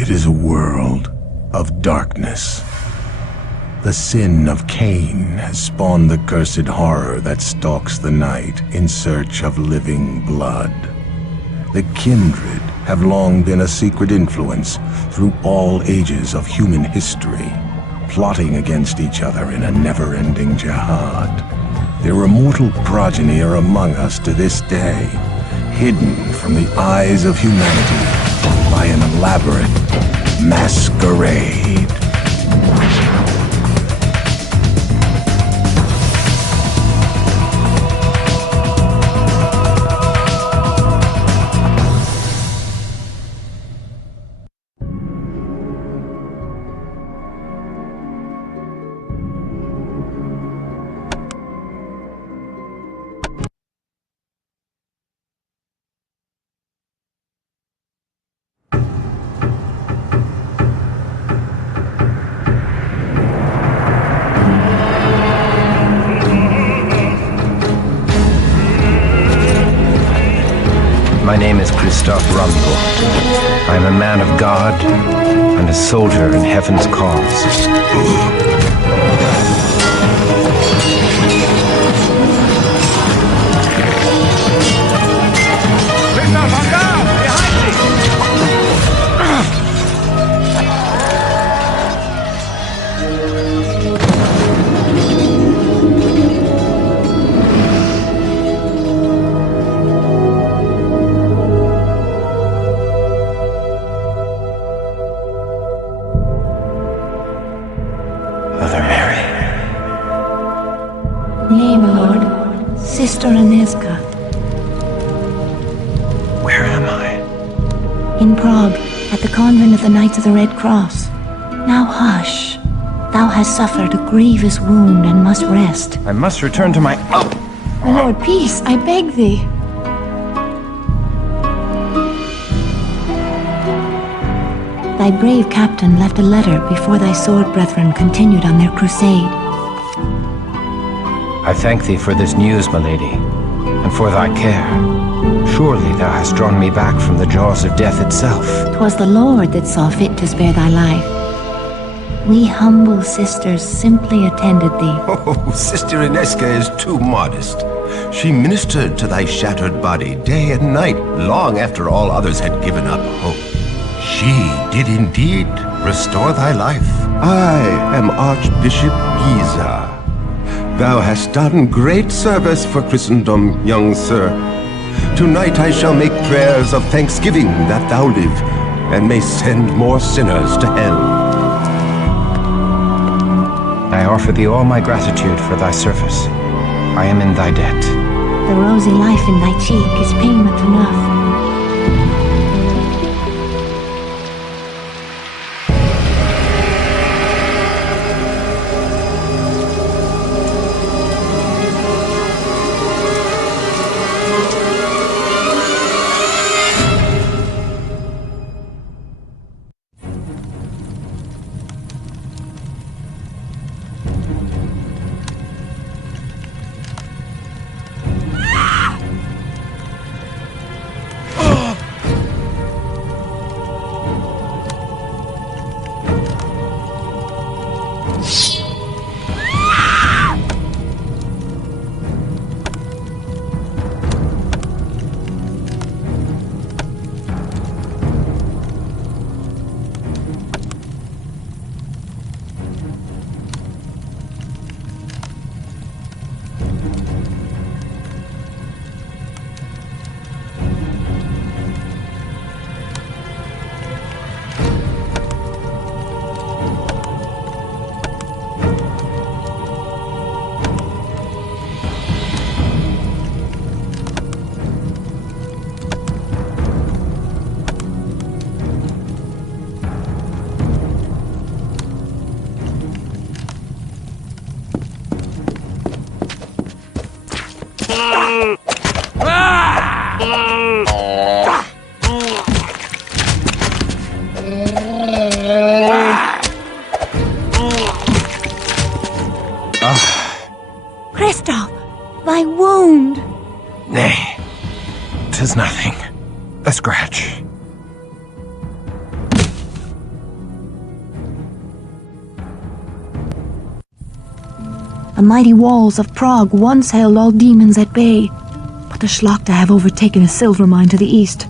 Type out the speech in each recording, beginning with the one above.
It is a world of darkness. The sin of Cain has spawned the cursed horror that stalks the night in search of living blood. The kindred have long been a secret influence through all ages of human history, plotting against each other in a never-ending jihad. Their immortal progeny are among us to this day, hidden from the eyes of humanity by an elaborate masquerade. My name is Christophe Rumble. I am a man of God and a soldier in heaven's cause. Nay, my lord. Sister Aneska. Where am I? In Prague, at the convent of the Knights of the Red Cross. Now hush. Thou hast suffered a grievous wound and must rest. I must return to my... My lord, peace, I beg thee. Thy brave captain left a letter before thy sword brethren continued on their crusade. I thank thee for this news, my lady, and for thy care. Surely thou hast drawn me back from the jaws of death itself. 'Twas the Lord that saw fit to spare thy life. We humble sisters simply attended thee. Oh, Sister Aneska is too modest. She ministered to thy shattered body day and night, long after all others had given up hope. She did indeed restore thy life. I am Archbishop Giza. Thou hast done great service for Christendom, young sir. Tonight I shall make prayers of thanksgiving that thou live, and may send more sinners to hell. I offer thee all my gratitude for thy service. I am in thy debt. The rosy life in thy cheek is payment enough. Christoph, thy wound! Nay, 'tis nothing. A scratch. The mighty walls of Prague once held all demons at bay, but the Schlachter have overtaken a silver mine to the east.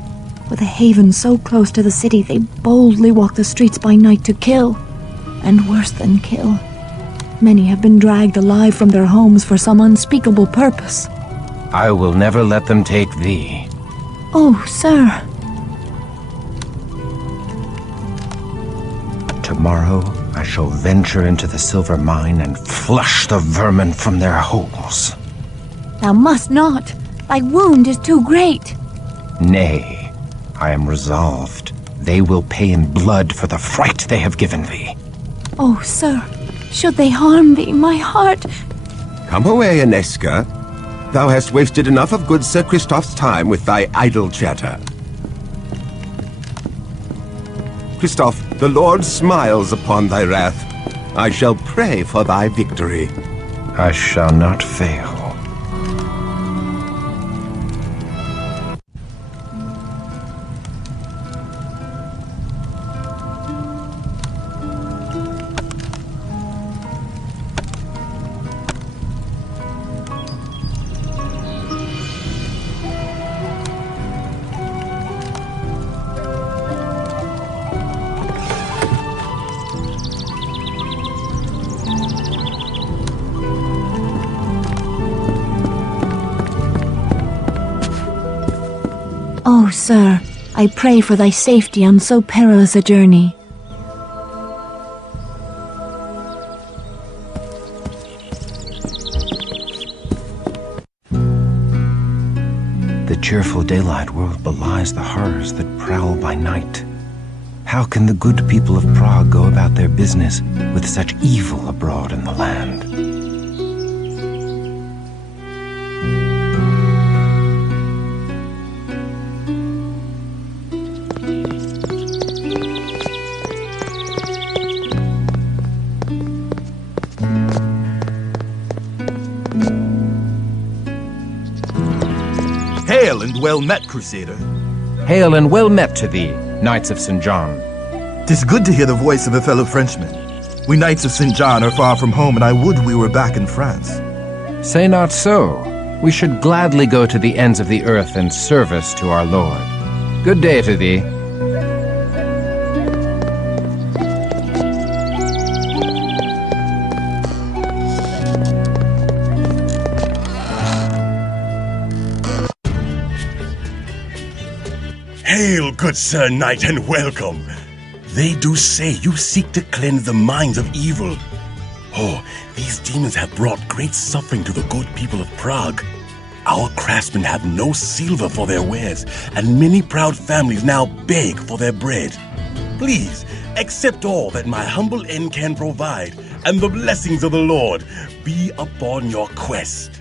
With a haven so close to the city, they boldly walk the streets by night to kill, and worse than kill. Many have been dragged alive from their homes for some unspeakable purpose. I will never let them take thee. Oh, sir. Tomorrow I shall venture into the silver mine and flush the vermin from their holes. Thou must not. Thy wound is too great. Nay, I am resolved. They will pay in blood for the fright they have given thee. Oh, sir, should they harm thee, my heart... Come away, Ineska. Thou hast wasted enough of good Sir Christoph's time with thy idle chatter. Christoph, the Lord smiles upon thy wrath. I shall pray for thy victory. I shall not fail. Oh, sir, I pray for thy safety on so perilous a journey. The cheerful daylight world belies the horrors that prowl by night. How can the good people of Prague go about their business with such evil abroad in the land? Hail and well met, Crusader. Hail and well met to thee, Knights of St. John. 'Tis good to hear the voice of a fellow Frenchman. We Knights of St. John are far from home, and I would we were back in France. Say not so. We should gladly go to the ends of the earth in service to our Lord. Good day to thee. Hail, good Sir Knight, and welcome. They do say you seek to cleanse the minds of evil. Oh, these demons have brought great suffering to the good people of Prague. Our craftsmen have no silver for their wares, and many proud families now beg for their bread. Please, accept all that my humble end can provide, and the blessings of the Lord be upon your quest.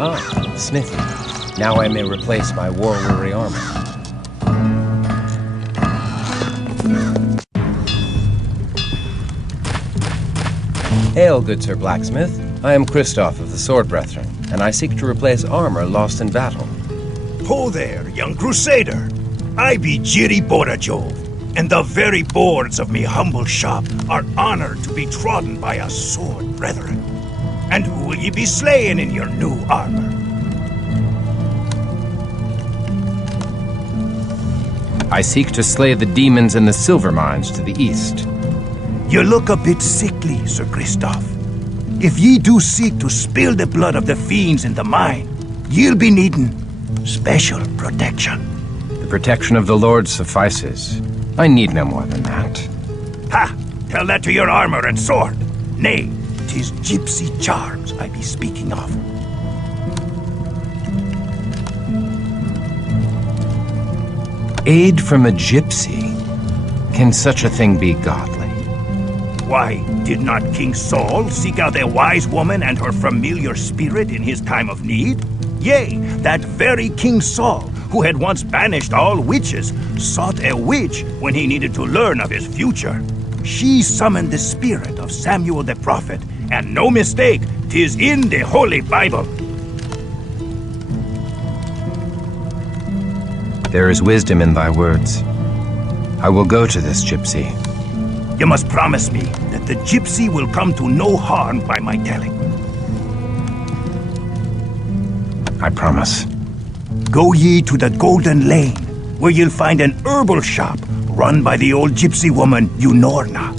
Ah, smithy. Now I may replace my war-weary armor. Hail, good Sir Blacksmith. I am Christoph of the Sword Brethren, and I seek to replace armor lost in battle. Ho there, young crusader. I be Jiri Borajov, and the very boards of me humble shop are honored to be trodden by a sword brethren. And who will ye be slaying in your new armor? I seek to slay the demons in the silver mines to the east. You look a bit sickly, Sir Christoph. If ye do seek to spill the blood of the fiends in the mine, ye'll be needing special protection. The protection of the Lord suffices. I need no more than that. Ha! Tell that to your armor and sword. Nay, 'tis gypsy charms I be speaking of. Aid from a gypsy? Can such a thing be godly? Why, did not King Saul seek out a wise woman and her familiar spirit in his time of need? Yea, that very King Saul, who had once banished all witches, sought a witch when he needed to learn of his future. She summoned the spirit of Samuel the prophet, and no mistake, 'tis in the Holy Bible. There is wisdom in thy words. I will go to this gypsy. You must promise me that the gypsy will come to no harm by my telling. I promise. Go ye to the Golden Lane, where you'll find an herbal shop run by the old gypsy woman Unorna.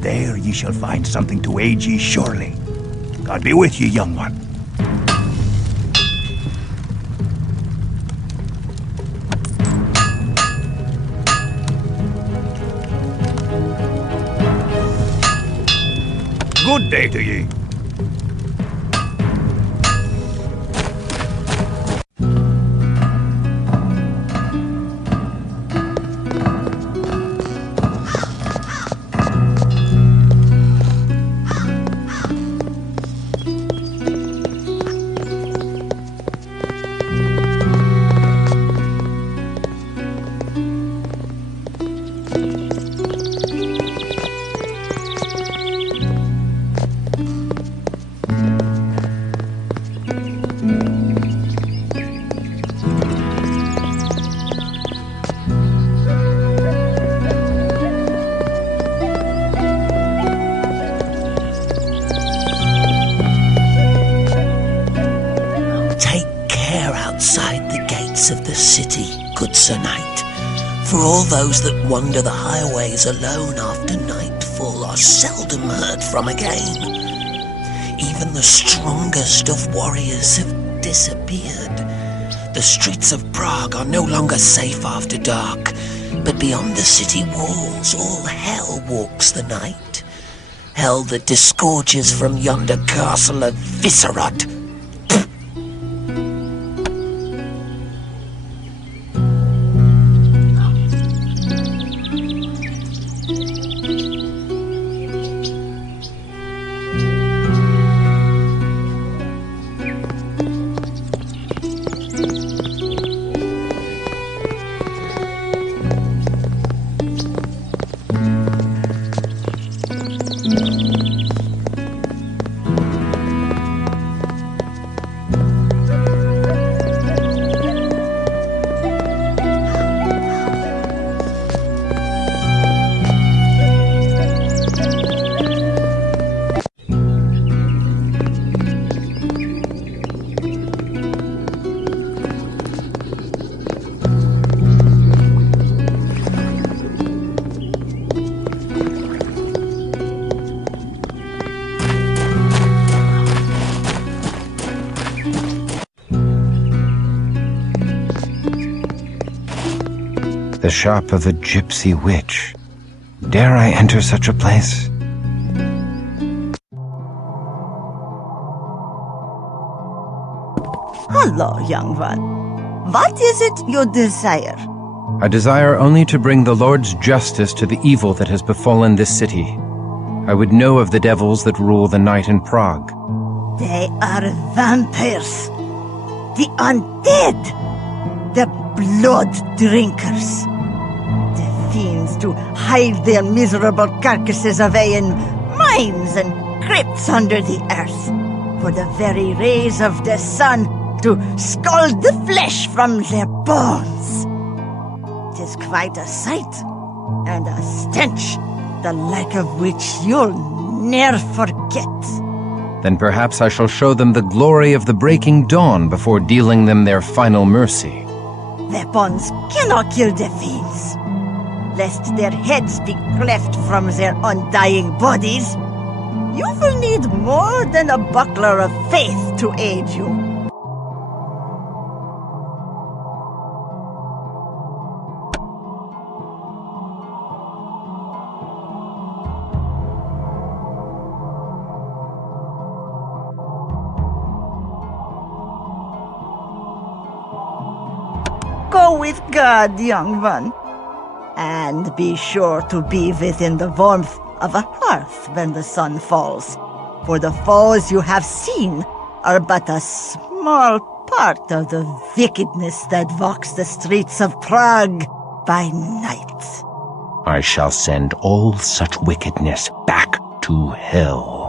There ye shall find something to aid ye surely. God be with you, young one. Good day to ye. Outside the gates of the city, good Sir Knight, for all those that wander the highways alone after nightfall are seldom heard from again. Even the strongest of warriors have disappeared. The streets of Prague are no longer safe after dark, but beyond the city walls all hell walks the night. Hell that disgorges from yonder castle of Viscerot. The shop of a gypsy witch. Dare I enter such a place? Hello, young one. What is it you desire? I desire only to bring the Lord's justice to the evil that has befallen this city. I would know of the devils that rule the night in Prague. They are vampires. The undead. The blood drinkers. The fiends to hide their miserable carcasses away in mines and crypts under the earth, for the very rays of the sun to scald the flesh from their bones. 'Tis quite a sight, and a stench, the like of which you'll ne'er forget. Then perhaps I shall show them the glory of the breaking dawn before dealing them their final mercy. Weapons cannot kill the fiends, lest their heads be cleft from their undying bodies. You will need more than a buckler of faith to aid you. Go with God, young one. And be sure to be within the warmth of a hearth when the sun falls, for the foes you have seen are but a small part of the wickedness that walks the streets of Prague by night. I shall send all such wickedness back to hell.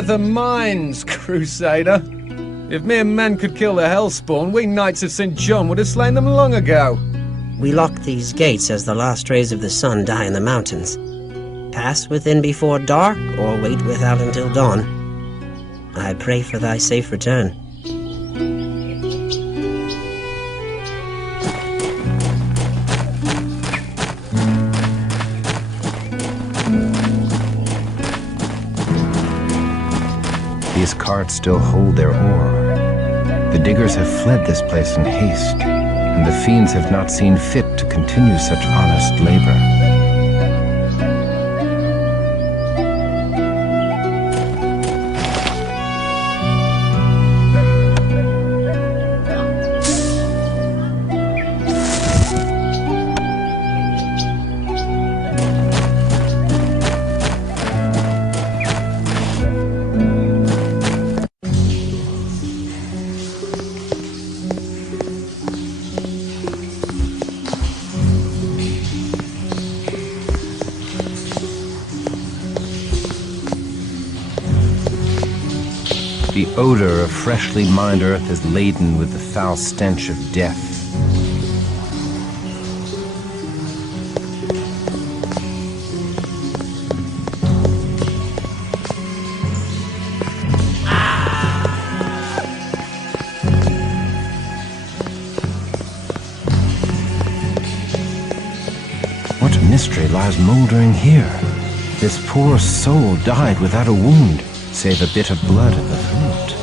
The mines, Crusader. If mere men could kill the Hellspawn, we Knights of St. John would have slain them long ago. We lock these gates as the last rays of the sun die in the mountains. Pass within before dark, or wait without until dawn. I pray for thy safe return. These carts still hold their ore. The diggers have fled this place in haste, and the fiends have not seen fit to continue such honest labor. The odor of freshly mined earth is laden with the foul stench of death. What mystery lies moldering here? This poor soul died without a wound, save a bit of blood at the throat.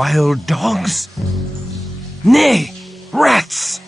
Wild dogs? Nay, rats!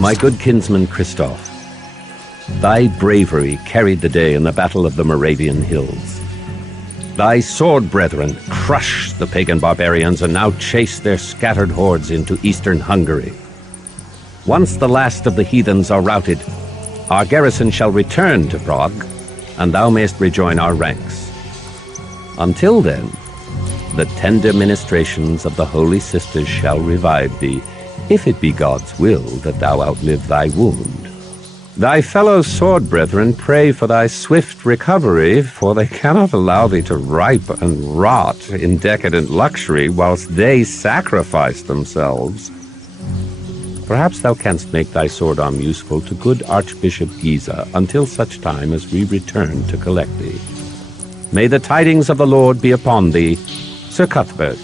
My good kinsman Christoph, thy bravery carried the day in the Battle of the Moravian Hills. Thy sword brethren crushed the pagan barbarians and now chase their scattered hordes into eastern Hungary. Once the last of the heathens are routed, our garrison shall return to Prague, and thou mayst rejoin our ranks. Until then, the tender ministrations of the Holy Sisters shall revive thee, if it be God's will that thou outlive thy wound. Thy fellow sword brethren pray for thy swift recovery, for they cannot allow thee to ripe and rot in decadent luxury whilst they sacrifice themselves. Perhaps thou canst make thy sword arm useful to good Archbishop Giza until such time as we return to collect thee. May the tidings of the Lord be upon thee, Sir Cuthbert.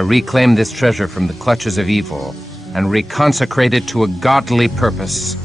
I reclaim this treasure from the clutches of evil and reconsecrate it to a godly purpose.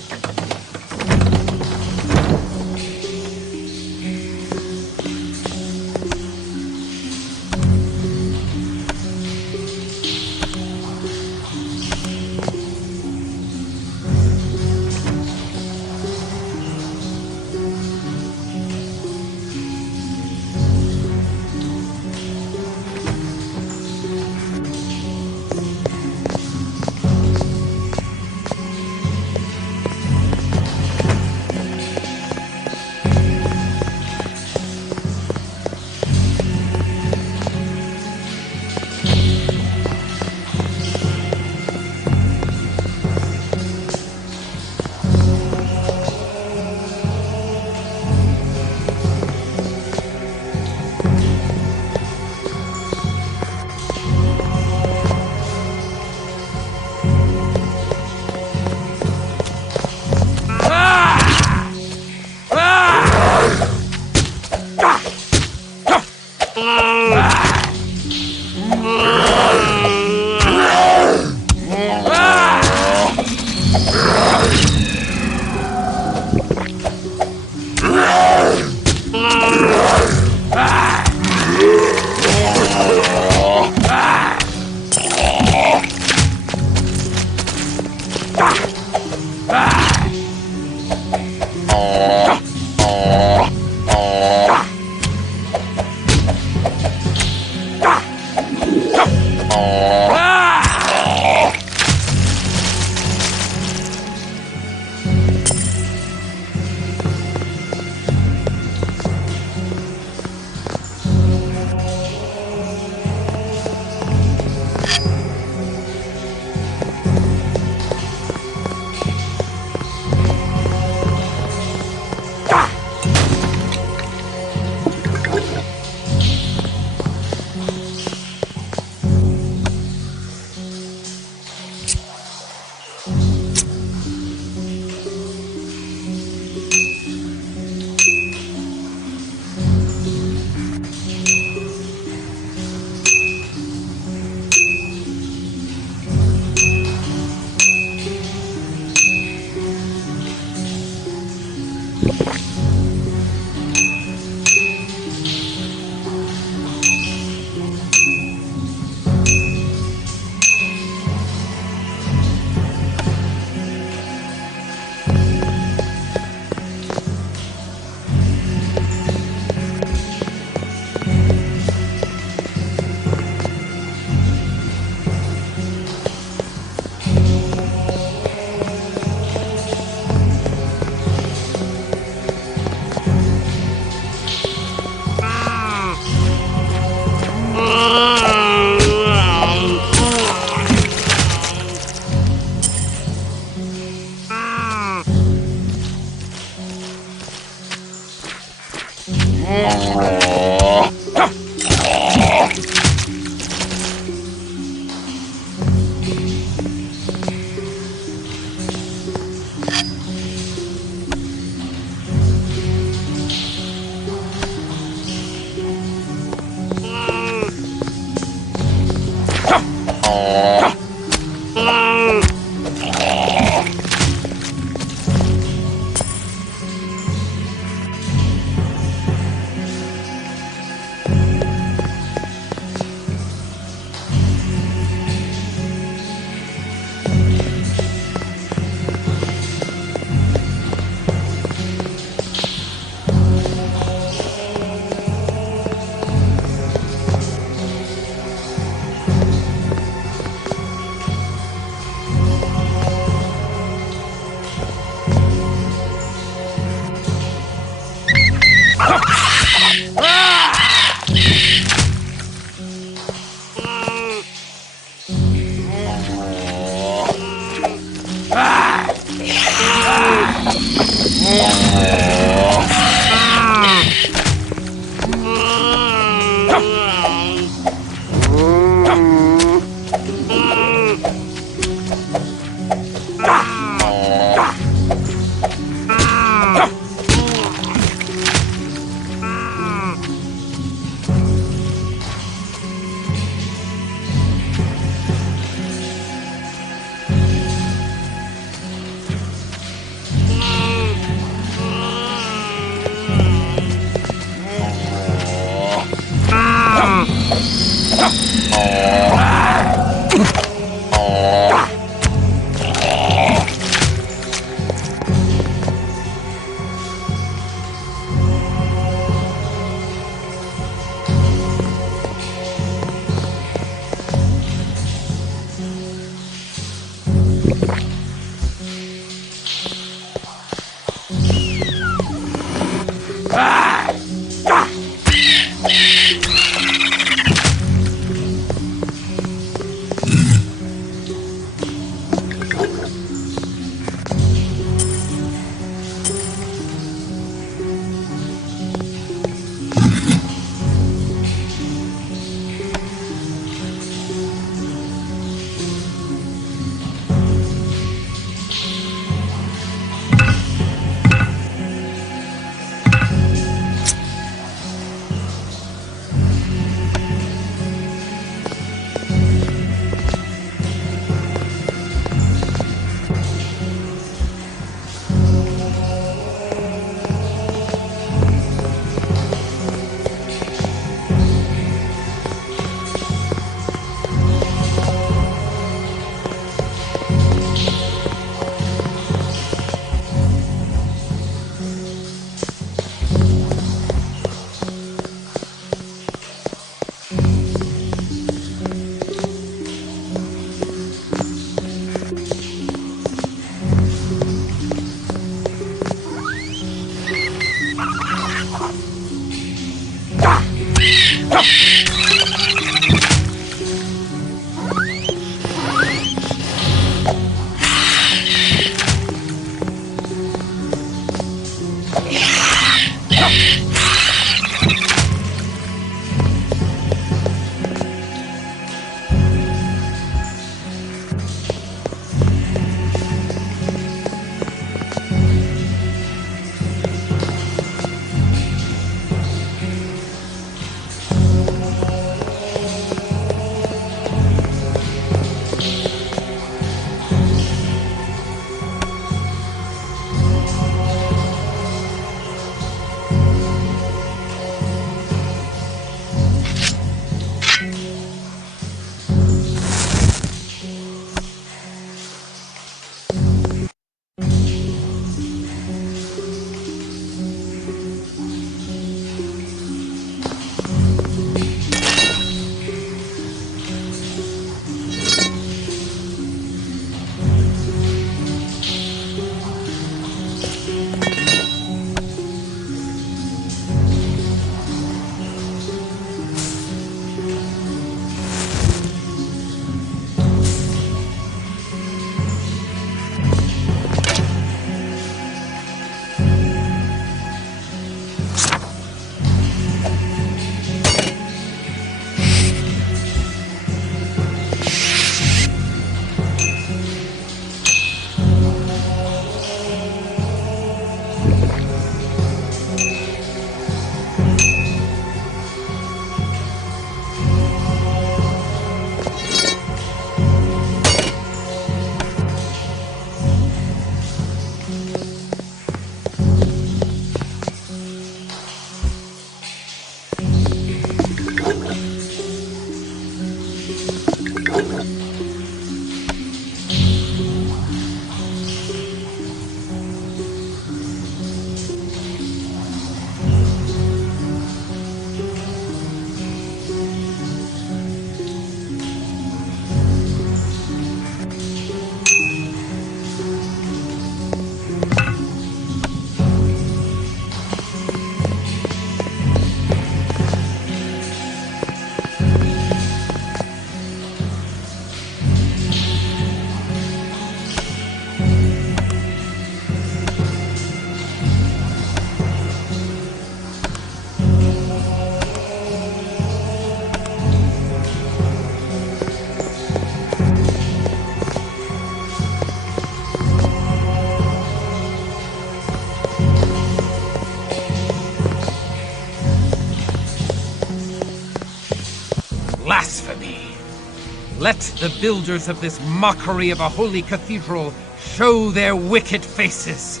Let the builders of this mockery of a holy cathedral show their wicked faces.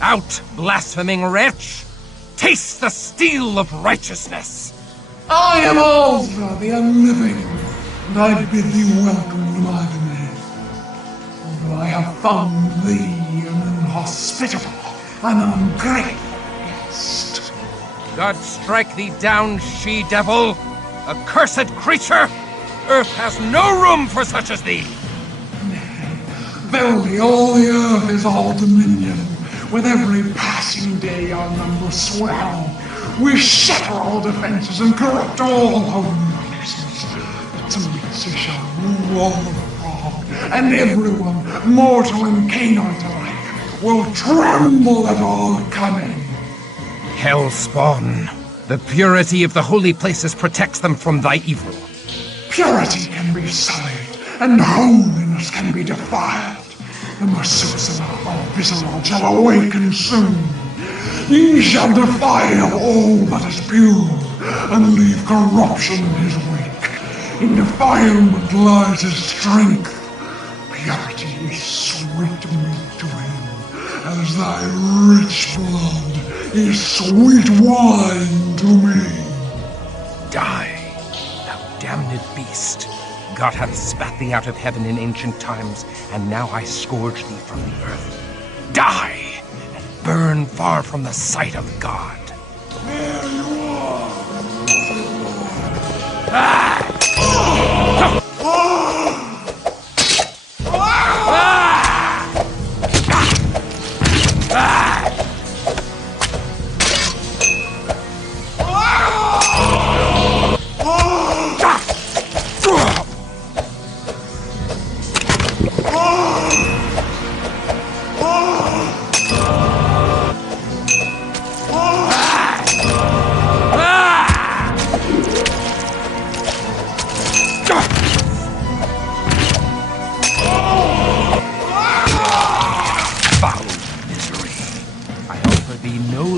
Out, blaspheming wretch! Taste the steel of righteousness! I am Alza, the unliving, and I bid thee welcome to my domain. Although I have found thee an inhospitable and ungrateful guest. God strike thee down, she-devil! Accursed creature! Earth has no room for such as thee! Verily, all the earth is all dominion. With every passing day our numbers swell. We shatter all defenses and corrupt all home righteousness. But to meet we shall rule all the frog, and everyone, mortal and canine alike, will tremble at our coming. Hellspawn, the purity of the holy places protects them from thy evil. Purity can be sullied, and holiness can be defiled. The Methuselah of Visceral shall awaken soon. He shall defile all that is pure, and leave corruption in his wake. In defilement lies his strength. Purity is sweet meat to him, as thy rich blood is sweet wine to me. Die, thou damned beast. God hath spat thee out of heaven in ancient times, and now I scourge thee from the earth. Die, and burn far from the sight of God. There you are!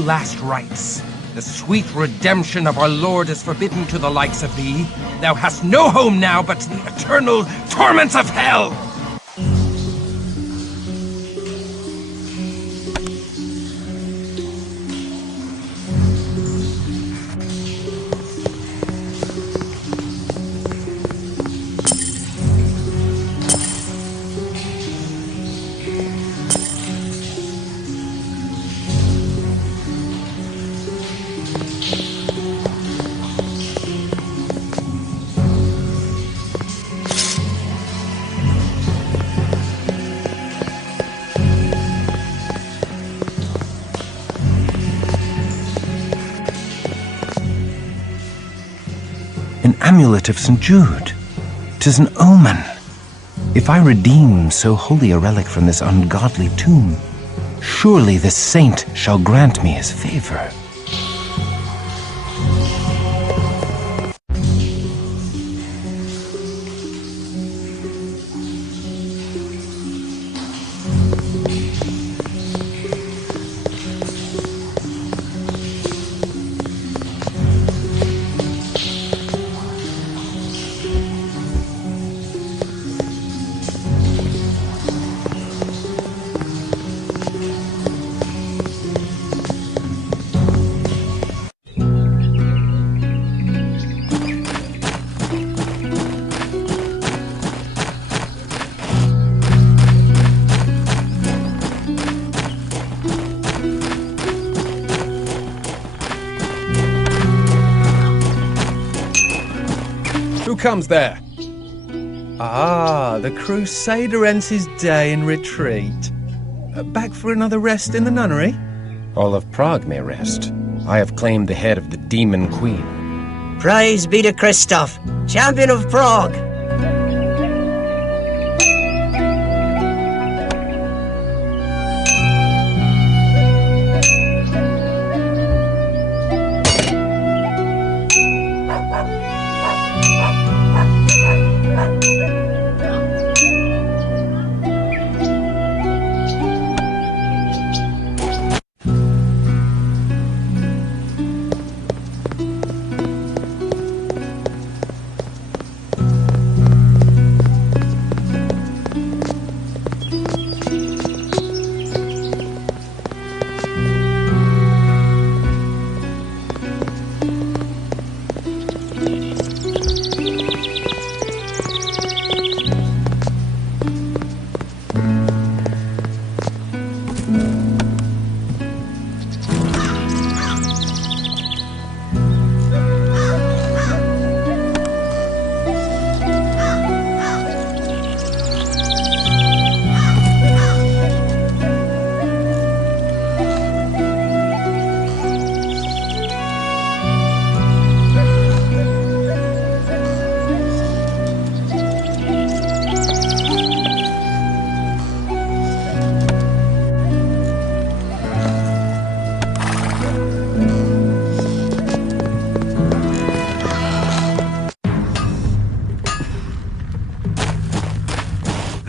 Last rites. The sweet redemption of our Lord is forbidden to the likes of thee. Thou hast no home now but the eternal torments of hell! Amulet of St. Jude. 'Tis an omen. If I redeem so holy a relic from this ungodly tomb, surely this saint shall grant me his favor. Who comes there? Ah, the Crusader ends his day in retreat. Back for another rest in the nunnery? All of Prague may rest. I have claimed the head of the Demon Queen. Praise be to Christoph, champion of Prague.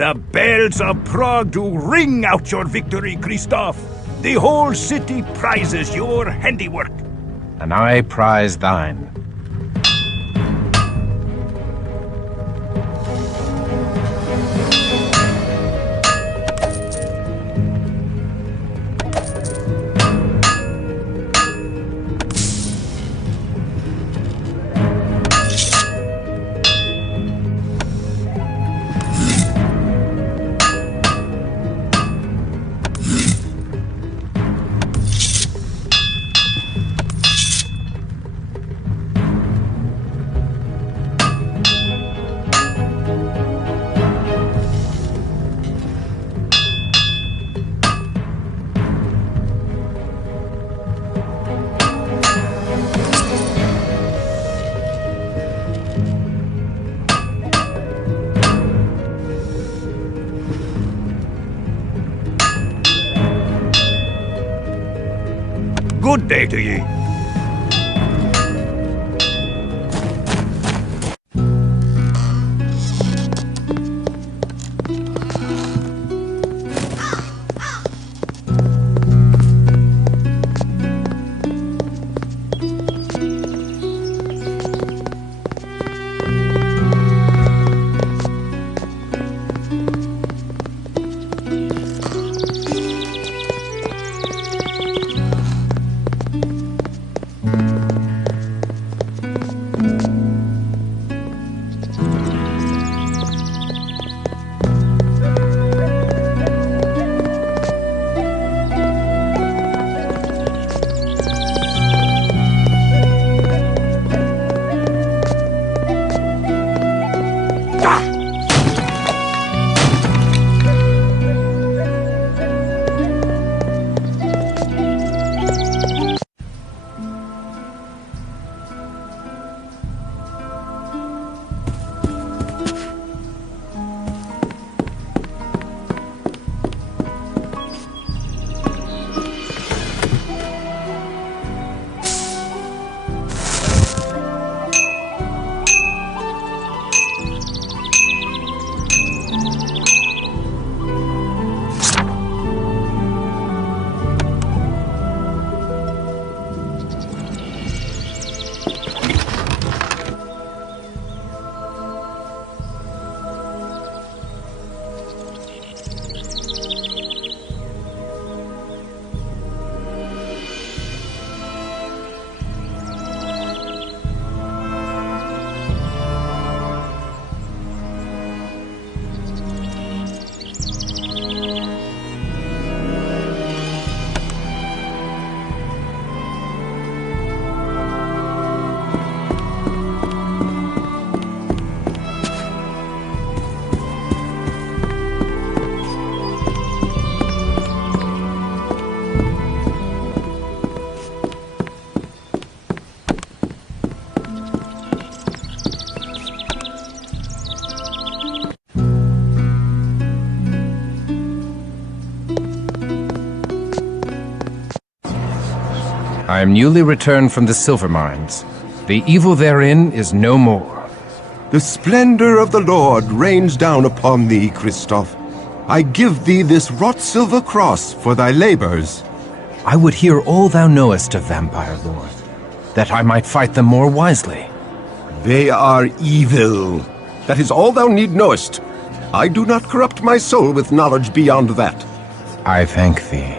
The bells of Prague do ring out your victory, Christoph. The whole city prizes your handiwork. And I prize thine. Good day to ye. I am newly returned from the silver mines. The evil therein is no more. The splendor of the Lord rains down upon thee, Christoph. I give thee this wrought silver cross for thy labors. I would hear all thou knowest of Vampire Lord, that I might fight them more wisely. They are evil. That is all thou need knowest. I do not corrupt my soul with knowledge beyond that. I thank thee.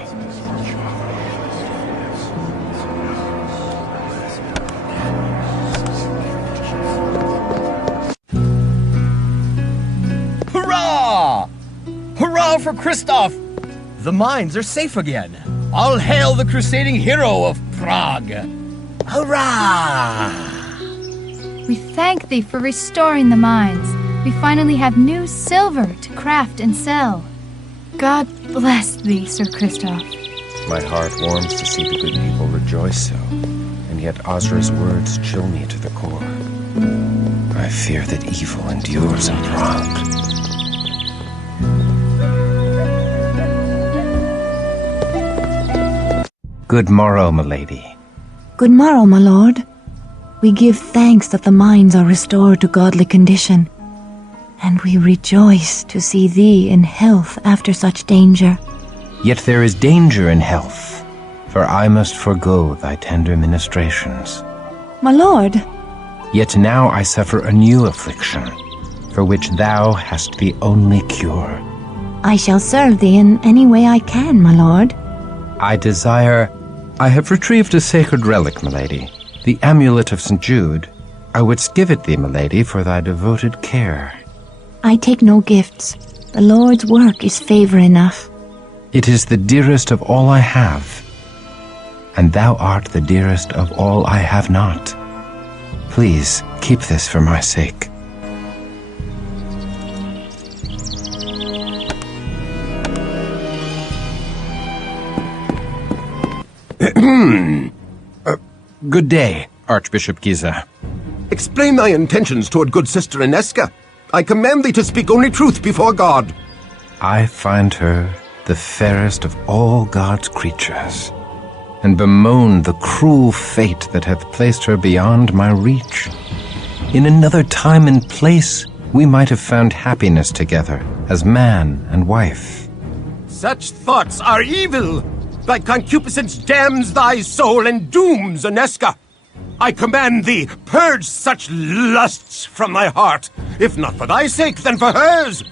Hurrah! Hurrah for Christoph! The mines are safe again. All hail the crusading hero of Prague! Hurrah! We thank thee for restoring the mines. We finally have new silver to craft and sell. God bless thee, Sir Christoph. My heart warms to see the good people rejoice so, and yet Ozra's words chill me to the core. I fear that evil endures in Prague. Good morrow, milady. Good morrow, my lord. We give thanks that the mines are restored to godly condition. And we rejoice to see thee in health after such danger. Yet there is danger in health, for I must forego thy tender ministrations. My lord, Yet now I suffer a new affliction, for which thou hast the only cure. I shall serve thee in any way I can, my lord. I have retrieved a sacred relic, milady, the amulet of St. Jude. I wouldst give it thee, milady, for thy devoted care. I take no gifts. The Lord's work is favor enough. It is the dearest of all I have, and thou art the dearest of all I have not. Please, keep this for my sake. Good day, Archbishop Giza. Explain thy intentions toward good sister Inesca. I command thee to speak only truth before God. I find her the fairest of all God's creatures, and bemoan the cruel fate that hath placed her beyond my reach. In another time and place, we might have found happiness together as man and wife. Such thoughts are evil. Thy concupiscence damns thy soul and dooms Inesca. I command thee, purge such lusts from thy heart, if not for thy sake, then for hers.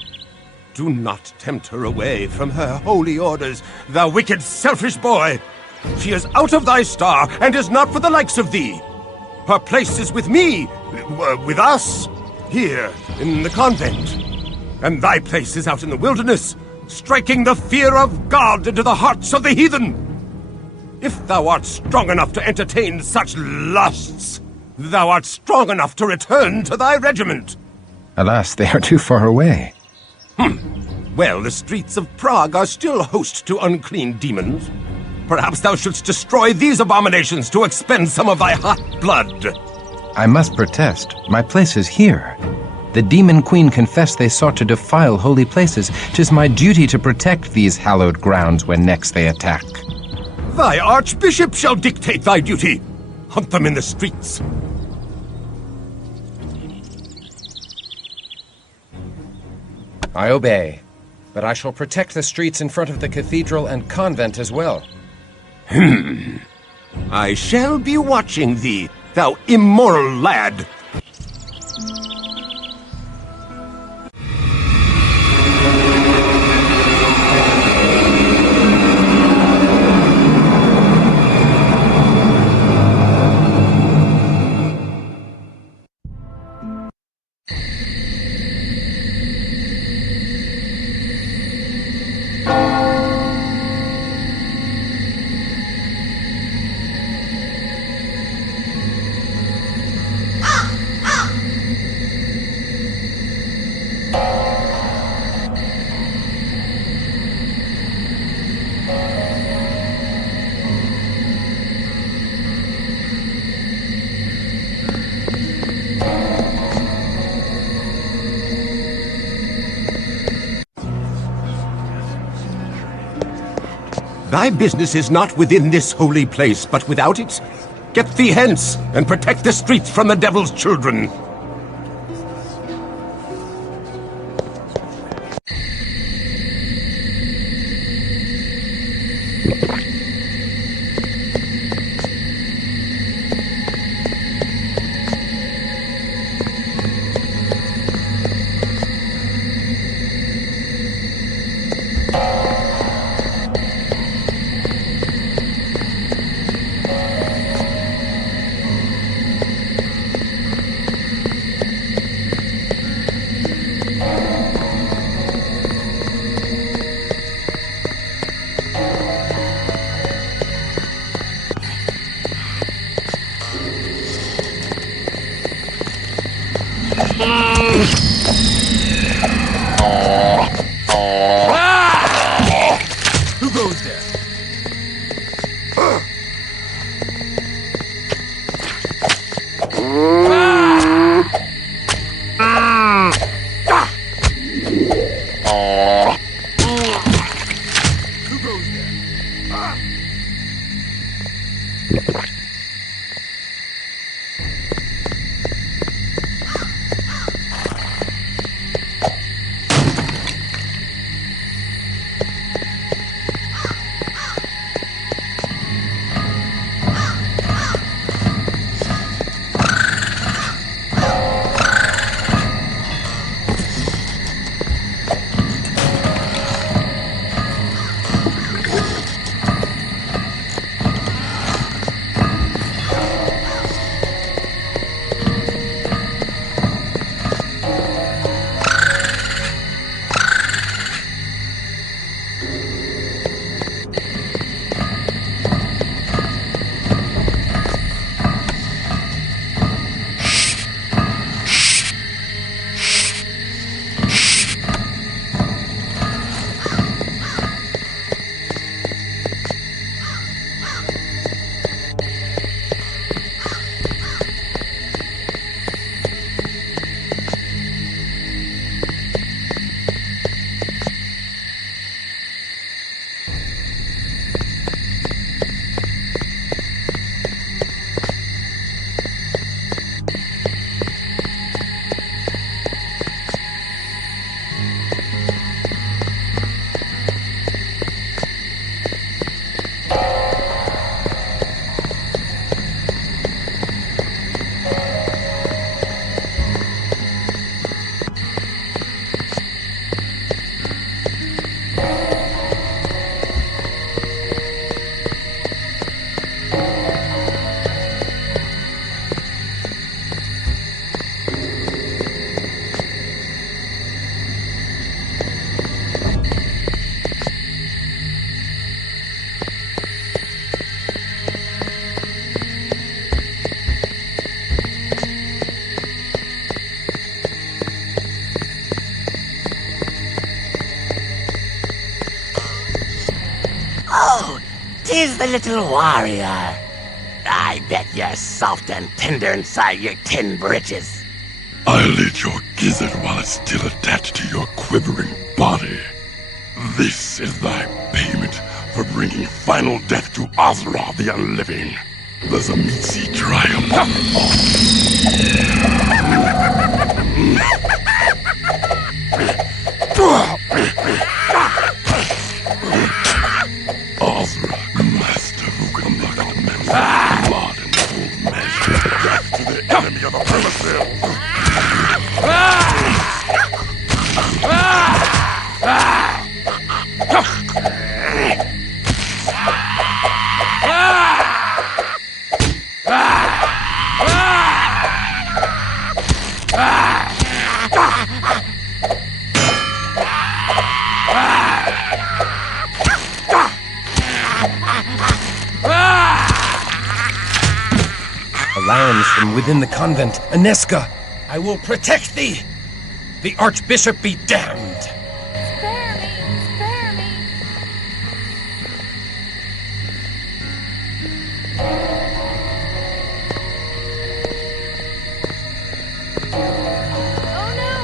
Do not tempt her away from her holy orders, thou wicked, selfish boy. She is out of thy star, and is not for the likes of thee. Her place is with me, with us, here in the convent. And thy place is out in the wilderness, striking the fear of God into the hearts of the heathen. If thou art strong enough to entertain such lusts, thou art strong enough to return to thy regiment. Alas, they are too far away. Well, the streets of Prague are still host to unclean demons. Perhaps thou shouldst destroy these abominations to expend some of thy hot blood. I must protest. My place is here. The demon queen confessed they sought to defile holy places. 'Tis my duty to protect these hallowed grounds when next they attack. Thy archbishop shall dictate thy duty. Hunt them in the streets. I obey, but I shall protect the streets in front of the cathedral and convent as well. I shall be watching thee, thou immoral lad. Thy business is not within this holy place, but without it. Get thee hence, and protect the streets from the devil's children. Oh, 'tis the little warrior. I bet you're soft and tender inside your tin britches. I'll eat your gizzard while it's still attached to your quivering body. This is thy payment for bringing final death to Ozra the Unliving. The Zamitsi triumph. Ozra, master who conducted men's blood in full measure. Death to the enemy of the primitive. Alarms from within the convent. Aneska, I will protect thee. The Archbishop be damned. Spare me! Spare me! Oh no!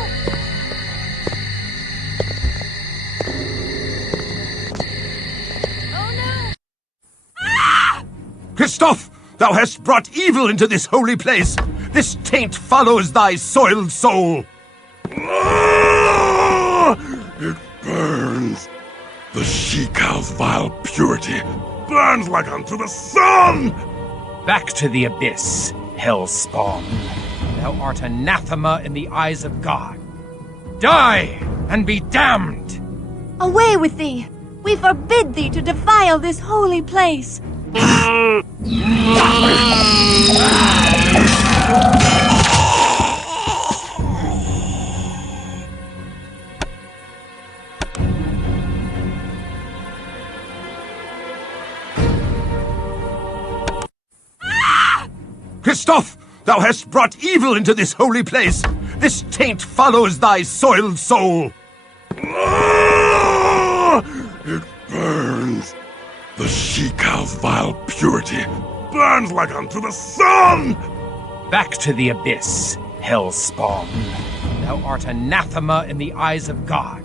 Oh no! Christoph, thou hast brought evil into this holy place. This taint follows thy soiled soul. It burns. The she-cow's vile purity burns like unto the sun. Back to the abyss, hell spawn. Thou art anathema in the eyes of God. Die and be damned! Away with thee! We forbid thee to defile this holy place! Christoph, thou hast brought evil into this holy place. This taint follows thy soiled soul. It burns. The she-cow's vile purity burns like unto the sun. Back to the abyss, hell spawn. Thou art anathema in the eyes of God.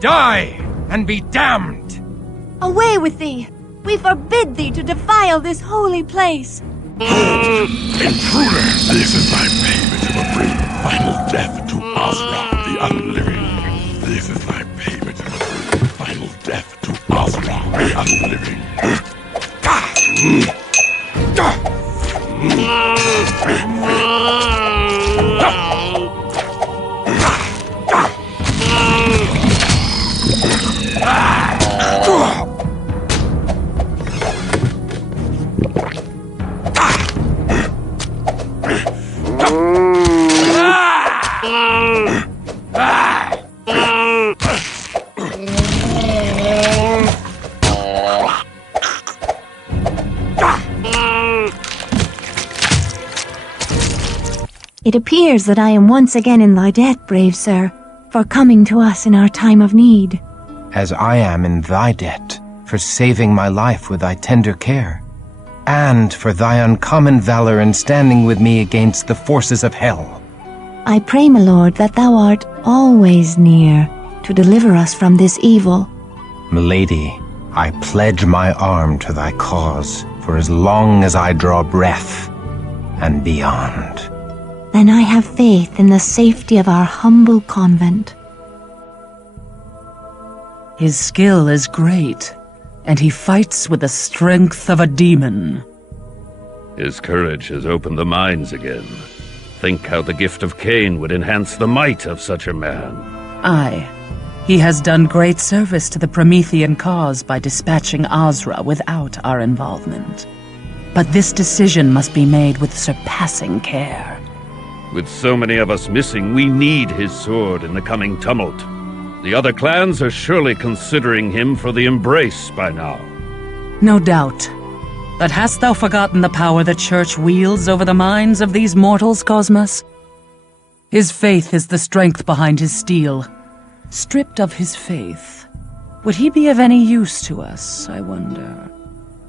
Die and be damned! Away with thee! We forbid thee to defile this holy place! Intruder! This is thy payment to bring final death to Ozra the Unliving. This is thy payment to bring final death to Ozra the Unliving. It appears that I am once again in thy debt, brave sir, for coming to us in our time of need. As I am in thy debt, for saving my life with thy tender care, and for thy uncommon valor in standing with me against the forces of hell. I pray, my lord, that thou art always near to deliver us from this evil. Milady, I pledge my arm to thy cause for as long as I draw breath and beyond. Then I have faith in the safety of our humble convent. His skill is great, and he fights with the strength of a demon. His courage has opened the minds again. Think how the gift of Cain would enhance the might of such a man. Aye. He has done great service to the Promethean cause by dispatching Azra without our involvement. But this decision must be made with surpassing care. With so many of us missing, we need his sword in the coming tumult. The other clans are surely considering him for the embrace by now. No doubt. But hast thou forgotten the power the Church wields over the minds of these mortals, Cosmos? His faith is the strength behind his steel. Stripped of his faith, would he be of any use to us, I wonder?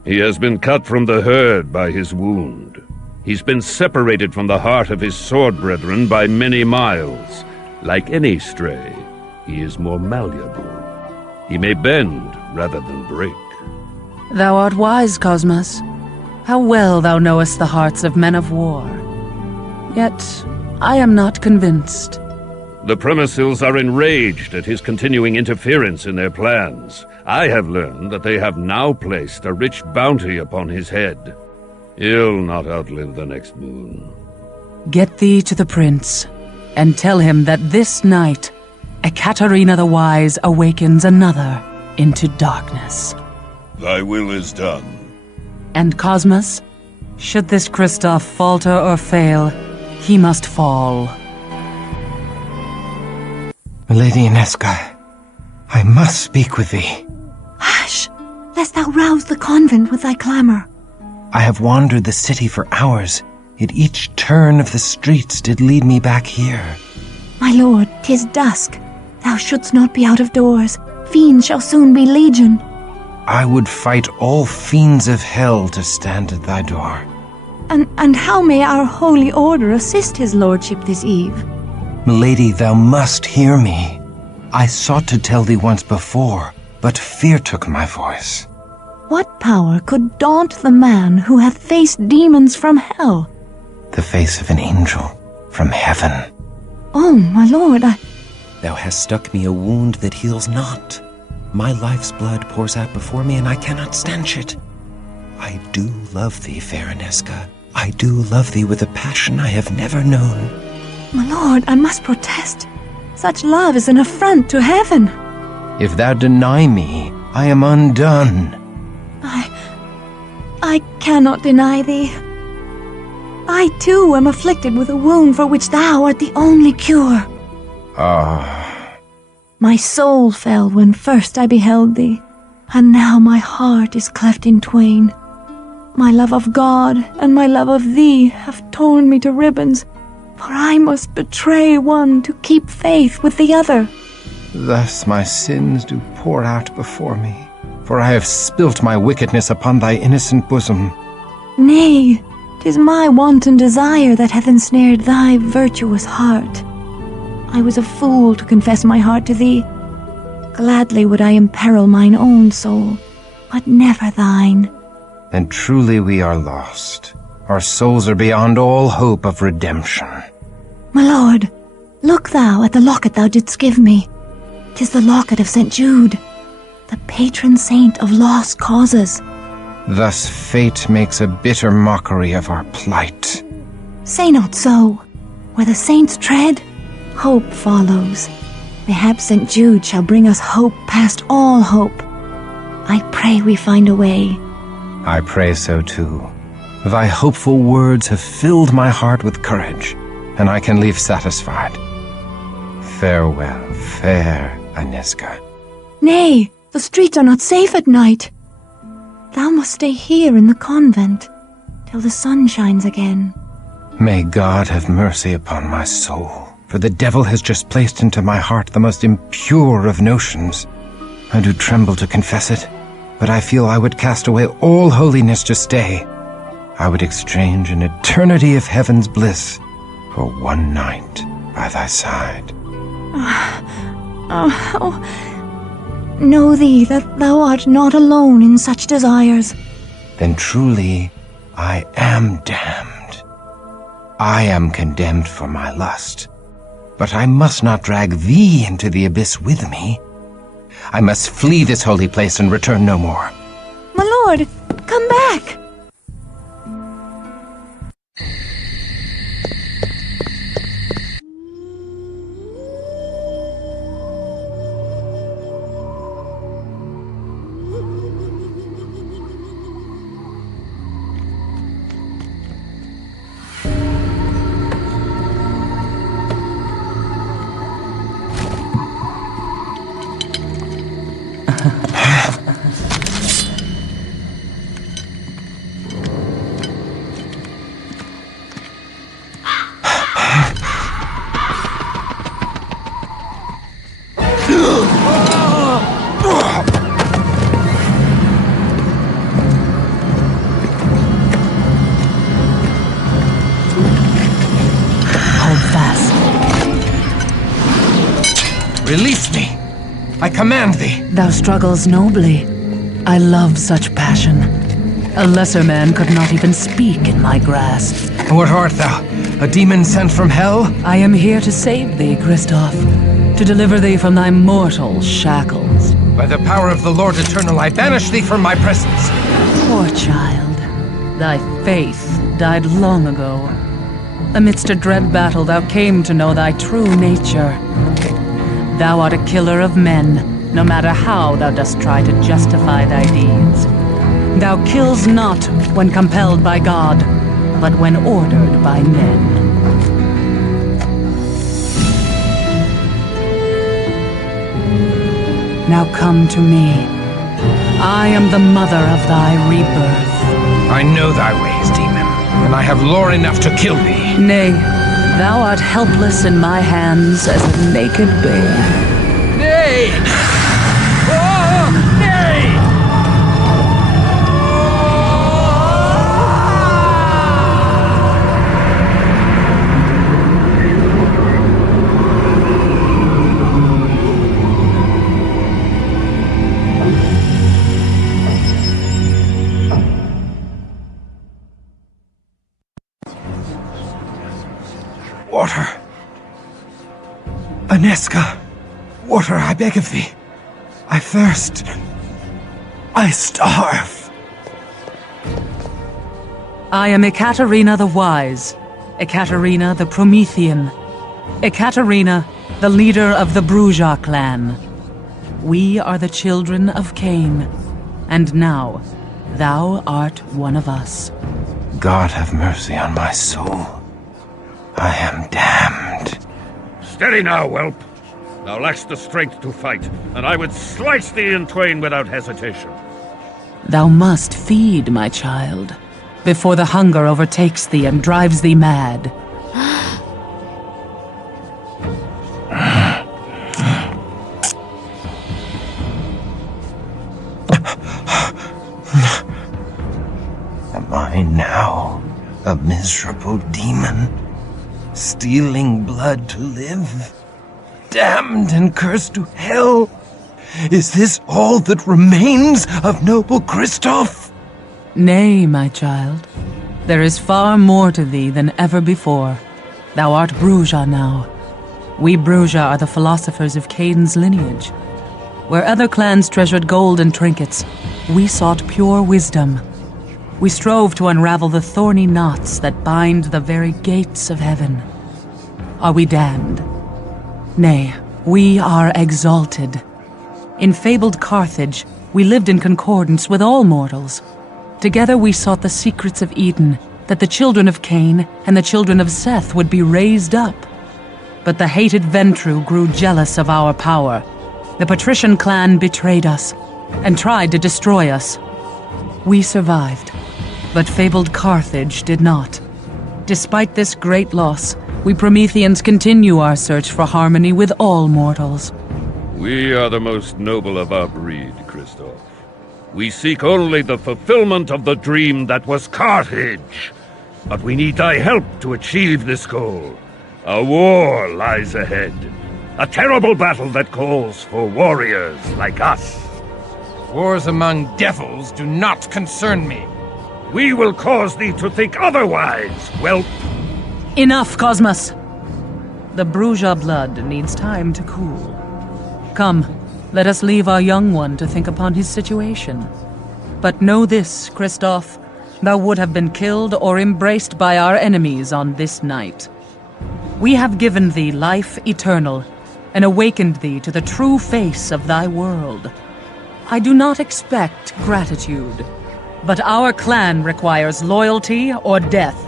He has been cut from the herd by his wound. He's been separated from the heart of his sword brethren by many miles. Like any stray, he is more malleable. He may bend rather than break. Thou art wise, Cosmos. How well thou knowest the hearts of men of war. Yet, I am not convinced. The Premises are enraged at his continuing interference in their plans. I have learned that they have now placed a rich bounty upon his head. He'll not outlive the next moon. Get thee to the prince, and tell him that this night, Ekaterina the Wise awakens another into darkness. Thy will is done. And Cosmos, should this Christoph falter or fail, he must fall. Lady Inesca, I must speak with thee. Hush, lest thou rouse the convent with thy clamor. I have wandered the city for hours, yet each turn of the streets did lead me back here. My lord, 'tis dusk. Thou shouldst not be out of doors. Fiends shall soon be legion. I would fight all fiends of hell to stand at thy door. And how may our holy order assist his lordship this eve? Milady, thou must hear me. I sought to tell thee once before, but fear took my voice. What power could daunt the man who hath faced demons from hell? The face of an angel from heaven. Oh, my lord, Thou hast stuck me a wound that heals not. My life's blood pours out before me, and I cannot stanch it. I do love thee, fair Inesca. I do love thee with a passion I have never known. My lord, I must protest. Such love is an affront to heaven. If thou deny me, I am undone. I cannot deny thee. I too am afflicted with a wound for which thou art the only cure. My soul fell when first I beheld thee, and now my heart is cleft in twain. My love of God and my love of thee have torn me to ribbons, for I must betray one to keep faith with the other. Thus my sins do pour out before me, for I have spilt my wickedness upon thy innocent bosom. Nay, 'tis my wanton desire that hath ensnared thy virtuous heart. I was a fool to confess my heart to thee. Gladly would I imperil mine own soul, but never thine. And truly we are lost. Our souls are beyond all hope of redemption. My lord, look thou at the locket thou didst give me. 'Tis the locket of St. Jude, the patron saint of lost causes. Thus fate makes a bitter mockery of our plight. Say not so. Where the saints tread, hope follows. Mayhap St. Jude shall bring us hope past all hope. I pray we find a way. I pray so too. Thy hopeful words have filled my heart with courage, and I can leave satisfied. Farewell, fair Inesca. Nay, the streets are not safe at night. Thou must stay here in the convent till the sun shines again. May God have mercy upon my soul, for the devil has just placed into my heart the most impure of notions. I do tremble to confess it, but I feel I would cast away all holiness to stay. I would exchange an eternity of heaven's bliss for one night by thy side. Know thee that thou art not alone in such desires. Then truly I am damned. I am condemned for my lust, but I must not drag thee into the abyss with me. I must flee this holy place and return no more. My lord, come back! Release me! I command thee! Thou struggles nobly. I love such passion. A lesser man could not even speak in my grasp. What art thou? A demon sent from hell? I am here to save thee, Christoph. To deliver thee from thy mortal shackles. By the power of the Lord Eternal, I banish thee from my presence. Poor child. Thy faith died long ago. Amidst a dread battle, thou came to know thy true nature. Thou art a killer of men, no matter how thou dost try to justify thy deeds. Thou kills not when compelled by God, but when ordered by men. Now come to me. I am the mother of thy rebirth. I know thy ways, demon, and I have lore enough to kill thee. Nay, thou art helpless in my hands as a naked babe. Nay! Oh, nay! Water. Aneska, water, I beg of thee. I thirst. I starve. I am Ekaterina the Wise, Ekaterina the Promethean, Ekaterina, the leader of the Bruja clan. We are the children of Cain, and now thou art one of us. God have mercy on my soul. I am damned. Steady now, whelp. Thou lackst the strength to fight, and I would slice thee in twain without hesitation. Thou must feed, my child, before the hunger overtakes thee and drives thee mad. Am I now a miserable demon? Stealing blood to live? Damned and cursed to hell? Is this all that remains of noble Christoph? Nay, my child. There is far more to thee than ever before. Thou art Bruja now. We Bruja are the philosophers of Cain's lineage. Where other clans treasured gold and trinkets, we sought pure wisdom. We strove to unravel the thorny knots that bind the very gates of heaven. Are we damned? Nay, we are exalted. In fabled Carthage, we lived in concordance with all mortals. Together we sought the secrets of Eden, that the children of Cain and the children of Seth would be raised up. But the hated Ventru grew jealous of our power. The patrician clan betrayed us and tried to destroy us. We survived, but fabled Carthage did not. Despite this great loss, we Prometheans continue our search for harmony with all mortals. We are the most noble of our breed, Christoph. We seek only the fulfillment of the dream that was Carthage. But we need thy help to achieve this goal. A war lies ahead. A terrible battle that calls for warriors like us. Wars among devils do not concern me. We will cause thee to think otherwise, whelp. Enough, Cosmos! The Bruja blood needs time to cool. Come, let us leave our young one to think upon his situation. But know this, Christoph, thou would have been killed or embraced by our enemies on this night. We have given thee life eternal, and awakened thee to the true face of thy world. I do not expect gratitude, but our clan requires loyalty or death.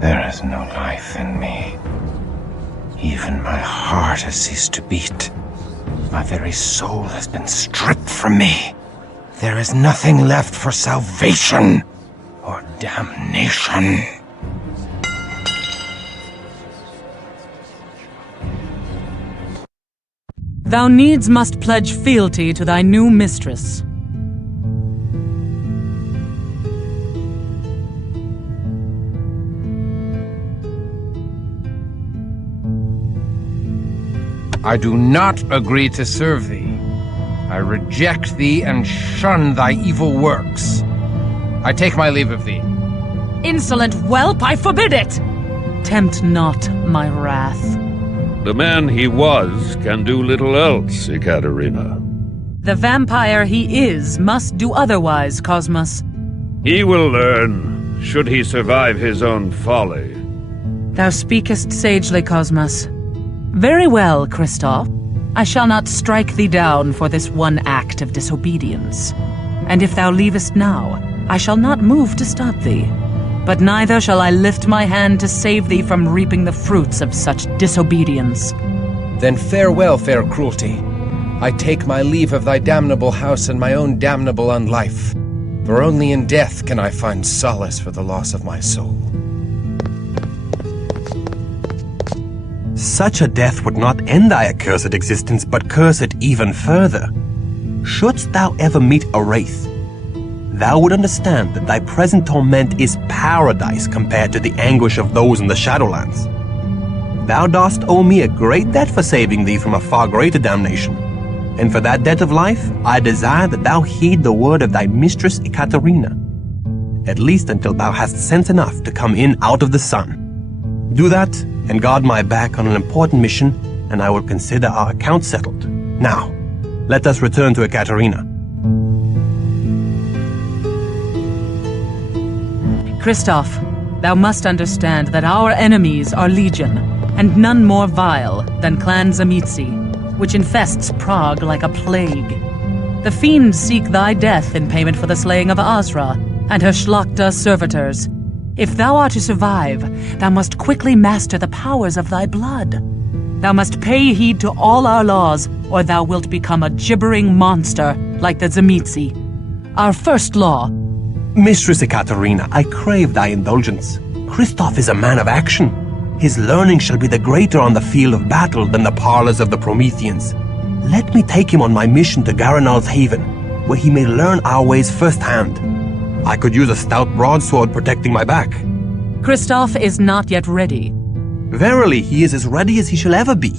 There is no life in me. Even my heart has ceased to beat. My very soul has been stripped from me. There is nothing left for salvation or damnation. Thou needs must pledge fealty to thy new mistress. I do not agree to serve thee. I reject thee and shun thy evil works. I take my leave of thee. Insolent whelp, I forbid it! Tempt not my wrath. The man he was can do little else, Ekaterina. The vampire he is must do otherwise, Cosmos. He will learn, should he survive his own folly. Thou speakest sagely, Cosmos. Very well, Christoph. I shall not strike thee down for this one act of disobedience. And if thou leavest now, I shall not move to stop thee. But neither shall I lift my hand to save thee from reaping the fruits of such disobedience. Then farewell, fair cruelty. I take my leave of thy damnable house and my own damnable unlife. For only in death can I find solace for the loss of my soul. Such a death would not end thy accursed existence, but curse it even further. Shouldst thou ever meet a wraith, thou would understand that thy present torment is paradise compared to the anguish of those in the Shadowlands. Thou dost owe me a great debt for saving thee from a far greater damnation, and for that debt of life I desire that thou heed the word of thy mistress Ekaterina, at least until thou hast sense enough to come in out of the sun. Do that, and guard my back on an important mission, and I will consider our account settled. Now, let us return to Ekaterina. Christoph, thou must understand that our enemies are legion, and none more vile than Clan Zamitzi, which infests Prague like a plague. The fiends seek thy death in payment for the slaying of Azra and her Shlachta servitors. If thou art to survive, thou must quickly master the powers of thy blood. Thou must pay heed to all our laws, or thou wilt become a gibbering monster like the Zamitzi. Our first law. Mistress Ekaterina, I crave thy indulgence. Christoph is a man of action. His learning shall be the greater on the field of battle than the parlors of the Prometheans. Let me take him on my mission to Garanal's Haven, where he may learn our ways firsthand. I could use a stout broadsword protecting my back. Christoph is not yet ready. Verily, he is as ready as he shall ever be.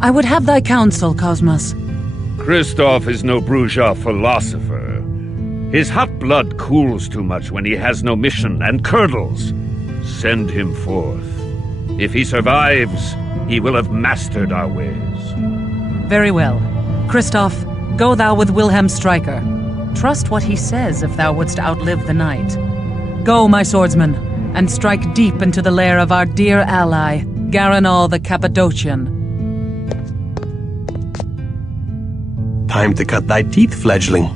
I would have thy counsel, Cosmos. Christoph is no Bruja philosopher. His hot blood cools too much when he has no mission and curdles. Send him forth. If he survives, he will have mastered our ways. Very well. Christoph, go thou with Wilhelm Stryker. Trust what he says if thou wouldst outlive the night. Go, my swordsman, and strike deep into the lair of our dear ally, Garanal the Cappadocian. Time to cut thy teeth, fledgling.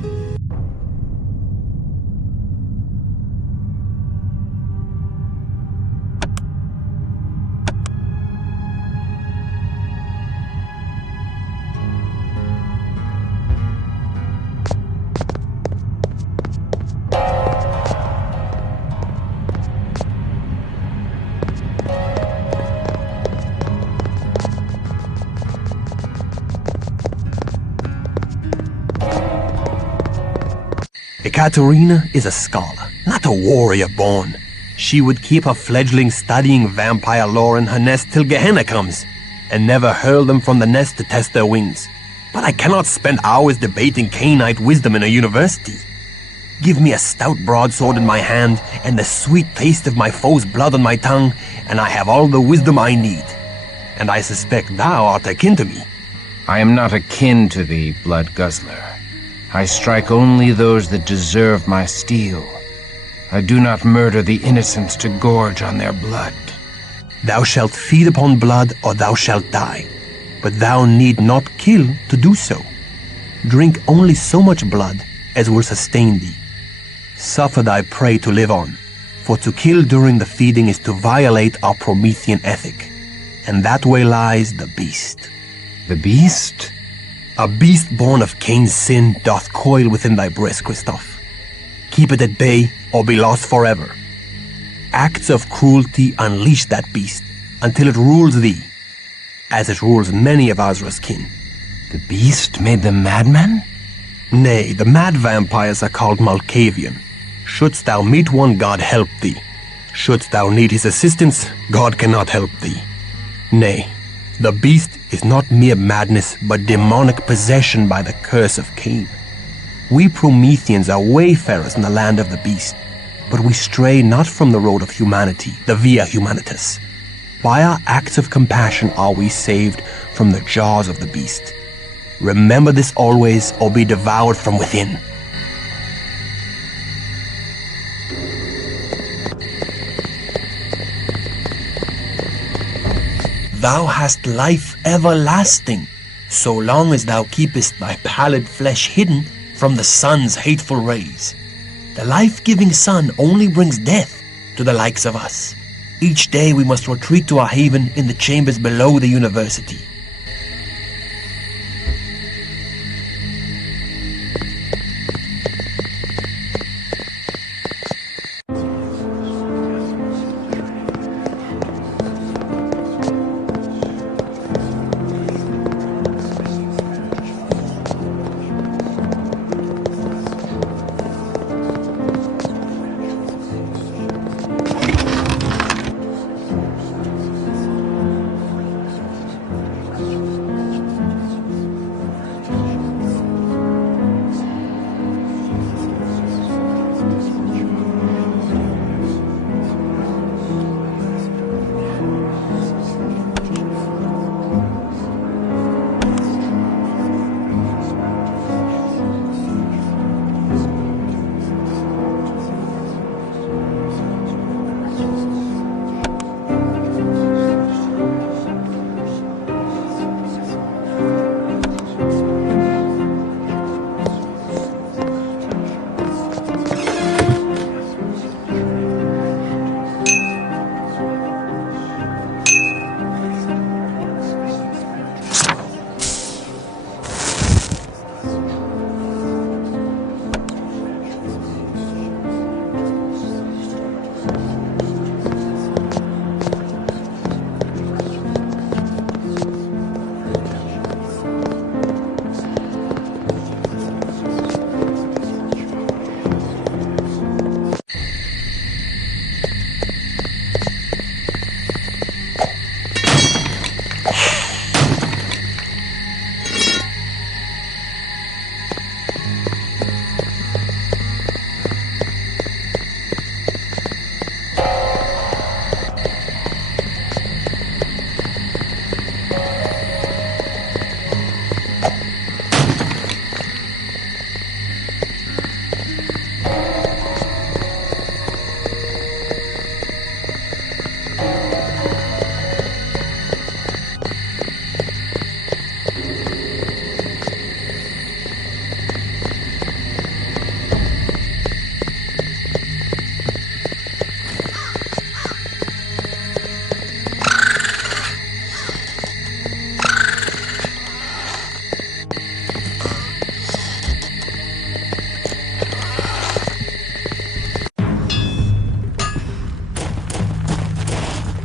Katerina is a scholar, not a warrior born. She would keep her fledglings studying vampire lore in her nest till Gehenna comes, and never hurl them from the nest to test their wings. But I cannot spend hours debating Cainite wisdom in a university. Give me a stout broadsword in my hand, and the sweet taste of my foe's blood on my tongue, and I have all the wisdom I need. And I suspect thou art akin to me. I am not akin to thee, blood guzzler. I strike only those that deserve my steel. I do not murder the innocent to gorge on their blood. Thou shalt feed upon blood, or thou shalt die. But thou need not kill to do so. Drink only so much blood as will sustain thee. Suffer thy prey to live on, for to kill during the feeding is to violate our Promethean ethic. And that way lies the beast. The beast? A beast born of Cain's sin doth coil within thy breast, Christoph. Keep it at bay, or be lost forever. Acts of cruelty unleash that beast, until it rules thee, as it rules many of Azra's kin. The beast made them madmen? Nay, the mad vampires are called Malkavian. Shouldst thou meet one, God help thee. Shouldst thou need his assistance, God cannot help thee. Nay, the beast is not mere madness, but demonic possession by the curse of Cain. We Prometheans are wayfarers in the land of the beast, but we stray not from the road of humanity, the Via Humanitas. By our acts of compassion are we saved from the jaws of the beast. Remember this always, or be devoured from within. Thou hast life everlasting, so long as thou keepest thy pallid flesh hidden from the sun's hateful rays. The life-giving sun only brings death to the likes of us. Each day we must retreat to our haven in the chambers below the university.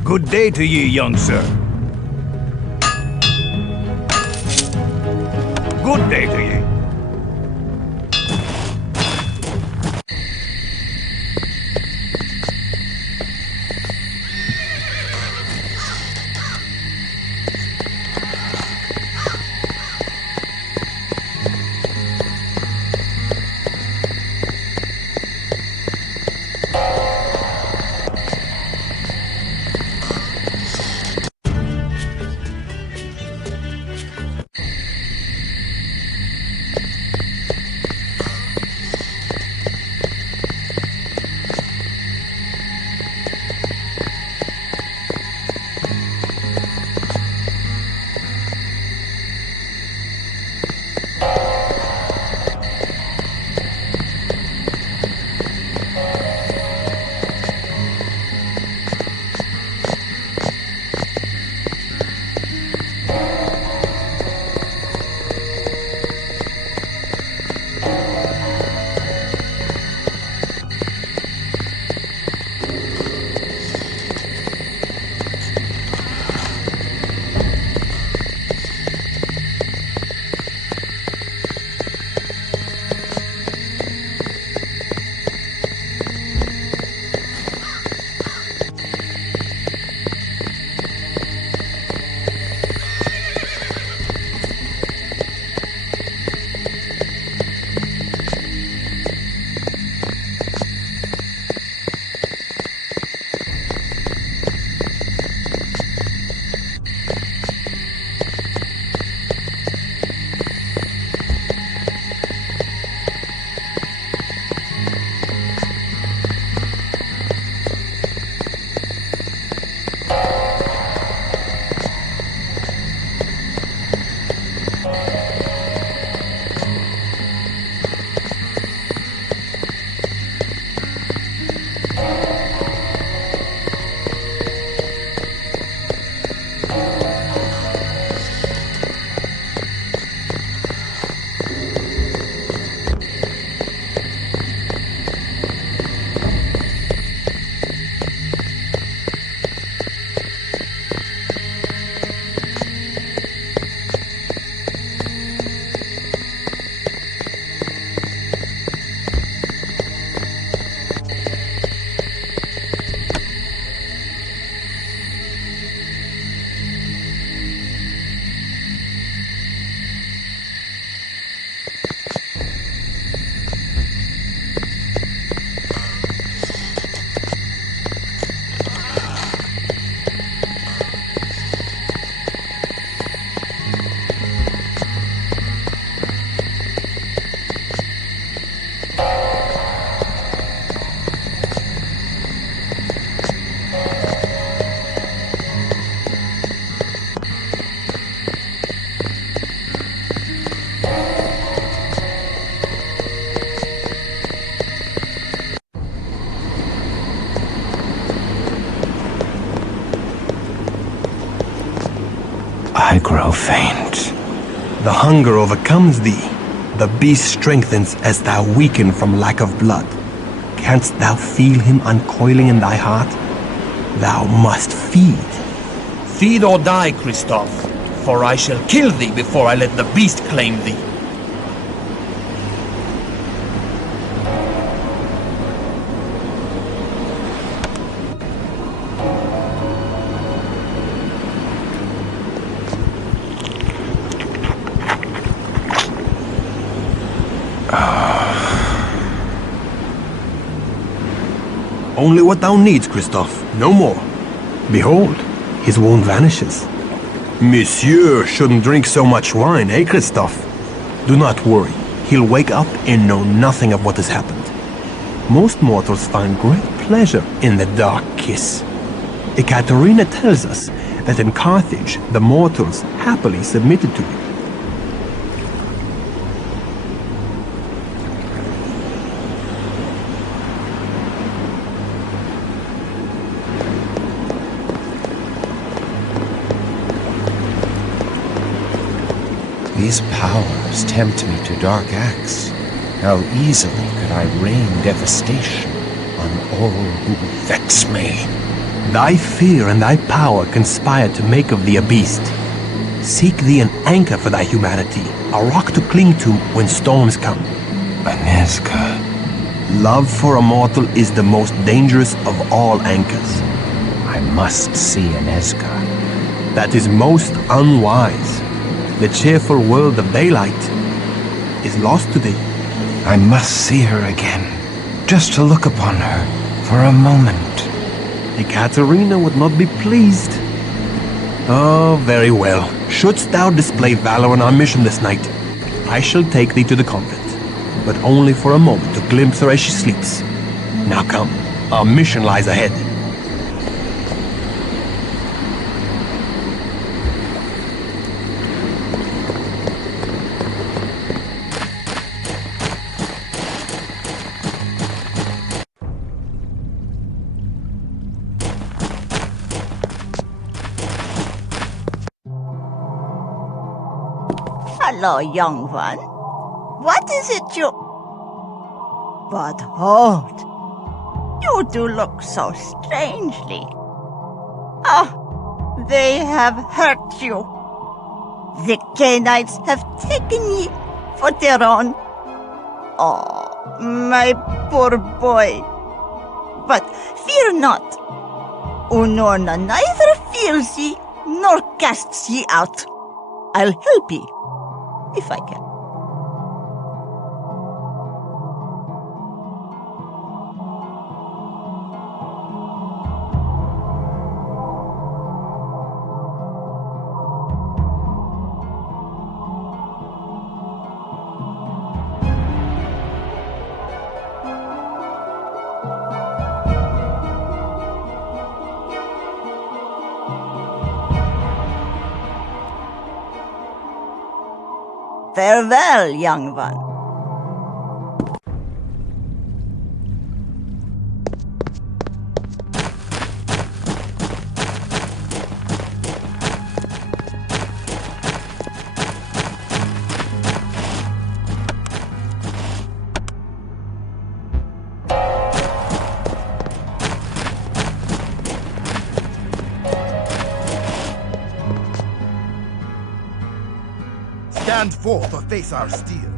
Good day to ye, young sir. Good day to ye. I grow faint. The hunger overcomes thee. The beast strengthens as thou weaken from lack of blood. Canst thou feel him uncoiling in thy heart? Thou must feed. Feed or die, Christoph, for I shall kill thee before I let the beast claim thee. Only what thou needs, Christoph, no more. Behold, his wound vanishes. Monsieur shouldn't drink so much wine, eh, Christoph? Do not worry, he'll wake up and know nothing of what has happened. Most mortals find great pleasure in the dark kiss. Ekaterina tells us that in Carthage, the mortals happily submitted to it. These powers tempt me to dark acts. How easily could I rain devastation on all who vex me? Thy fear and thy power conspire to make of thee a beast. Seek thee an anchor for thy humanity, a rock to cling to when storms come. Anezka. Love for a mortal is the most dangerous of all anchors. I must see Anezka. That is most unwise. The cheerful world of daylight is lost to thee. I must see her again, just to look upon her for a moment. Ekaterina would not be pleased. Oh, very well. Shouldst thou display valor on our mission this night, I shall take thee to the convent, but only for a moment to glimpse her as she sleeps. Now come, our mission lies ahead. Hello, young one. What is it you... But hold. You do look so strangely. Oh, they have hurt you. The Canaanites have taken ye for their own. Oh, my poor boy. But fear not. Unorna neither fears ye nor casts ye out. I'll help ye, if I can. Farewell, young one. Stand forth or face our steel.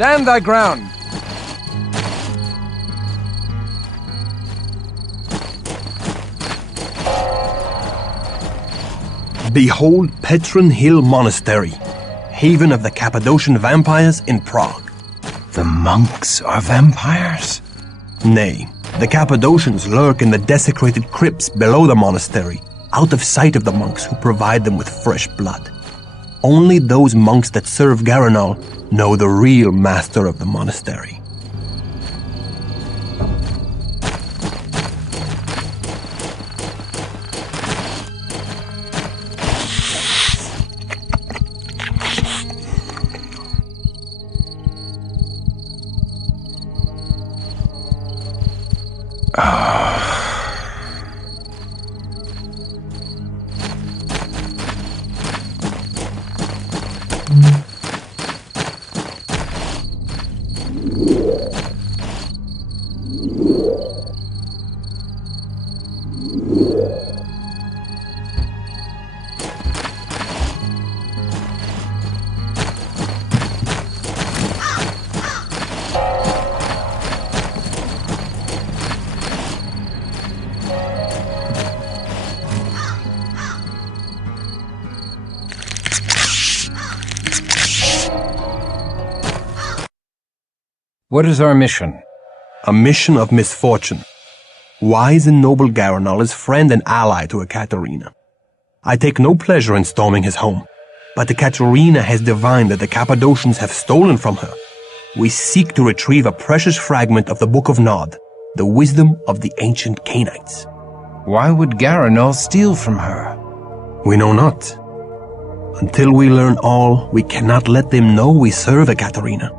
Stand thy ground! Behold Petrin Hill Monastery, haven of the Cappadocian vampires in Prague. The monks are vampires? Nay, The Cappadocians lurk in the desecrated crypts below the monastery, out of sight of the monks who provide them with fresh blood. Only those monks that serve Garanal know the real master of the monastery. What is our mission? A mission of misfortune. Wise and noble Garanal is friend and ally to Ekaterina. I take no pleasure in storming his home, but Ekaterina has divined that the Cappadocians have stolen from her. We seek to retrieve a precious fragment of the Book of Nod, the wisdom of the ancient Canaanites. Why would Garanal steal from her? We know not. Until we learn all, we cannot let them know we serve Ekaterina.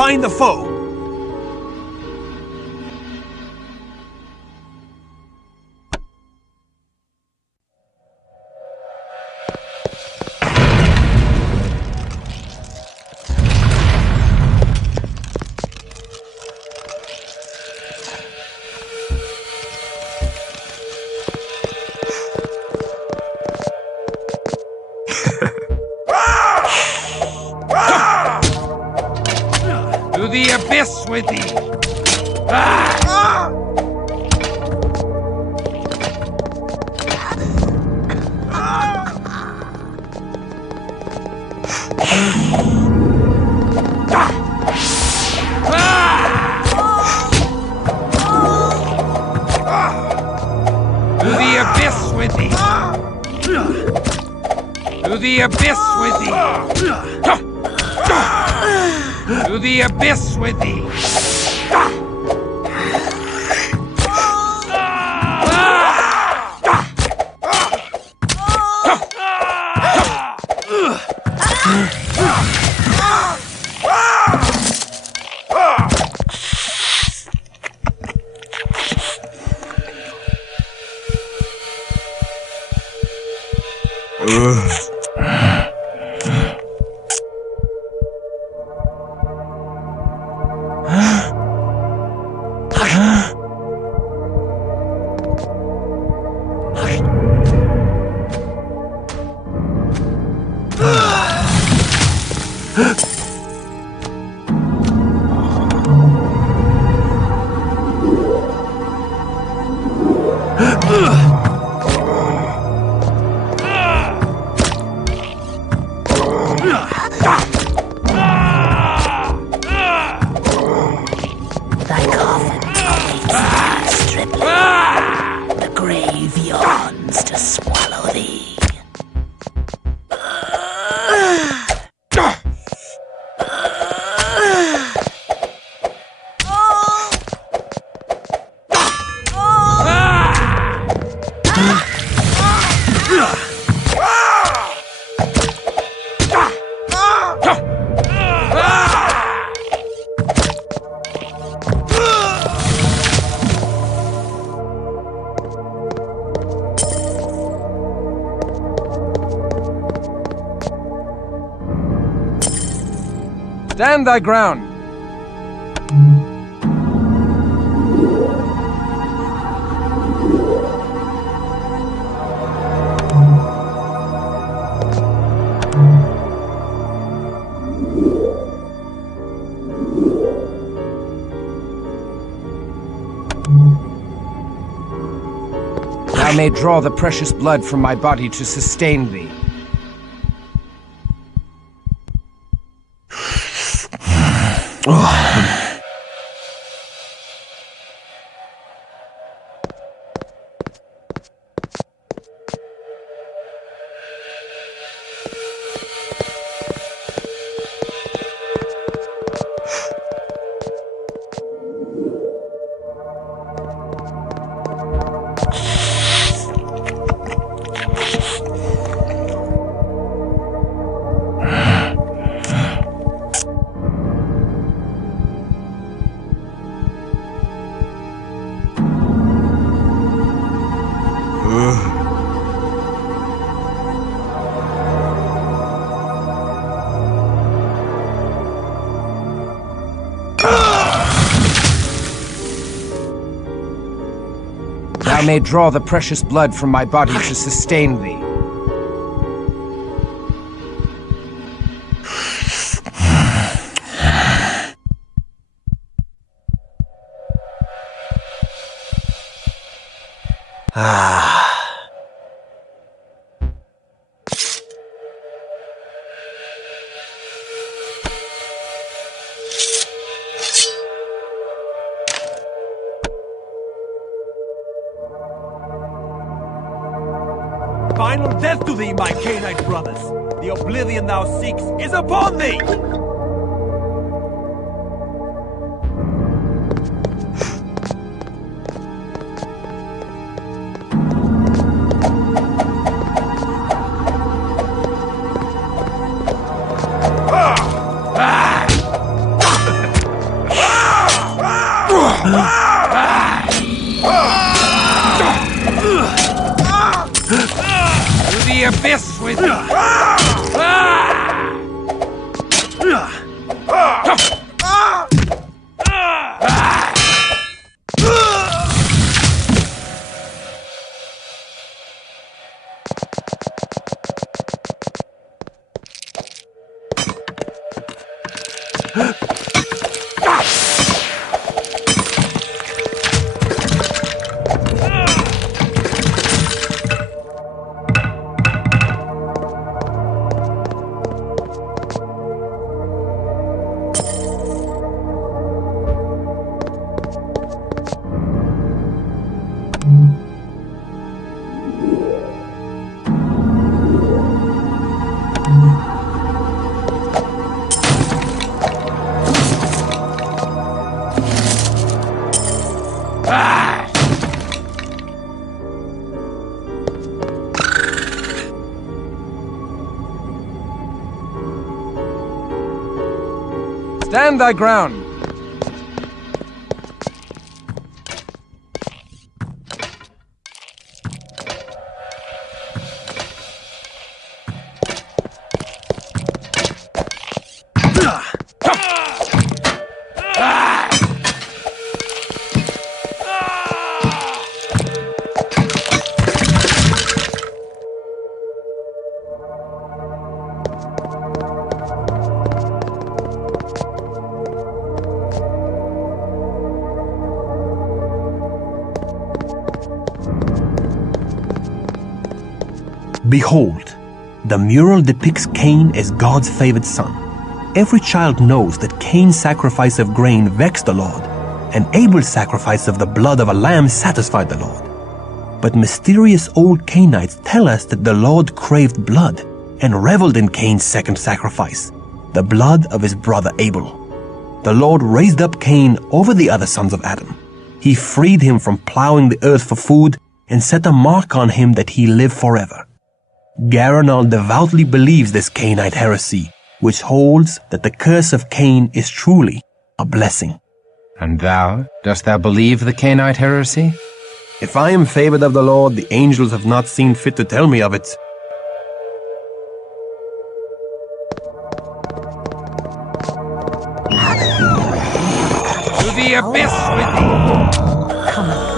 find the foe. To the abyss with thee! To the abyss with thee! To the abyss with thee! To the abyss with thee! Thy coffin awaits thee, stripling. The grave yawns to swallow thee. Stand thy ground! Thou may draw the precious blood from my body to sustain thee. Thou may draw the precious blood from my body to sustain thee. Final death to thee, my Canaanite brothers! The oblivion thou seeks is upon thee! To the abyss with you! Stand thy ground! Behold, the mural depicts Cain as God's favored son. Every child knows that Cain's sacrifice of grain vexed the Lord, and Abel's sacrifice of the blood of a lamb satisfied the Lord. But mysterious old Cainites tell us that the Lord craved blood and reveled in Cain's second sacrifice, the blood of his brother Abel. The Lord raised up Cain over the other sons of Adam. He freed him from plowing the earth for food and set a mark on him that he live forever. Garanal devoutly believes this Cainite heresy, which holds that the curse of Cain is truly a blessing. And thou, dost thou believe the Cainite heresy? If I am favored of the Lord, the angels have not seen fit to tell me of it. To the abyss with thee! Come on.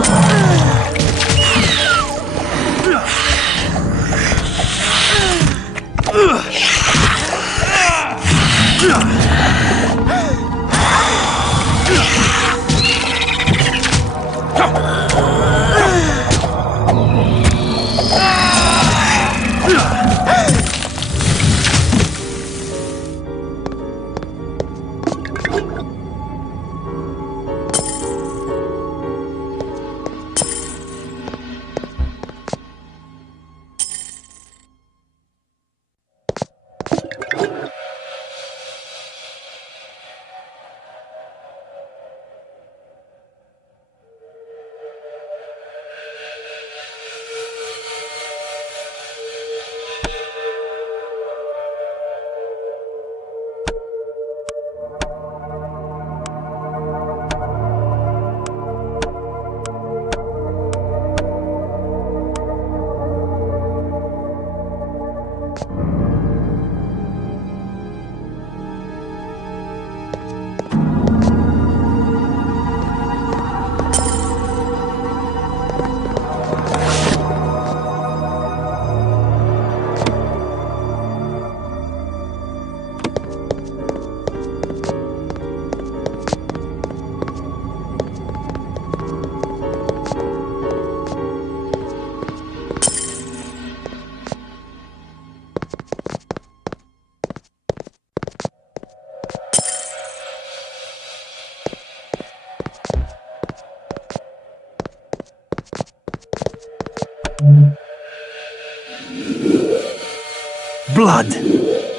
Blood!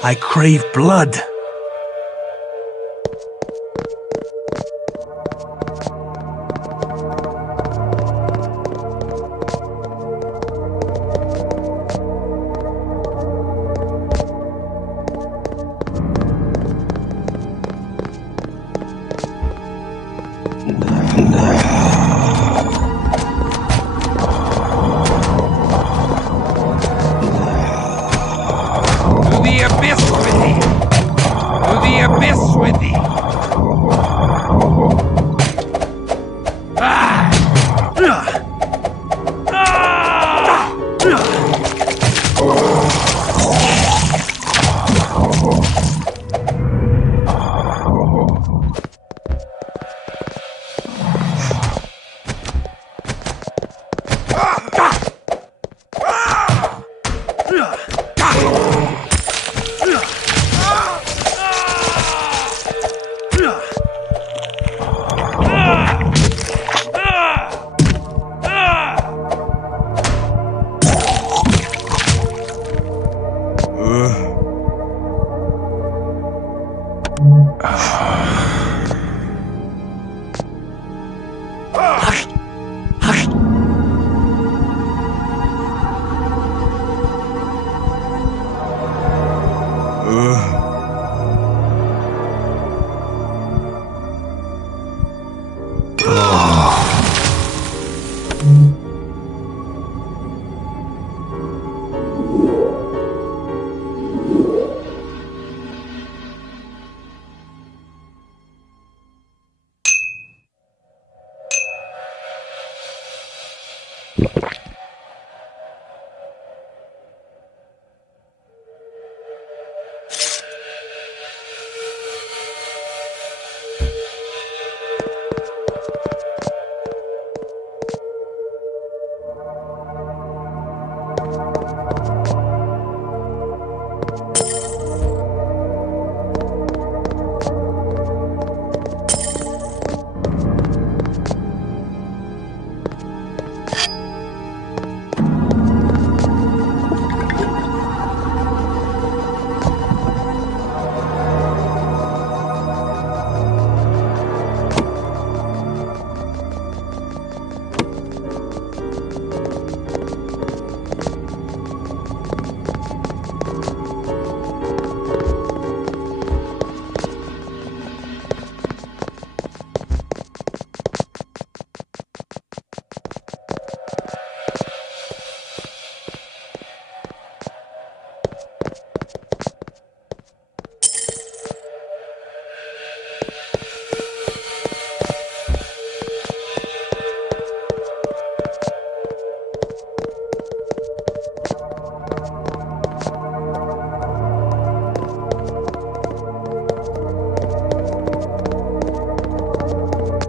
I crave blood!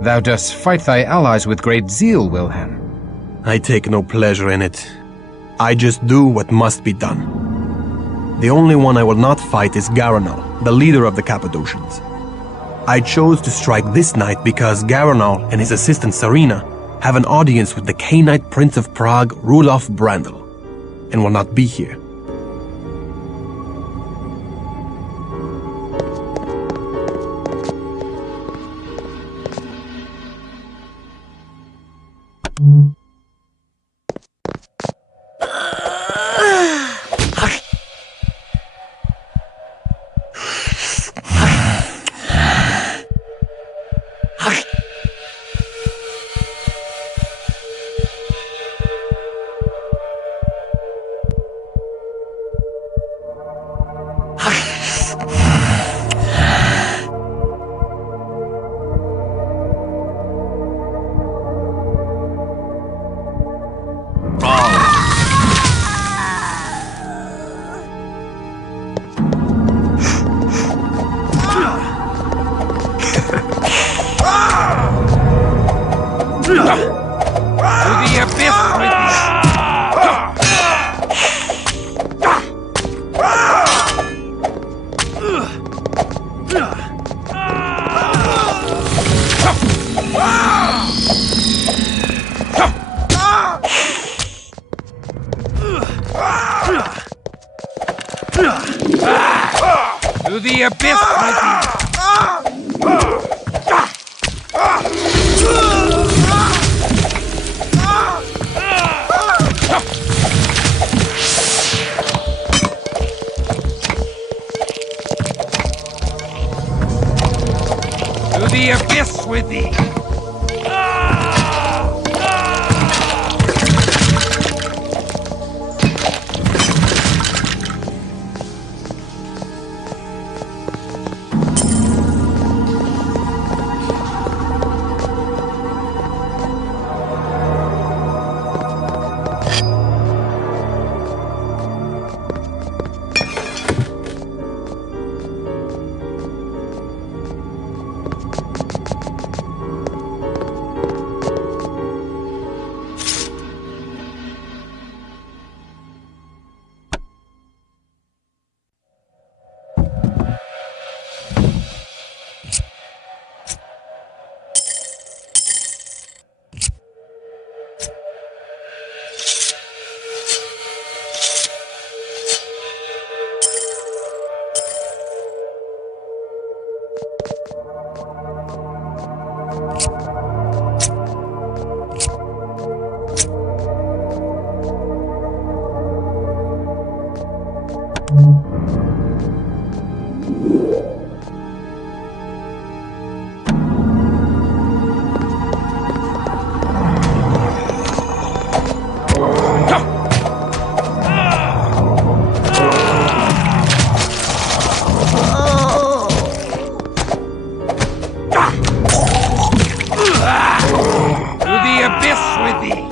Thou dost fight thy allies with great zeal, Wilhelm. I take no pleasure in it. I just do what must be done. The only one I will not fight is Garanal, the leader of the Cappadocians. I chose to strike this night because Garanal and his assistant Sarina have an audience with the Cainite Prince of Prague, Rudolf Brandl, and will not be here. To the abyss with thee! To the abyss with thee! with thee!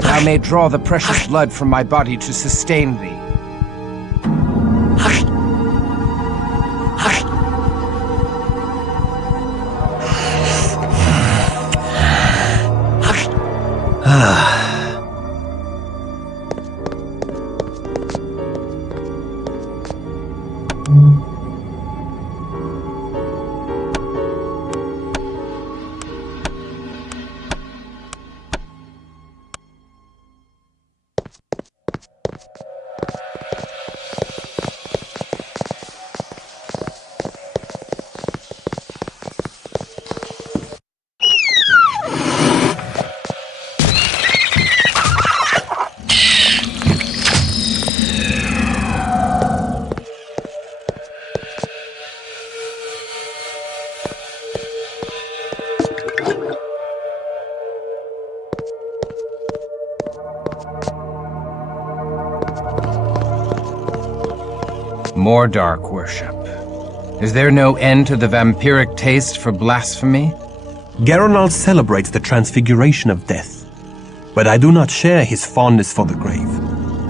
Thou may draw the precious blood from my body to sustain thee. More dark worship. Is there no end to the vampiric taste for blasphemy? Geronald celebrates the transfiguration of death, but I do not share his fondness for the grave.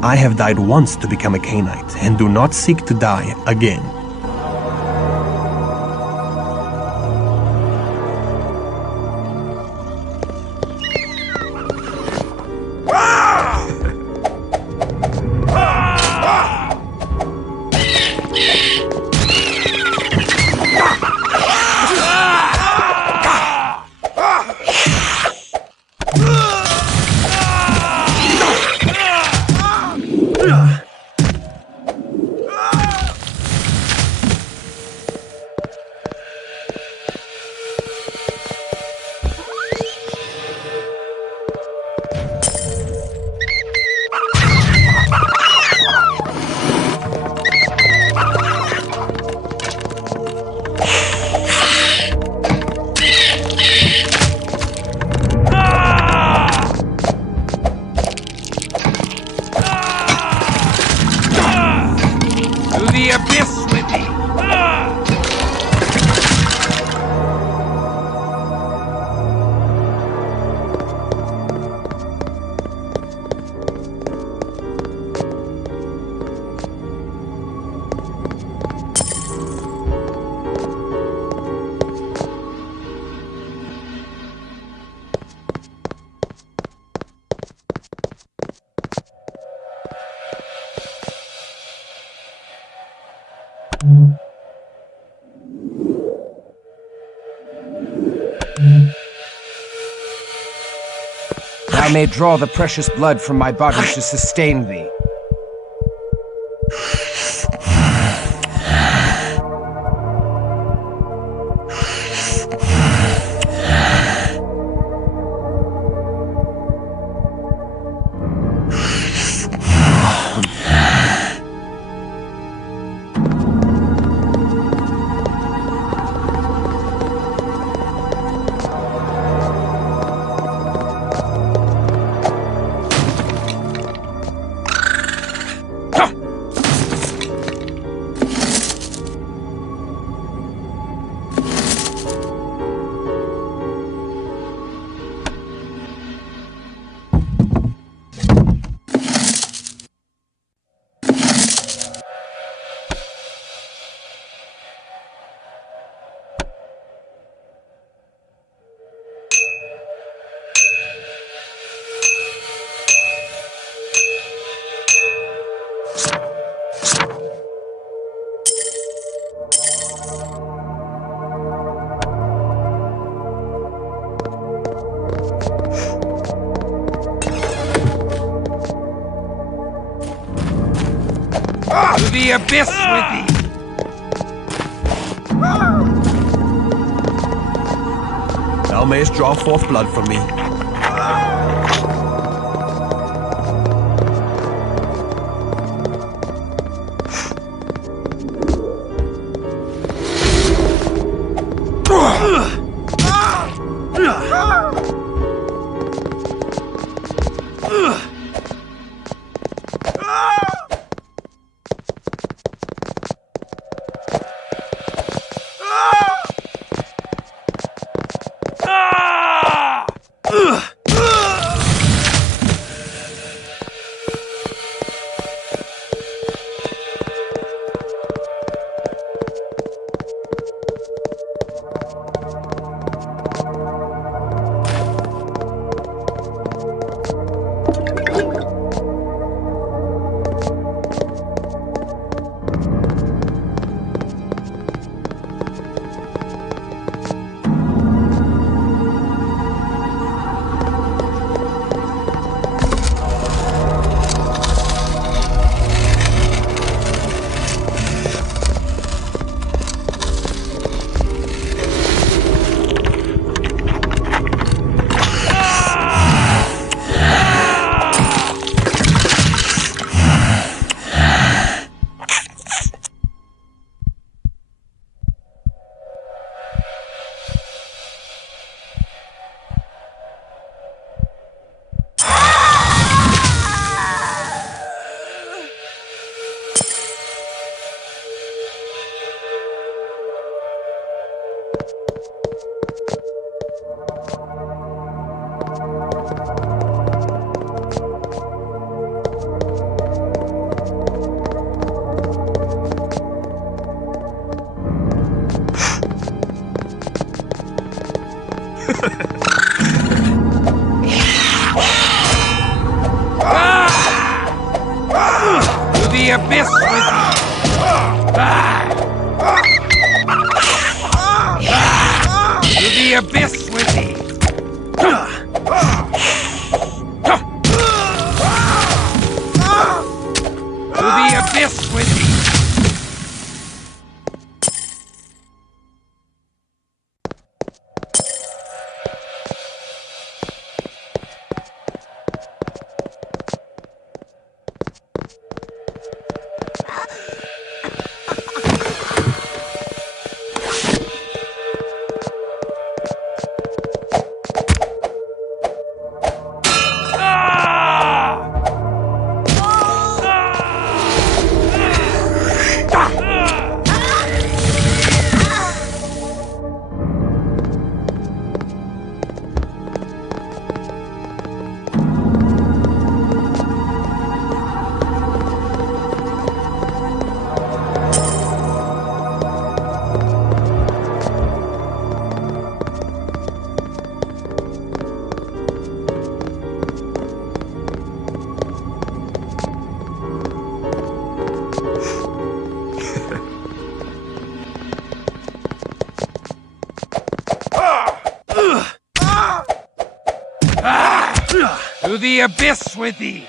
I have died once to become a Cainite, and do not seek to die again. Thou may draw the precious blood from my body to sustain thee. To the abyss with thee! mayest draw forth blood from me. The abyss with to the abyss with thee. To the abyss with thee. To the abyss with thee!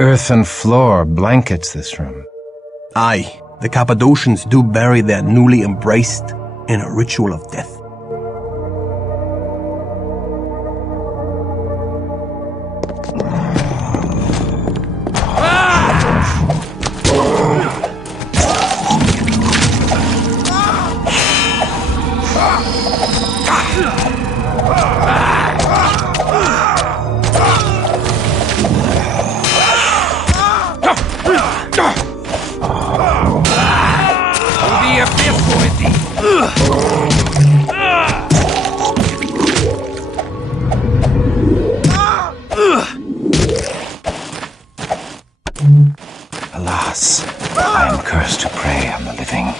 earthen floor blankets this room. Aye, the Cappadocians do bury their newly embraced in a ritual of death. Alas, I am cursed to prey on the living.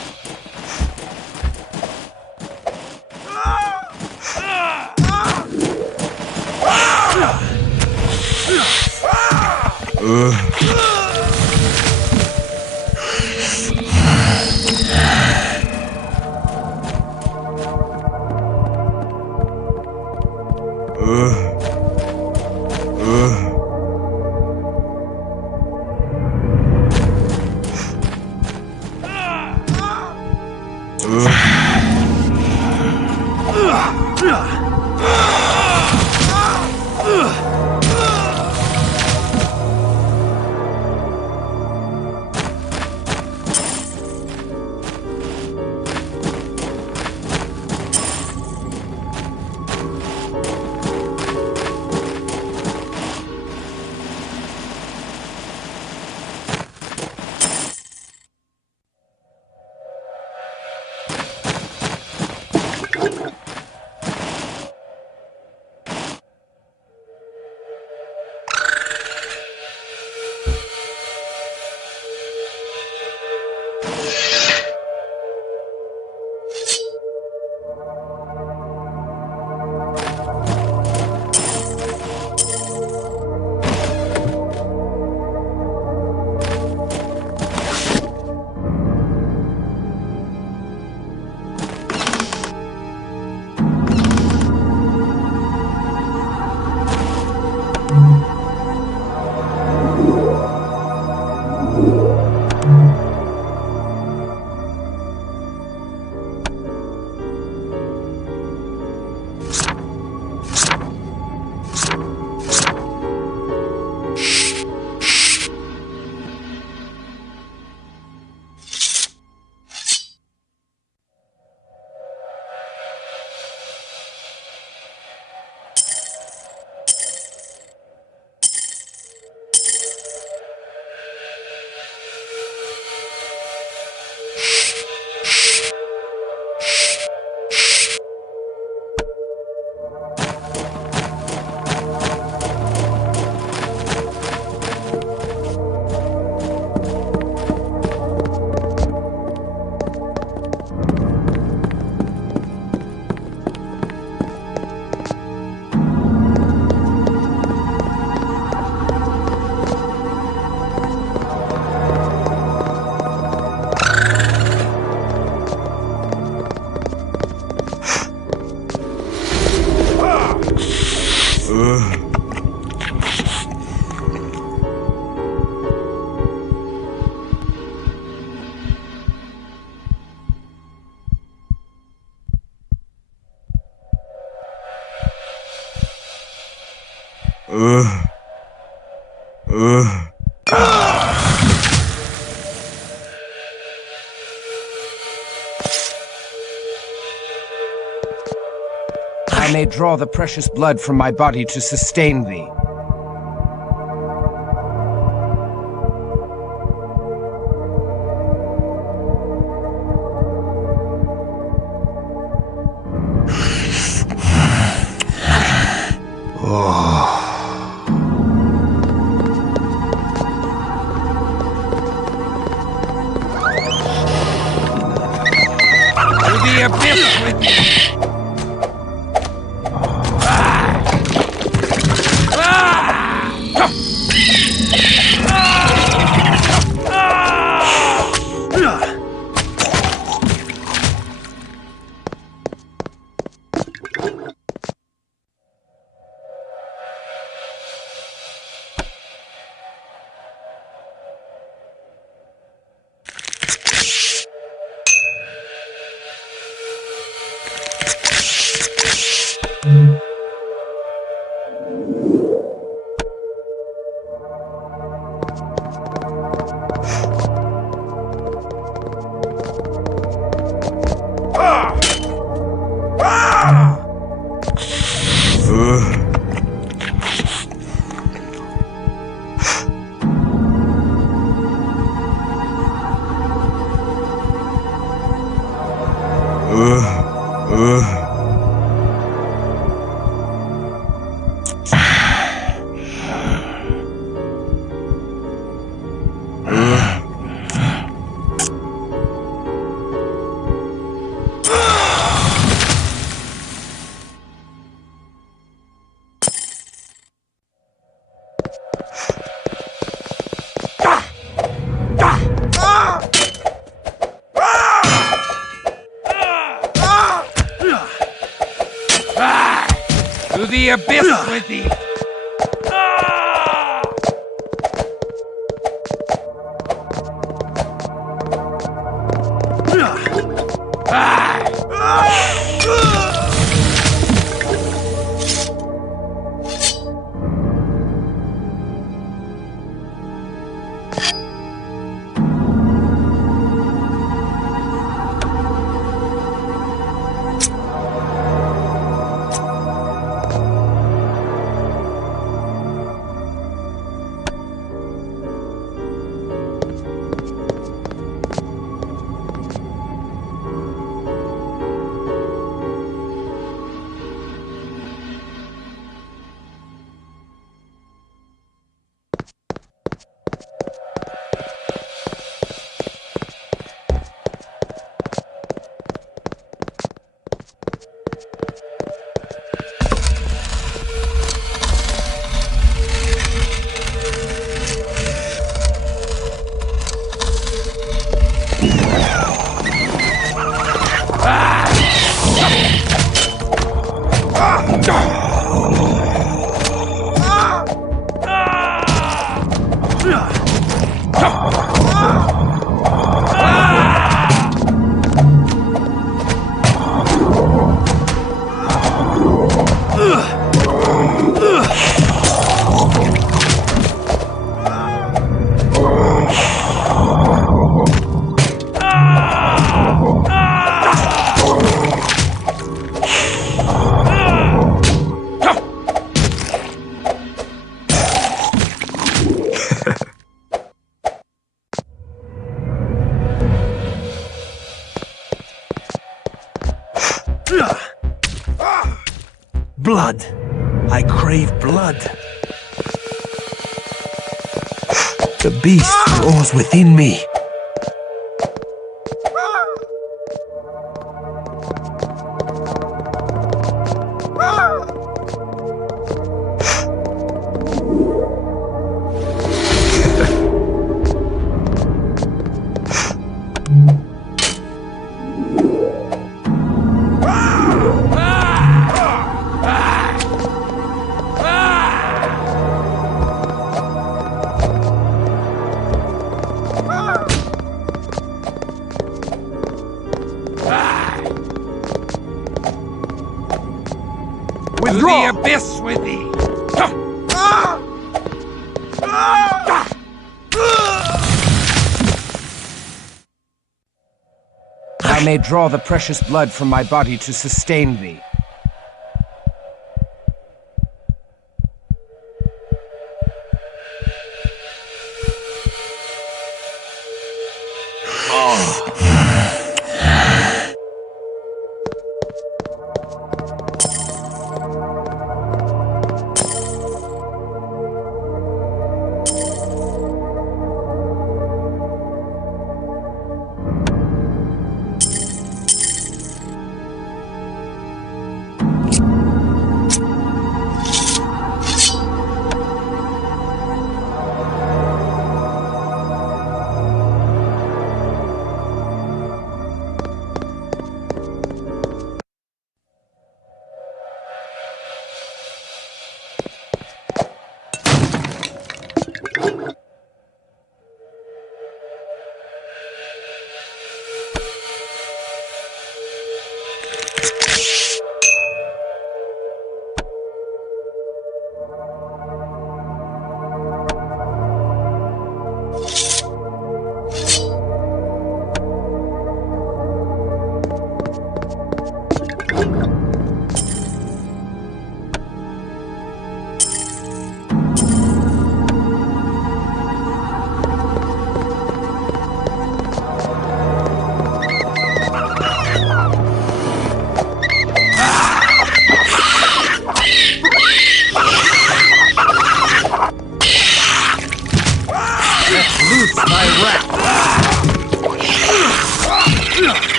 I may draw the precious blood from my body to sustain thee. To the abyss with me! To the abyss with thee! Blood. I crave blood. The beast roars within me. To the abyss with thee! I may draw the precious blood from my body to sustain thee.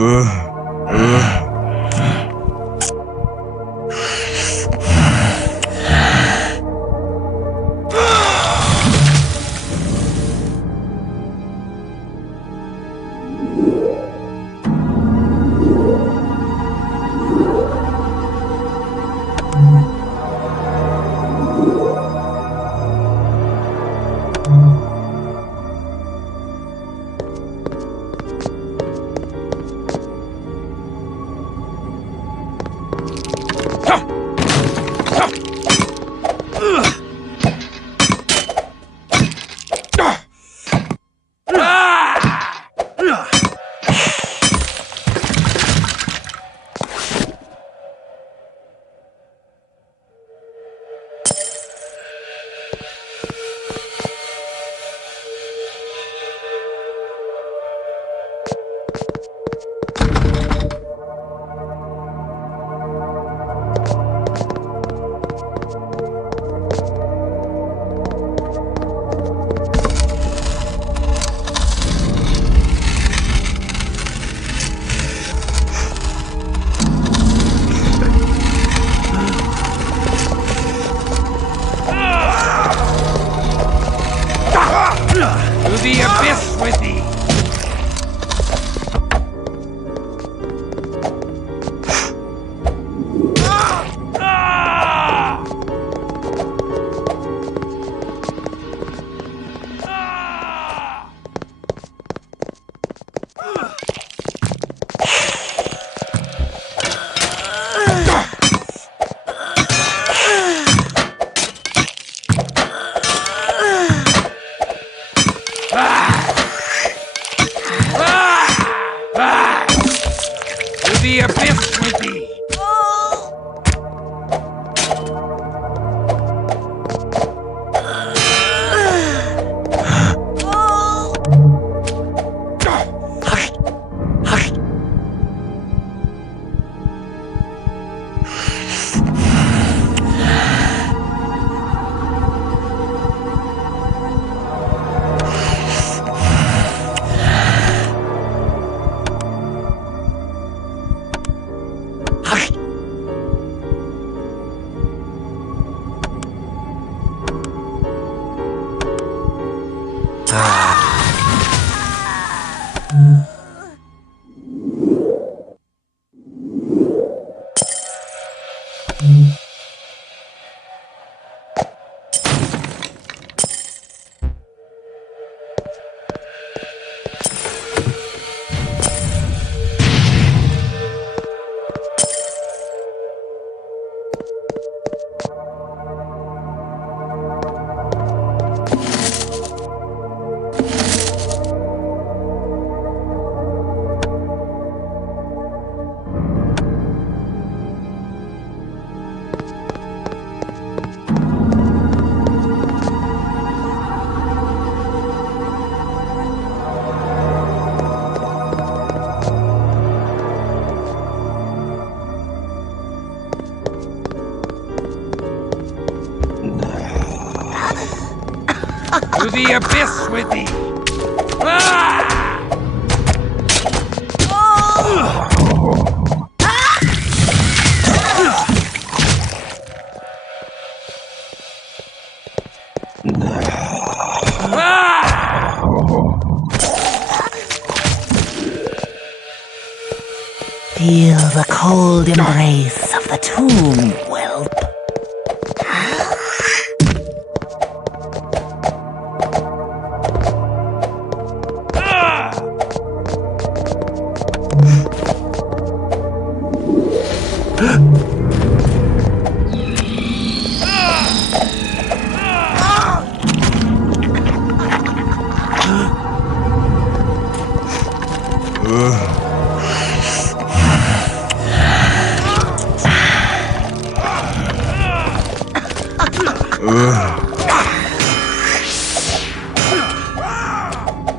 To the abyss with thee! To the abyss with thee! To the abyss with thee! Feel the cold embrace of the tomb, whelp.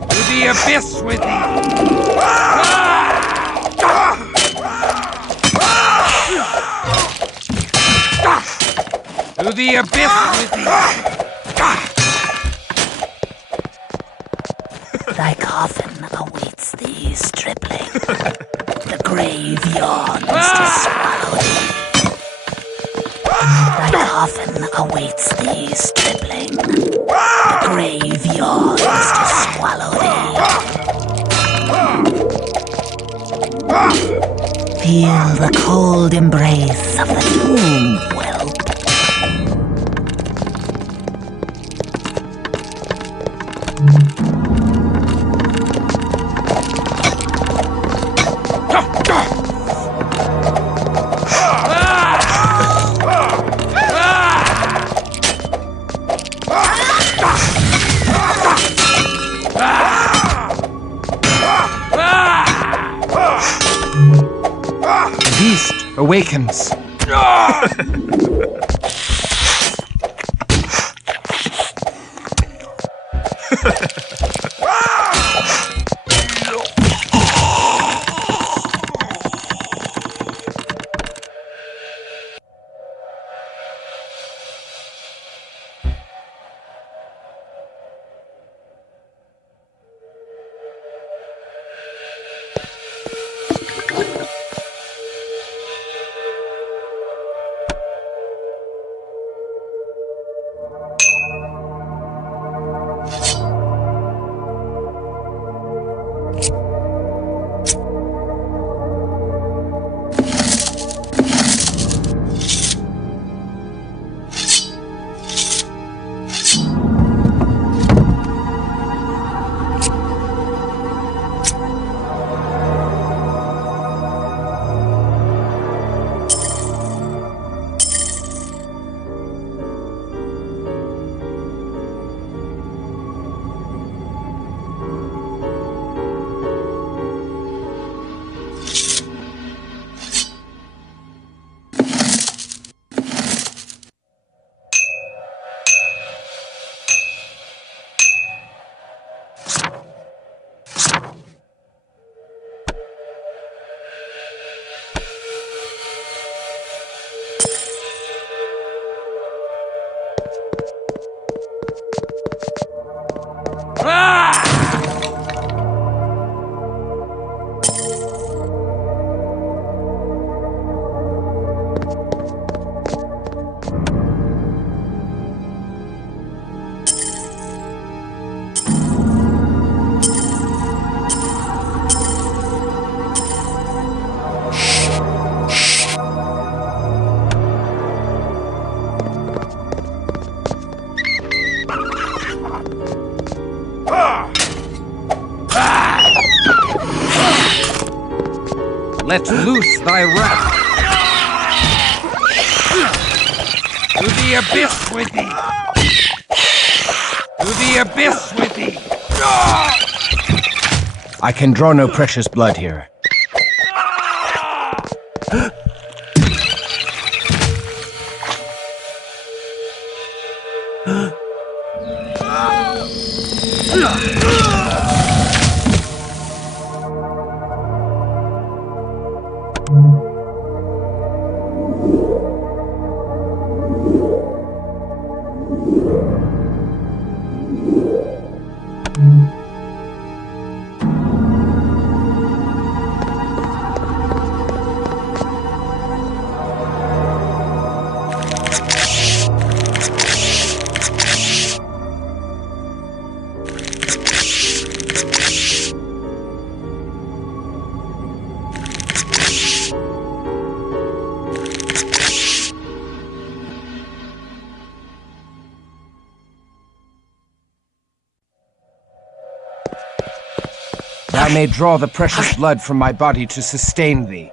To the abyss with thee! To the abyss with thee! Thy coffin awaits thee, stripling. grave yawns to swallow thee. Thy coffin awaits thee, stripling. The grave yawns to swallow thee. Feel the cold embrace of the tomb, whelp. The beast awakens. Let loose thy wrath. To the abyss with thee. To the abyss with thee. I can draw no precious blood here. Thou may draw the precious blood from my body to sustain thee.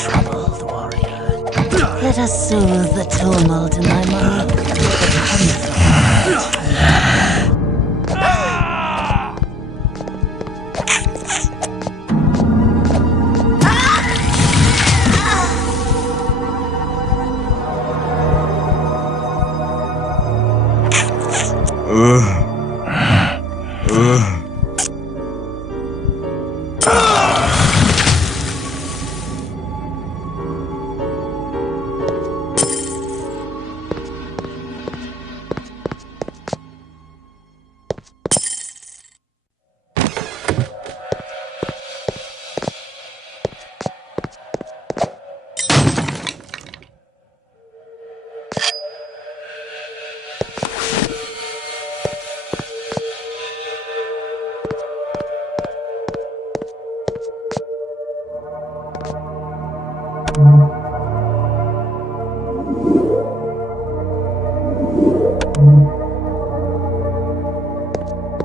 troubled, warrior. Let us soothe the tumult in thy mind.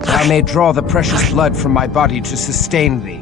I may draw the precious blood from my body to sustain thee.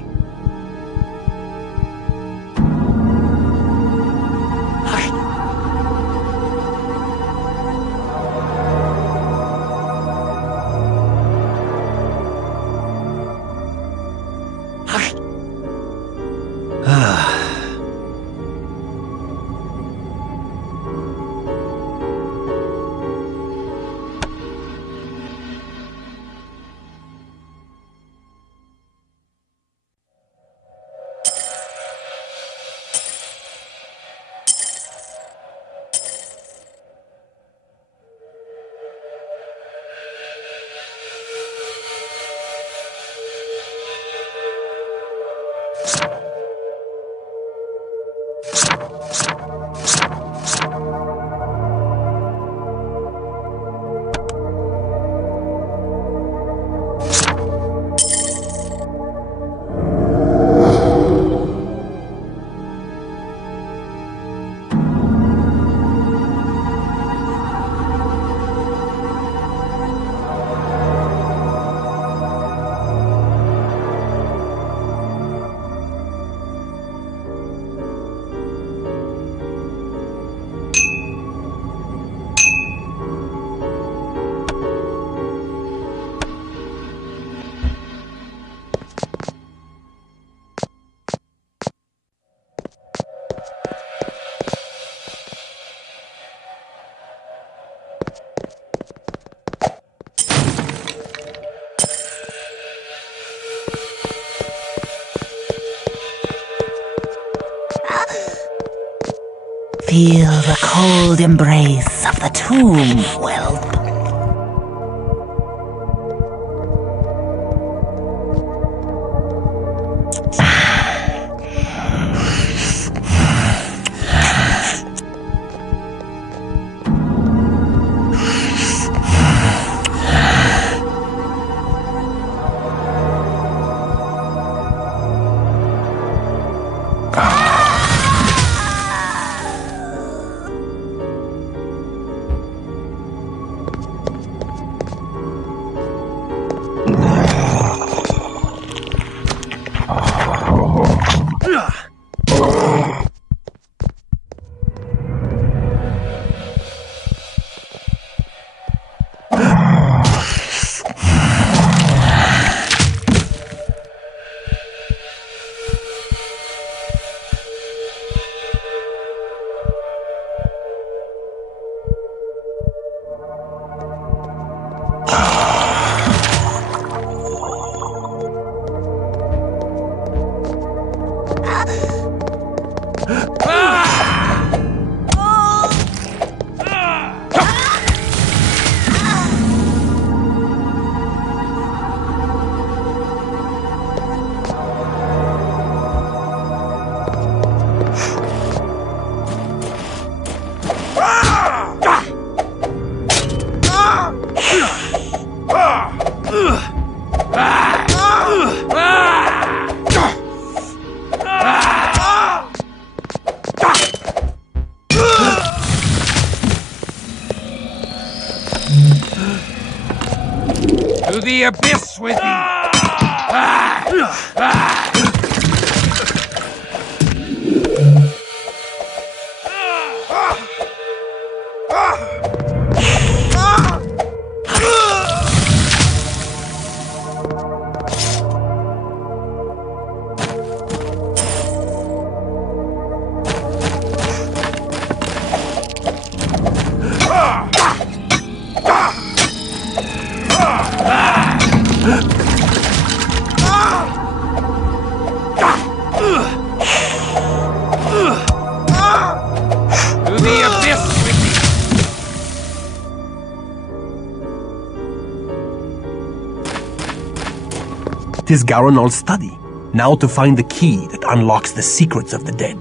Feel the cold embrace of the tomb, whelp. To the abyss with thee! is Garonal's study. Now to find the key that unlocks the secrets of the dead.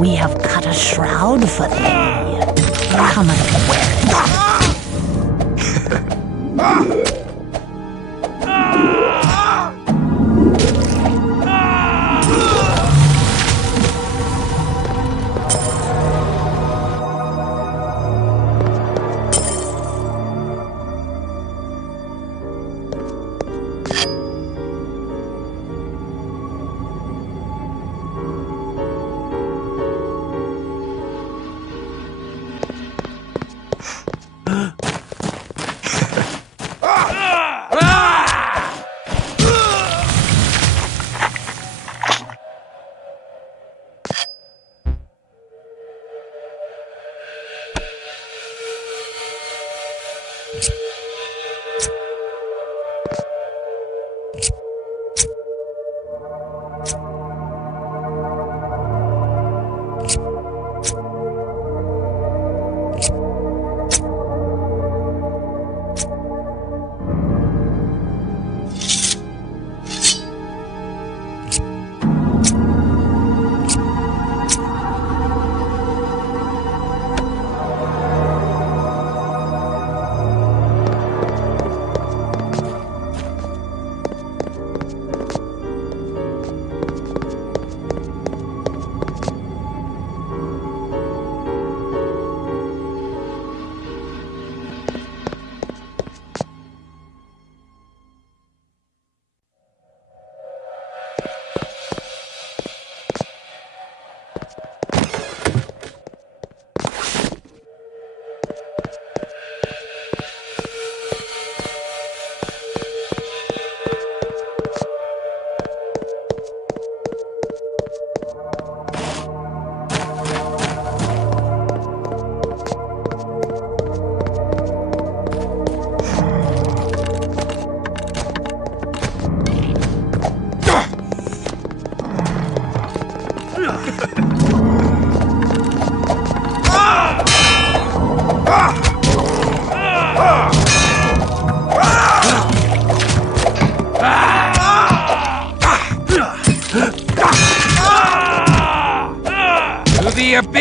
We have cut a shroud for thee. Come and wear it.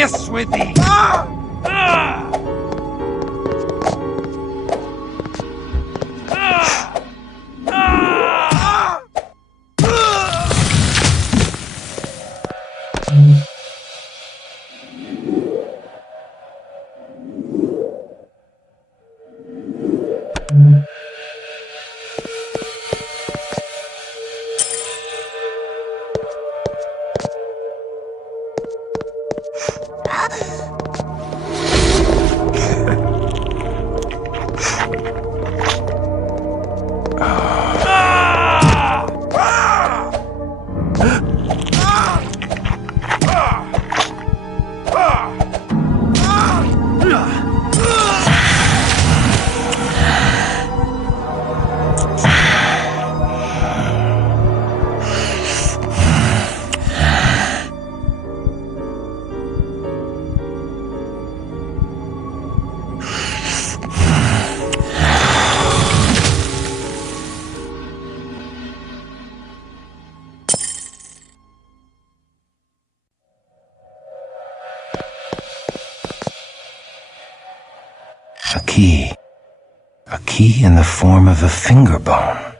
piss with thee! A key in the form of a finger bone.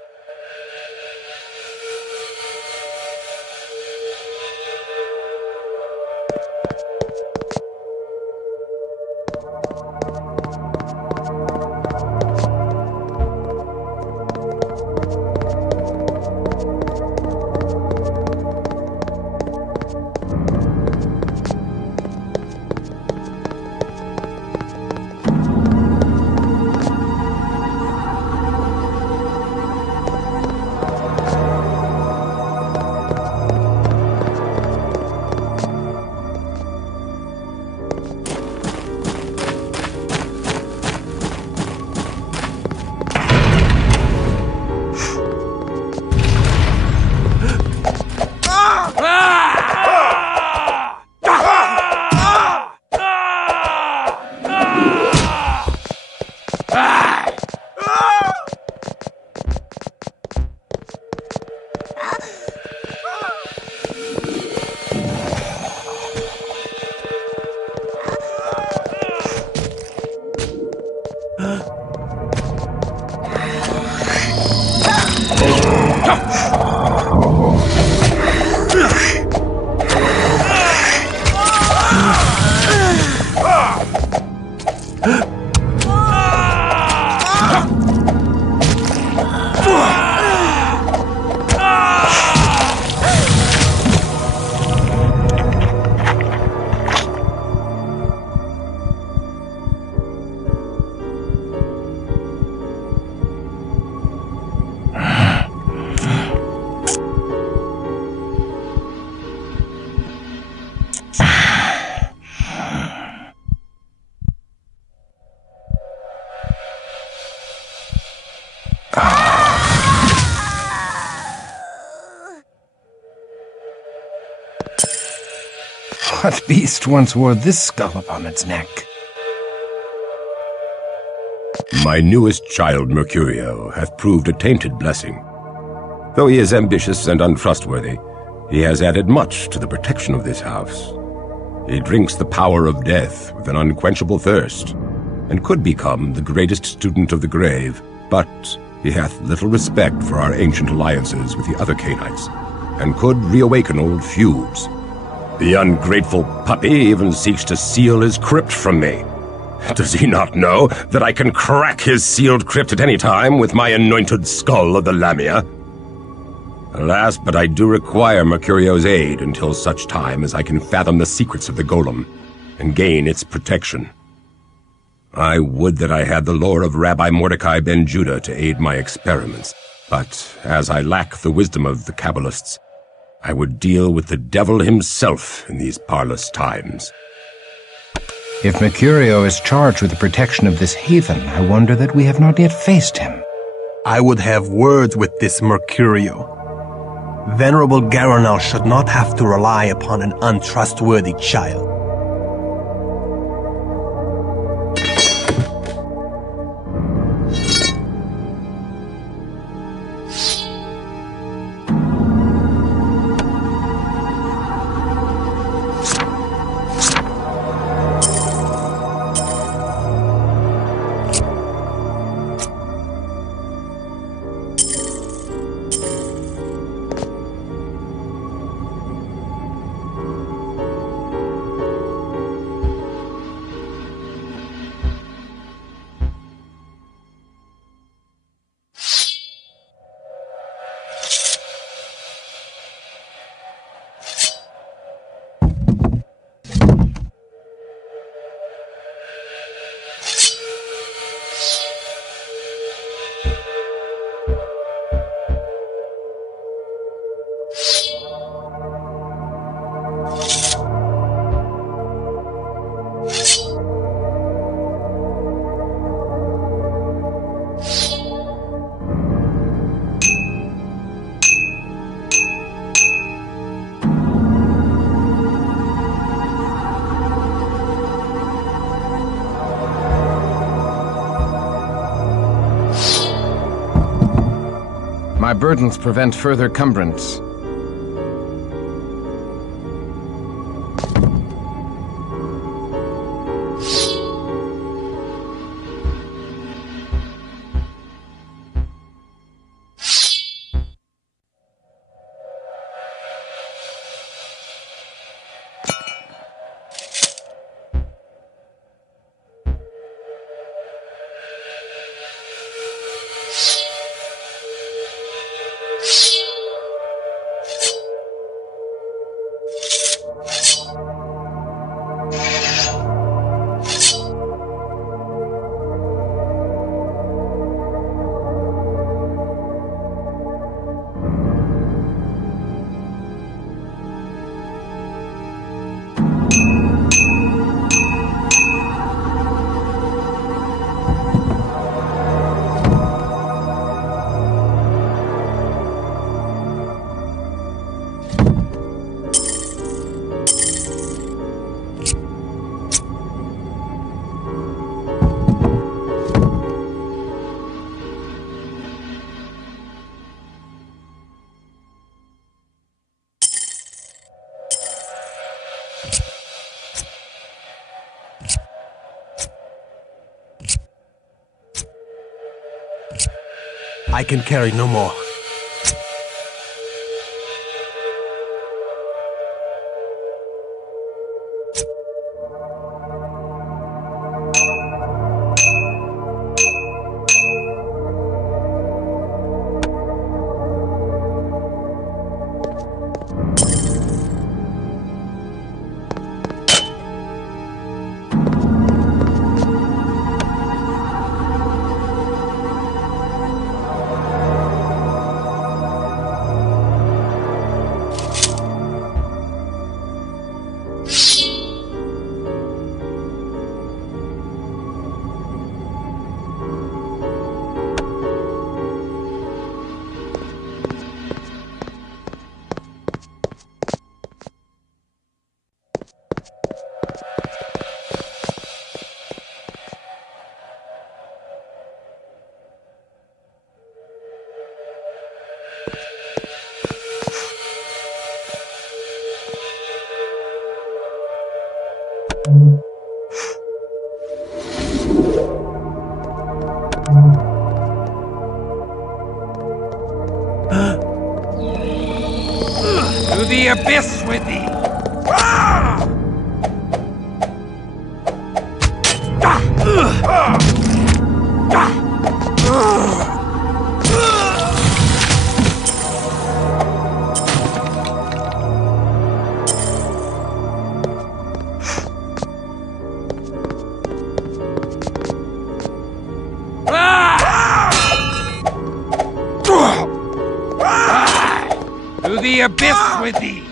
What beast once wore this skull upon its neck? My newest child, Mercurio, hath proved a tainted blessing. Though he is ambitious and untrustworthy, he has added much to the protection of this house. He drinks the power of death with an unquenchable thirst, and could become the greatest student of the grave, but he hath little respect for our ancient alliances with the other Canaanites, and could reawaken old feuds. The ungrateful puppy even seeks to seal his crypt from me. Does he not know that I can crack his sealed crypt at any time with my anointed skull of the Lamia? Alas, but I do require Mercurio's aid until such time as I can fathom the secrets of the golem and gain its protection. I would that I had the lore of Rabbi Mordecai ben Judah to aid my experiments, but as I lack the wisdom of the Kabbalists, I would deal with the devil himself in these parlous times. If Mercurio is charged with the protection of this haven, I wonder that we have not yet faced him. I would have words with this Mercurio. Venerable Garanal should not have to rely upon an untrustworthy child. burdens prevent further cumbrance. I can carry no more. To the abyss with thee! To the abyss with thee!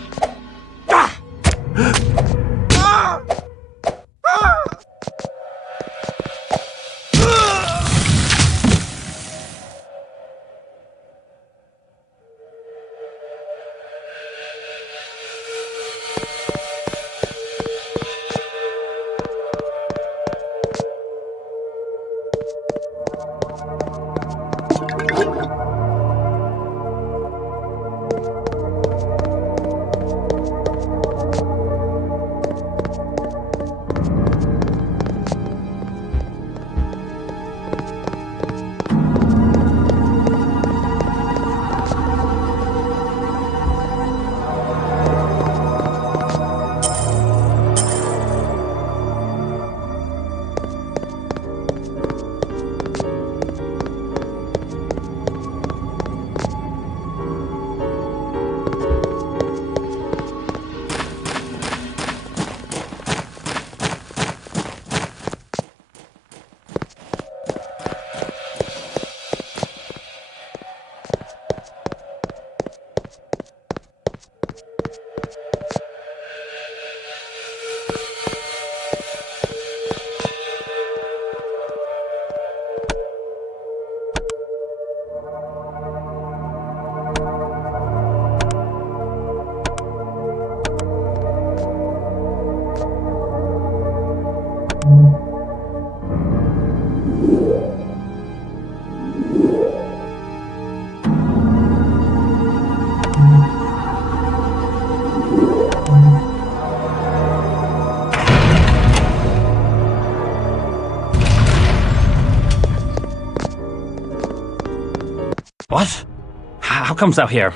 comes thou here?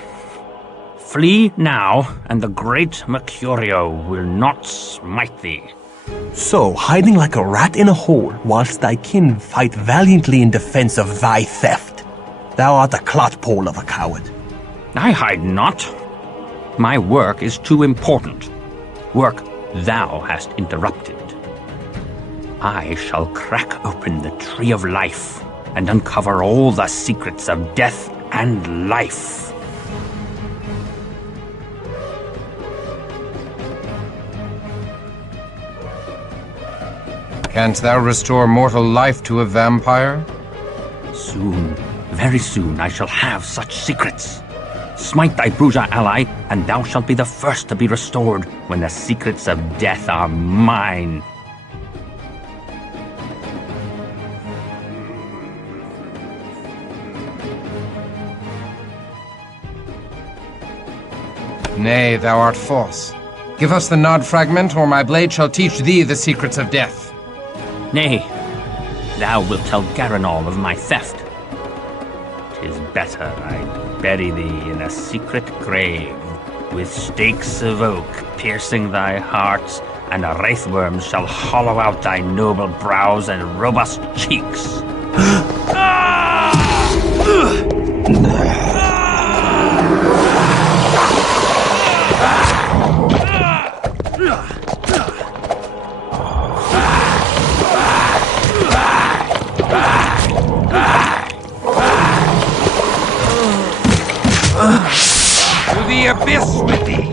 Flee now, and the great Mercurio will not smite thee. So, hiding like a rat in a hole, whilst thy kin fight valiantly in defense of thy theft. Thou art a clotpole of a coward. I hide not. My work is too important. Work thou hast interrupted. I shall crack open the tree of life and uncover all the secrets of death and life. Canst thou restore mortal life to a vampire? Soon, very soon, I shall have such secrets. Smite thy Bruja ally, and thou shalt be the first to be restored when the secrets of death are mine. Nay, thou art false. Give us the nod fragment, or my blade shall teach thee the secrets of death. Nay, thou wilt tell Garanol of my theft. 'Tis better I bury thee in a secret grave, with stakes of oak piercing thy heart, and a wraithworm shall hollow out thy noble brows and robust cheeks. To the abyss with thee!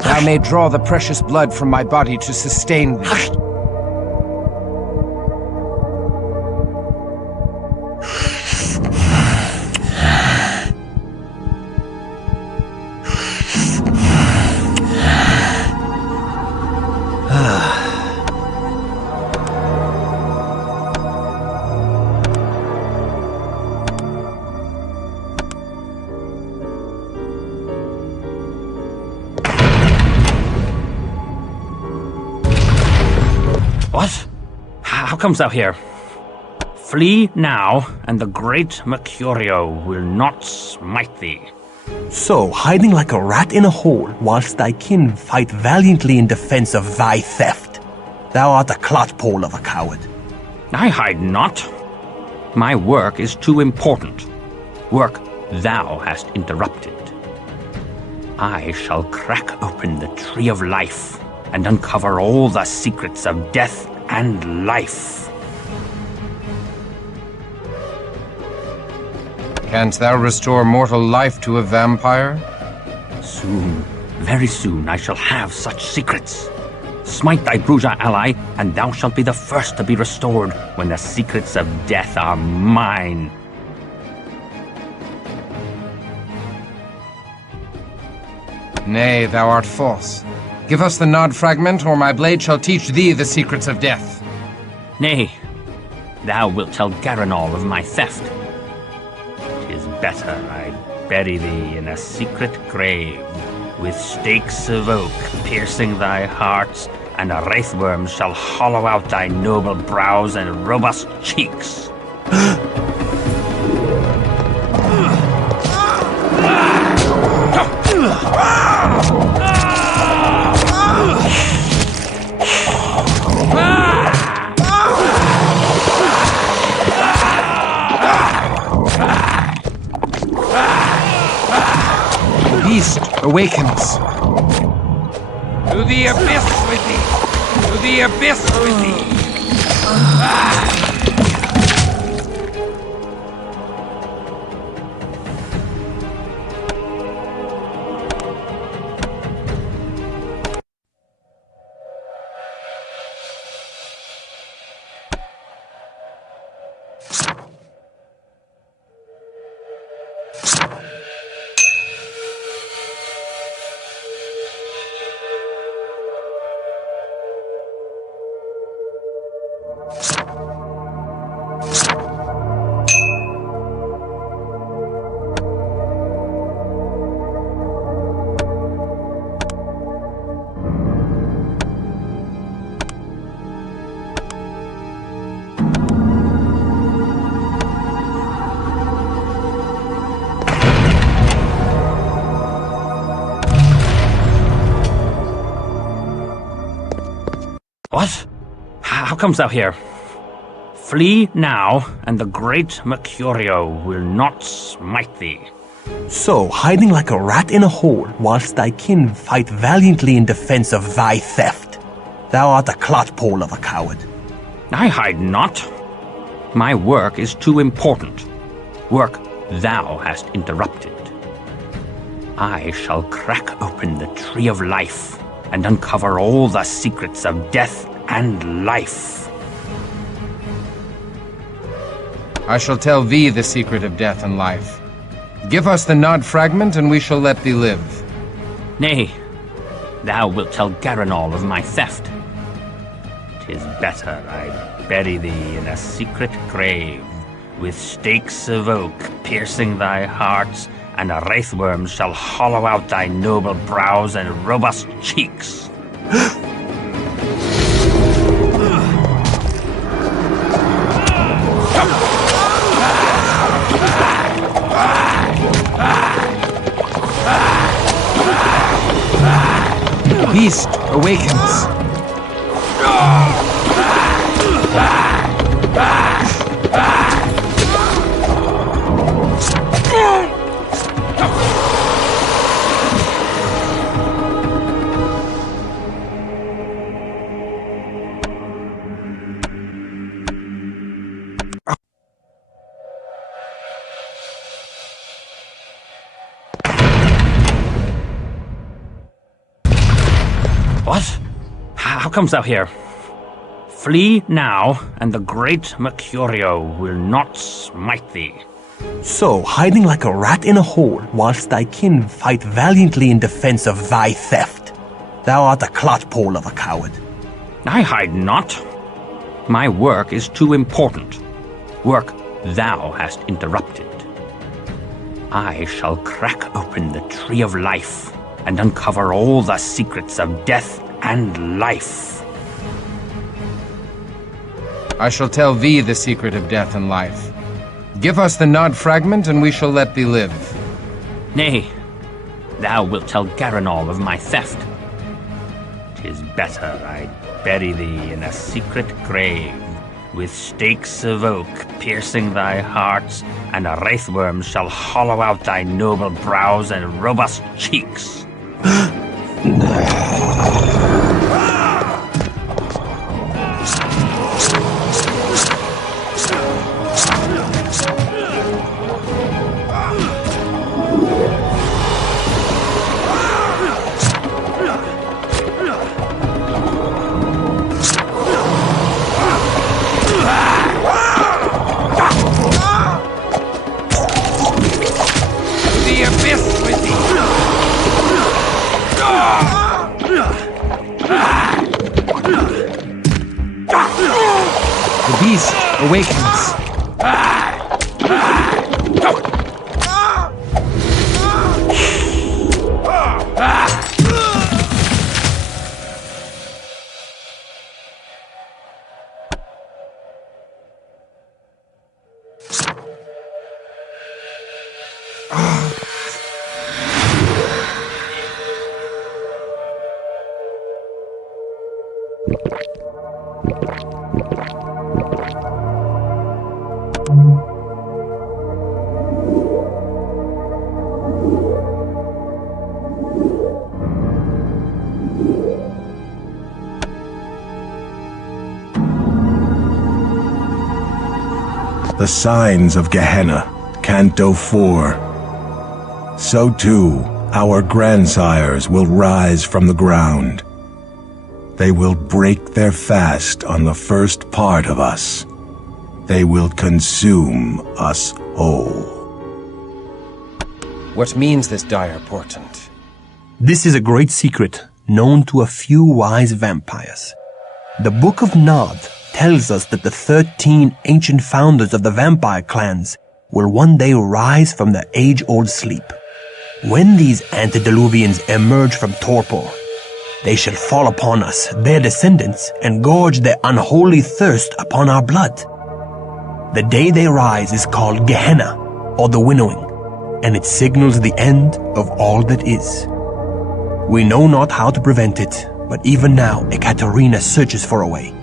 Thou may draw the precious blood from my body to sustain thee. What? How comes thou here? Flee now, and the great Mercurio will not smite thee. So, hiding like a rat in a hole, whilst thy kin fight valiantly in defense of thy theft. Thou art a clotpole of a coward. I hide not. My work is too important. Work thou hast interrupted. I shall crack open the tree of life and uncover all the secrets of death and life. Canst thou restore mortal life to a vampire? Soon, very soon, I shall have such secrets. Smite thy Bruja ally, and thou shalt be the first to be restored when the secrets of death are mine. Nay, thou art false. Give us the nod fragment, or my blade shall teach thee the secrets of death. Nay, thou wilt tell Garanol of my theft. 'Tis better I bury thee in a secret grave, with stakes of oak piercing thy heart, and a wraithworm shall hollow out thy noble brows and robust cheeks. The beast awakens. To the abyss with thee! To the abyss with thee! How comes thou here? Flee now, and the great Mercurio will not smite thee. So, hiding like a rat in a hole, whilst thy kin fight valiantly in defense of thy theft. Thou art a clotpole of a coward. I hide not. My work is too important. Work thou hast interrupted. I shall crack open the tree of life and uncover all the secrets of death and life. I shall tell thee the secret of death and life. Give us the Nod fragment, and we shall let thee live. Nay, thou wilt tell Garanol of my theft. 'Tis better I bury thee in a secret grave, with stakes of oak piercing thy heart, and a wraithworm shall hollow out thy noble brows and robust cheeks. The beast awakens. What? How comes thou here? Flee now, and the great Mercurio will not smite thee. So, hiding like a rat in a hole, whilst thy kin fight valiantly in defense of thy theft. Thou art a clotpole of a coward. I hide not. My work is too important. Work thou hast interrupted. I shall crack open the tree of life and uncover all the secrets of death and life. I shall tell thee the secret of death and life. Give us the Nod fragment, and we shall let thee live. Nay, thou wilt tell Garanol of my theft. 'Tis better I bury thee in a secret grave, with stakes of oak piercing thy heart, and a wraithworm shall hollow out thy noble brows and robust cheeks. The abyss with thee! The beast awakens. The signs of Gehenna, Canto 4. So too, our grandsires will rise from the ground. They will break their fast on the first part of us. They will consume us whole. What means this dire portent? This is a great secret known to a few wise vampires. The Book of Nod tells us that the 13 ancient founders of the vampire clans will one day rise from their age-old sleep. When these antediluvians emerge from torpor, they shall fall upon us, their descendants, and gorge their unholy thirst upon our blood. The day they rise is called Gehenna, or the winnowing, and it signals the end of all that is. We know not how to prevent it, but even now Ekaterina searches for a way.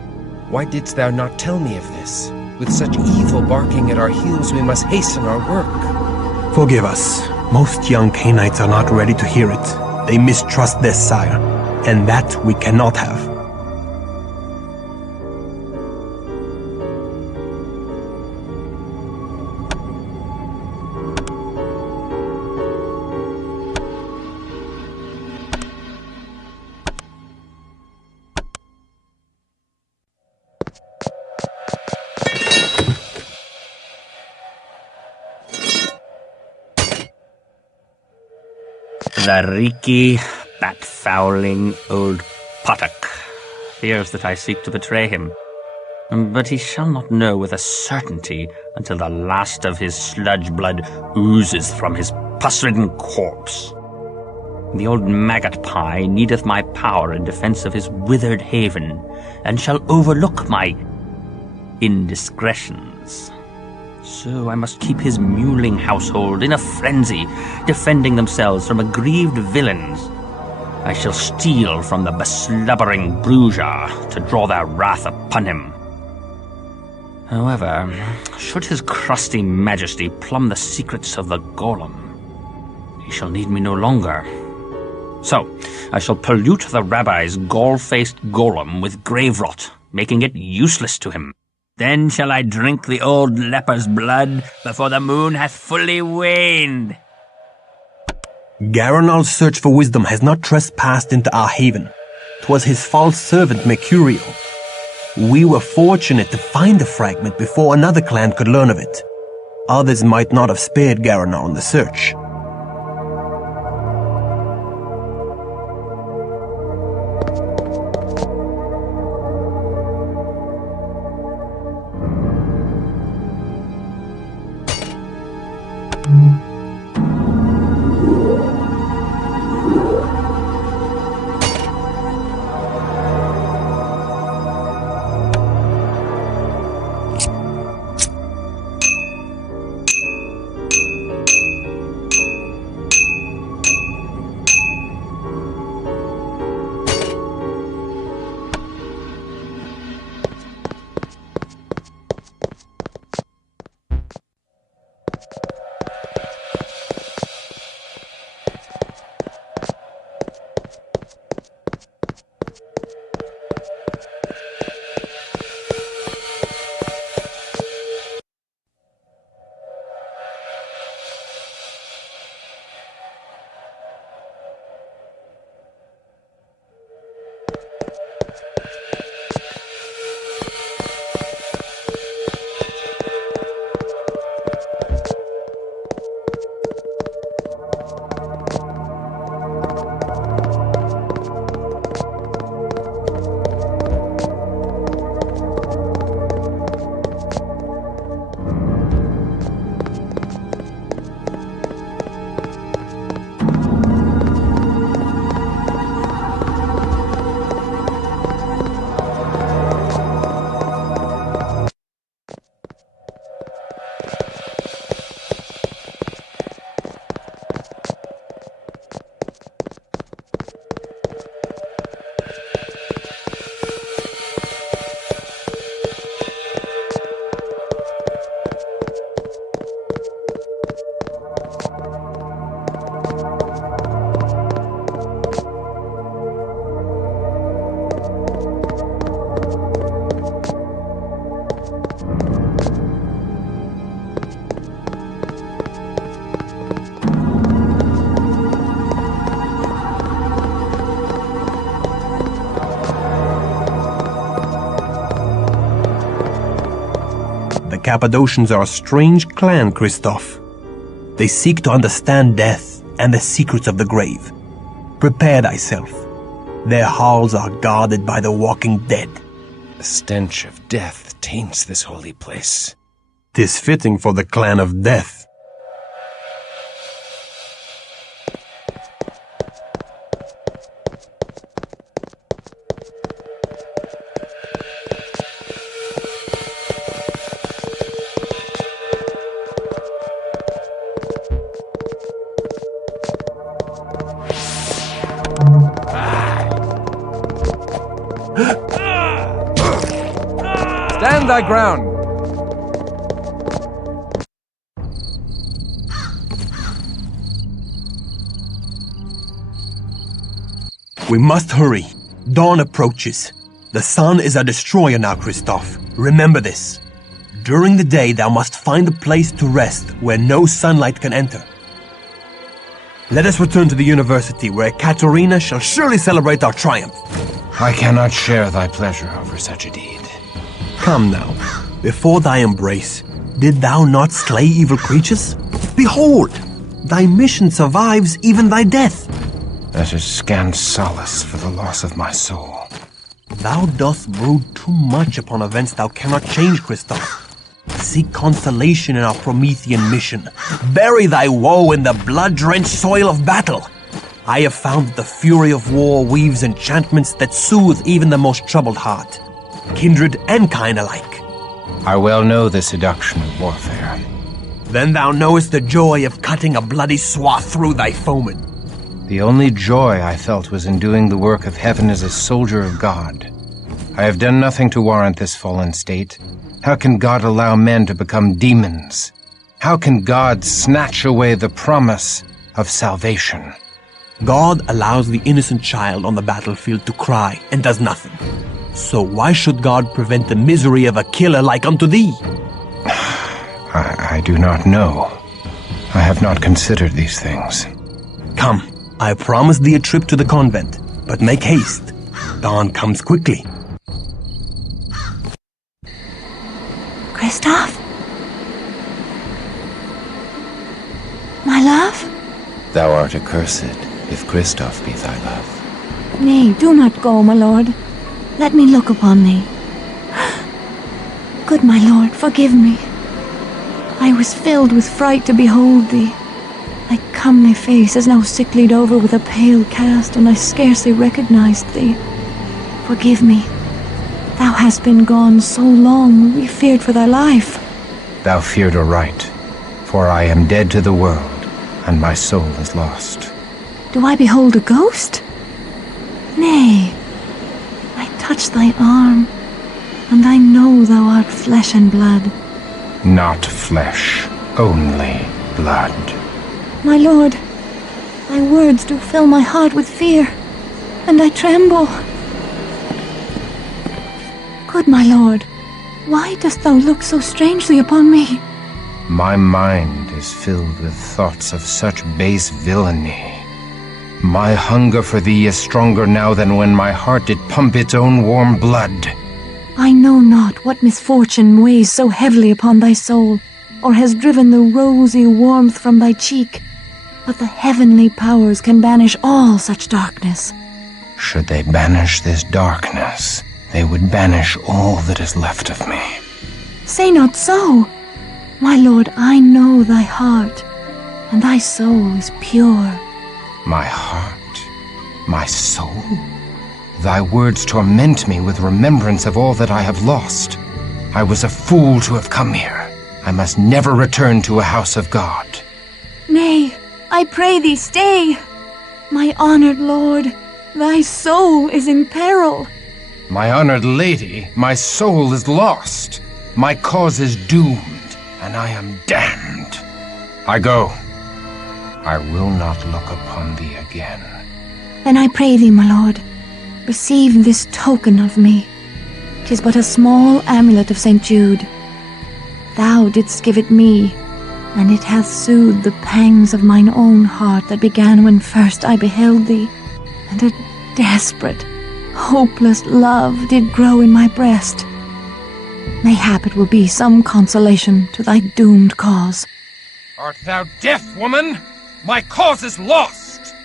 Why didst thou not tell me of this? With such evil barking at our heels, we must hasten our work. Forgive us. Most young Canaanites are not ready to hear it. They mistrust their sire, and that we cannot have. The Riki, that fouling old Potok, fears that I seek to betray him. But he shall not know with a certainty until the last of his sludge blood oozes from his pus-ridden corpse. The old maggot pie needeth my power in defense of his withered haven, and shall overlook my indiscretions. So I must keep his mewling household in a frenzy, defending themselves from aggrieved villains. I shall steal from the beslubbering Bruja to draw their wrath upon him. However, should his crusty majesty plumb the secrets of the golem, he shall need me no longer. So, I shall pollute the rabbi's gall-faced golem with grave rot, making it useless to him. Then shall I drink the old leper's blood before the moon hath fully waned. Garanal's search for wisdom has not trespassed into our haven. 'Twas his false servant Mercurial. We were fortunate to find the fragment before another clan could learn of it. Others might not have spared Garanal in the search. Cappadocians are a strange clan, Christoph. They seek to understand death and the secrets of the grave. Prepare thyself. Their halls are guarded by the walking dead. The stench of death taints this holy place. 'Tis fitting for the clan of death. stand thy ground. We must hurry. Dawn approaches. The sun is our destroyer now, Christoph. Remember this. During the day, thou must find a place to rest where no sunlight can enter. Let us return to the university, where Katerina shall surely celebrate our triumph. I cannot share thy pleasure over such a deed. Come now. Before thy embrace, did thou not slay evil creatures? Behold! Thy mission survives even thy death. That is scant solace for the loss of my soul. Thou dost brood too much upon events thou cannot change, Christoph. Seek consolation in our Promethean mission. Bury thy woe in the blood-drenched soil of battle. I have found that the fury of war weaves enchantments that soothe even the most troubled heart, kindred and kind alike. I well know the seduction of warfare. Then thou knowest the joy of cutting a bloody swath through thy foeman. The only joy I felt was in doing the work of heaven as a soldier of God. I have done nothing to warrant this fallen state. How can God allow men to become demons? How can God snatch away the promise of salvation? God allows the innocent child on the battlefield to cry and does nothing. So why should God prevent the misery of a killer like unto thee? I do not know. I have not considered these things. Come, I promise thee a trip to the convent, but make haste. Dawn comes quickly. Christoph? My love? Thou art accursed, if Christoph be thy love. Nay, do not go, my lord. Let me look upon thee. Good my lord, forgive me. I was filled with fright to behold thee. Thy comely face is now sicklied over with a pale cast, and I scarcely recognized thee. Forgive me. Thou hast been gone so long, we feared for thy life. Thou feared aright, for I am dead to the world, and my soul is lost. Do I behold a ghost? Nay, I touch thy arm, and I know thou art flesh and blood. Not flesh, only blood. My lord, thy words do fill my heart with fear, and I tremble. Good my lord, why dost thou look so strangely upon me? My mind is filled with thoughts of such base villainy. My hunger for thee is stronger now than when my heart did pump its own warm blood. I know not what misfortune weighs so heavily upon thy soul, or has driven the rosy warmth from thy cheek, but the heavenly powers can banish all such darkness. Should they banish this darkness, they would banish all that is left of me. Say not so. My lord, I know thy heart, and thy soul is pure. My heart? My soul? Thy words torment me with remembrance of all that I have lost. I was a fool to have come here. I must never return to a house of God. Nay, I pray thee stay. My honored lord, thy soul is in peril. My honored lady, my soul is lost. My cause is doomed, and I am damned. I go. I will not look upon thee again. Then I pray thee, my lord, receive this token of me. 'Tis but a small amulet of St. Jude. Thou didst give it me, and it hath soothed the pangs of mine own heart that began when first I beheld thee, and a desperate, hopeless love did grow in my breast. Mayhap it will be some consolation to thy doomed cause. Art thou deaf, woman? My cause is lost!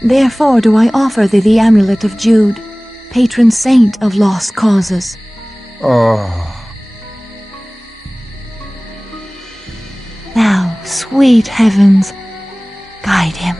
Therefore do I offer thee the amulet of Jude, patron saint of lost causes. Oh. Thou, sweet heavens, guide him.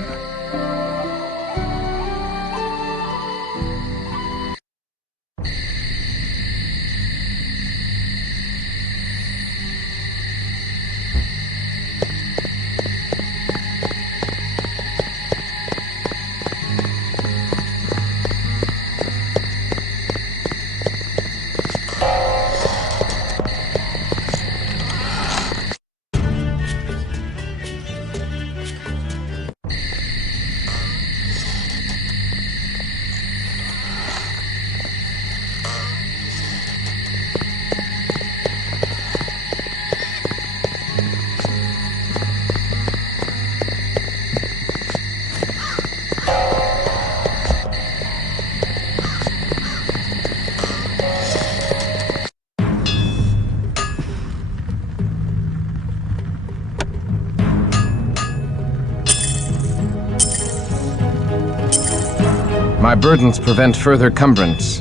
My burdens prevent further cumbrance.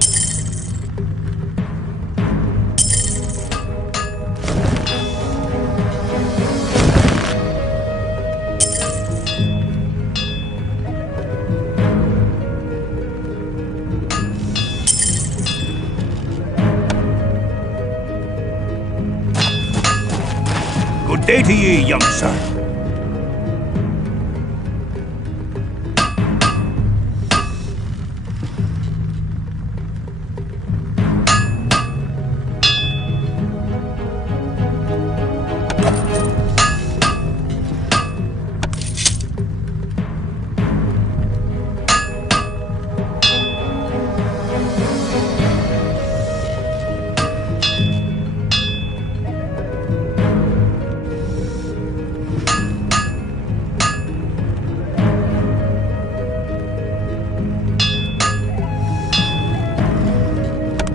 Good day to ye, young sir.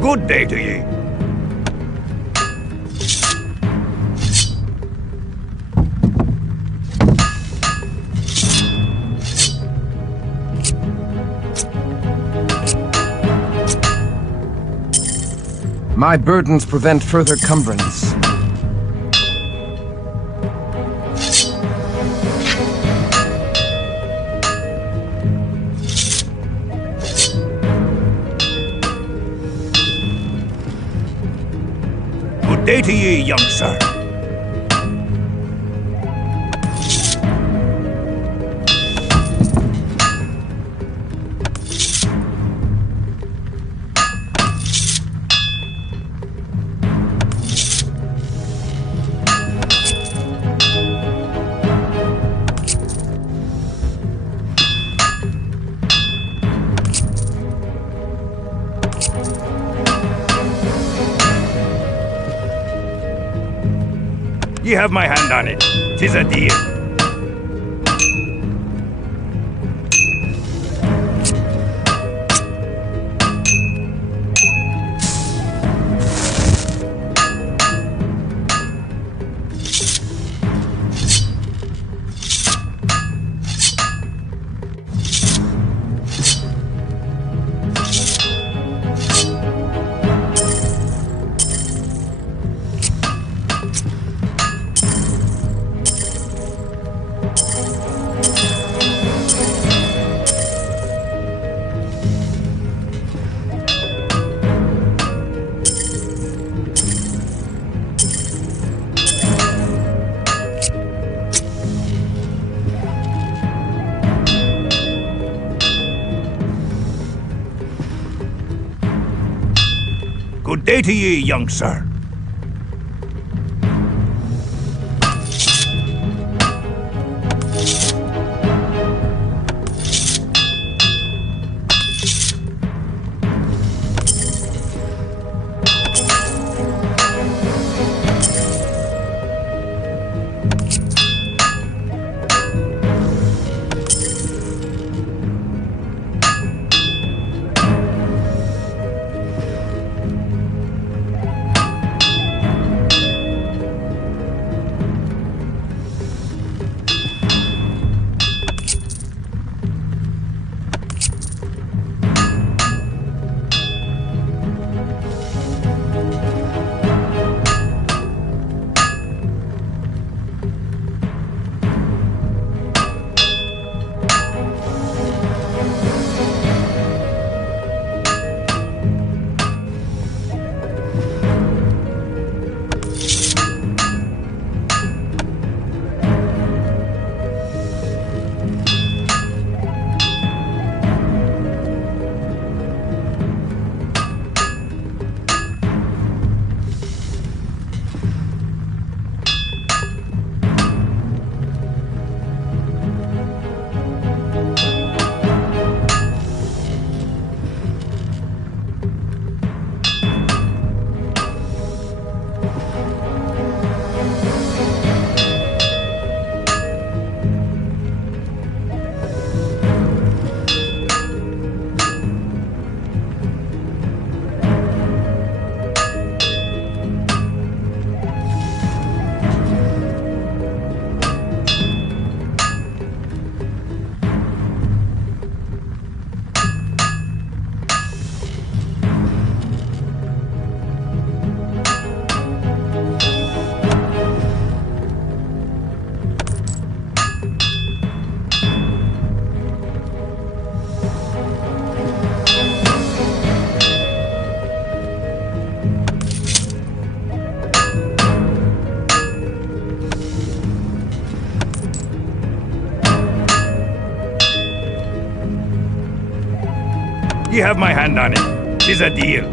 Good day to ye. My burdens prevent further cumbrance. Good day to ye, young sir. Ye have my hand on it. 'Tis a deal. Good day to ye, young sir. You have my hand on it. 'Tis a deal.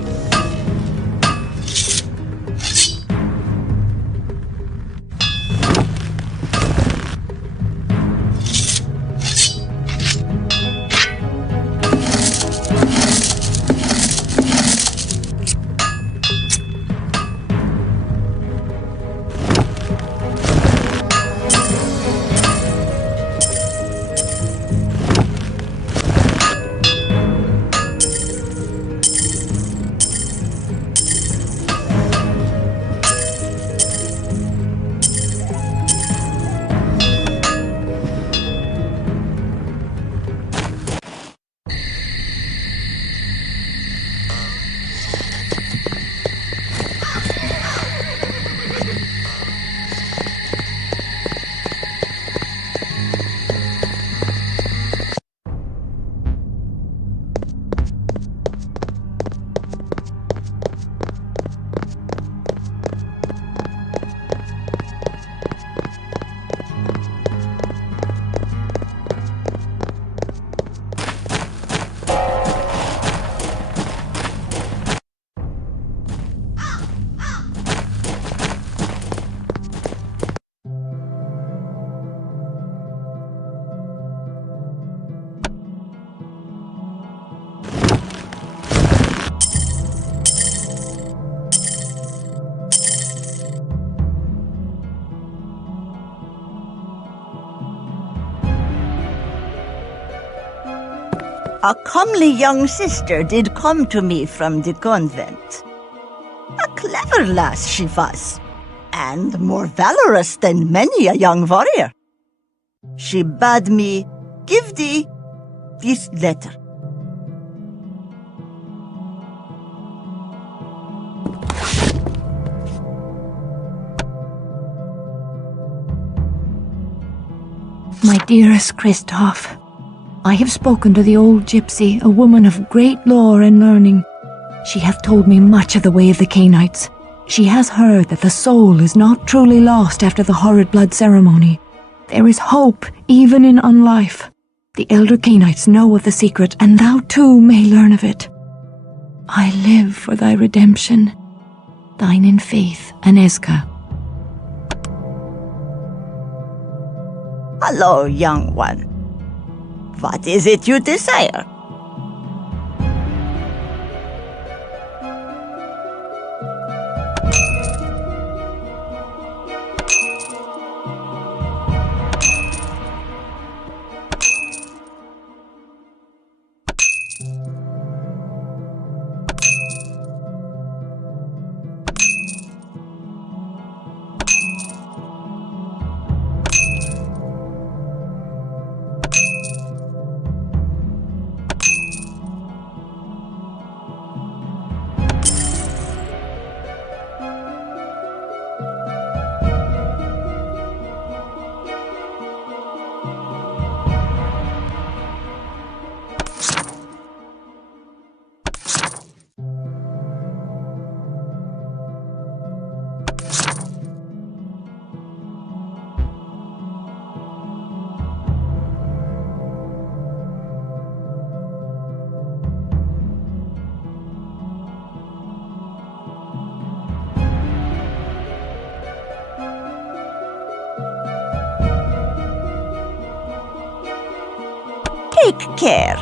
A comely young sister did come to me from the convent. A clever lass she was, and more valorous than many a young warrior. She bade me give thee this letter. My dearest Christoph, I have spoken to the old gypsy, a woman of great lore and learning. She hath told me much of the way of the Cainites. She has heard that the soul is not truly lost after the horrid blood ceremony. There is hope even in unlife. The elder Cainites know of the secret, and thou too may learn of it. I live for thy redemption. Thine in faith, Aneska. Hello, young one. What is it you desire? Take care.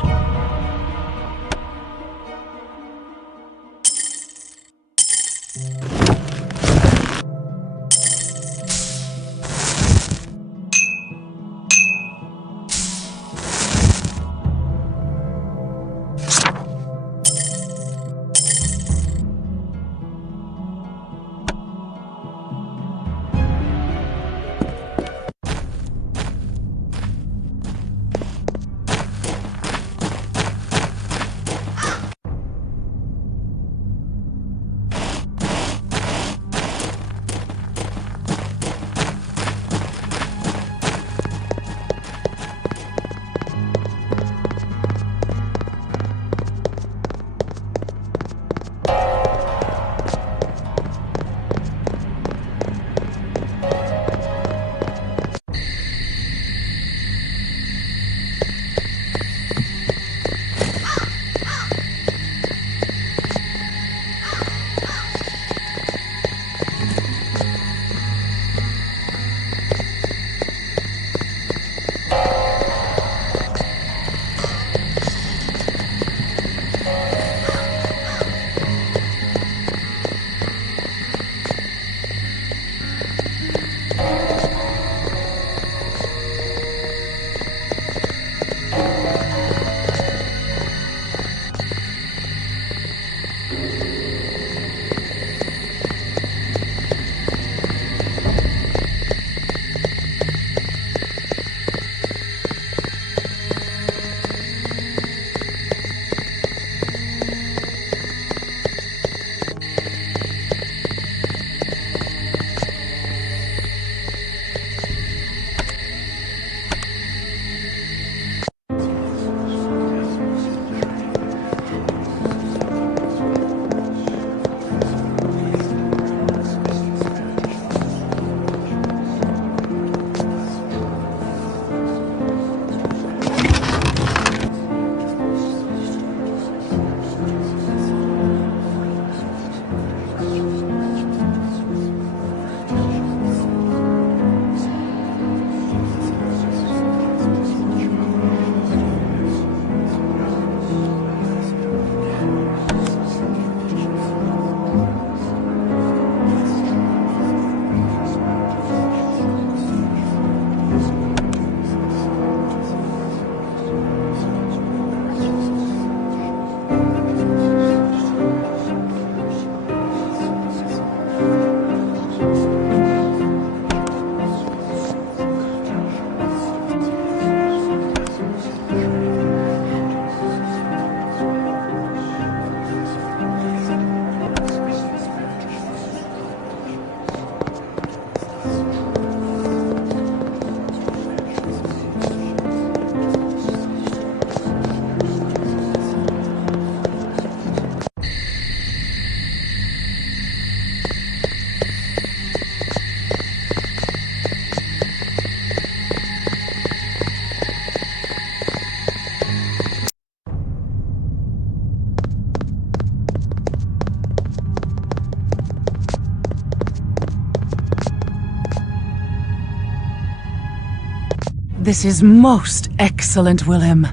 This is most excellent, Wilhelm.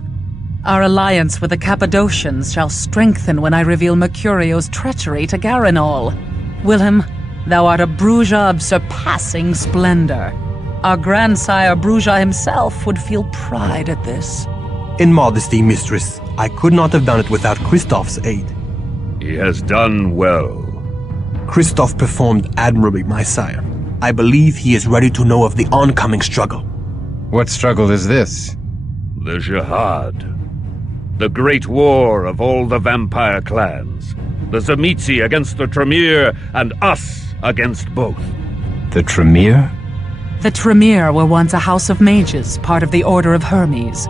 Our alliance with the Cappadocians shall strengthen when I reveal Mercurio's treachery to Garanol. Wilhelm, thou art a Bruja of surpassing splendor. Our grandsire Bruja himself would feel pride at this. In modesty, mistress, I could not have done it without Christoph's aid. He has done well. Christoph performed admirably, my sire. I believe he is ready to know of the oncoming struggle. What struggle is this? The Jihad. The great war of all the vampire clans. The Tzimisce against the Tremere, and us against both. The Tremere? The Tremere were once a house of mages, part of the Order of Hermes.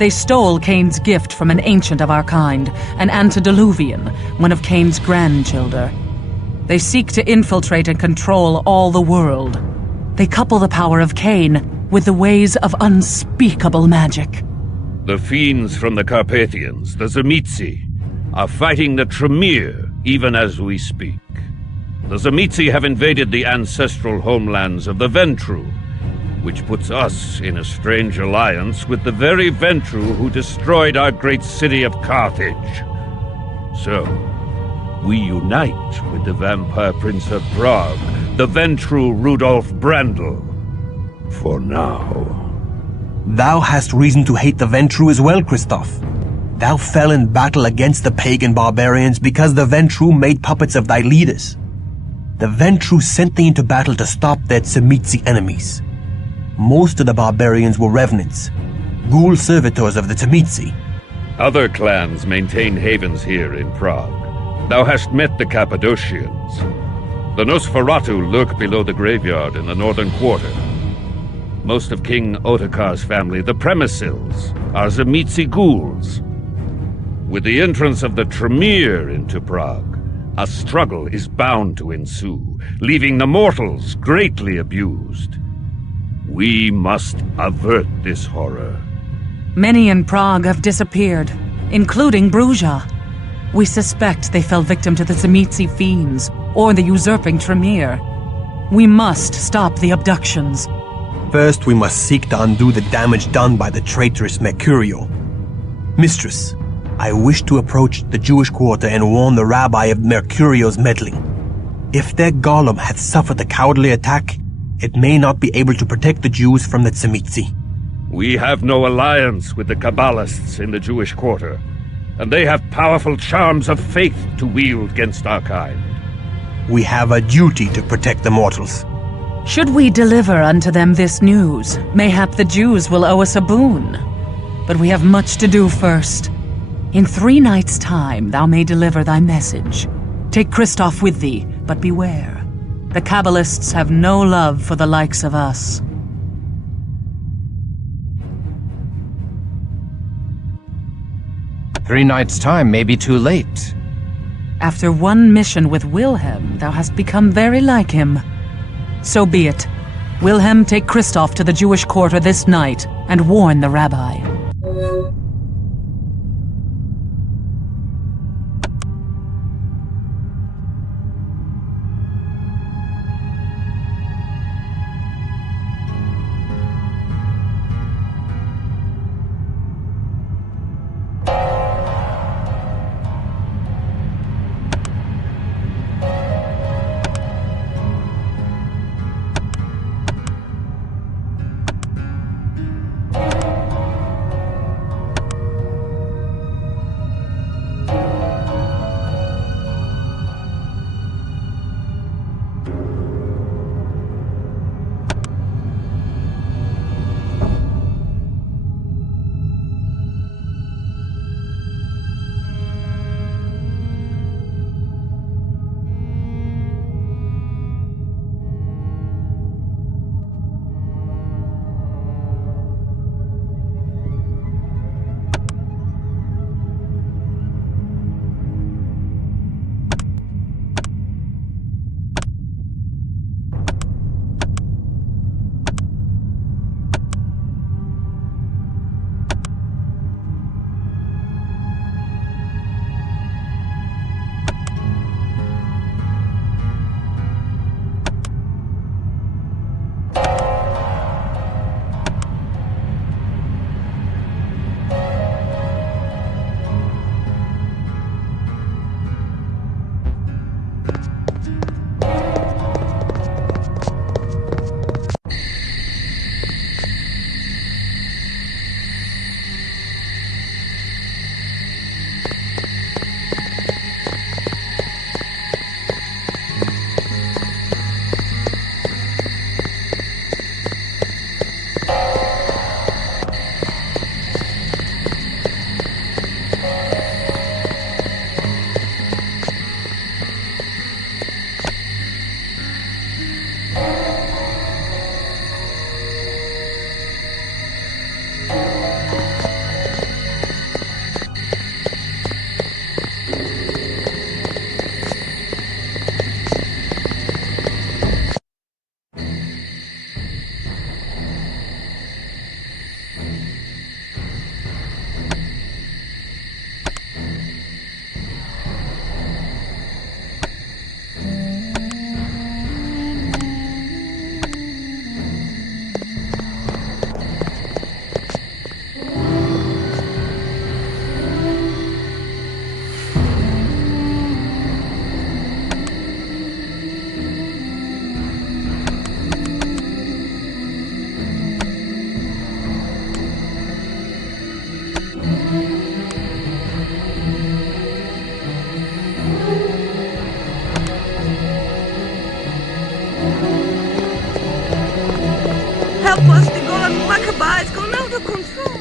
They stole Cain's gift from an ancient of our kind, an antediluvian, one of Cain's grandchildren. They seek to infiltrate and control all the world. They couple the power of Cain with the ways of unspeakable magic. The fiends from the Carpathians, the Tzimisce, are fighting the Tremere even as we speak. The Tzimisce have invaded the ancestral homelands of the Ventru, which puts us in a strange alliance with the very Ventru who destroyed our great city of Carthage. So, we unite with the Vampire Prince of Prague, the Ventru Rudolf Brandl. For now. Thou hast reason to hate the Ventru as well, Christoph. Thou fell in battle against the pagan barbarians because the Ventru made puppets of thy leaders. The Ventru sent thee into battle to stop their Tzimisce enemies. Most of the barbarians were revenants, ghoul servitors of the Tzimisce. Other clans maintain havens here in Prague. Thou hast met the Cappadocians. The Nosferatu lurk below the graveyard in the northern quarter. Most of King Ottokar's family, the Premisils, are Tzimisce ghouls. With the entrance of the Tremere into Prague, a struggle is bound to ensue, leaving the mortals greatly abused. We must avert this horror. Many in Prague have disappeared, including Bruja. We suspect they fell victim to the Tzimisce fiends, or the usurping Tremere. We must stop the abductions. First, we must seek to undo the damage done by the traitorous Mercurio. Mistress, I wish to approach the Jewish quarter and warn the rabbi of Mercurio's meddling. If their golem hath suffered a cowardly attack, it may not be able to protect the Jews from the Tzimisce. We have no alliance with the Kabbalists in the Jewish quarter, and they have powerful charms of faith to wield against our kind. We have a duty to protect the mortals. Should we deliver unto them this news, mayhap the Jews will owe us a boon. But we have much to do first. In 3 nights' time thou may deliver thy message. Take Christoph with thee, but beware. The Kabbalists have no love for the likes of us. "3 nights' time may be too late." After one mission with Wilhelm, thou hast become very like him. So be it. Wilhelm, take Christoph to the Jewish quarter this night and warn the rabbi. Help us, the golem Macabre has gone out of control.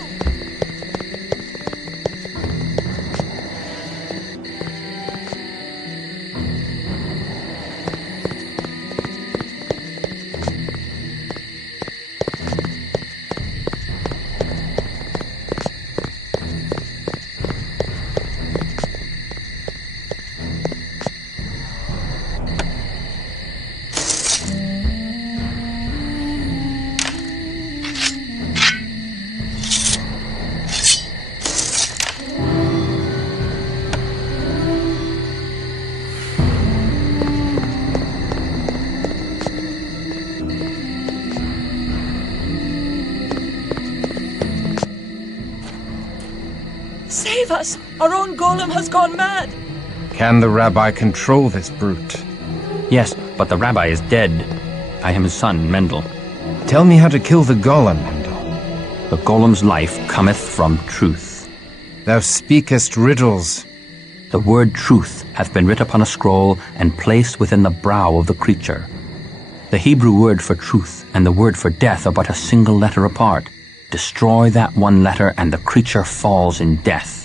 Save us! Our own golem has gone mad! Can the rabbi control this brute? Yes, but the rabbi is dead. I am his son, Mendel. Tell me how to kill the golem, Mendel. The golem's life cometh from truth. Thou speakest riddles. The word truth hath been writ upon a scroll and placed within the brow of the creature. The Hebrew word for truth and the word for death are but a single letter apart. Destroy that one letter and the creature falls in death.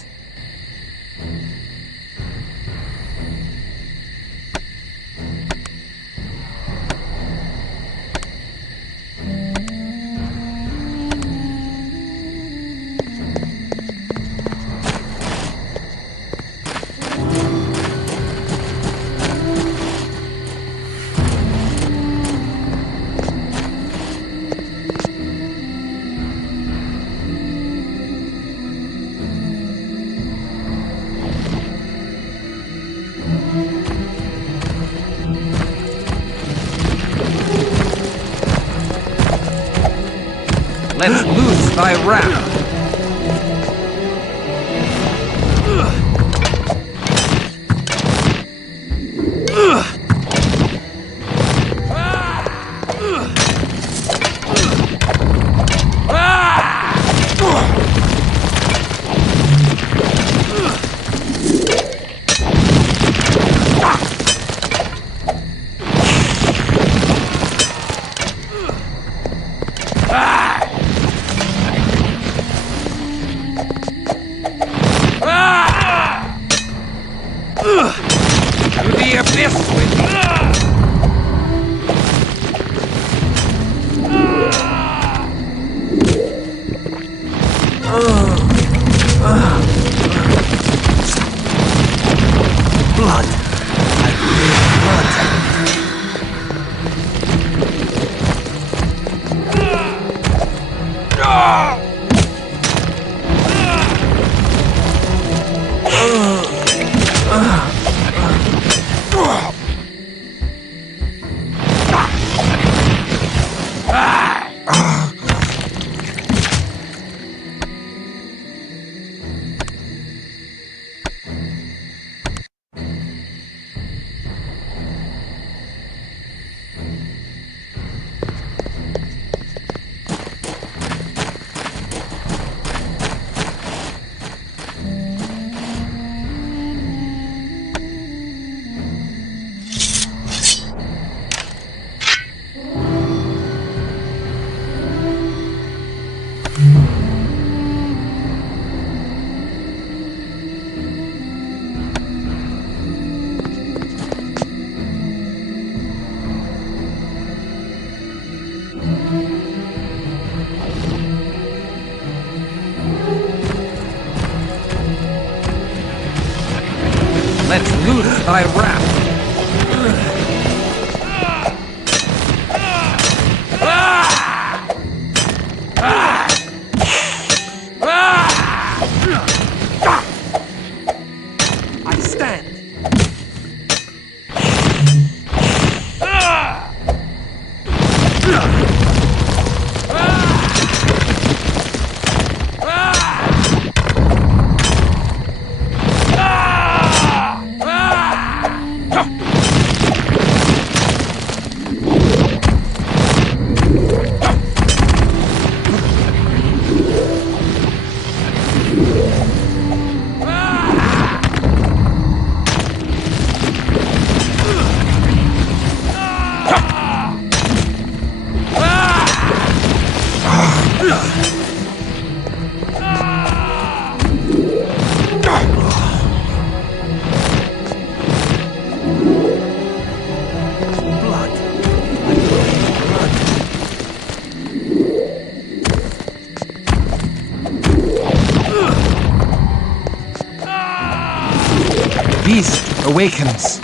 Let's loose thy wrath. To the abyss with Blood. I breathe blood. Let's loose thy wrath. I stand. beast awakens.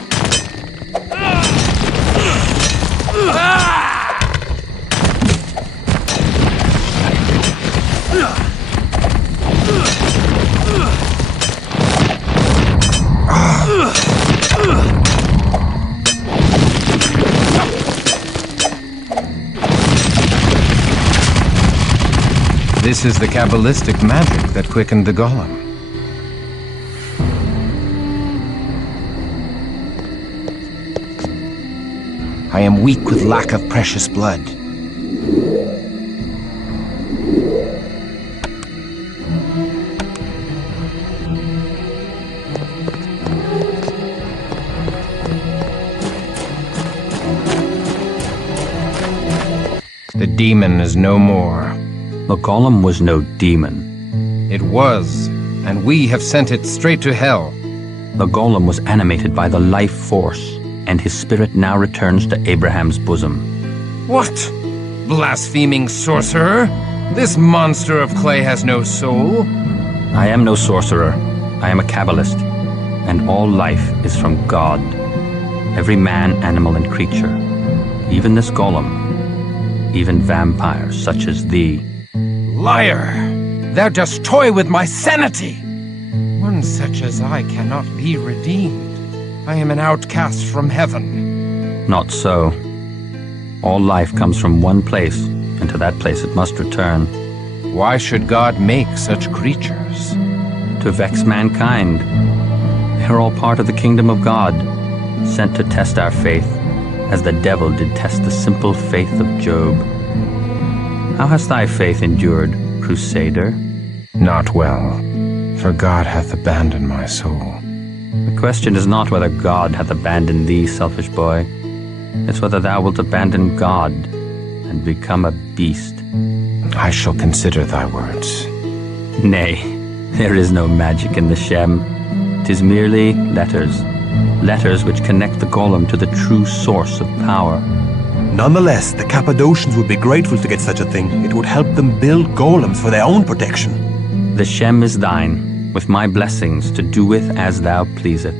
This is the Kabbalistic magic that quickened the golem. I am weak with lack of precious blood. The demon is no more. The golem was no demon. It was, and we have sent it straight to hell. The golem was animated by the life force, and his spirit now returns to Abraham's bosom. What? Blaspheming sorcerer! This monster of clay has no soul. I am no sorcerer. I am a Kabbalist, and all life is from God. Every man, animal, and creature. Even this golem. Even vampires such as thee. Liar! Thou dost toy with my sanity! One such as I cannot be redeemed. I am an outcast from heaven. Not so. All life comes from one place, and to that place it must return. Why should God make such creatures? To vex mankind. They are all part of the kingdom of God, sent to test our faith, as the devil did test the simple faith of Job. How has thy faith endured, Crusader? Not well, for God hath abandoned my soul. The question is not whether God hath abandoned thee, selfish boy. It's whether thou wilt abandon God and become a beast. I shall consider thy words. Nay, there is no magic in the Shem. 'Tis merely letters. Letters which connect the golem to the true source of power. Nonetheless, the Cappadocians would be grateful to get such a thing. It would help them build golems for their own protection. The Shem is thine, with my blessings to do with as thou pleaseth.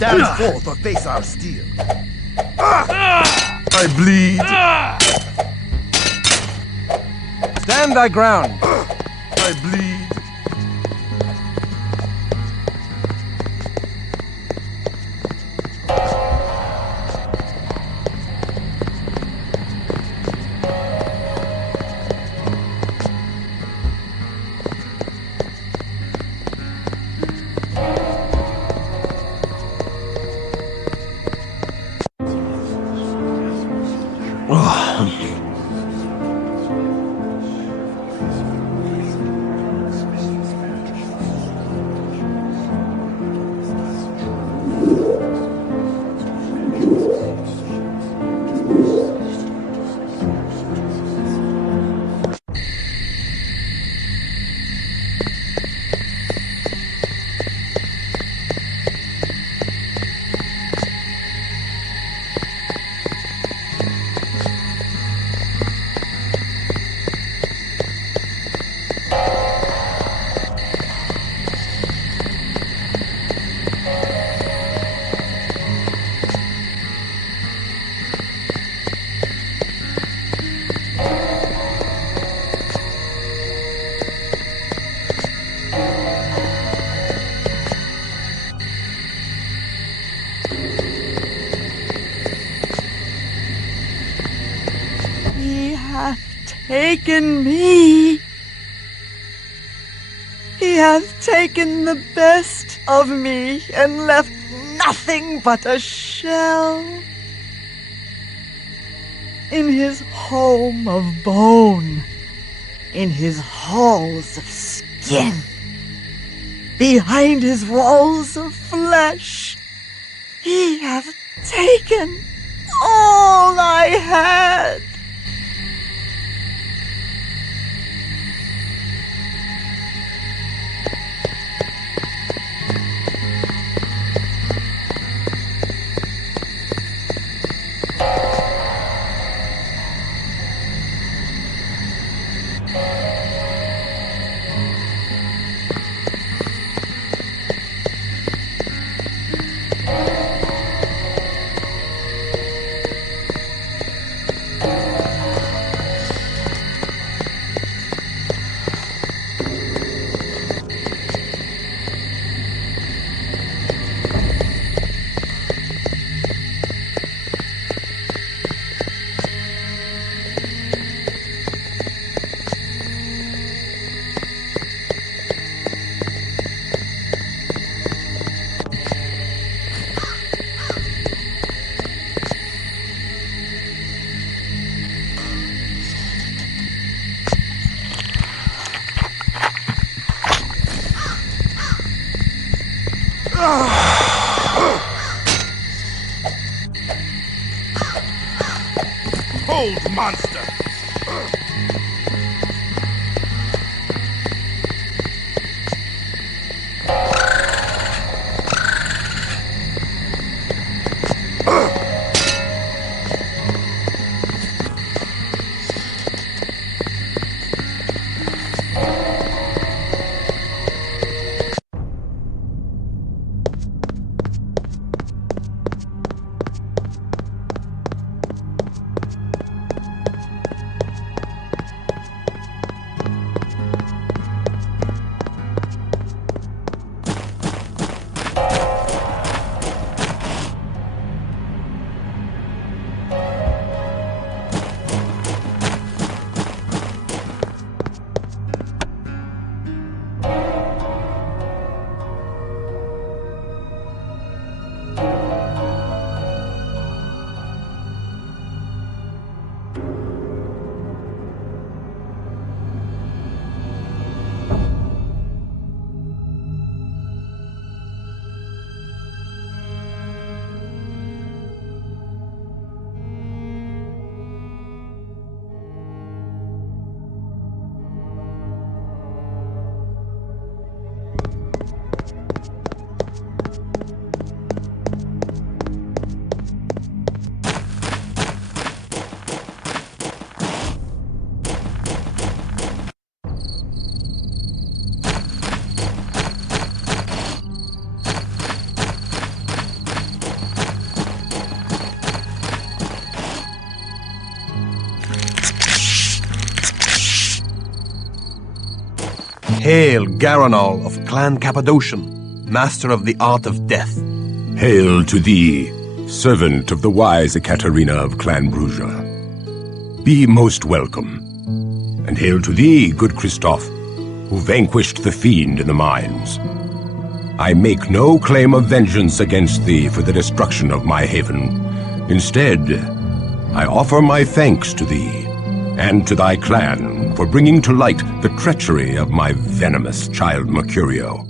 Stand forth or face our steel. I bleed. Stand thy ground. I bleed. He hath taken me. He hath taken the best of me and left nothing but a shell. In his home of bone, in his halls of skin, behind his walls of flesh, he hath taken all I had. Hold, monster! Hail, Garanal of Clan Cappadocian, master of the art of death. Hail to thee, servant of the wise Ekaterina of Clan Bruja. Be most welcome. And hail to thee, good Christoph, who vanquished the fiend in the mines. I make no claim of vengeance against thee for the destruction of my haven. Instead, I offer my thanks to thee and to thy clan for bringing to light the treachery of my venomous child Mercurio.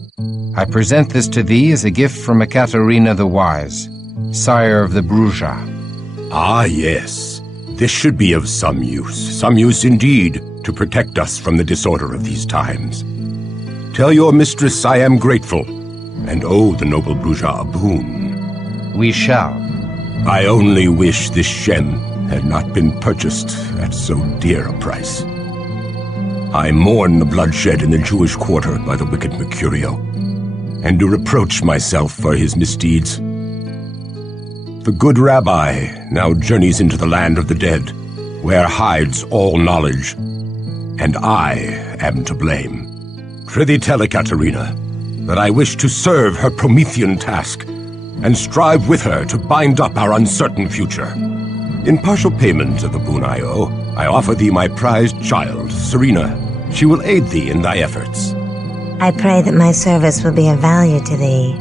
I present this to thee as a gift from Ekaterina the Wise, sire of the Bruja. Ah, yes. This should be of some use indeed, to protect us from the disorder of these times. Tell your mistress I am grateful, and owe the noble Bruja a boon. We shall. I only wish this gem had not been purchased at so dear a price. I mourn the bloodshed in the Jewish quarter by the wicked Mercurio, and do reproach myself for his misdeeds. The good rabbi now journeys into the land of the dead, where hides all knowledge, and I am to blame. Prithee tell Ekaterina that I wish to serve her Promethean task, and strive with her to bind up our uncertain future. In partial payment of the boon I owe, I offer thee my prized child, Serena. She will aid thee in thy efforts. I pray that my service will be of value to thee.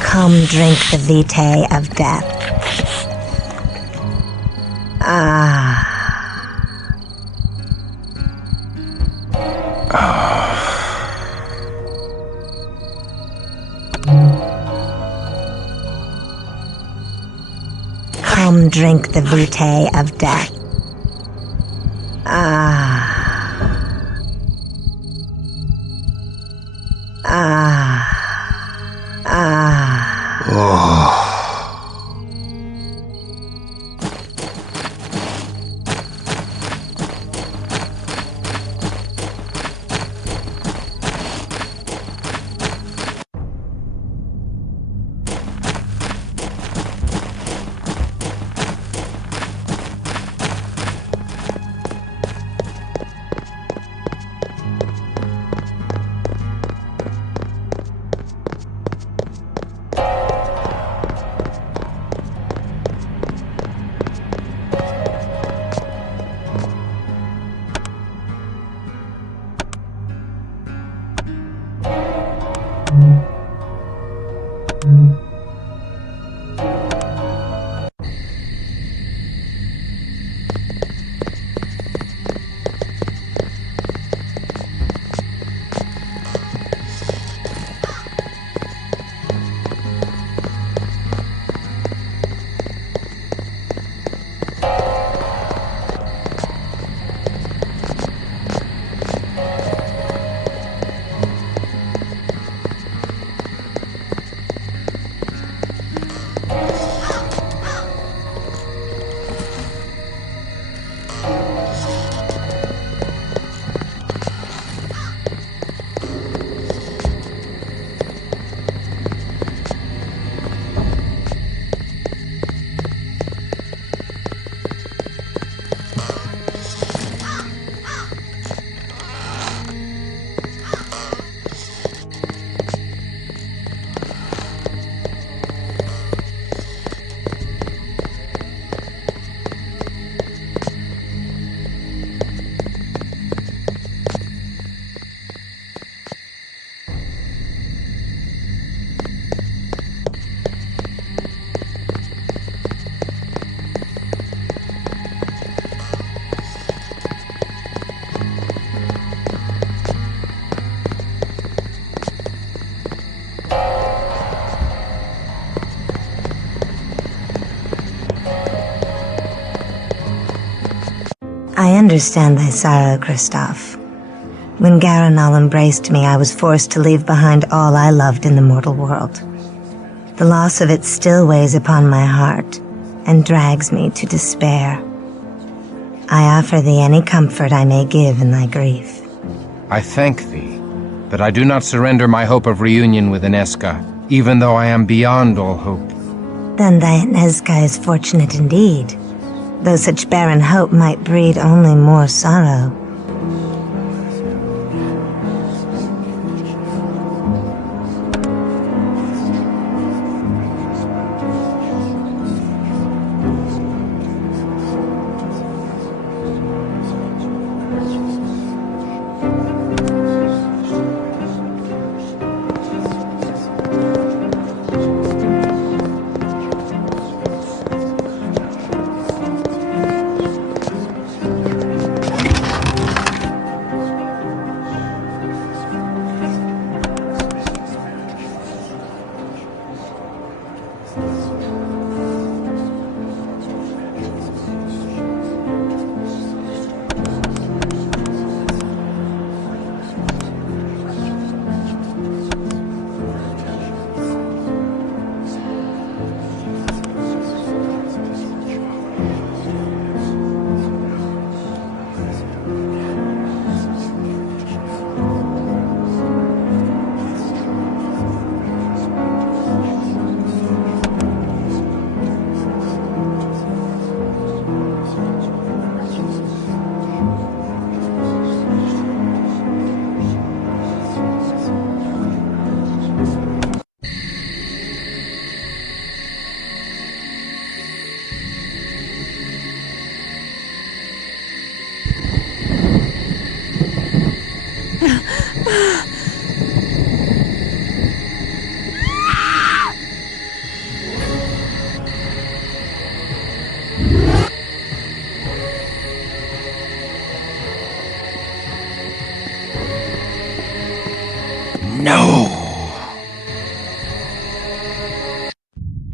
Come drink the vitae of death. Come drink the vitae of death. I understand thy sorrow, Christoph. When Garanal embraced me, I was forced to leave behind all I loved in the mortal world. The loss of it still weighs upon my heart and drags me to despair. I offer thee any comfort I may give in thy grief. I thank thee, but I do not surrender my hope of reunion with Ineska, even though I am beyond all hope. Then thy Ineska is fortunate indeed, though such barren hope might breed only more sorrow.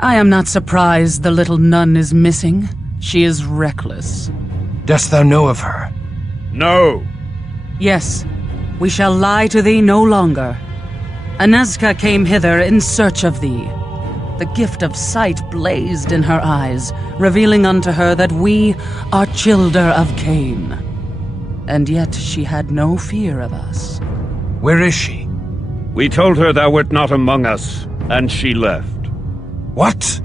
I am not surprised the little nun is missing. She is reckless. Dost thou know of her? No. Yes, we shall lie to thee no longer. Ineska came hither in search of thee. The gift of sight blazed in her eyes, revealing unto her that we are childer of Cain. And yet she had no fear of us. Where is she? We told her thou wert not among us, and she left. What?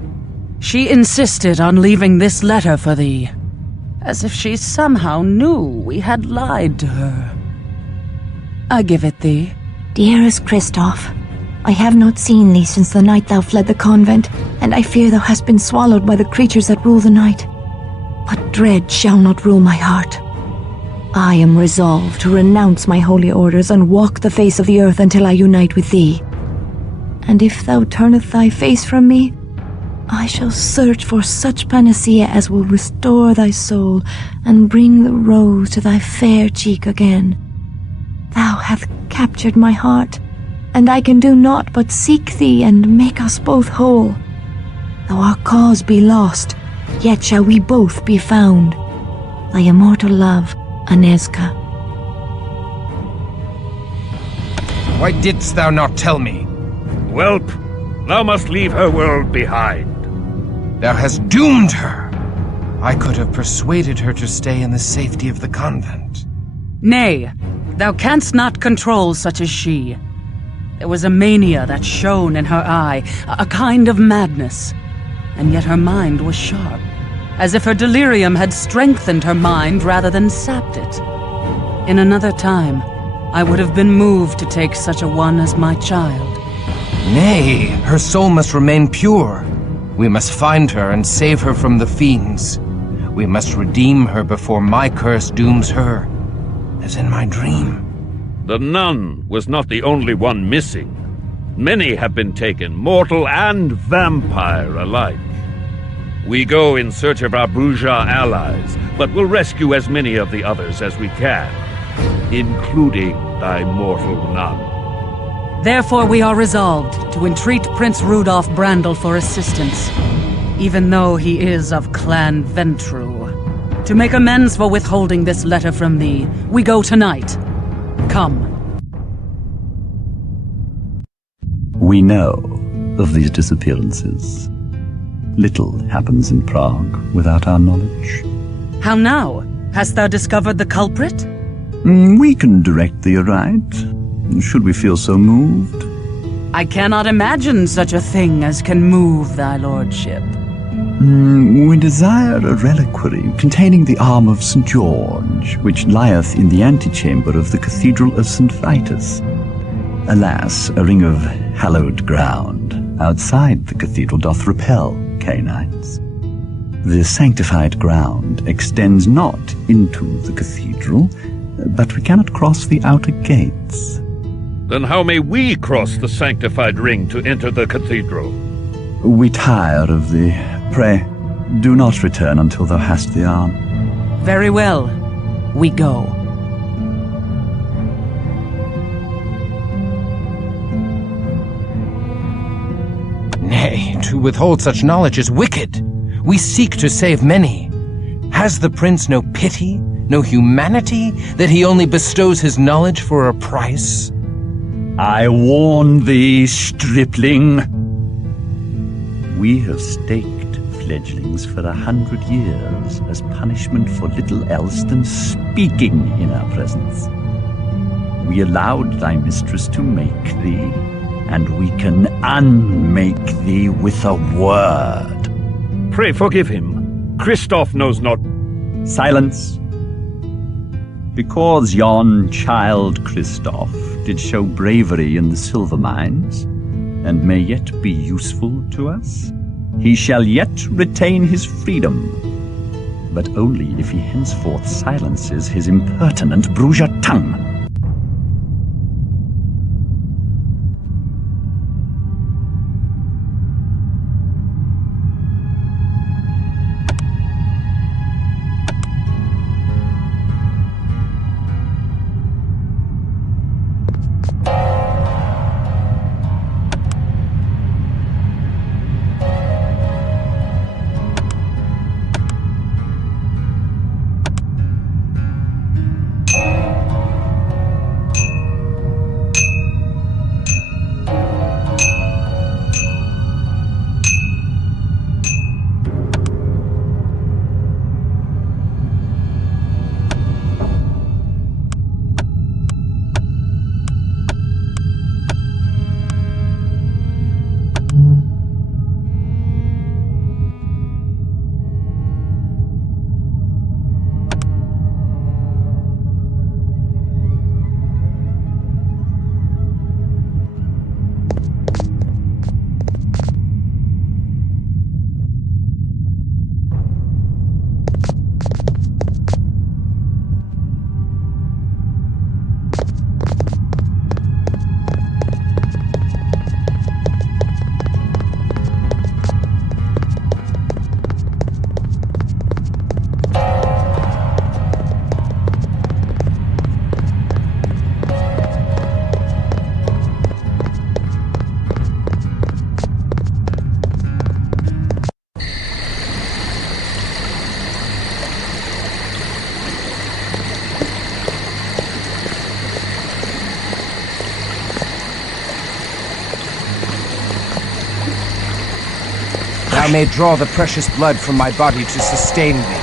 She insisted on leaving this letter for thee, as if she somehow knew we had lied to her. I give it thee. Dearest Christoph, I have not seen thee since the night thou fled the convent, and I fear thou hast been swallowed by the creatures that rule the night. But dread shall not rule my heart. I am resolved to renounce my holy orders and walk the face of the earth until I unite with thee. And if thou turneth thy face from me, I shall search for such panacea as will restore thy soul and bring the rose to thy fair cheek again. Thou hast captured my heart, and I can do naught but seek thee and make us both whole. Though our cause be lost, yet shall we both be found. Thy immortal love, Ineska. Why didst thou not tell me? Whelp, thou must leave her world behind. Thou hast doomed her. I could have persuaded her to stay in the safety of the convent. Nay, thou canst not control such as she. There was a mania that shone in her eye, a kind of madness. And yet her mind was sharp, as if her delirium had strengthened her mind rather than sapped it. In another time, I would have been moved to take such a one as my child. Nay, her soul must remain pure. We must find her and save her from the fiends. We must redeem her before my curse dooms her, as in my dream. The nun was not the only one missing. Many have been taken, mortal and vampire alike. We go in search of our bourgeois allies, but will rescue as many of the others as we can, including thy mortal nun. Therefore we are resolved to entreat Prince Rudolf Brandel for assistance, even though he is of Clan Ventru. To make amends for withholding this letter from thee, we go tonight. Come. We know of these disappearances. Little happens in Prague without our knowledge. How now? Hast thou discovered the culprit? We can direct thee aright, should we feel so moved. I cannot imagine such a thing as can move thy lordship. We desire a reliquary containing the arm of St. George, which lieth in the antechamber of the Cathedral of St. Vitus. Alas, a ring of hallowed ground outside the cathedral doth repel canines. The sanctified ground extends not into the cathedral, but we cannot cross the outer gates. Then how may we cross the sanctified ring to enter the cathedral? We tire of thee. Pray, do not return until thou hast the arm. Very well. We go. Nay, to withhold such knowledge is wicked. We seek to save many. Has the prince no pity, no humanity, that he only bestows his knowledge for a price? I warn thee, stripling. We have staked fledglings for 100 years as punishment for little else than speaking in our presence. We allowed thy mistress to make thee, and we can unmake thee with a word. Pray forgive him. Christoph knows not. Silence. Because yon child Christoph did show bravery in the silver mines, and may yet be useful to us, he shall yet retain his freedom, but only if he henceforth silences his impertinent Bruger tongue. Thou may draw the precious blood from my body to sustain me.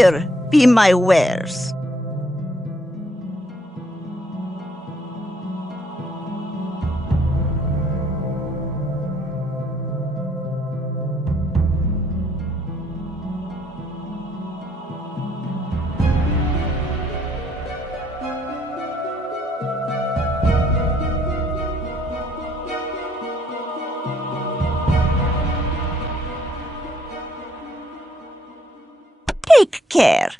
Here be my wares. Take care.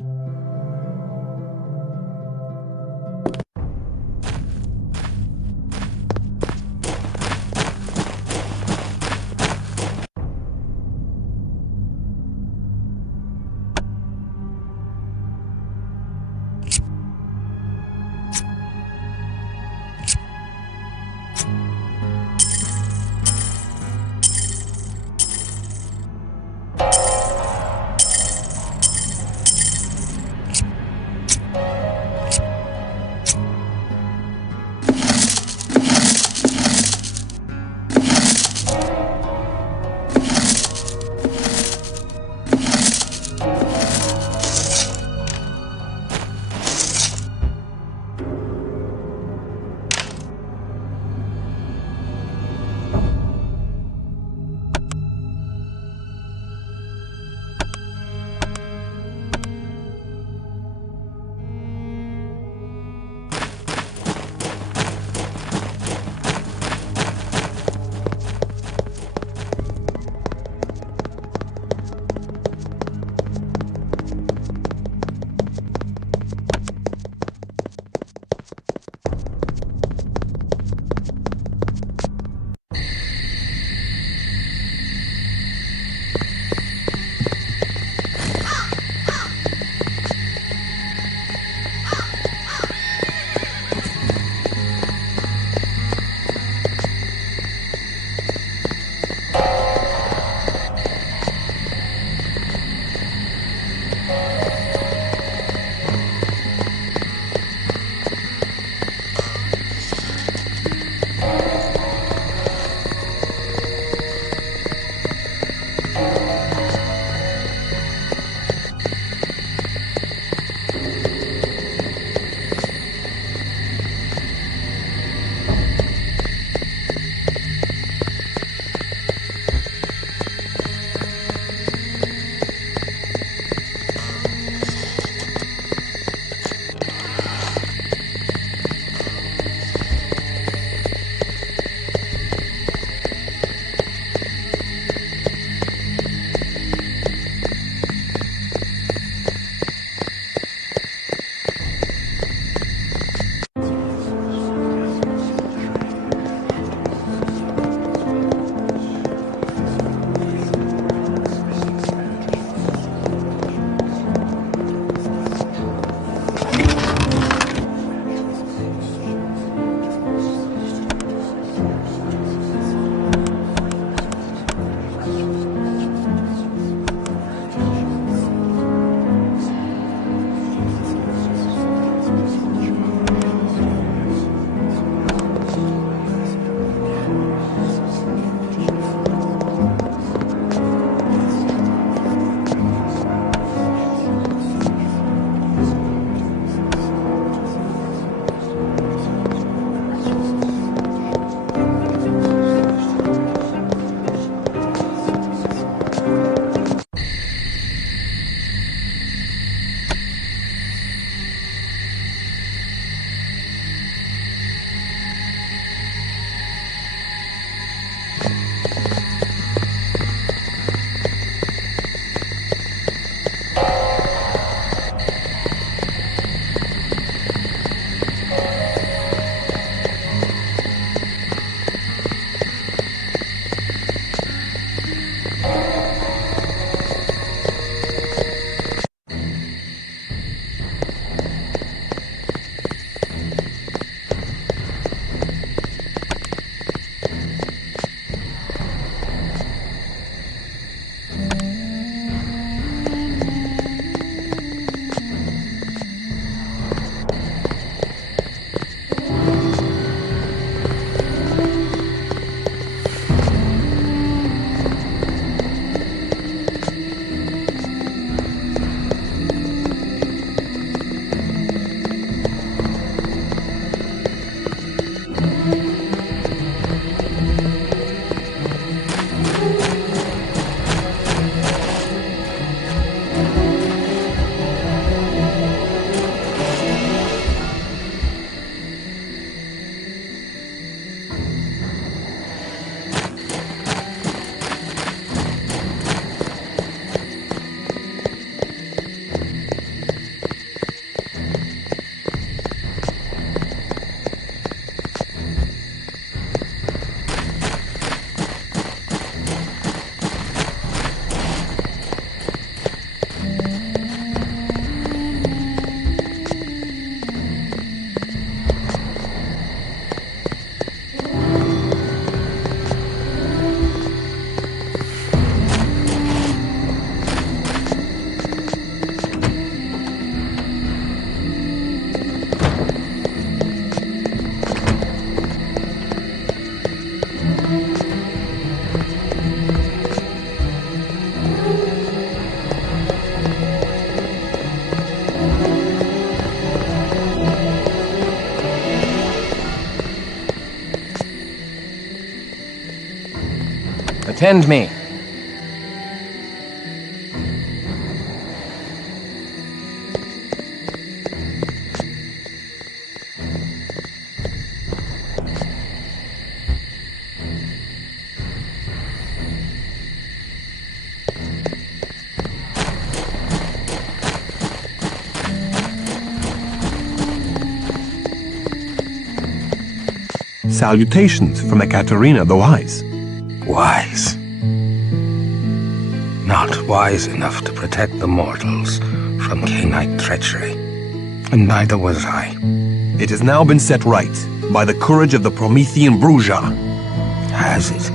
Attend me. Salutations from Ekaterina the Wise. Wise. Not wise enough to protect the mortals from Cainite treachery. And neither was I. It has now been set right by the courage of the Promethean Bruja. Has it?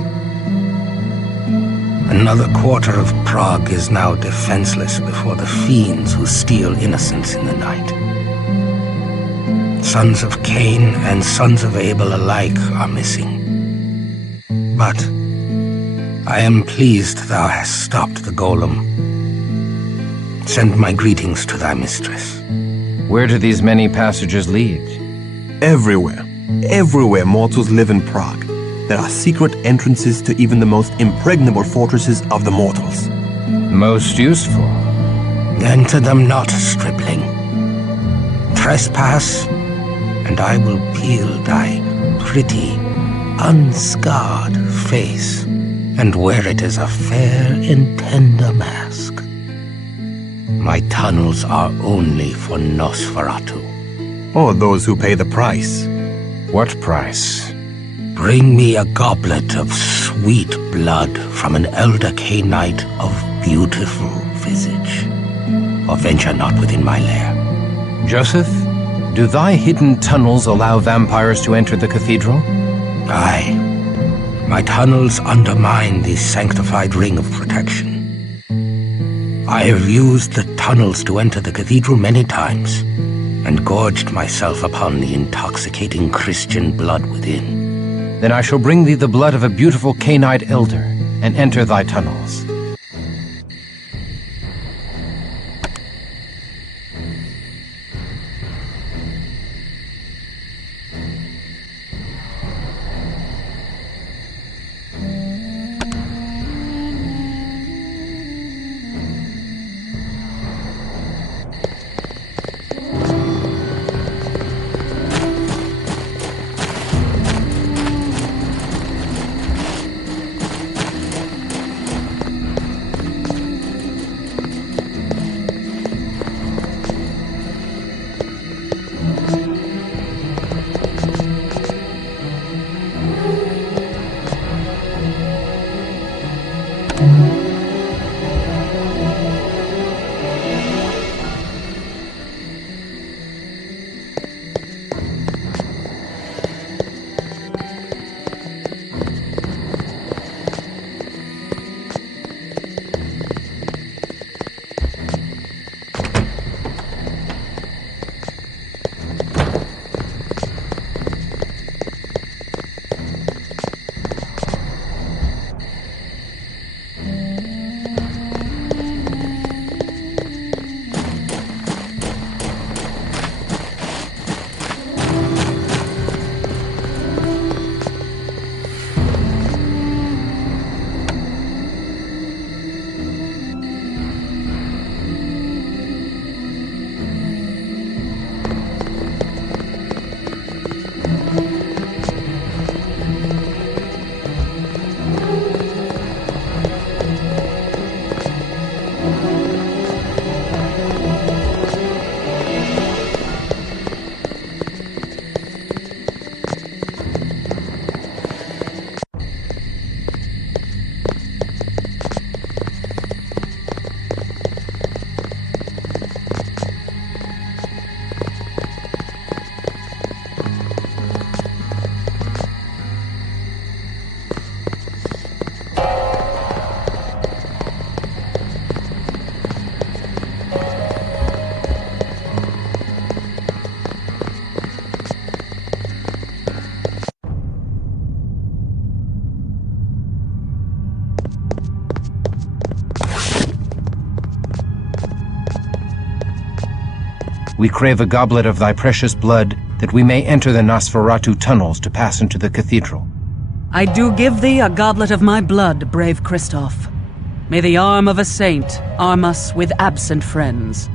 Another quarter of Prague is now defenseless before the fiends who steal innocence in the night. Sons of Cain and sons of Abel alike are missing. But I am pleased thou hast stopped the golem. Send my greetings to thy mistress. Where do these many passages lead? Everywhere. Everywhere mortals live in Prague. There are secret entrances to even the most impregnable fortresses of the mortals. Most useful. Enter them not, stripling. Trespass, and I will peel thy pretty, unscarred face and wear it as a fair and tender mask. My tunnels are only for Nosferatu. Or those who pay the price. What price? Bring me a goblet of sweet blood from an elder Cainite of beautiful visage, or venture not within my lair. Joseph, do thy hidden tunnels allow vampires to enter the cathedral? Aye. My tunnels undermine the sanctified ring of protection. I have used the tunnels to enter the cathedral many times, and gorged myself upon the intoxicating Christian blood within. Then I shall bring thee the blood of a beautiful Cainite elder, and enter thy tunnels. We crave a goblet of thy precious blood, that we may enter the Nosferatu tunnels to pass into the cathedral. I do give thee a goblet of my blood, brave Christoph. May the arm of a saint arm us with absent friends.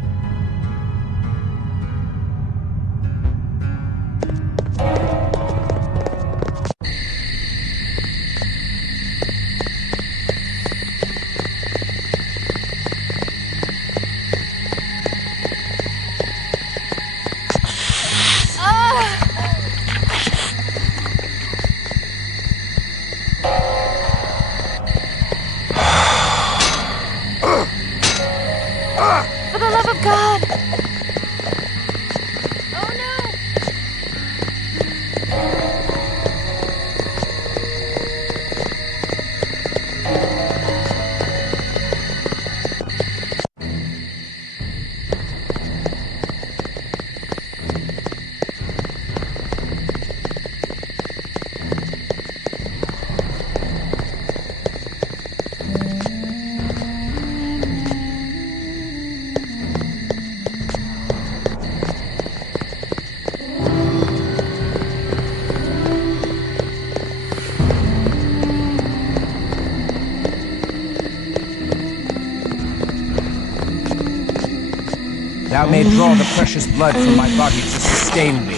For the love of God! Oh no! Thou may draw the precious blood from my body to sustain me.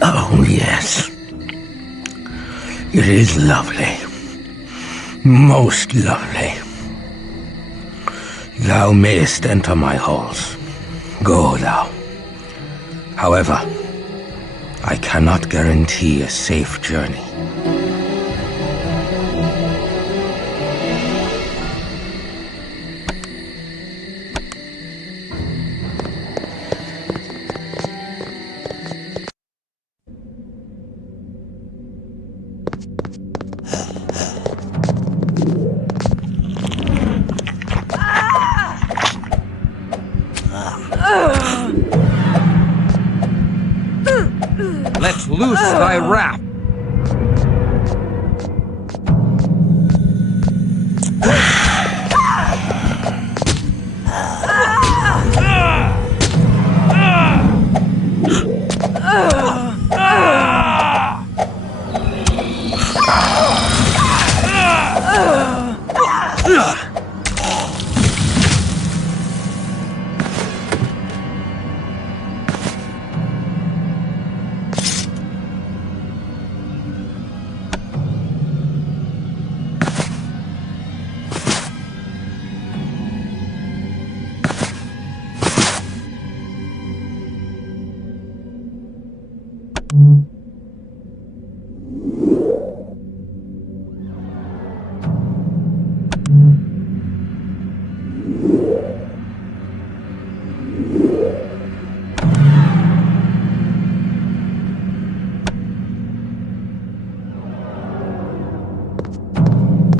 Oh, yes. It is lovely. Most lovely. Thou mayest enter my halls. Go thou. However, I cannot guarantee a safe journey. Let loose thy wrath!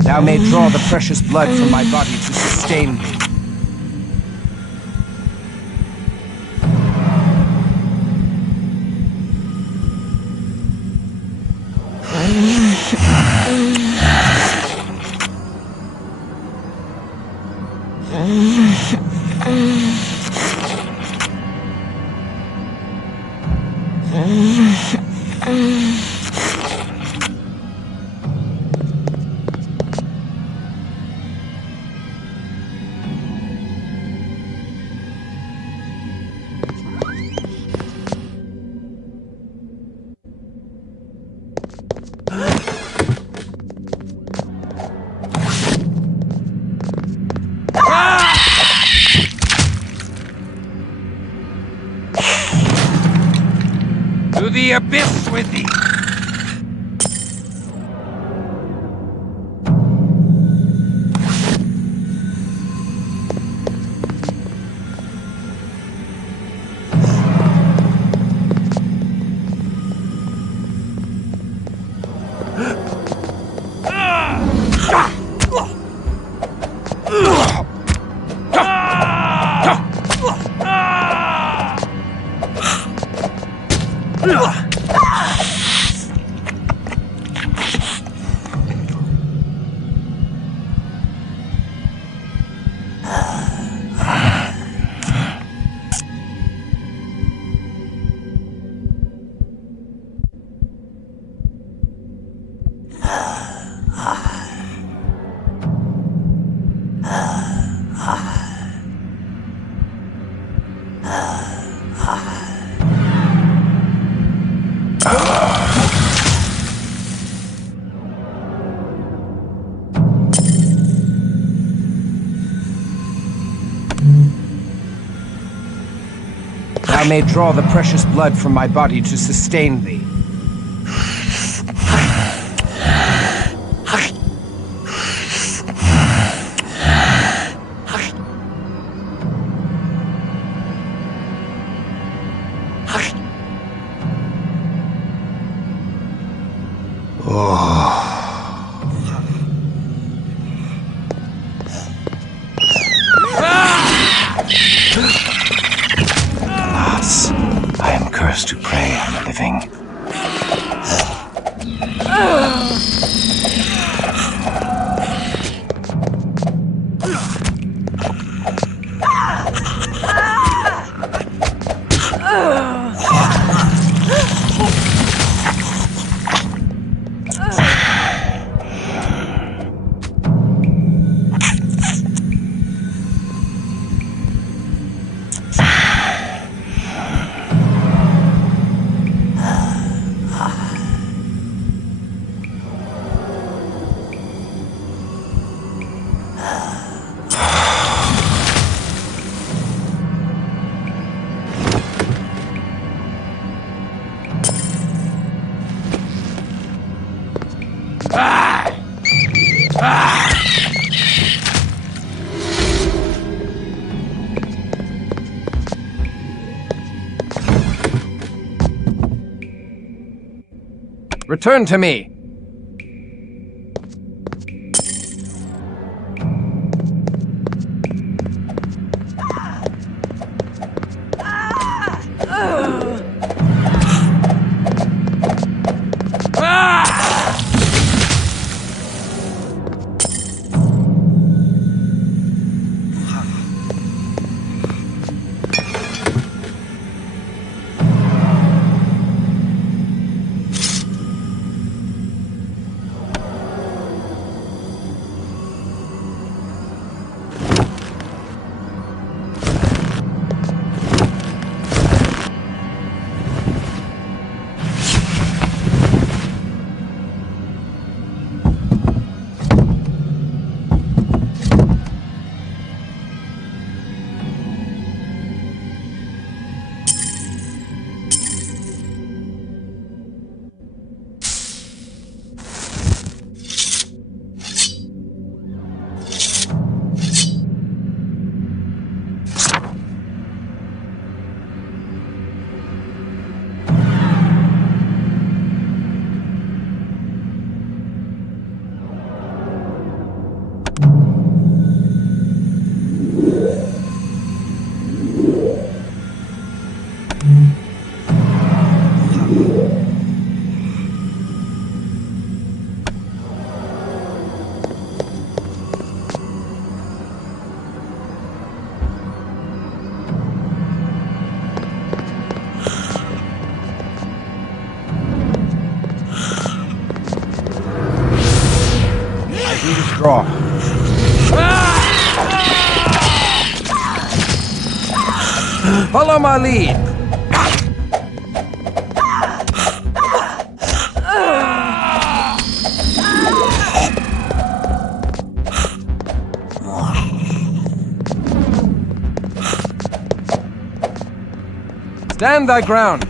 Thou may draw the precious blood from my body to sustain me. the abyss with thee! Thou may draw the precious blood from my body to sustain thee. Alas, I am cursed to prey on the living. Return to me! Draw. Follow my lead. Stand thy ground.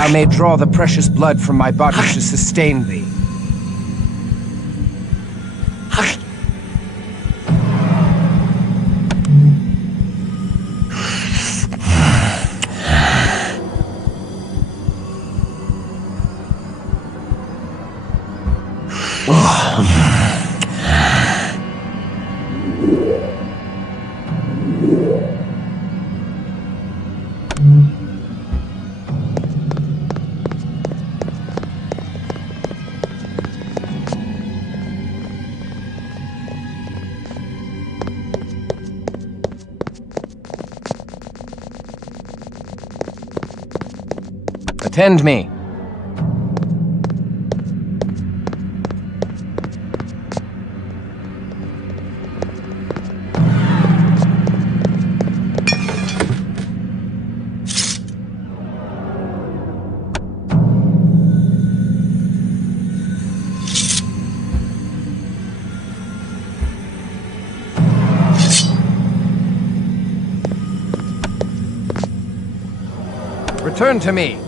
Thou may draw the precious blood from my body to sustain thee. Attend me. Return to me.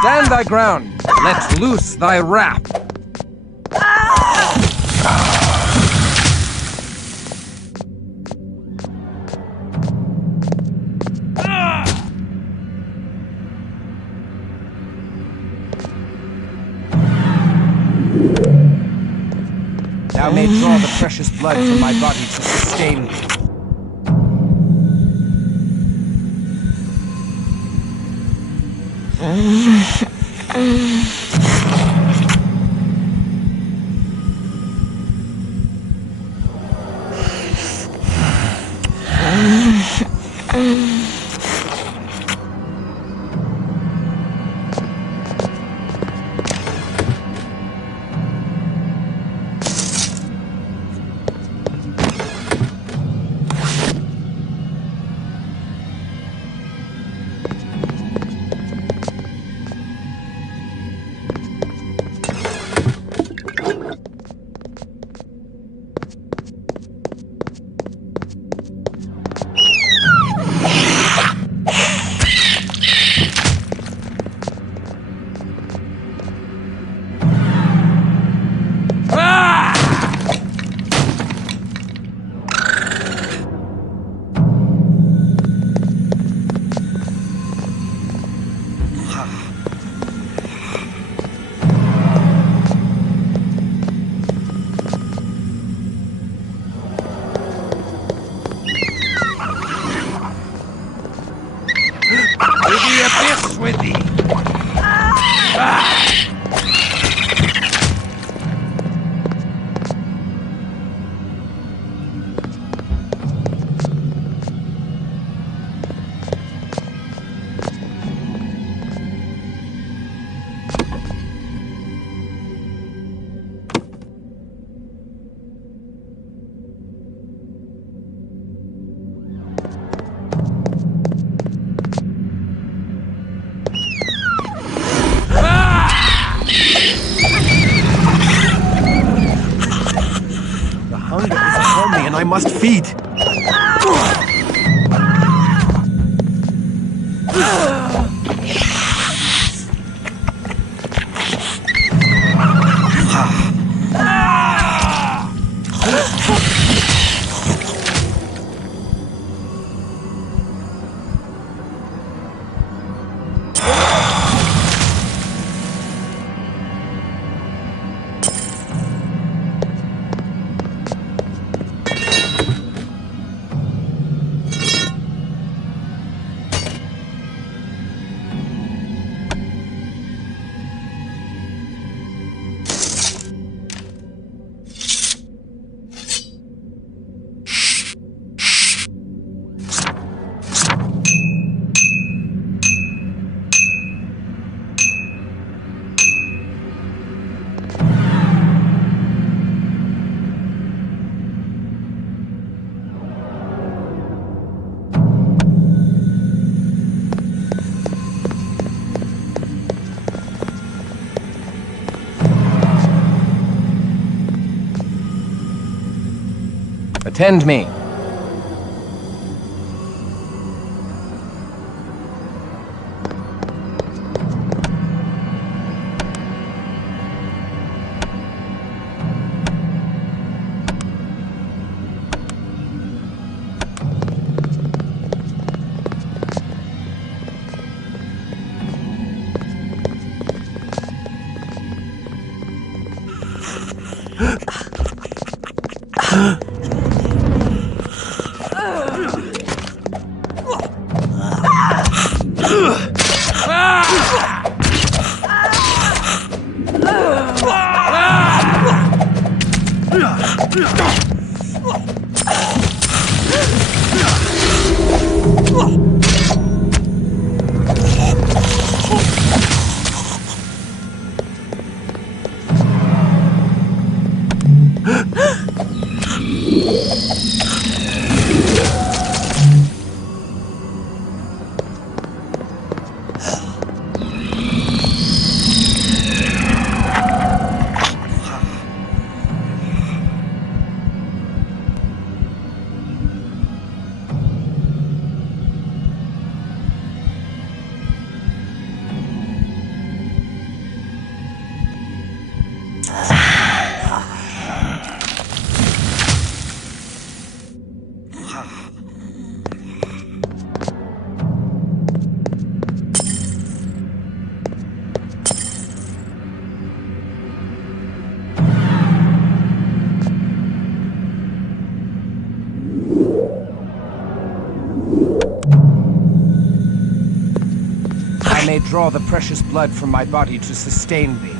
Stand thy ground. Let loose thy wrath. Thou may draw the precious blood from my body to sustain thee. With thee. I must feed. Attend me. I may draw the precious blood from my body to sustain thee.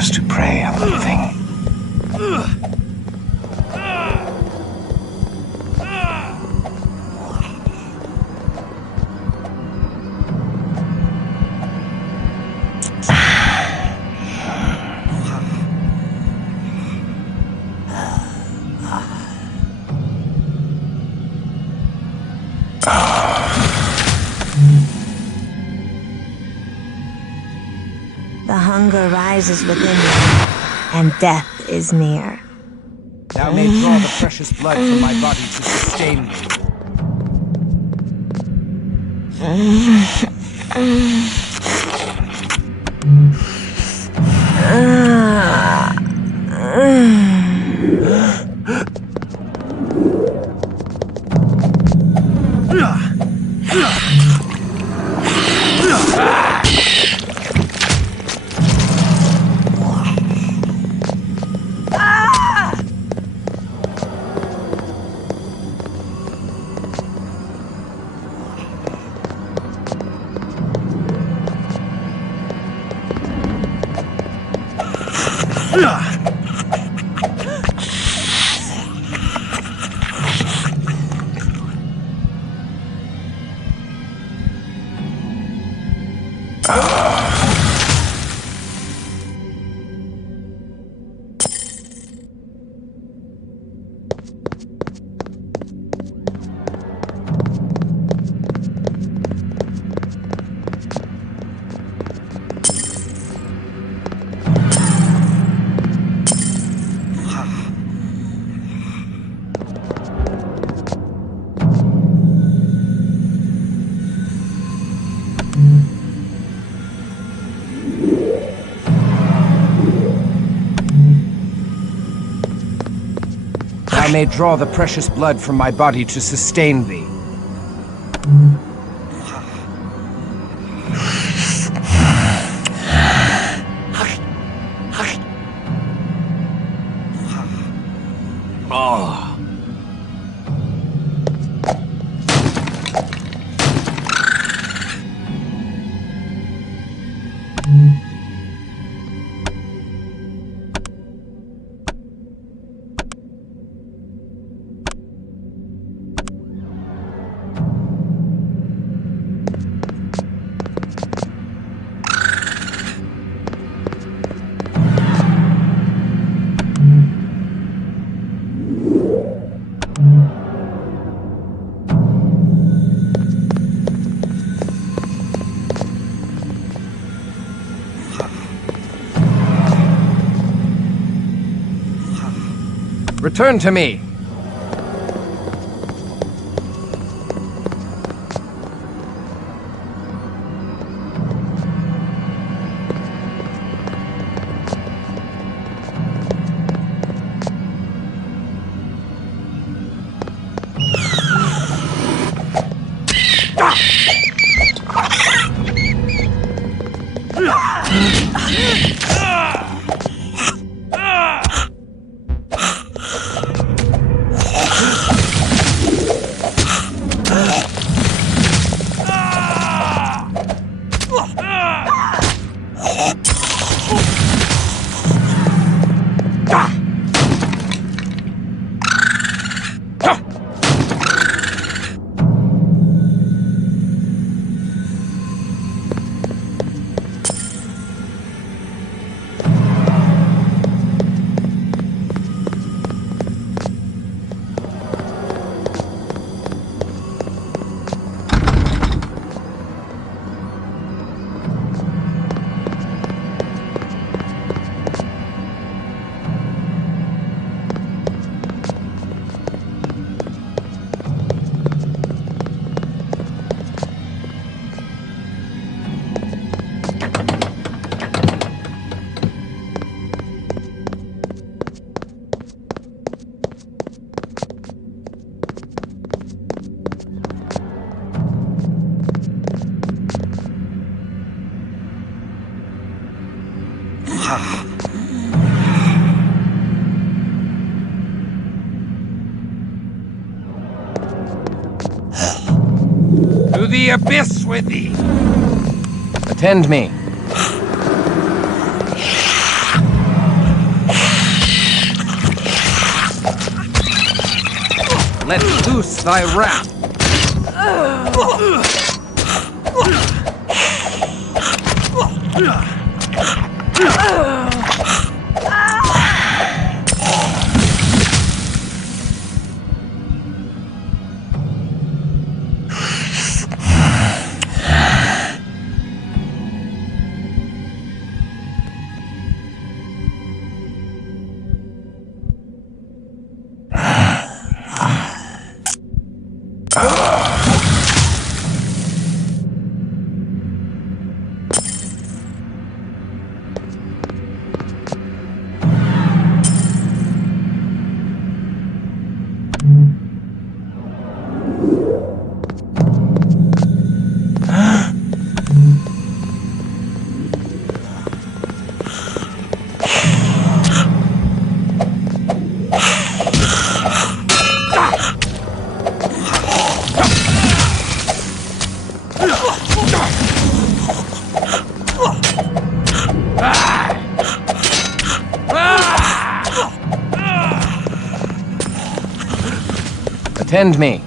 us to prey on the living. The hunger rises within me, and death is near. Thou may draw the precious blood from my body to sustain me. I may draw the precious blood from my body to sustain thee. Return to me! To the abyss with thee! Attend me. Let loose thy wrath! Attend me.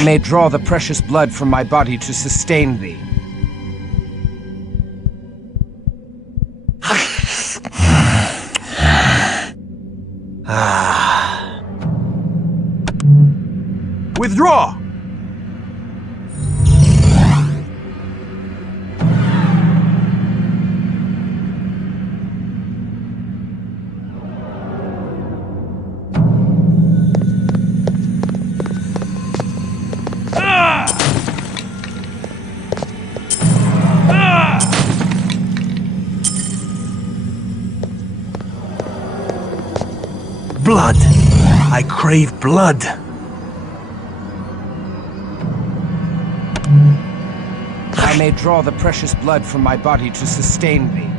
I may draw the precious blood from my body to sustain thee. Withdraw! Blood! I crave blood! I may draw the precious blood from my body to sustain thee.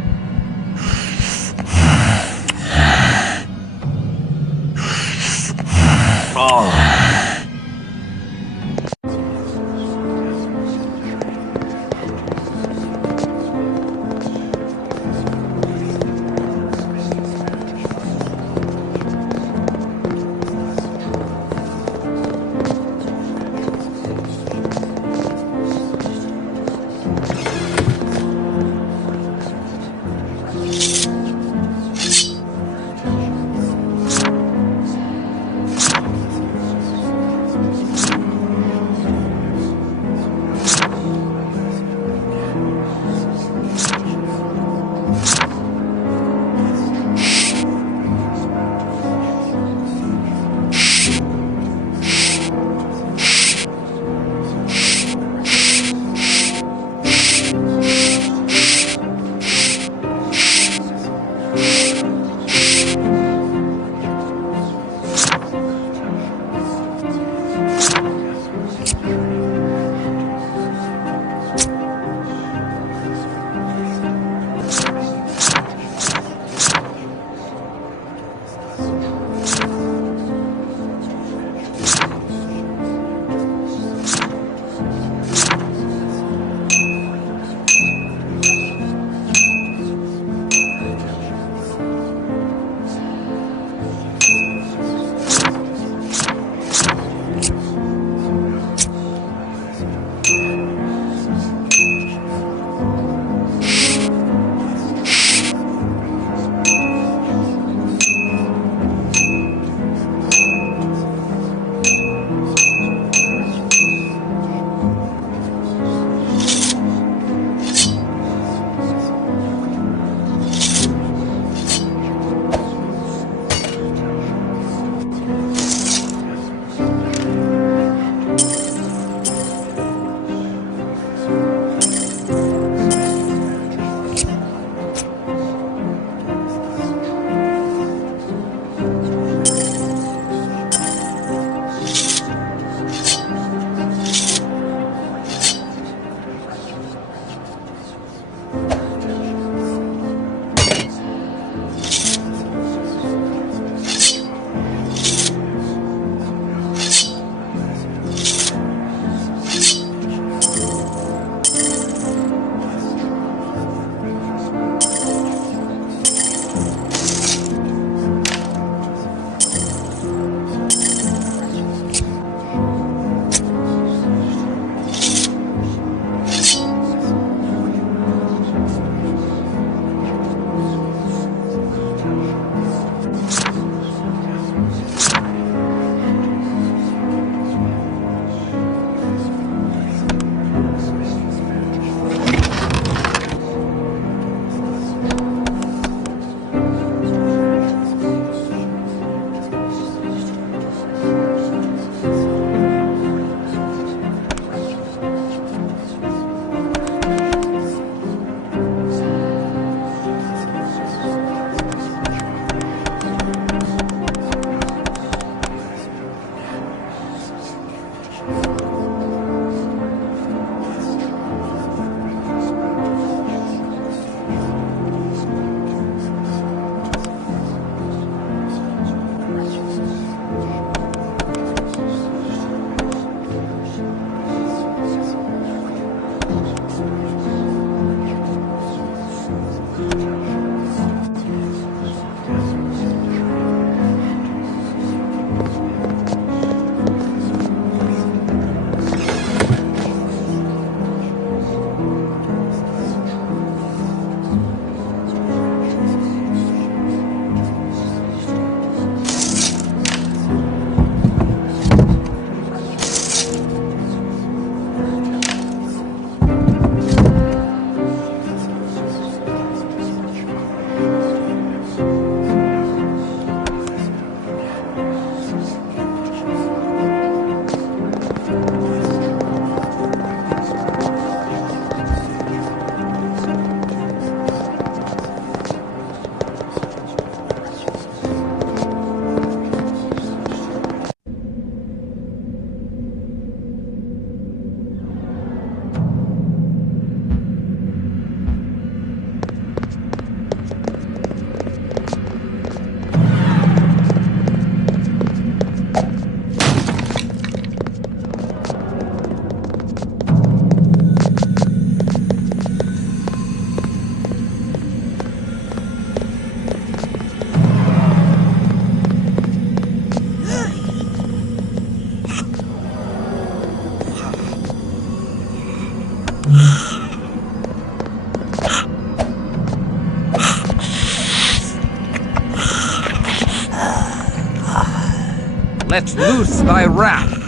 Let loose thy wrath.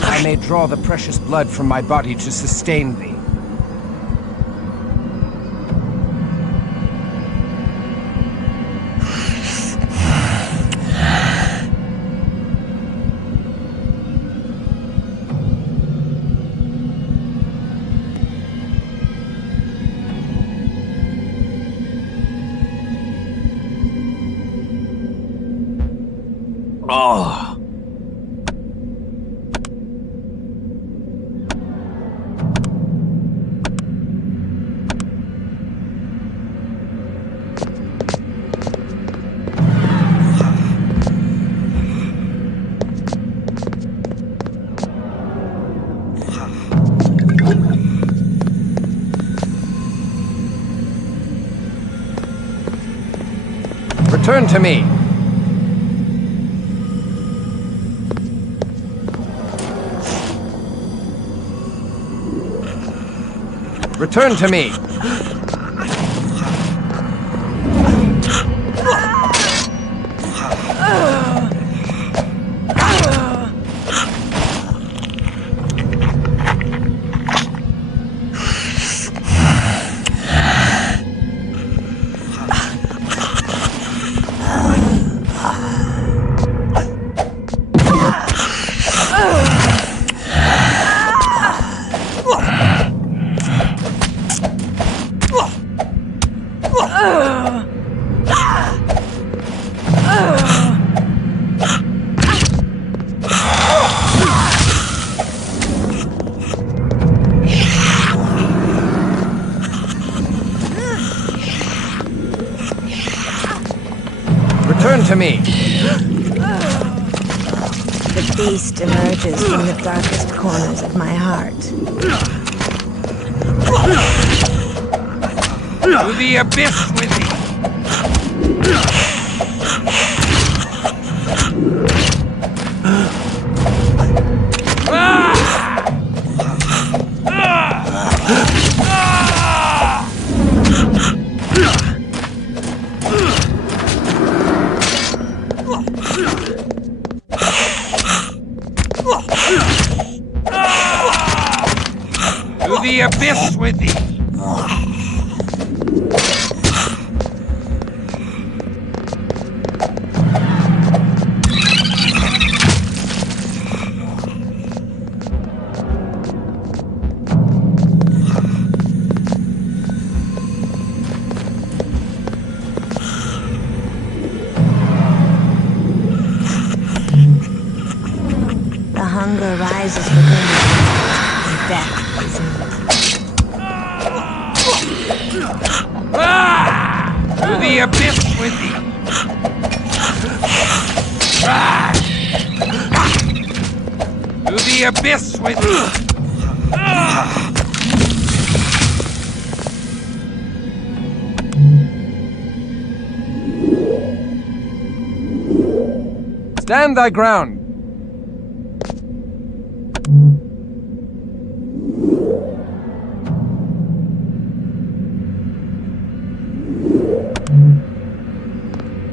I may draw the precious blood from my body to sustain thee. Oh. Return to me. Return to me. Return to me. The beast emerges from the darkest corners of my heart. To the abyss with thee. To the abyss with thee. The hunger rises within me, and death is in it. To the abyss with thee. To the abyss with Stand thy ground.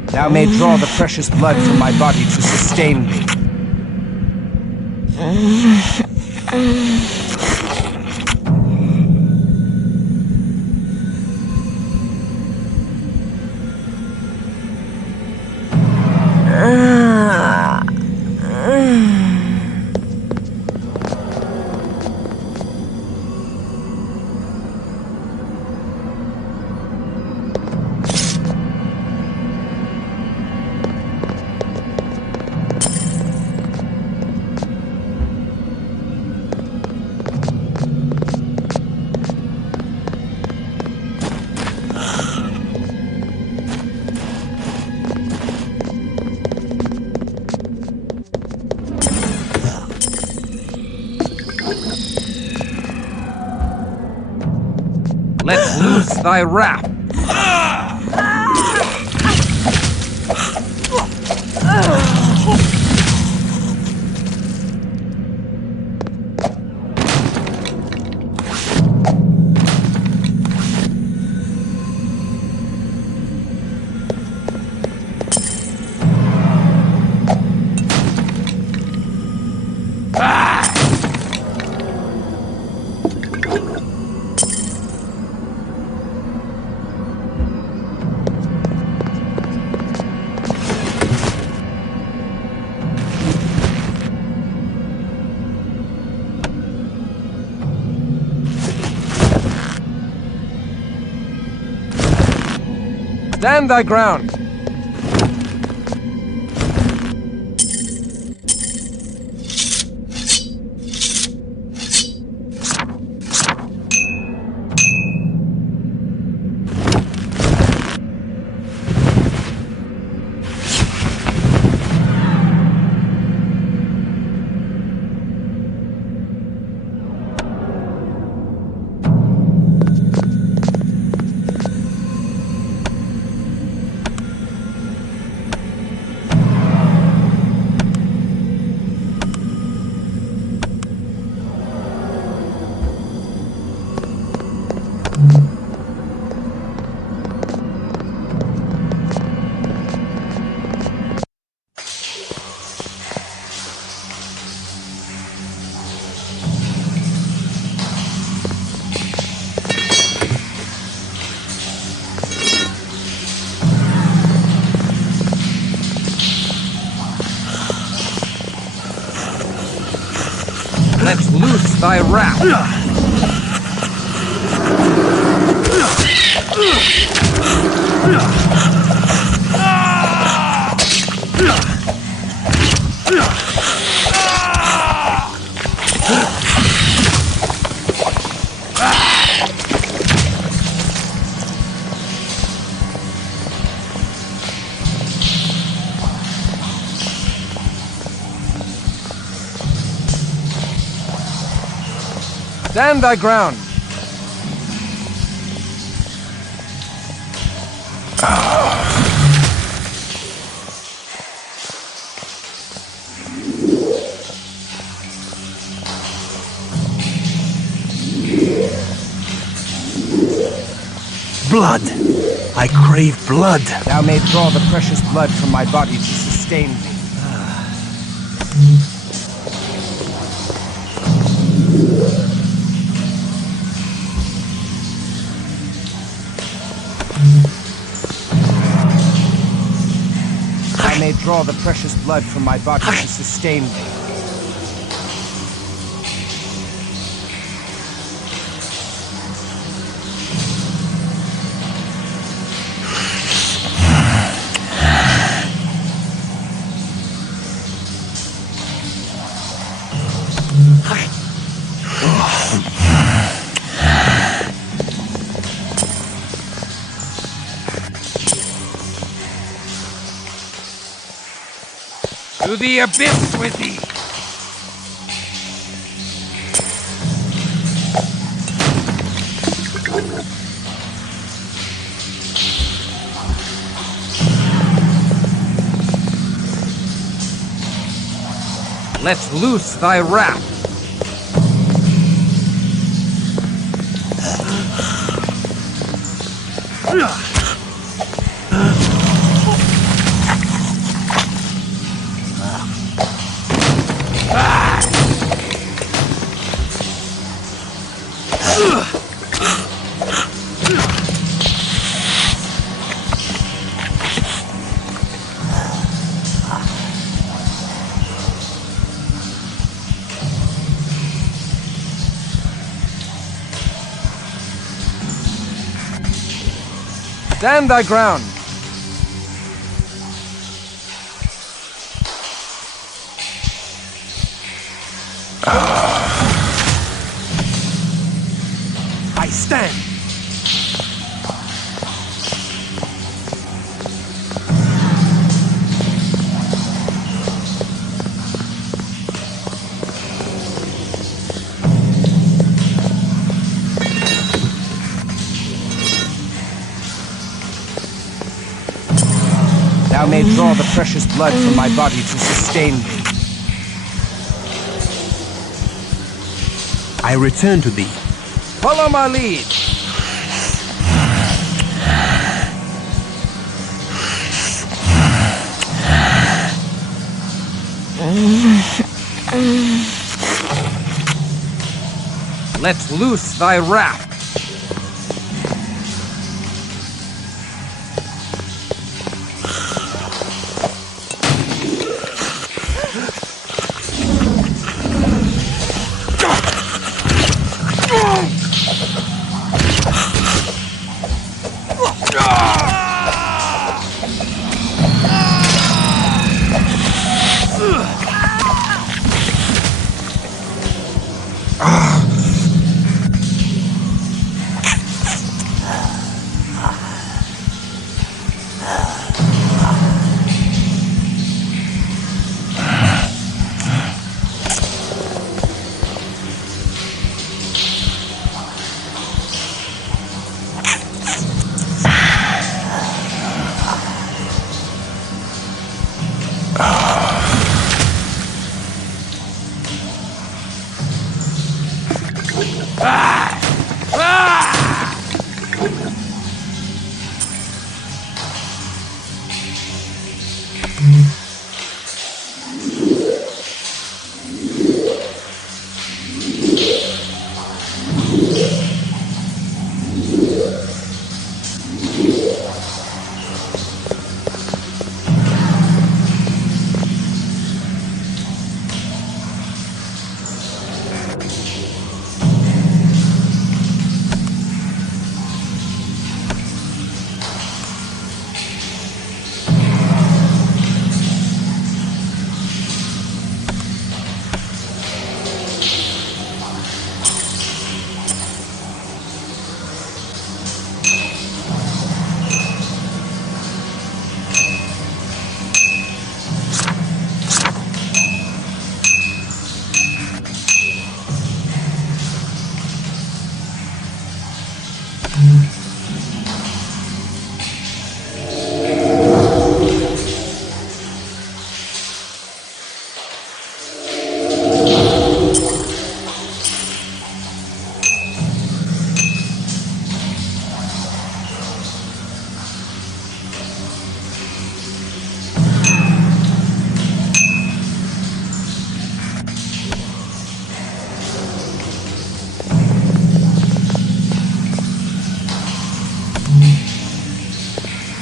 Thou may draw the precious blood from my body to sustain me. Let's loose thy wrath. Stand thy ground. Let's loose thy wrath. Stand thy ground. Blood! I crave blood! Thou may draw the precious blood from my body to sustain me. I may draw the precious blood from my body to sustain me. To the abyss with thee! Let loose thy wrath! Stand thy ground! I stand! Thou may draw the precious blood from my body to sustain thee. I return to thee. Follow my lead. Let loose thy wrath.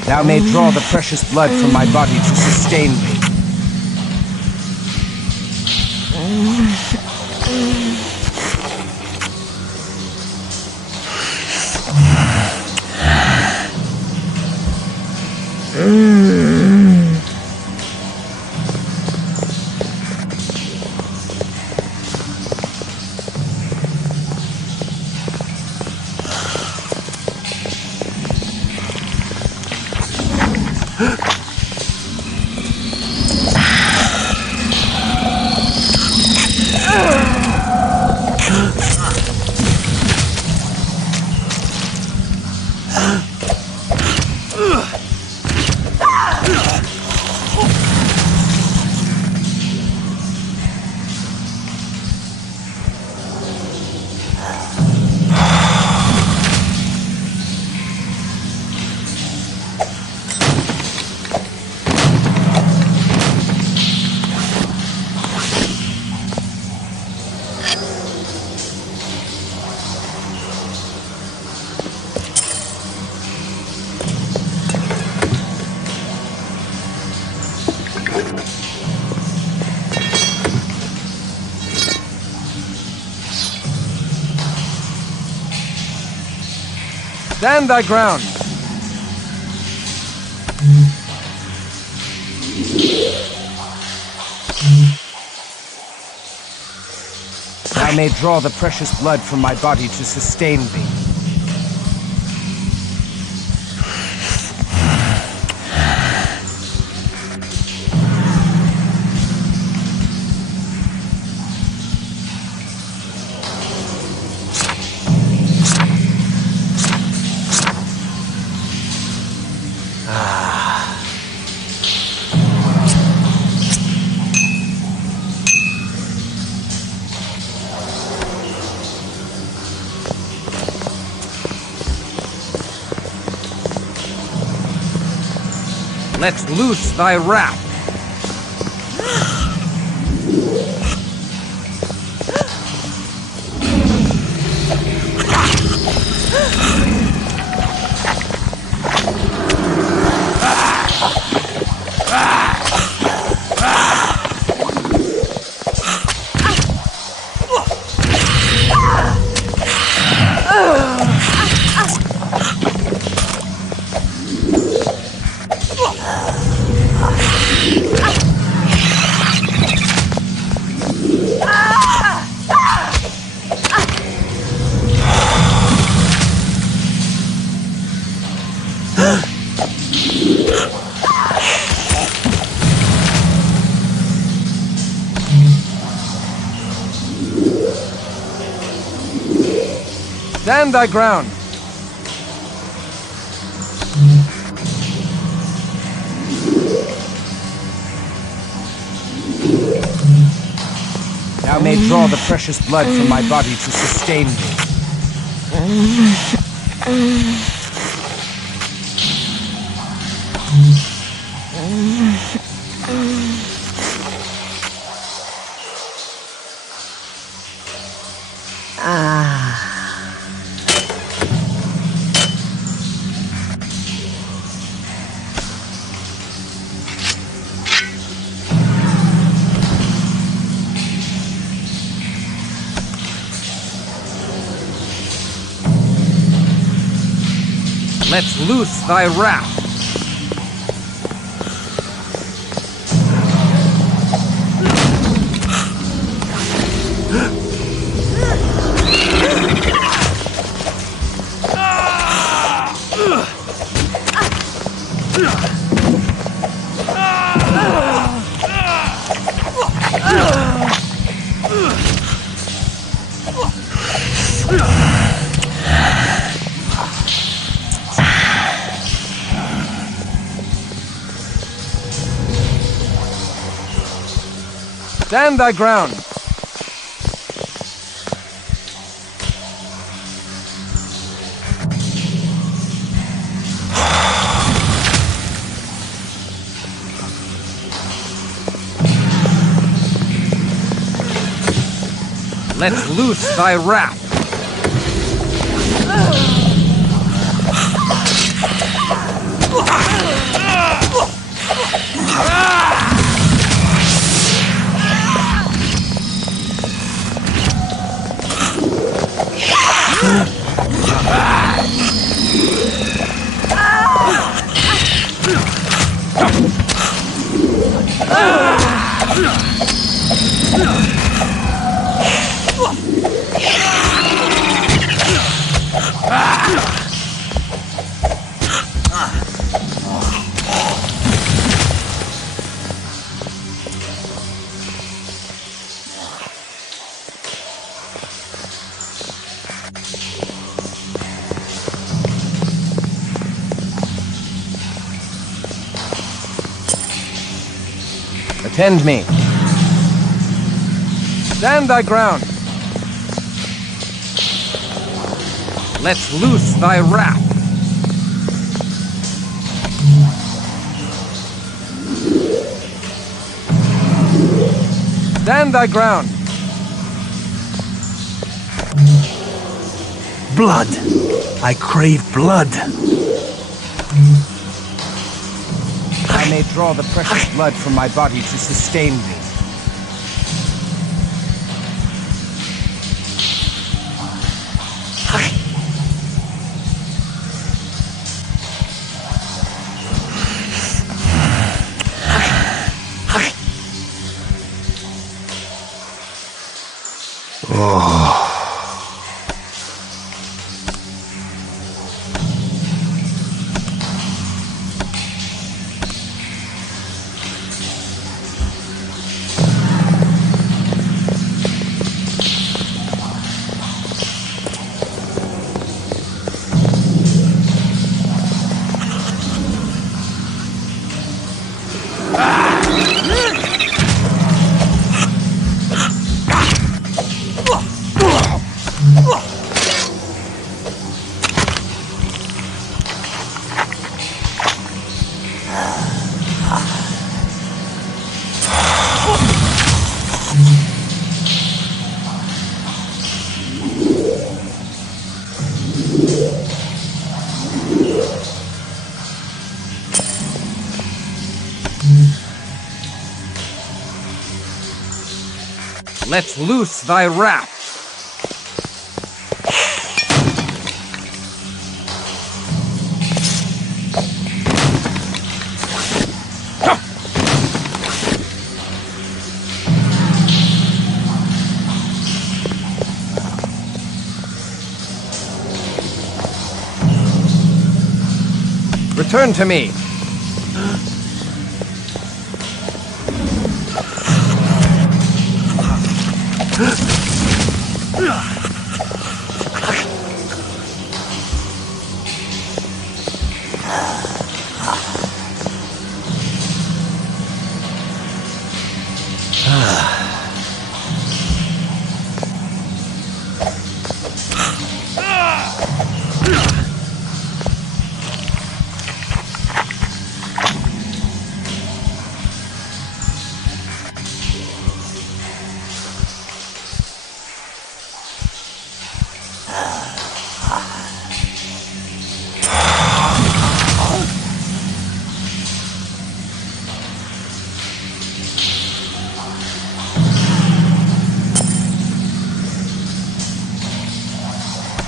Thou may draw the precious blood from my body to sustain thee. Stand thy ground. I may draw the precious blood from my body to sustain thee. Let's loose thy wrath. Stand thy ground. Thou may draw the precious blood from my body to sustain thee. Let's loose thy wrath. Stand thy ground. Let's loose thy wrath. Attend me. Stand thy ground. Let's loose thy wrath. Stand thy ground. Blood! I crave blood! I may draw the precious blood from my body to sustain thee. Let loose thy wrath! Return to me!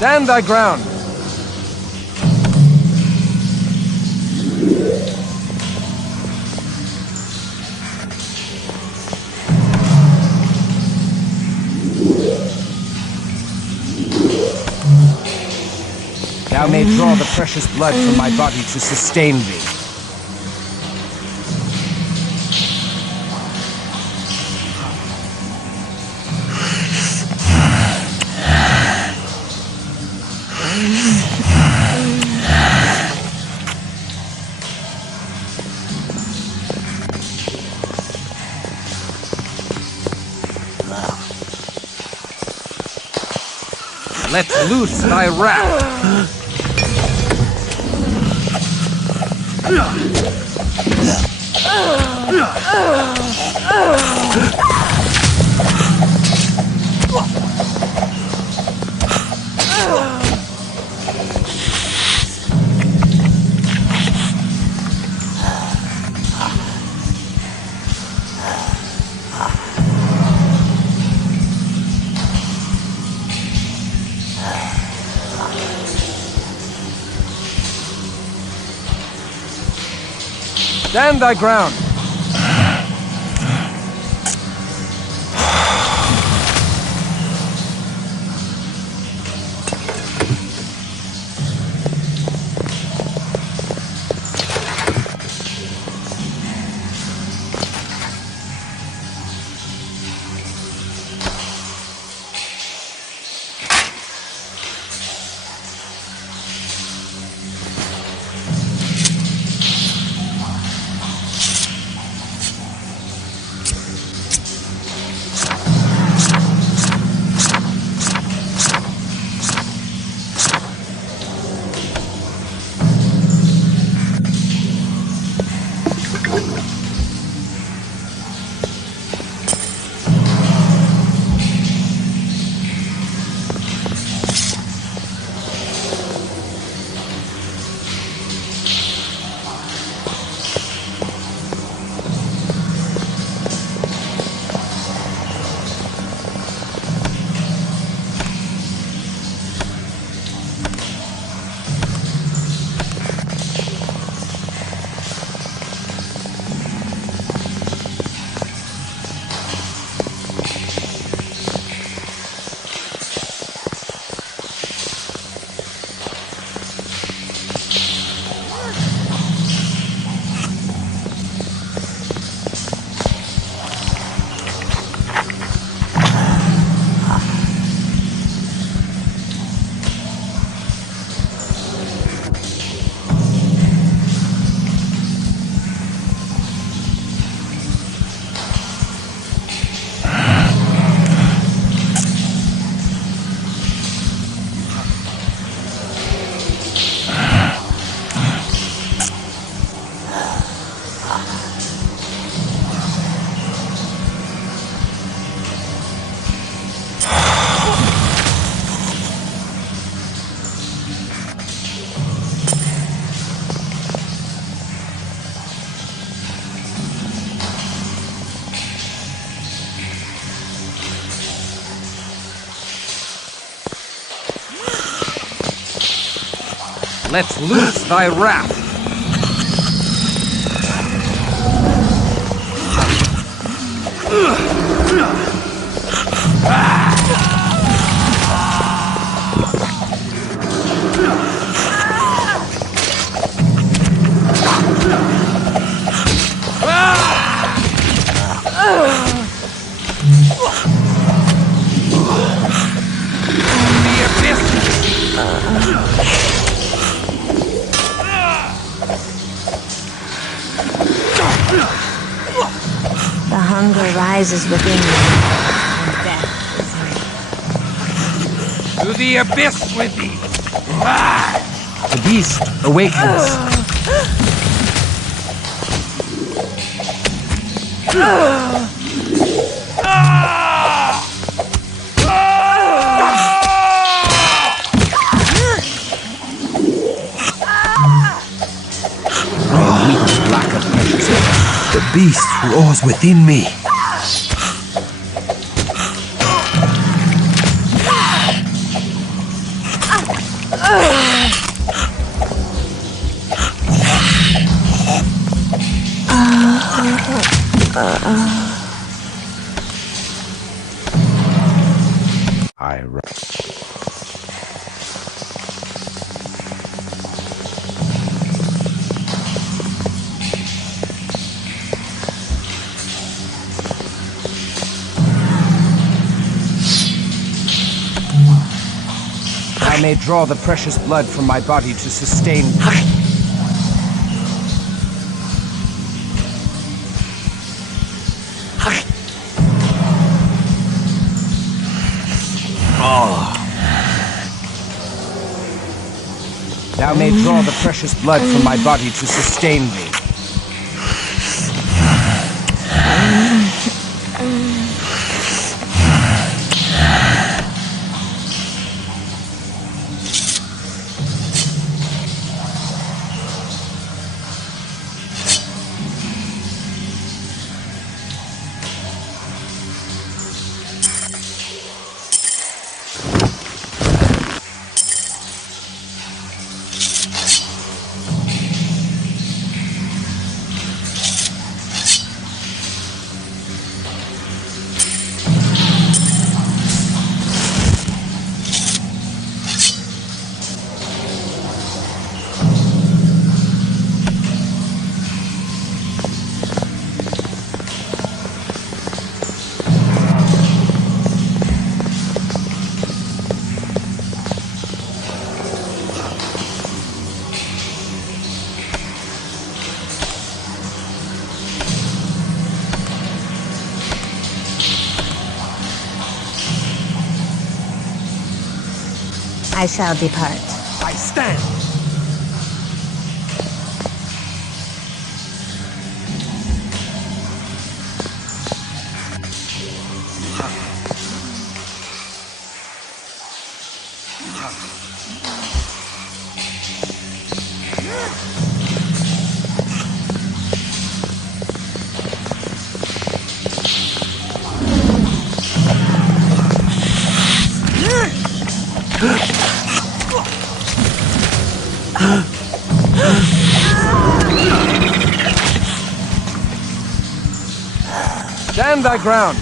Stand thy ground! Thou may draw the precious blood from my body to sustain thee. Let loose thy wrath! Stand thy ground! Let's loose thy wrath. The hunger rises within me, and death is near. To the abyss with thee! The beast awakens. The beast roars within me. I may draw the precious blood from my body to sustain... Thou may draw the precious blood from my body to sustain thee. I shall depart. I stand! Stand thy ground!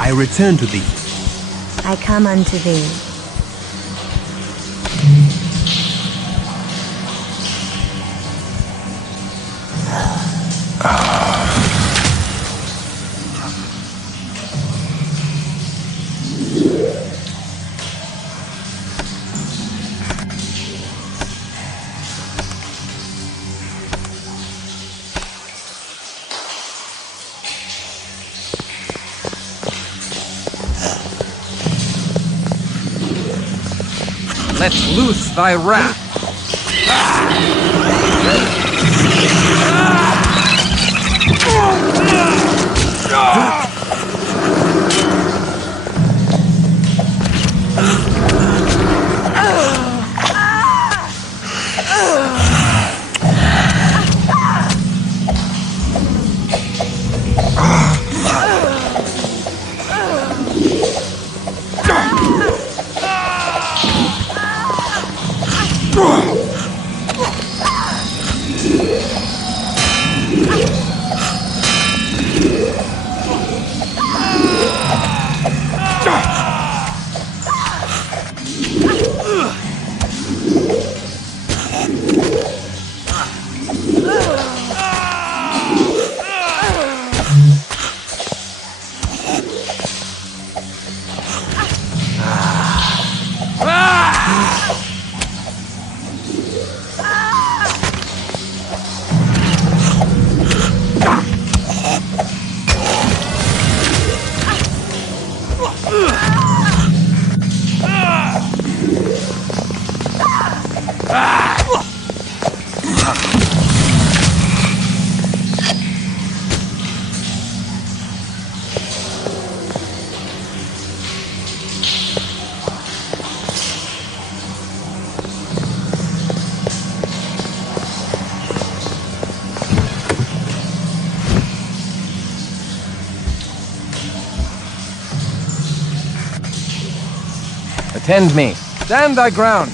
I return to thee. I come unto thee. Let's loose thy wrath! Attend me. Stand thy ground.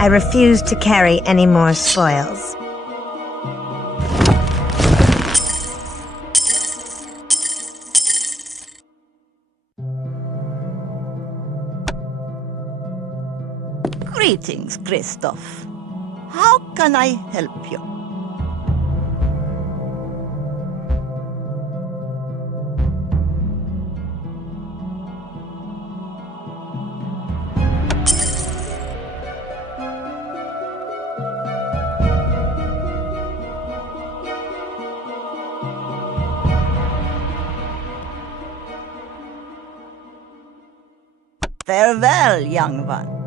I refuse to carry any more spoils. Greetings, Christoph. How can I help you? Farewell, young one.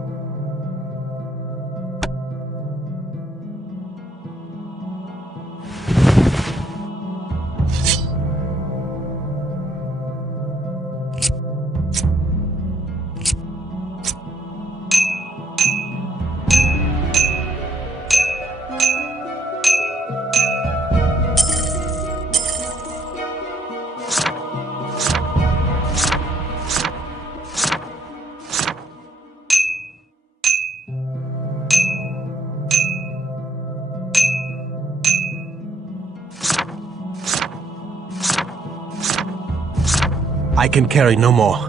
I can carry no more.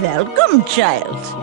Welcome, child.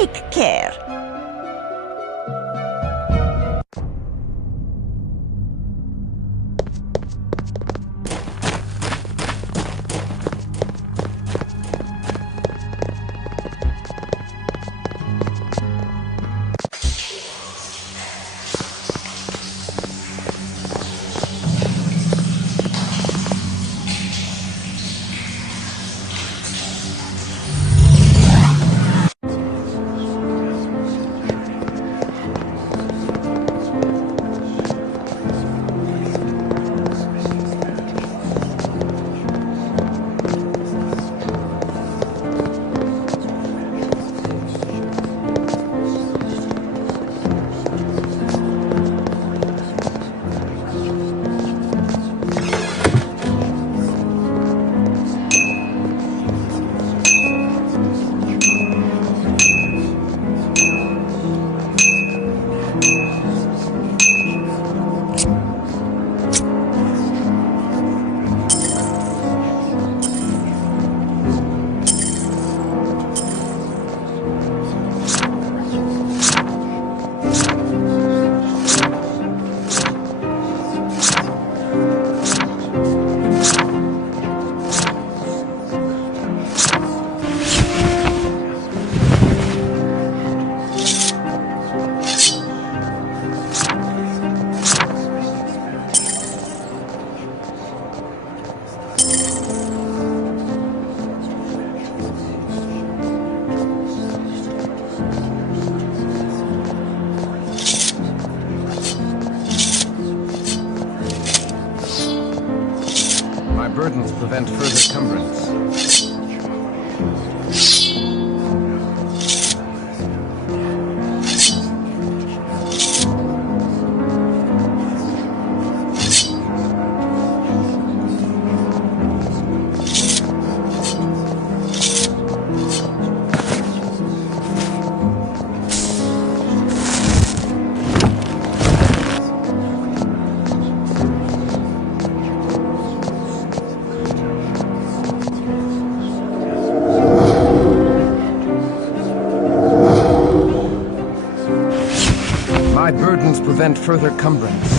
Take care. Burdens prevent further cumbrance. My burdens prevent further cumbrance.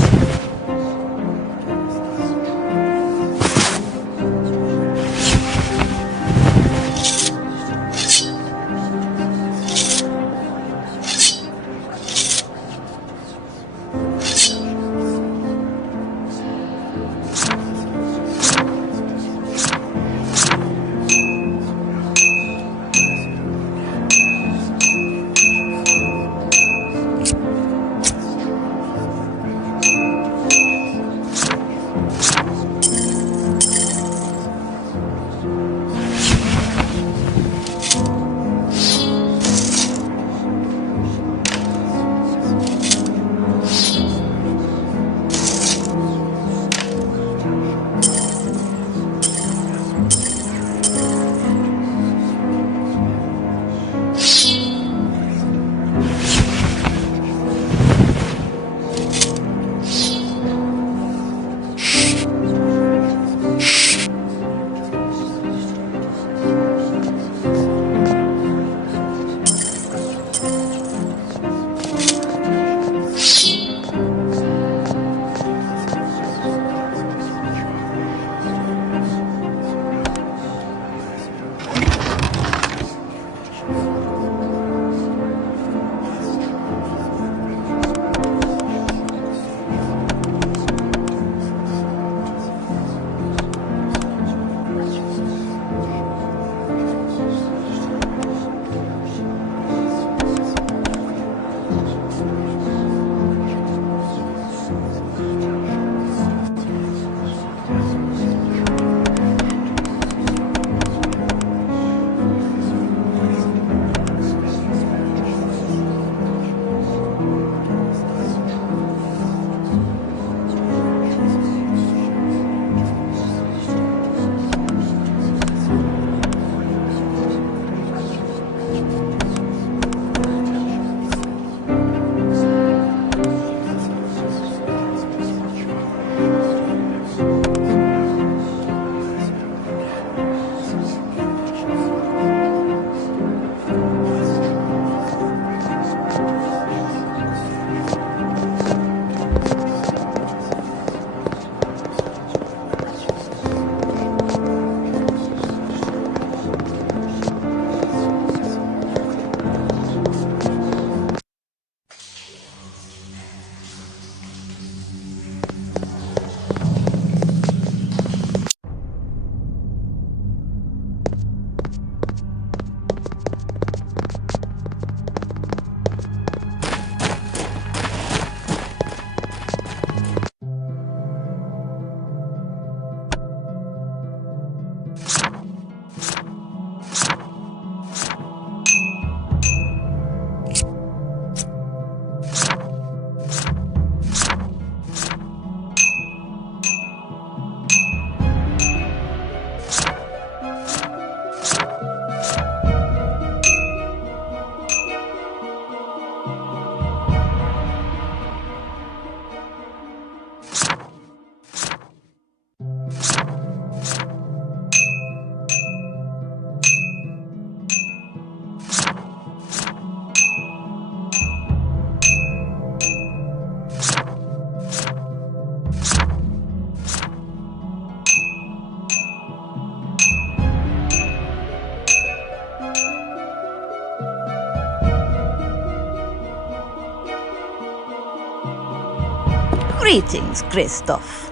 Greetings, Christoph.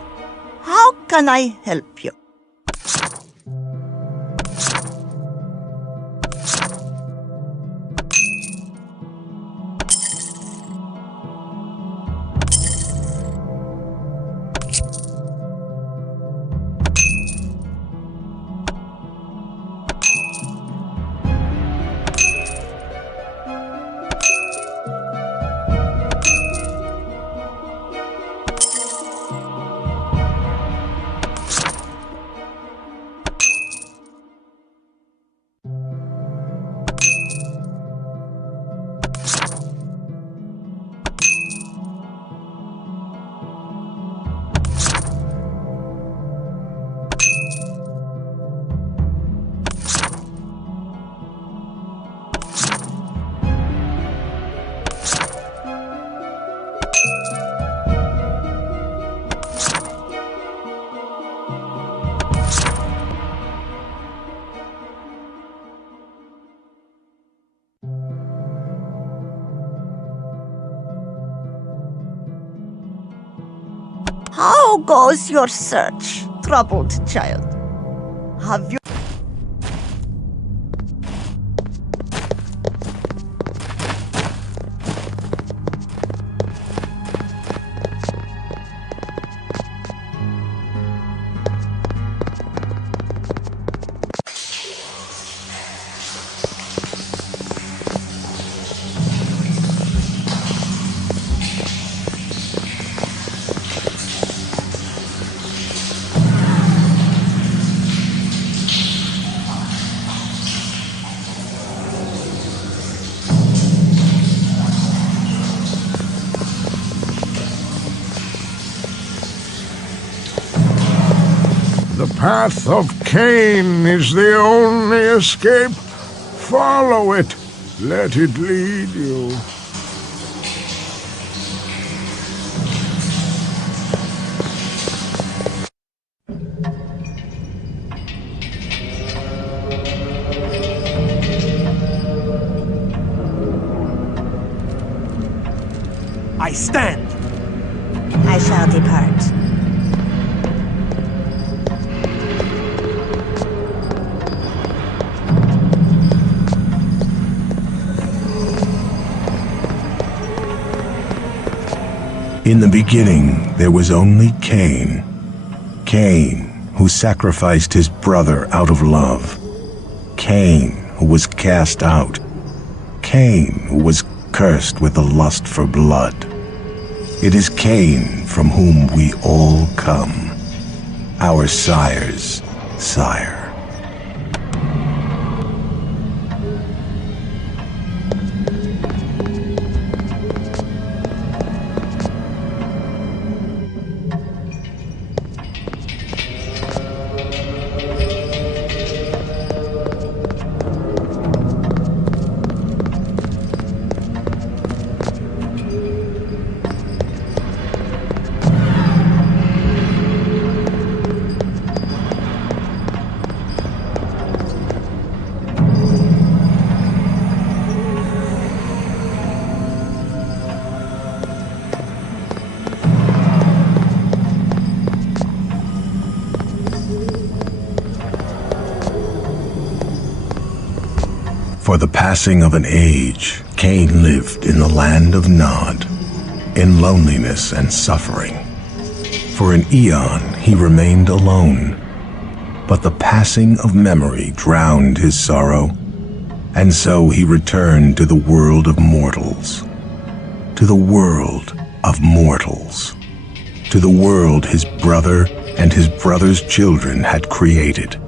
How can I help you? How goes your search, troubled child? Have you... The path of Cain is the only escape. Follow it. Let it lead you. I stand. I shall depart. In the beginning, there was only Cain. Cain, who sacrificed his brother out of love. Cain, who was cast out. Cain, who was cursed with the lust for blood. It is Cain from whom we all come, our sire's sire. For the passing of an age, Cain lived in the land of Nod, in loneliness and suffering. For an eon he remained alone, but the passing of memory drowned his sorrow, and so he returned to the world of mortals. To the world of mortals. To the world his brother and his brother's children had created.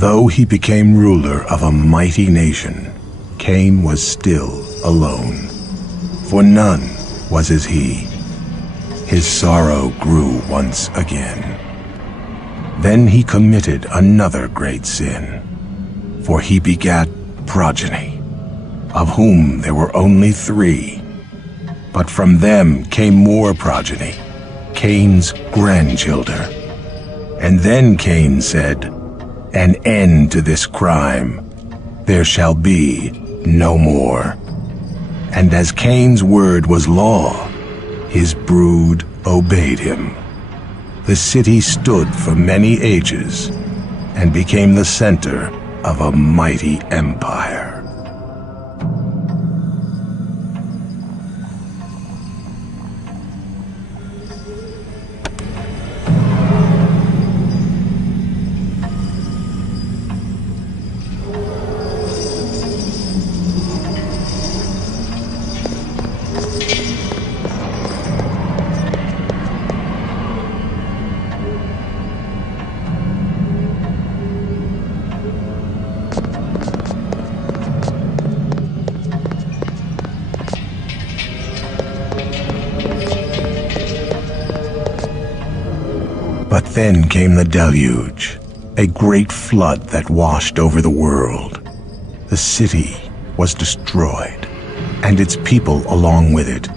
Though he became ruler of a mighty nation, Cain was still alone, for none was as he. his sorrow grew once again. Then he committed another great sin, for he begat progeny, of whom there were only 3. But from them came more progeny, Cain's grandchildren. And then Cain said, "An end to this crime. There shall be no more." And as Cain's word was law, his brood obeyed him. The city stood for many ages and became the center of a mighty empire. But then came the deluge, a great flood that washed over the world. The city was destroyed, and its people along with it.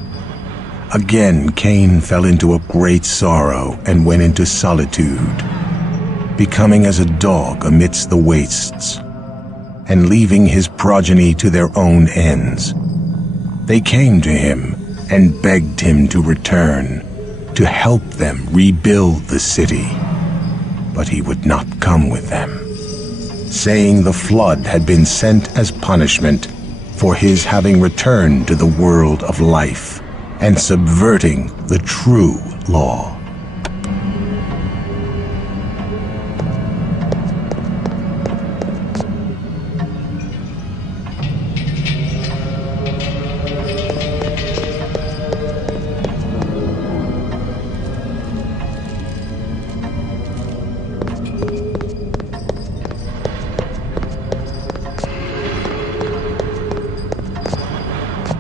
Again Cain fell into a great sorrow and went into solitude, becoming as a dog amidst the wastes, and leaving his progeny to their own ends. They came to him and begged him to return, to help them rebuild the city. But he would not come with them, saying the flood had been sent as punishment for his having returned to the world of life and subverting the true law.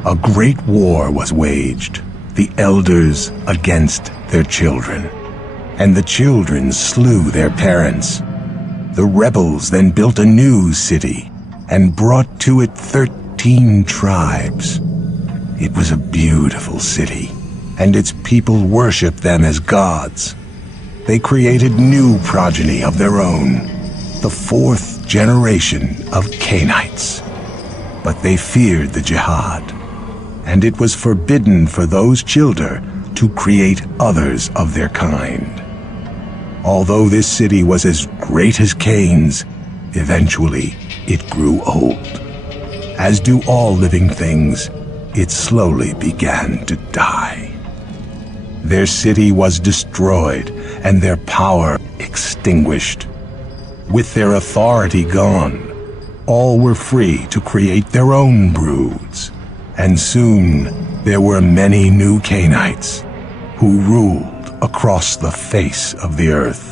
A great war was waged, the elders against their children, and the children slew their parents. The rebels then built a new city and brought to it 13 tribes. It was a beautiful city, and its people worshipped them as gods. They created new progeny of their own, the 4th generation of Cainites. But they feared the jihad, and it was forbidden for those children to create others of their kind. Although this city was as great as Cain's, eventually it grew old. As do all living things, it slowly began to die. Their city was destroyed and their power extinguished. With their authority gone, all were free to create their own broods. And soon there were many new Cainites who ruled across the face of the earth.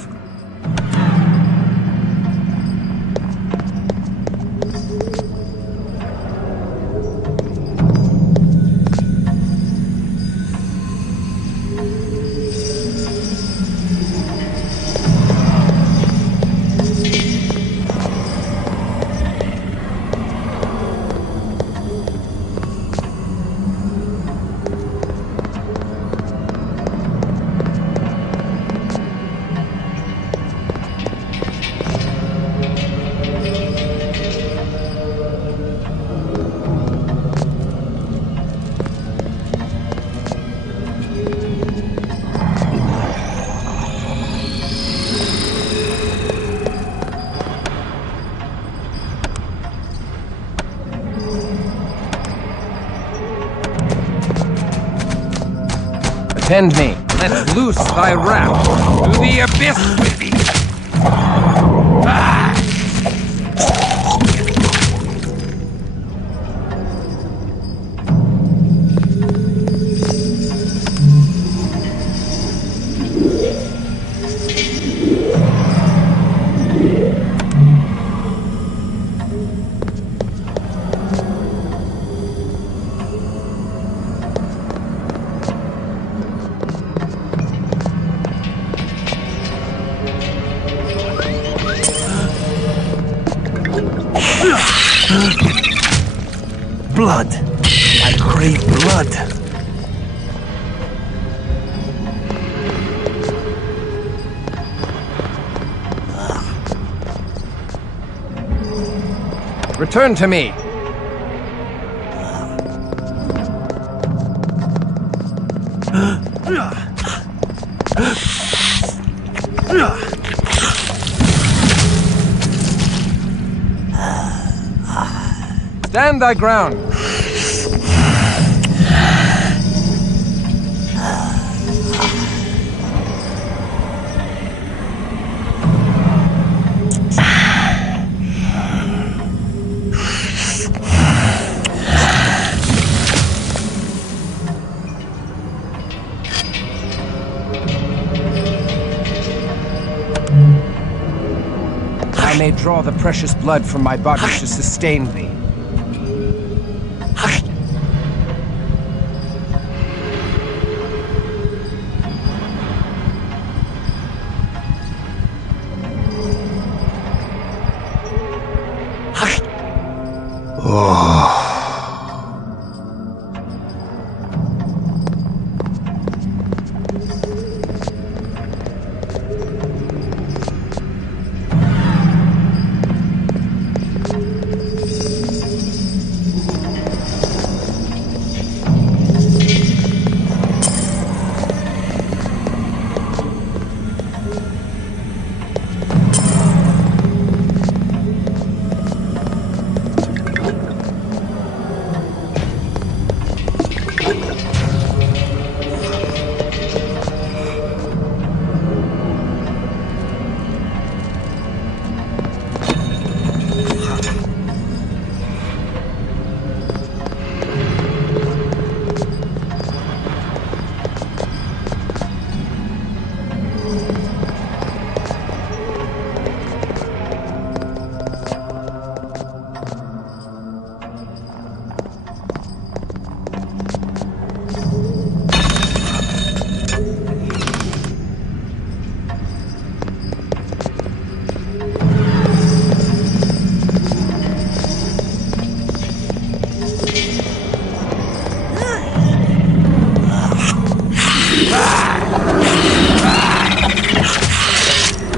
Defend me. Let loose thy wrath. To the abyss with thee. Ah! Blood. I crave blood. Return to me. Stand thy ground. I may draw the precious blood from my body to sustain thee.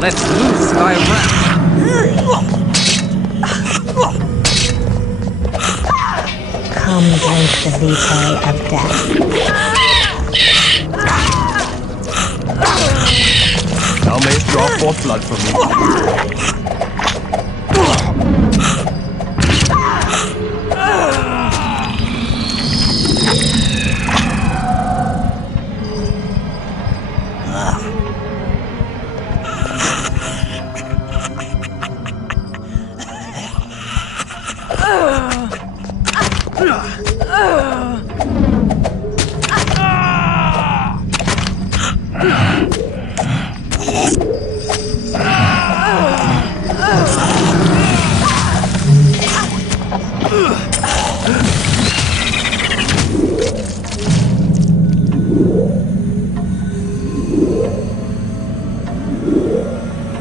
Let's loose thy wrath. Come drink the vitae of death. Thou mayst draw forth blood from me.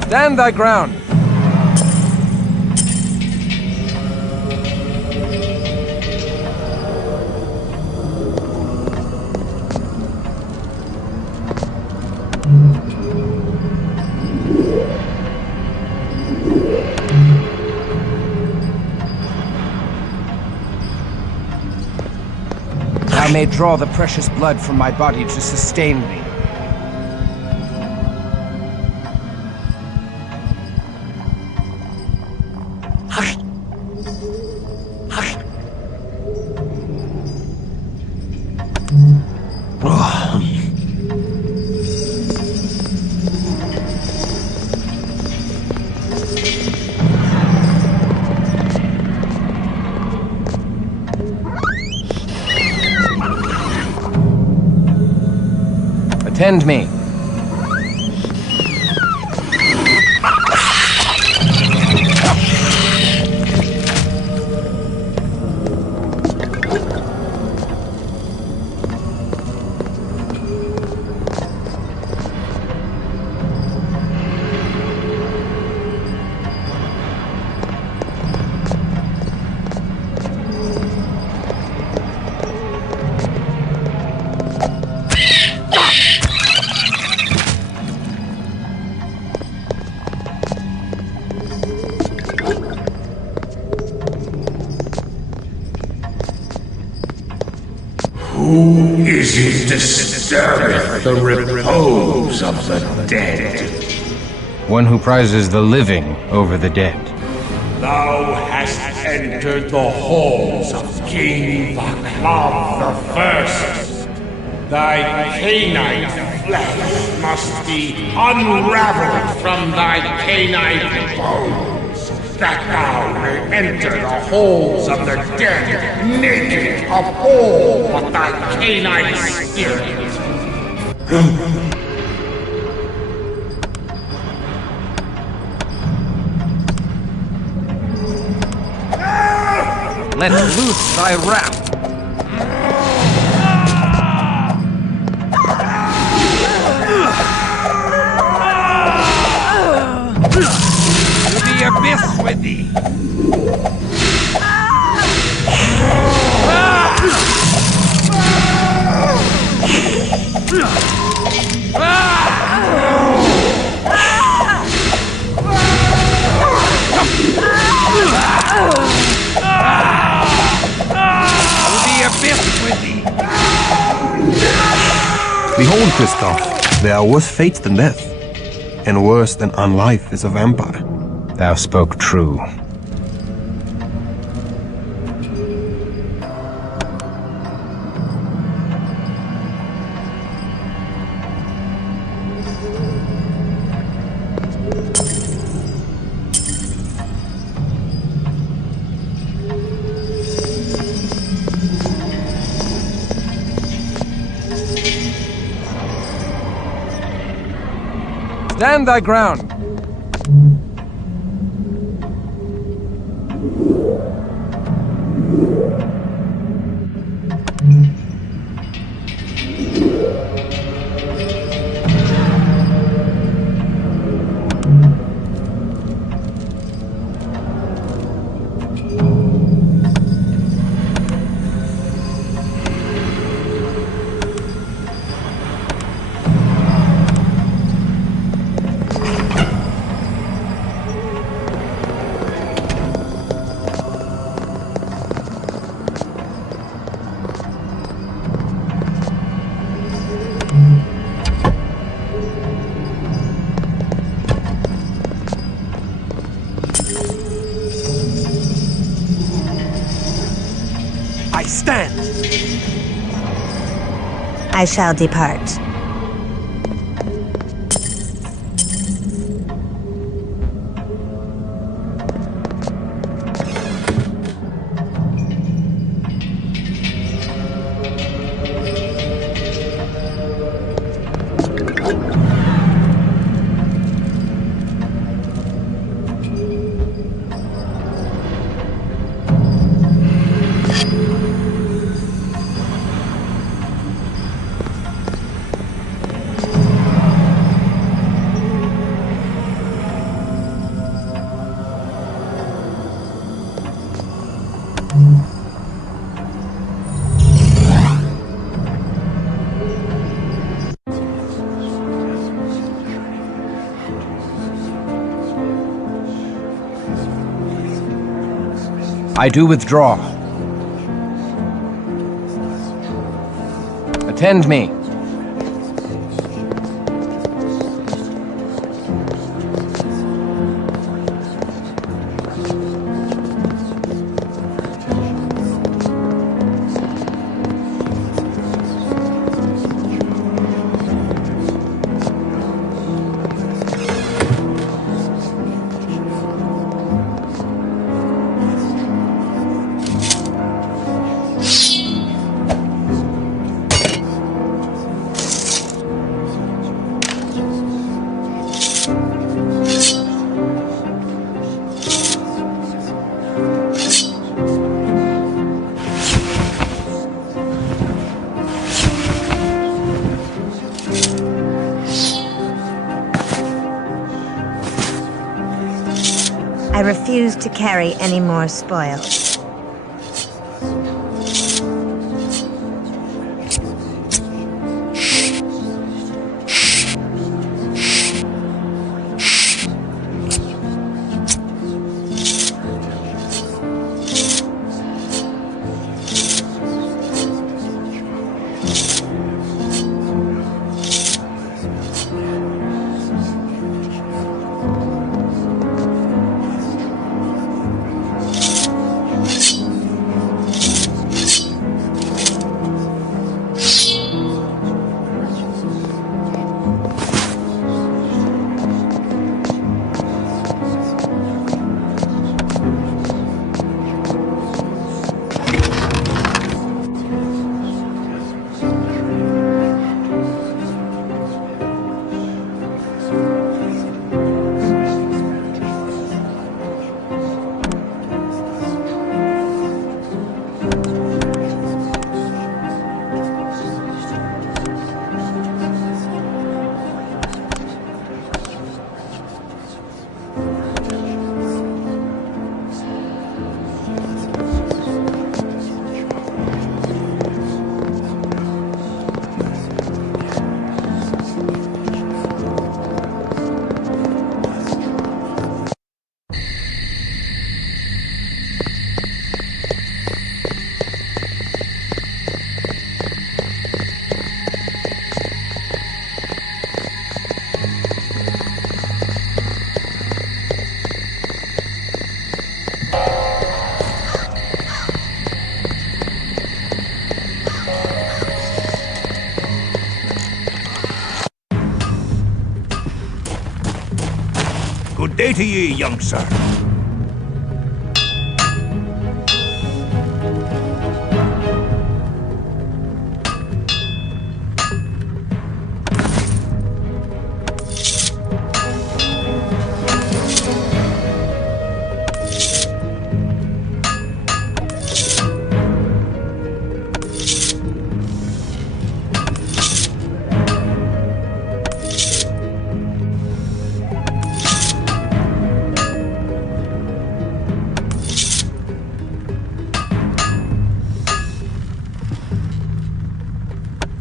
Stand thy ground. I may draw the precious blood from my body to sustain thee. Attend me. Who is it disturbeth the repose of the dead? One who prizes the living over the dead. Thou hast entered the halls of King Vaclav the First. Thy canine flesh must be unraveled from thy canine bones, that thou may enter the halls of the dead, naked of all but thy canine spirit. Let loose thy wrath. To the abyss with thee! Behold, Christoph, there are worse fates than death, and worse than unlife is a vampire. Thou spoke true. Stand thy ground! I stand! I shall depart. I do withdraw. Attend me. I refuse to carry any more spoils. Good day to ye, young sir.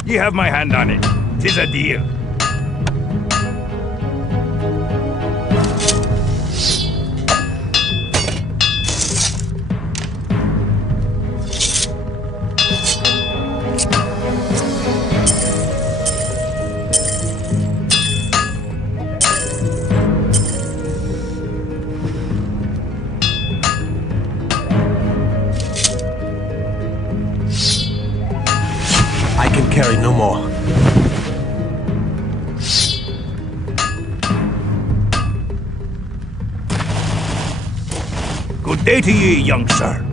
Ye have my hand on it. 'Tis a deal. I can carry no more. Good day to ye, young sir.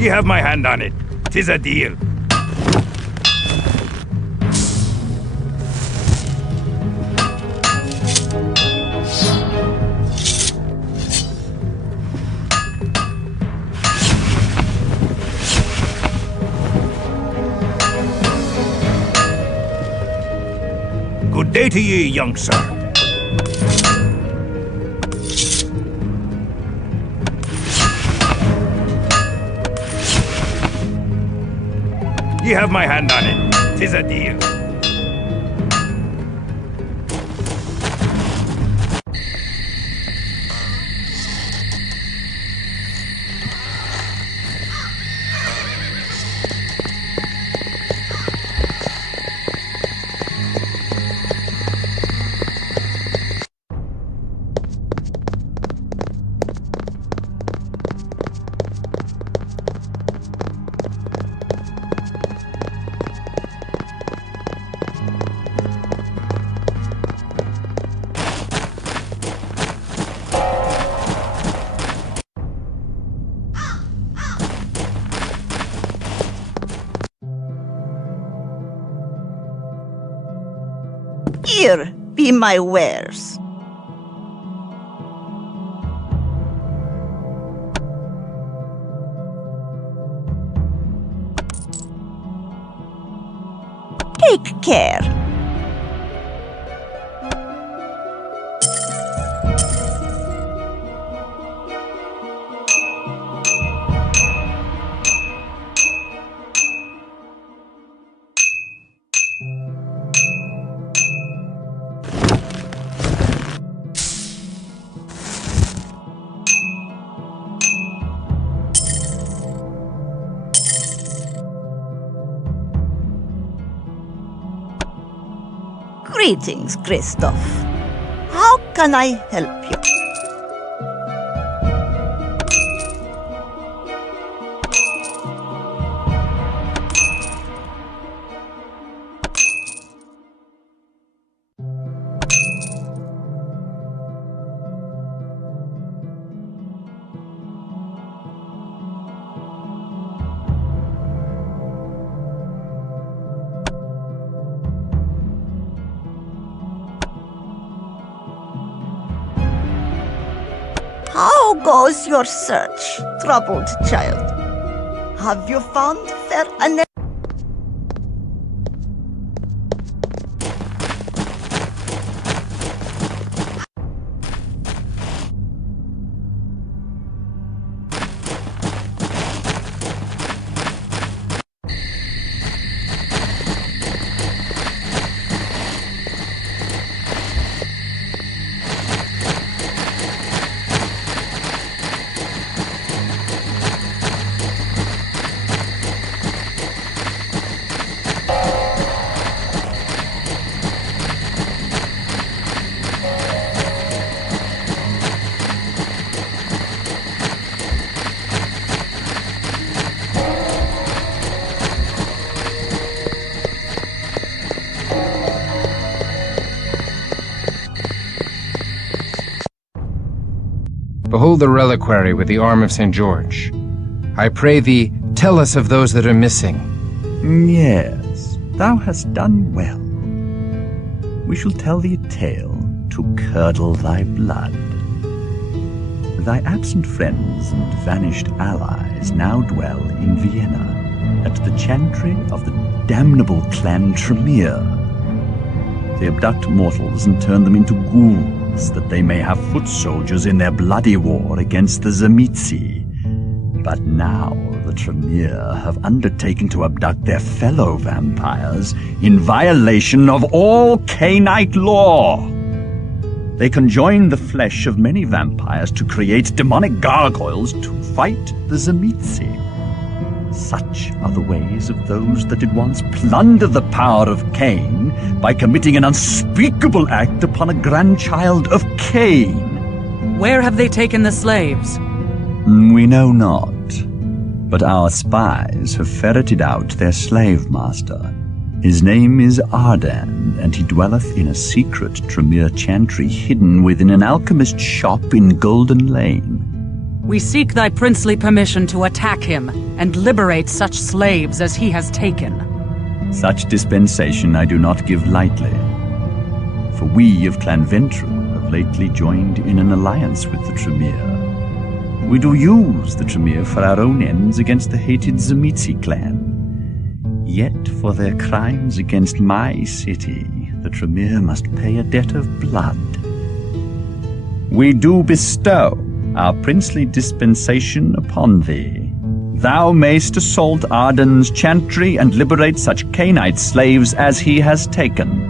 Ye have my hand on it. 'Tis a deal. Good day to ye, young sir. Ye have my hand on it. 'Tis a deal. Here be my wares. Take care. Greetings, Christoph. How can I help you? How goes your search, troubled child? Have you found fair and Behold the reliquary with the arm of St. George. I pray thee, tell us of those that are missing. Yes, thou hast done well. We shall tell thee a tale to curdle thy blood. Thy absent friends and vanished allies now dwell in Vienna, at the chantry of the damnable clan Tremere. They abduct mortals and turn them into ghouls, that they may have foot soldiers in their bloody war against the Tzimisce. But now the Tremere have undertaken to abduct their fellow vampires in violation of all Cainite law. They conjoin the flesh of many vampires to create demonic gargoyles to fight the Tzimisce. Such are the ways of those that did once plunder the power of Cain by committing an unspeakable act upon a grandchild of Cain. Where have they taken the slaves? We know not, but our spies have ferreted out their slave master. His name is Ardan, and he dwelleth in a secret Tremere chantry hidden within an alchemist's shop in Golden Lane. We seek thy princely permission to attack him and liberate such slaves as he has taken. Such dispensation I do not give lightly, for we of Clan Ventru have lately joined in an alliance with the Tremere. We do use the Tremere for our own ends against the hated Tzimisce clan. Yet for their crimes against my city, the Tremere must pay a debt of blood. We do bestow our princely dispensation upon thee. Thou mayst assault Arden's chantry and liberate such Cainite slaves as he has taken.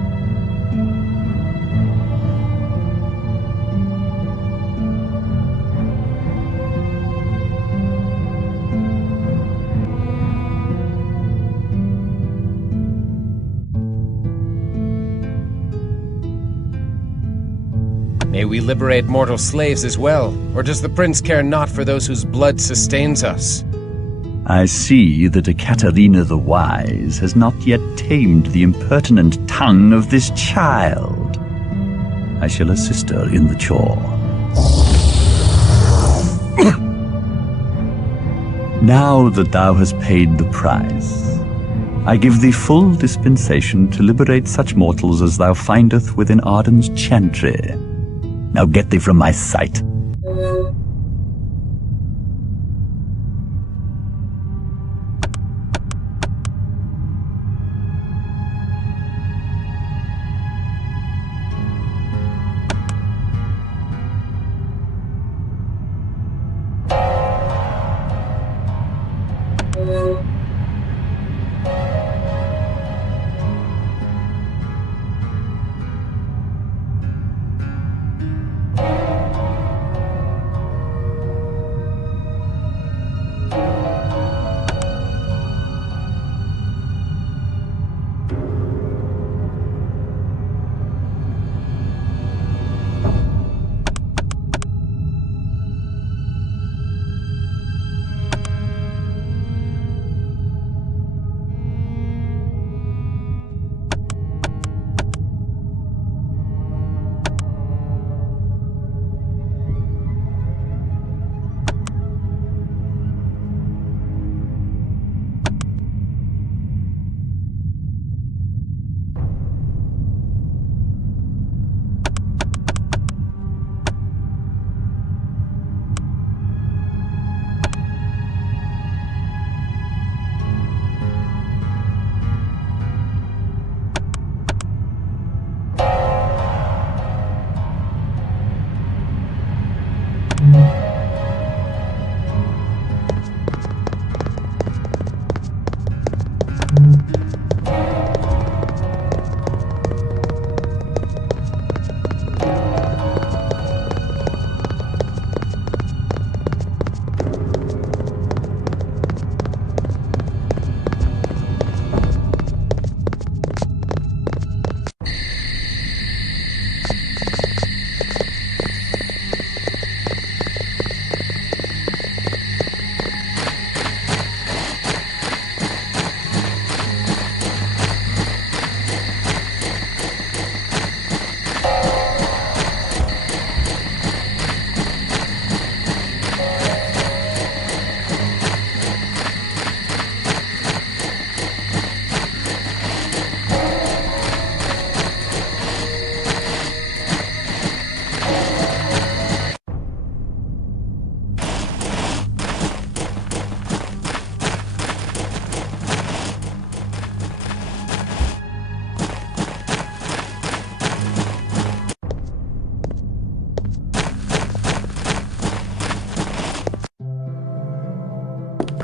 May we liberate mortal slaves as well, or does the prince care not for those whose blood sustains us? I see that Ekaterina the Wise has not yet tamed the impertinent tongue of this child. I shall assist her in the chore. Now that thou hast paid the price, I give thee full dispensation to liberate such mortals as thou findest within Arden's chantry. Now get thee from my sight.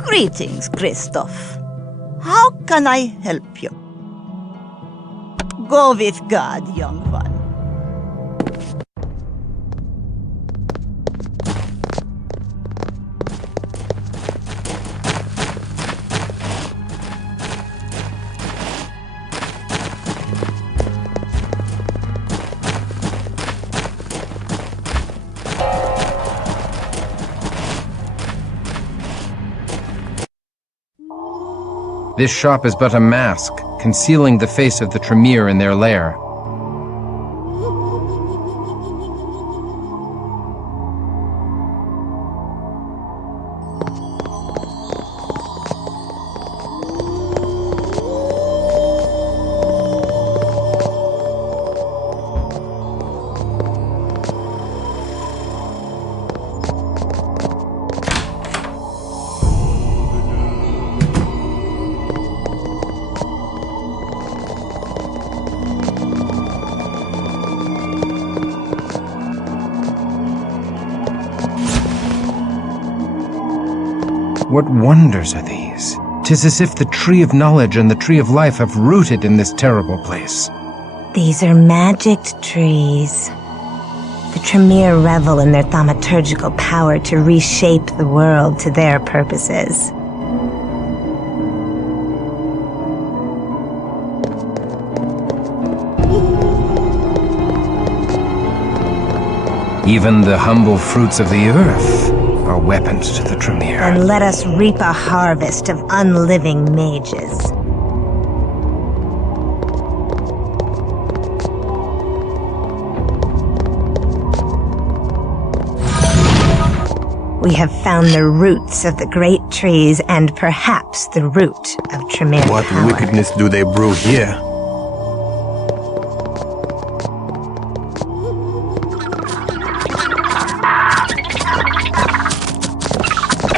Greetings, Christoph. How can I help you? Go with God, young one. This shop is but a mask, concealing the face of the Tremere in their lair. What wonders are these? 'Tis as if the tree of knowledge and the tree of life have rooted in this terrible place. These are magicked trees. The Tremere revel in their thaumaturgical power to reshape the world to their purposes. Even the humble fruits of the earth are weapons to the Tremere. And let us reap a harvest of unliving mages. We have found the roots of the great trees and perhaps the root of Tremere What power. wickedness do they brew here?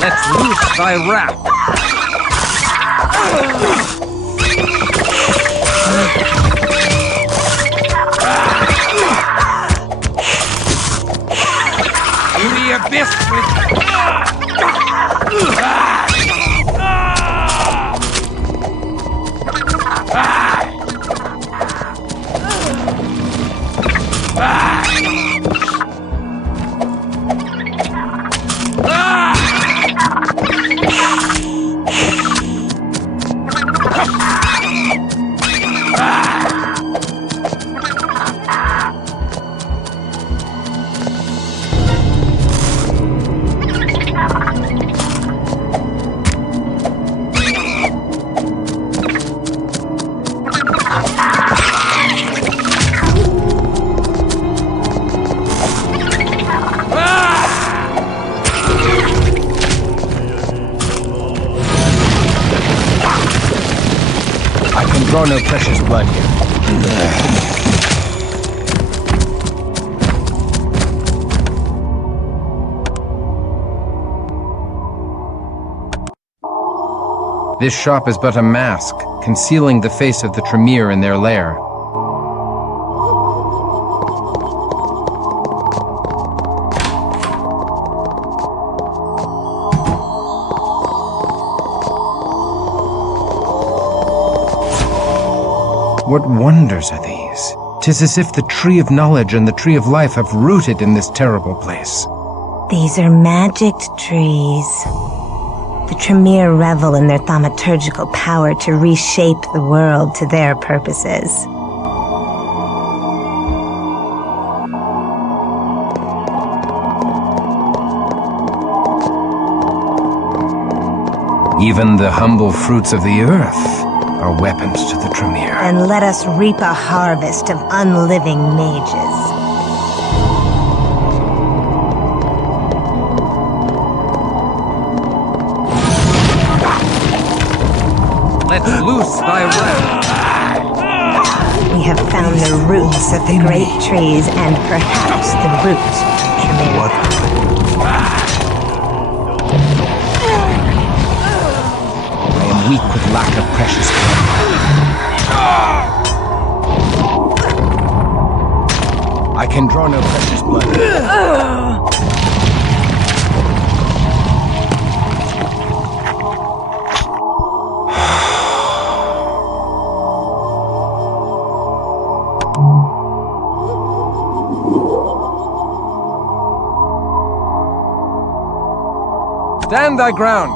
Let's loose thy wrath. To the abyss with... Draw no precious blood here. This shop is but a mask, concealing the face of the Tremere in their lair. What wonders are these? 'Tis as if the tree of knowledge and the tree of life have rooted in this terrible place. These are magicked trees. The Tremere revel in their thaumaturgical power to reshape the world to their purposes. Even the humble fruits of the earth are weapons to the Tremere. And let us reap a harvest of unliving mages. Let's loose thy wrath. We have found the roots of the great trees and perhaps the roots of Tremere. I am weak with lack of precious blood. I can draw no precious blood. Stand thy ground.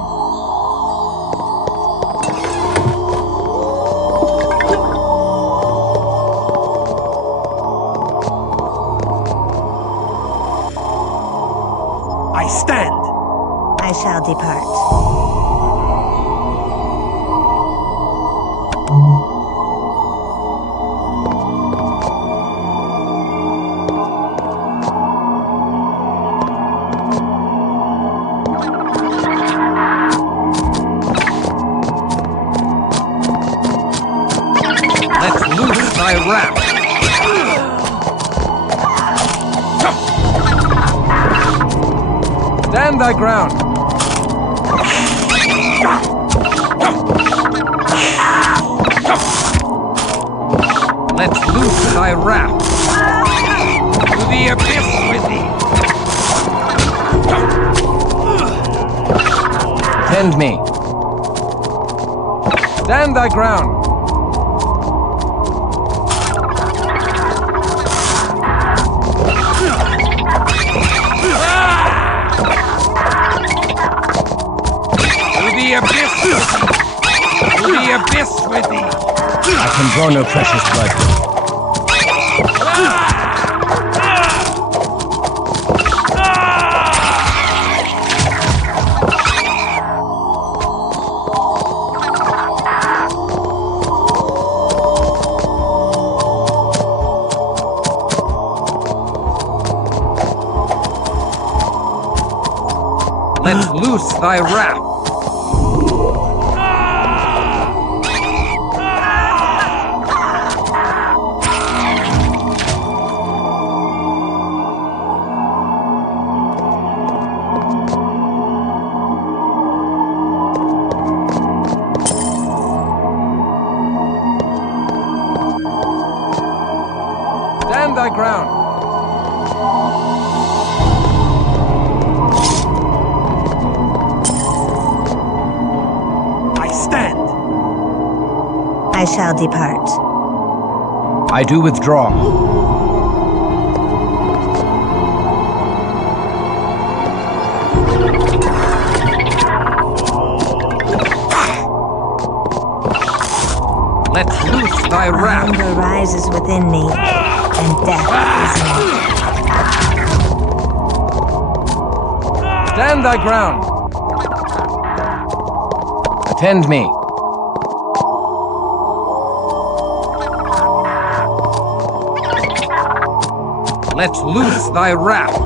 I stand. I shall depart. Let's loose thy wrath. Stand thy ground. Let's loose thy wrath. To the abyss with thee. Tend me. Stand thy ground. The abyss! To the abyss with thee! I can draw no precious blood. Let's loose thy wrath! Stand thy ground! I stand. I shall depart. I do withdraw. Let's loose thy wrath! Hunger rises within me, and death is near. Stand thy ground! Attend me. Let's loose thy wrath!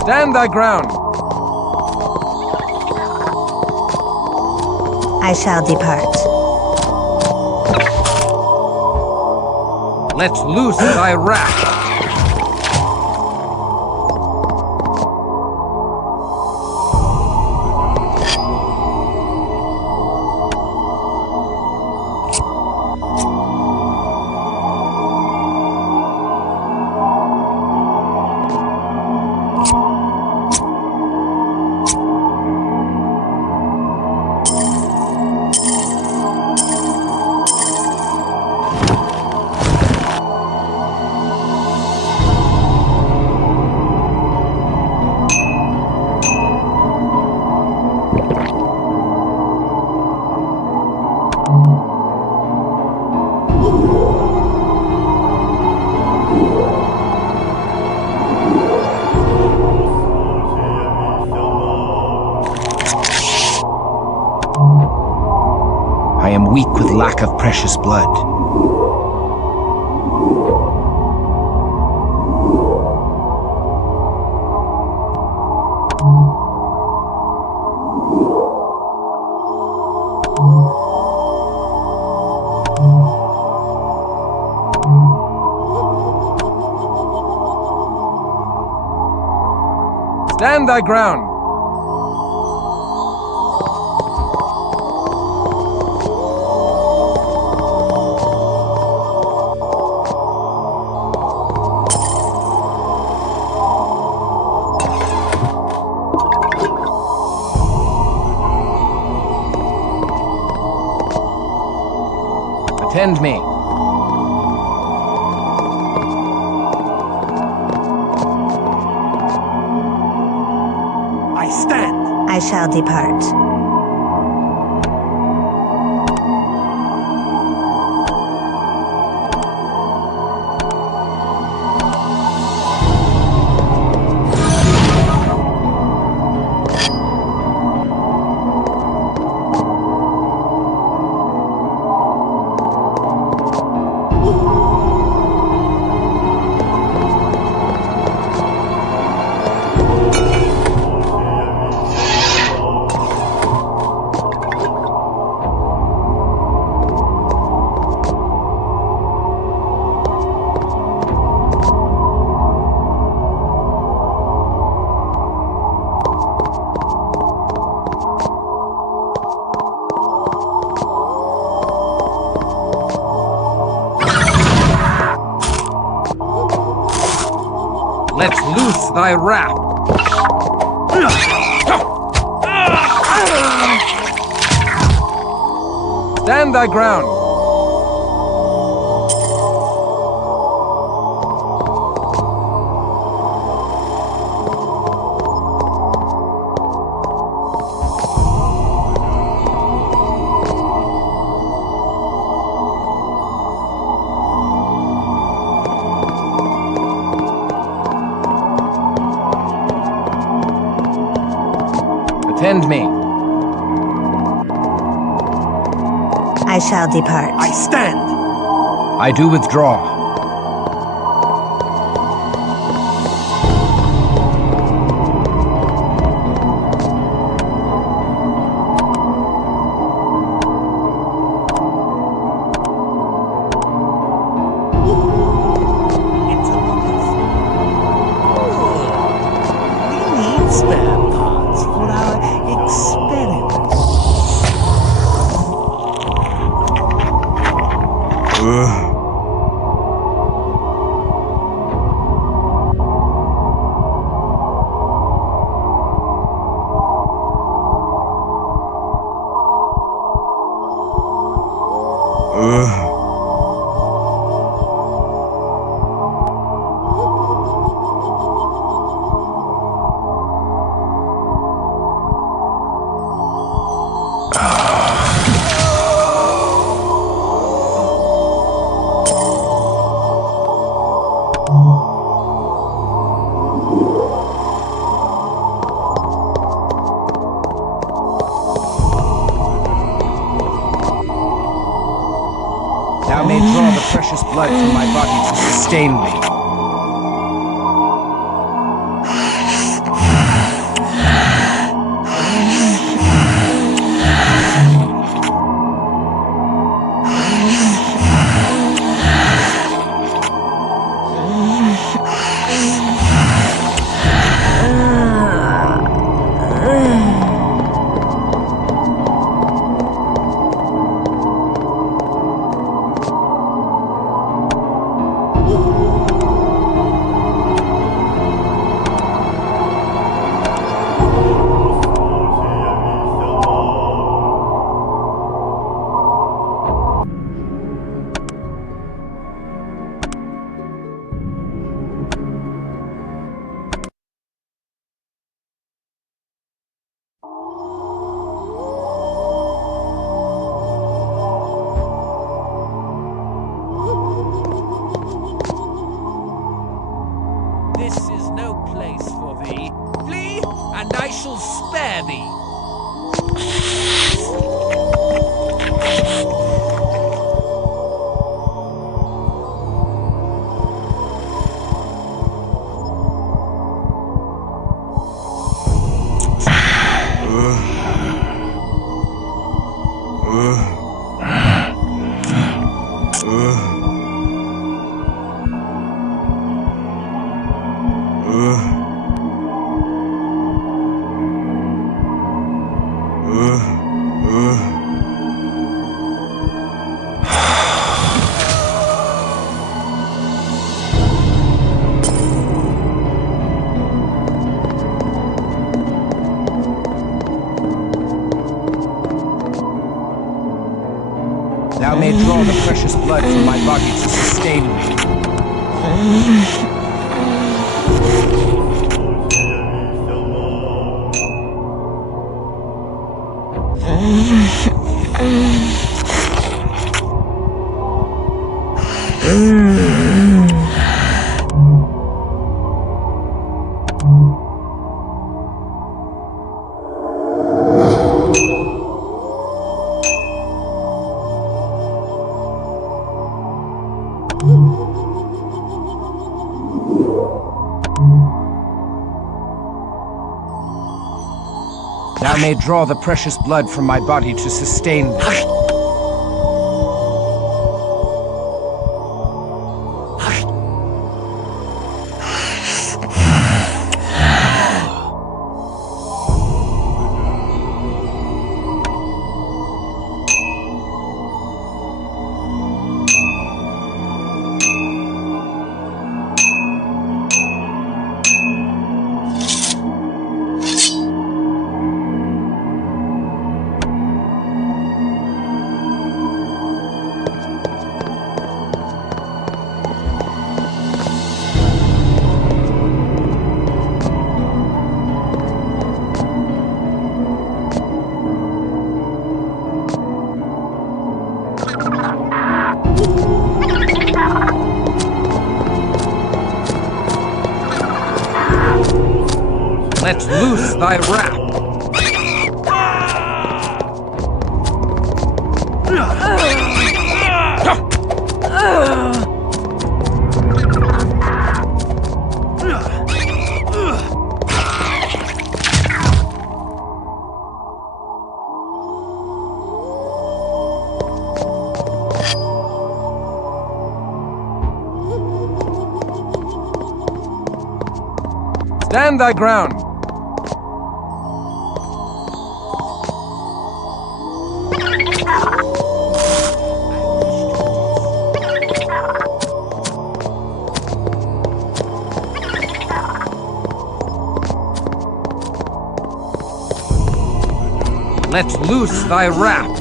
Stand thy ground! I shall depart. Let's loose thy wrath! I am weak with lack of precious blood. Stand thy ground! Attend me. I stand. I shall depart. Let's loose thy wrath. Stand thy ground. Attend me. I shall depart. I stand. I do withdraw. We need spare parts for our experiments. Thou may draw the precious blood from my body to sustain me. Thou may draw the precious blood from my body to sustain me. Thou may draw the precious blood from my body to sustain thee. Let loose thy wrath. Stand thy ground. Let loose thy wrath.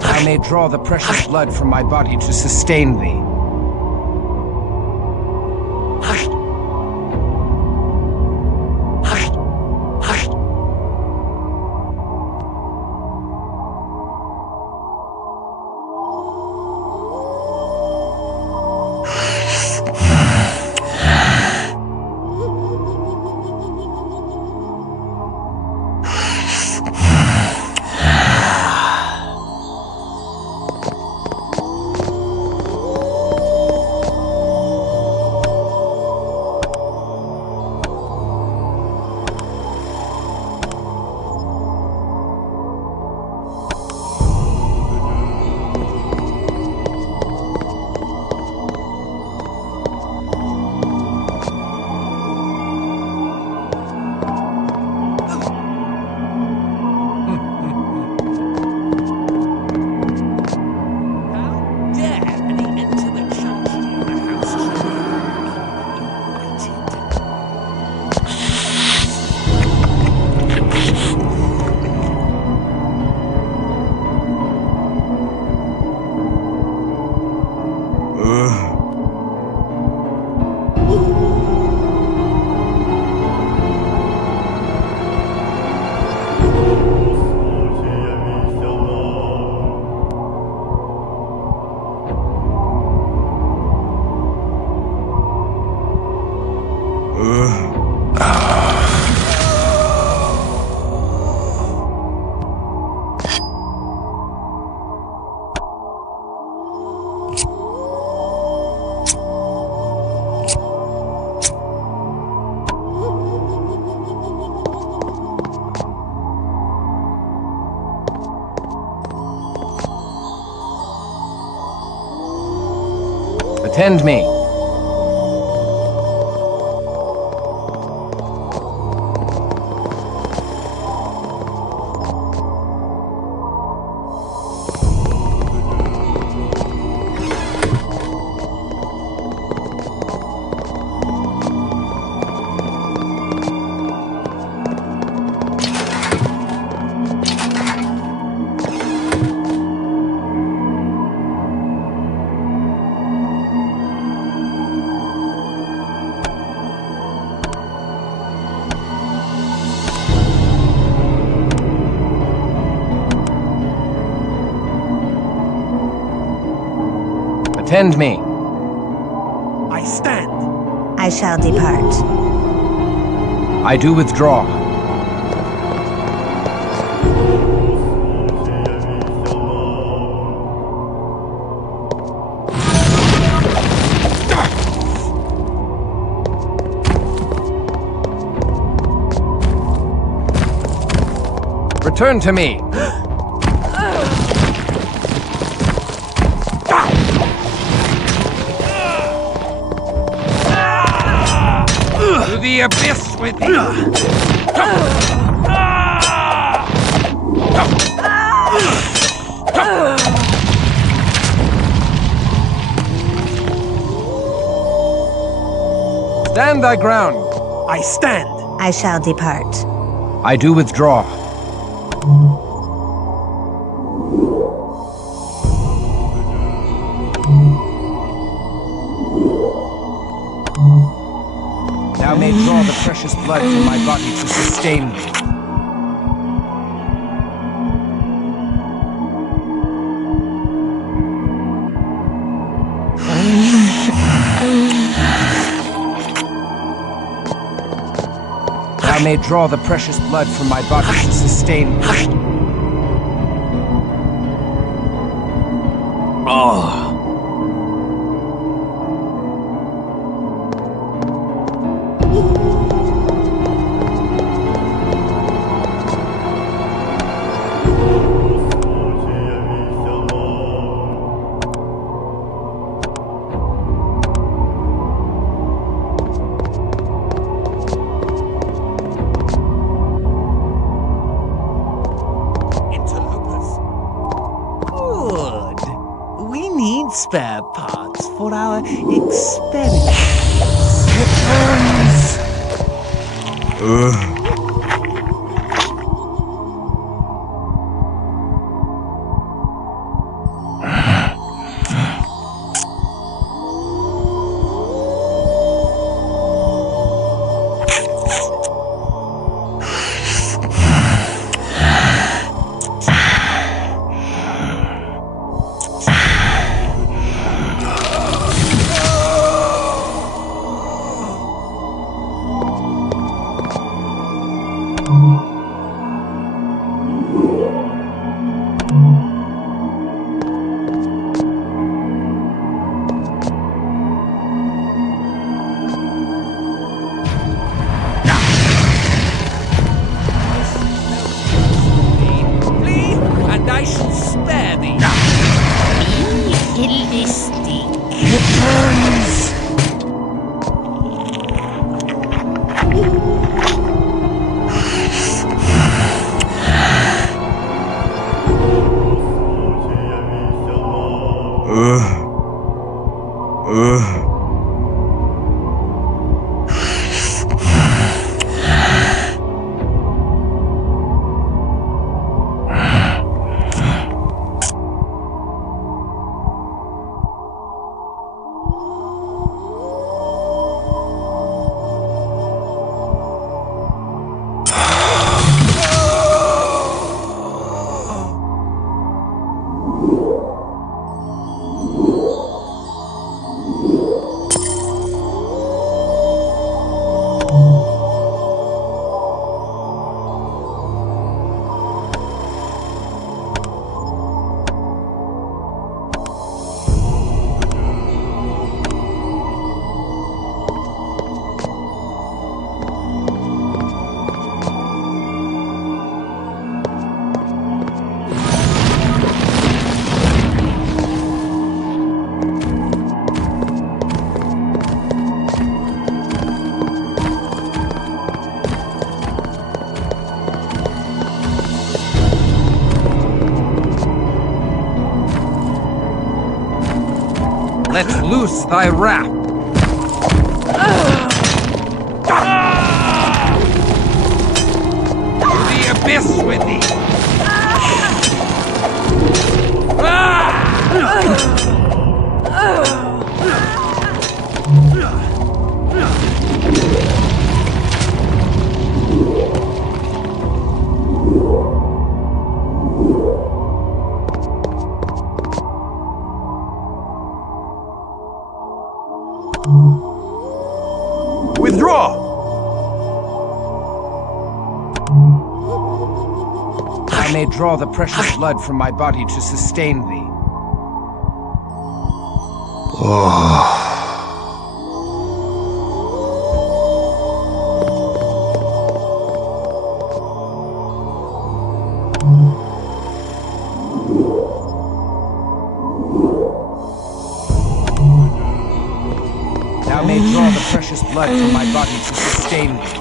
I may draw the precious blood from my body to sustain thee. Attend me. Attend me. I stand. I shall depart. I do withdraw. Return to me. To the abyss with you! Stand thy ground! I stand! I shall depart. I do withdraw. Thou may draw the precious blood from my body to sustain me. Thou may draw the precious blood from my body to sustain me. Oh. Spare parts for our experiments. And I shall spare thee. Illistic. Returns. Let's loose thy wrath. To the abyss with thee. Withdraw! I may draw the precious blood from my body to sustain thee. Thou may draw the precious blood from my body to sustain thee.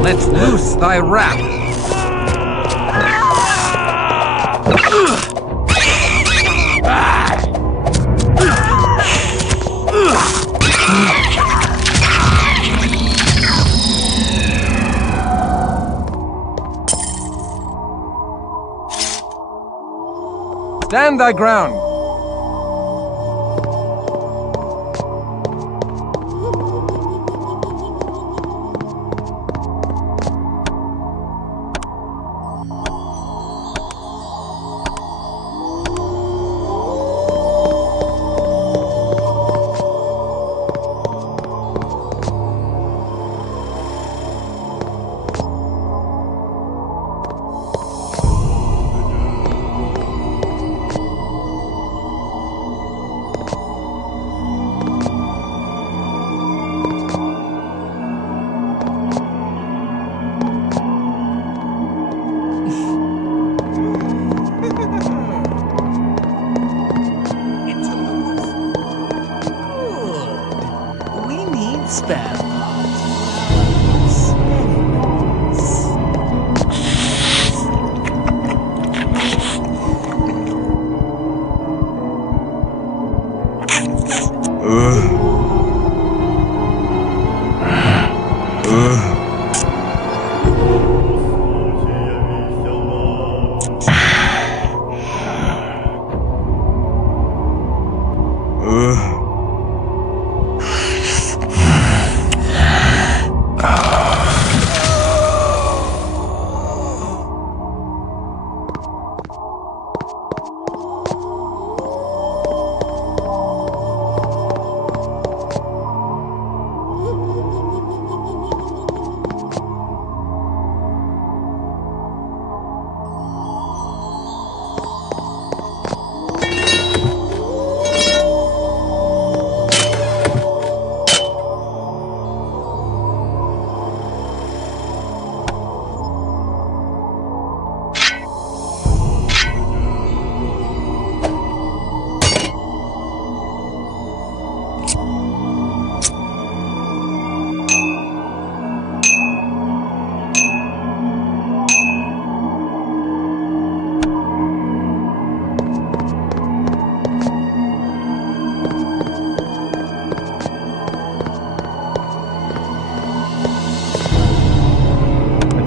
Let's loose thy wrath. Stand thy ground.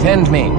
Attend me.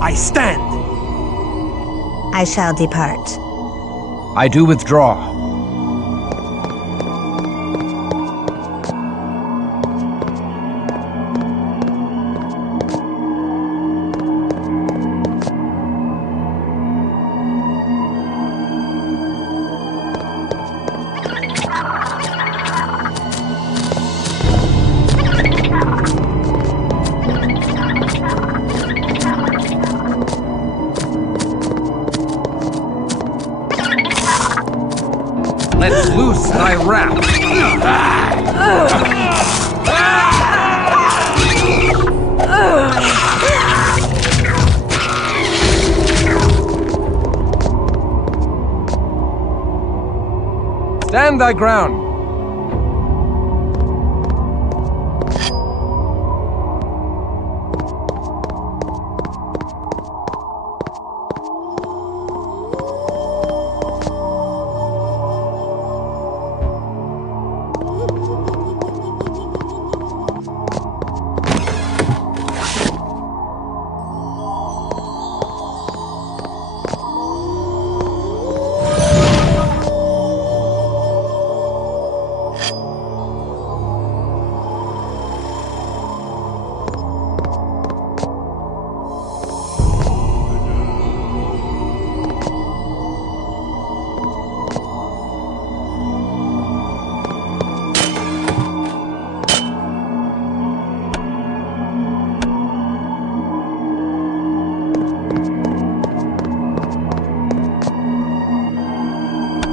I stand. I shall depart. I do withdraw. Let loose thy wrath. Stand thy ground.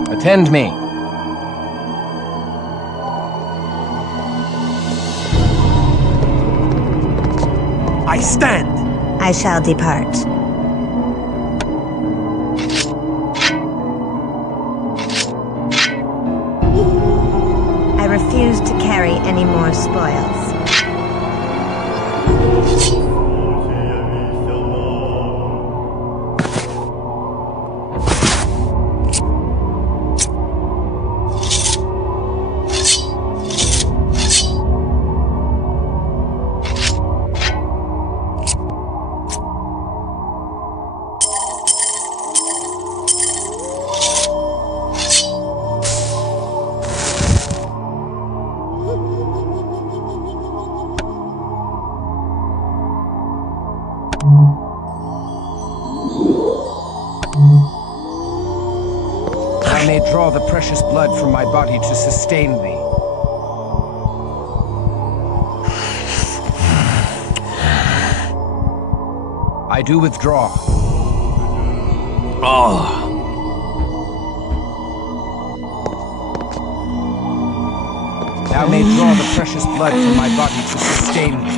Attend me. I stand. I shall depart. I refuse to carry any more spoils. I may draw the precious blood from my body to sustain thee. I do withdraw. Thou may draw the precious blood from my body to sustain thee.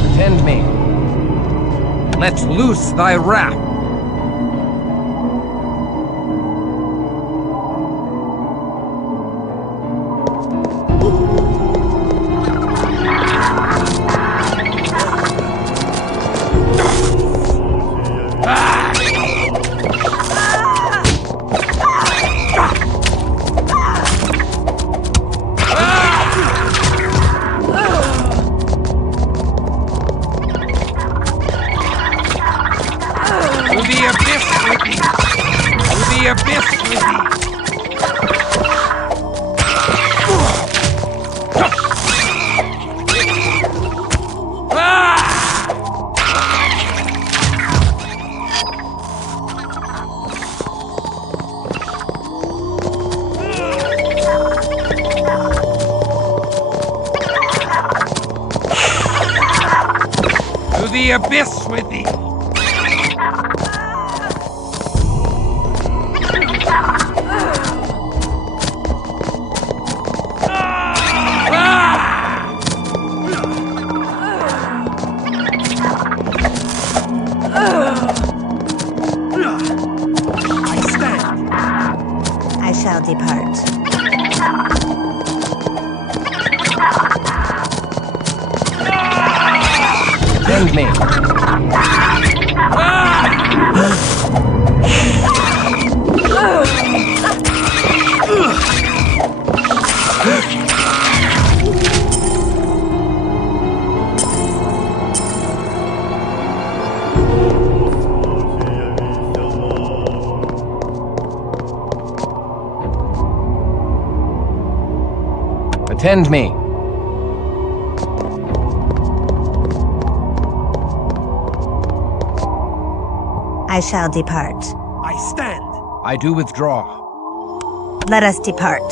Attend me. Let loose thy wrath. The abyss with thee! I stand. I shall depart. Attend me. Attend me. I shall depart. I stand. I do withdraw. Let us depart.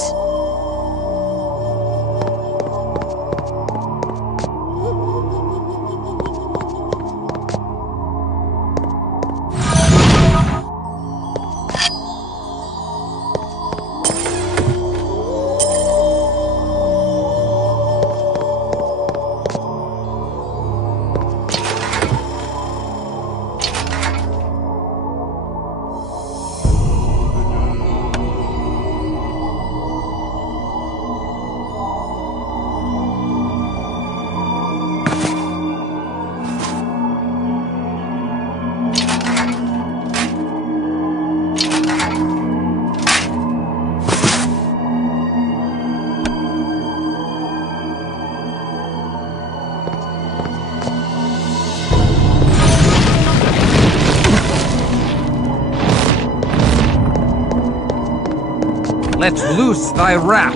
Let loose thy wrath.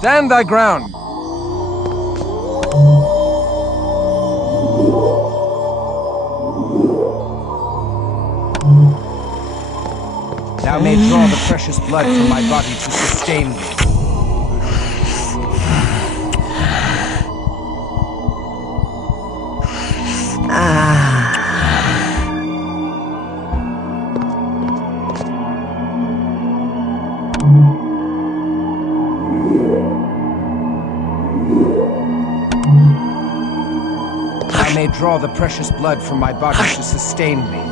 Stand thy ground. Thou may draw the precious blood from my body to sustain thee. draw the precious blood from my body to sustain me.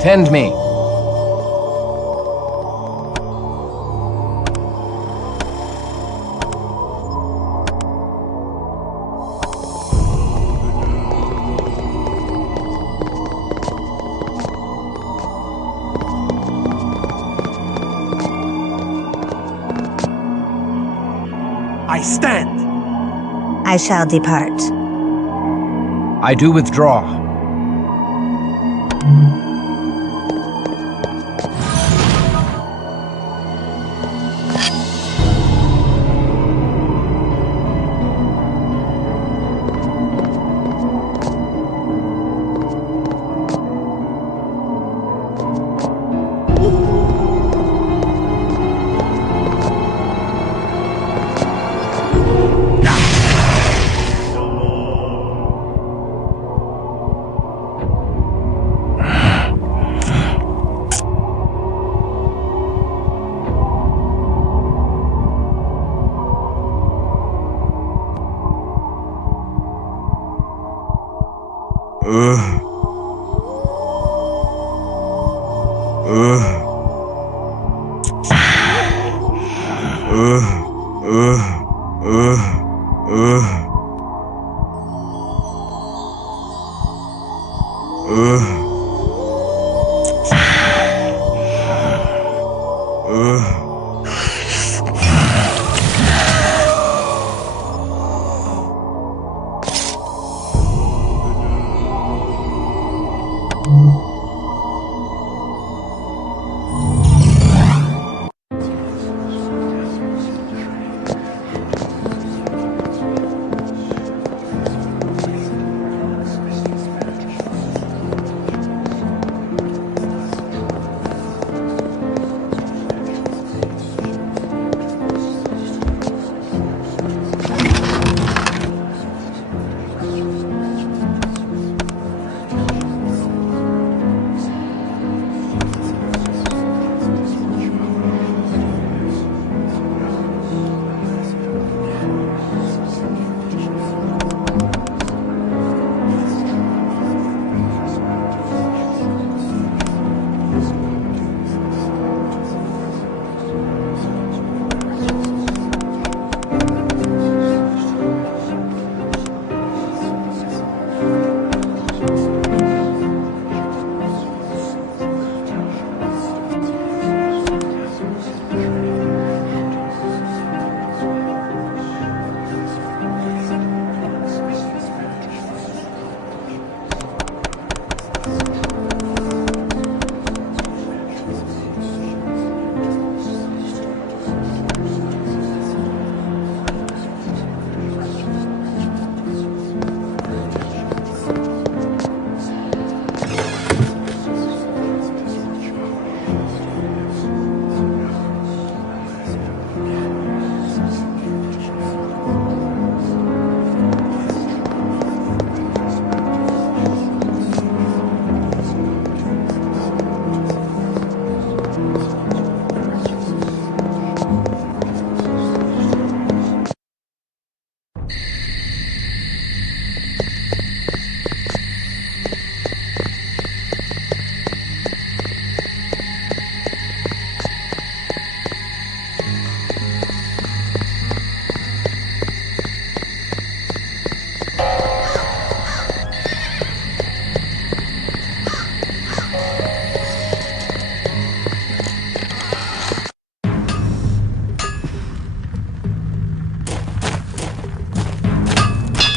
Attend me. I stand. I shall depart. I do withdraw.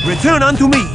Return unto me!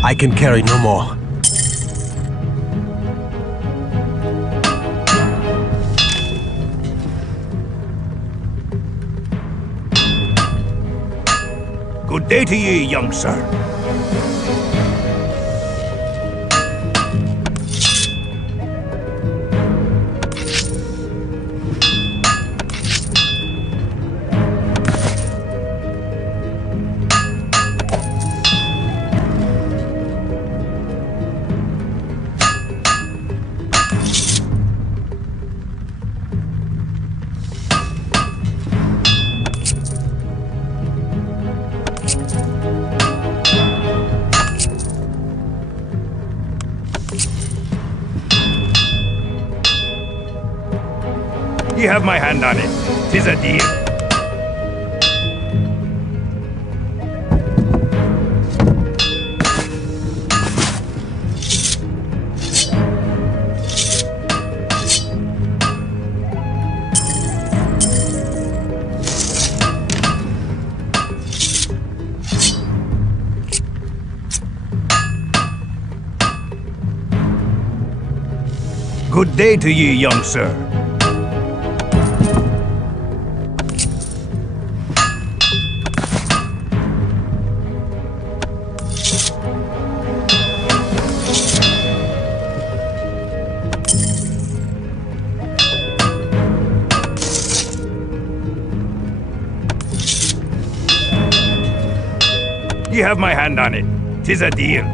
I can carry no more. Good day to ye, young sir. Ye have my hand on it. 'Tis a deal. Good day to ye, young sir. Ye have my hand on it. 'Tis a deal.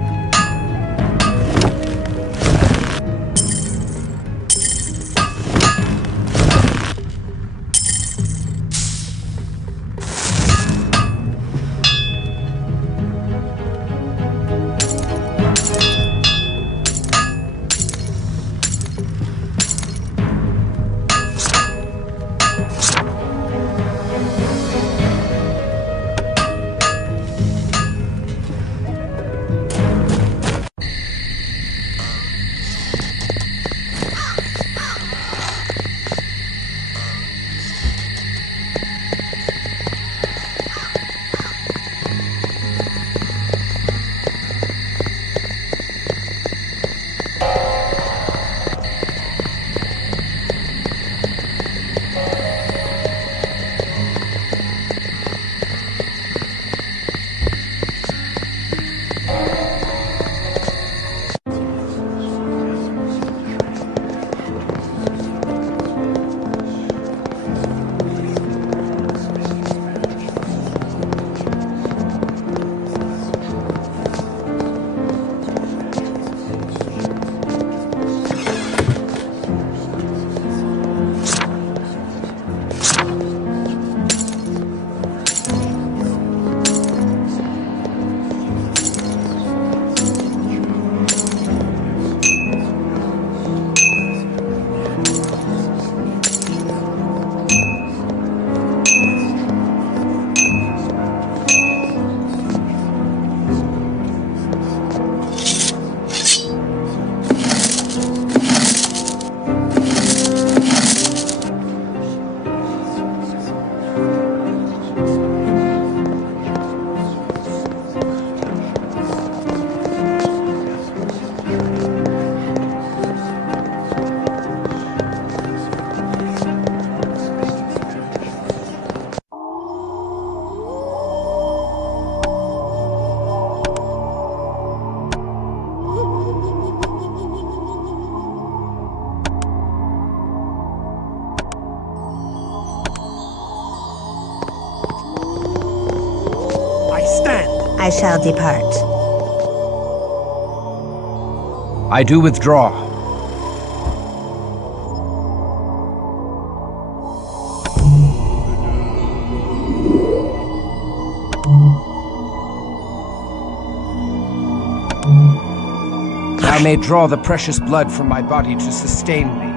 I shall depart. I do withdraw. Thou may draw the precious blood from my body to sustain me.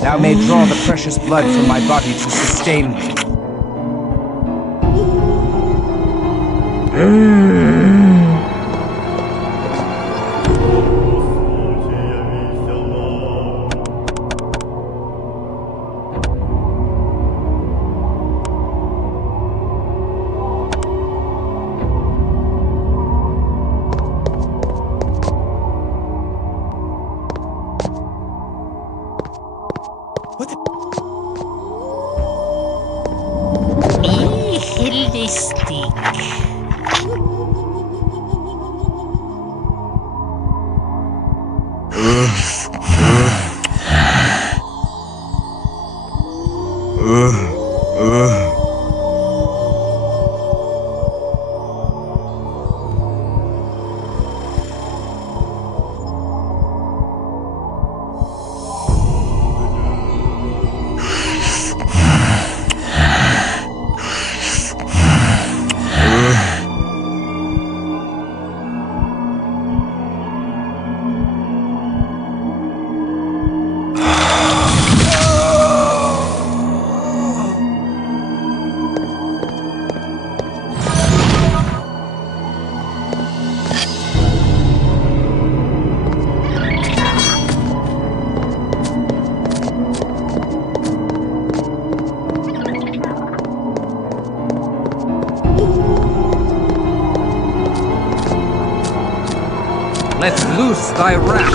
Thou may draw the precious blood from my body to sustain me. Let's loose thy wrath.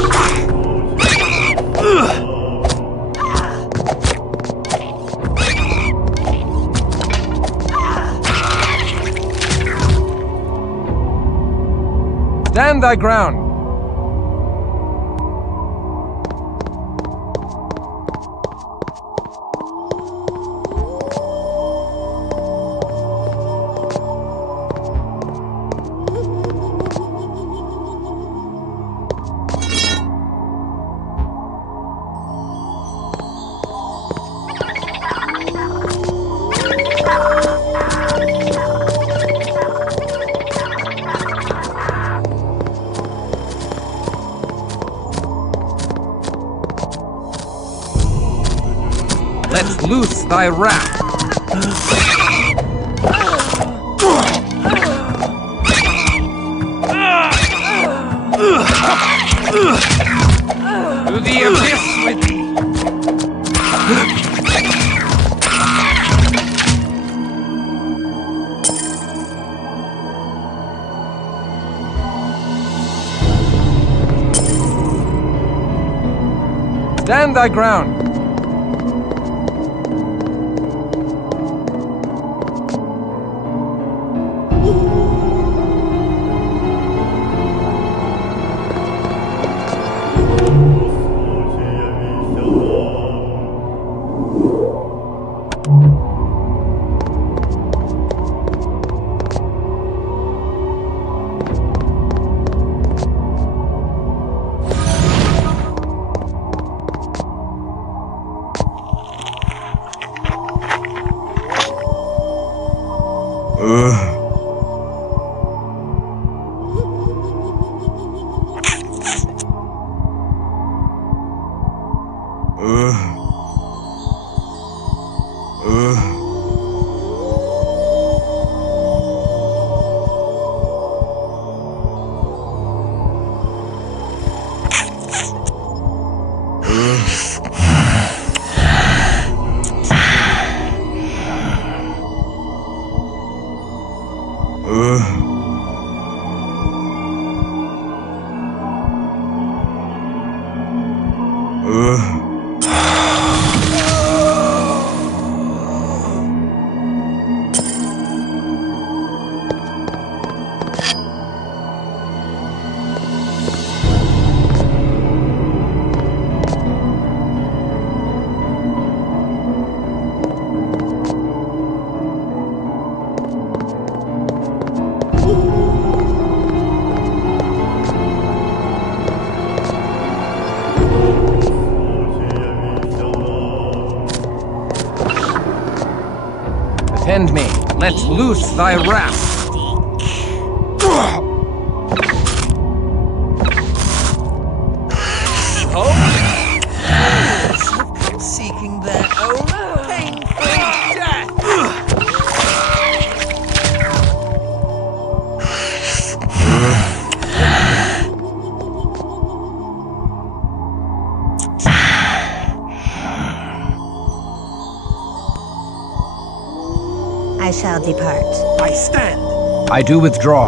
Stand thy ground. Let's loose thy wrath. To the abyss with thee. Stand thy ground. Attend me. Let loose thy wrath. Seeking their own painful death. I shall depart. I stand. I do withdraw.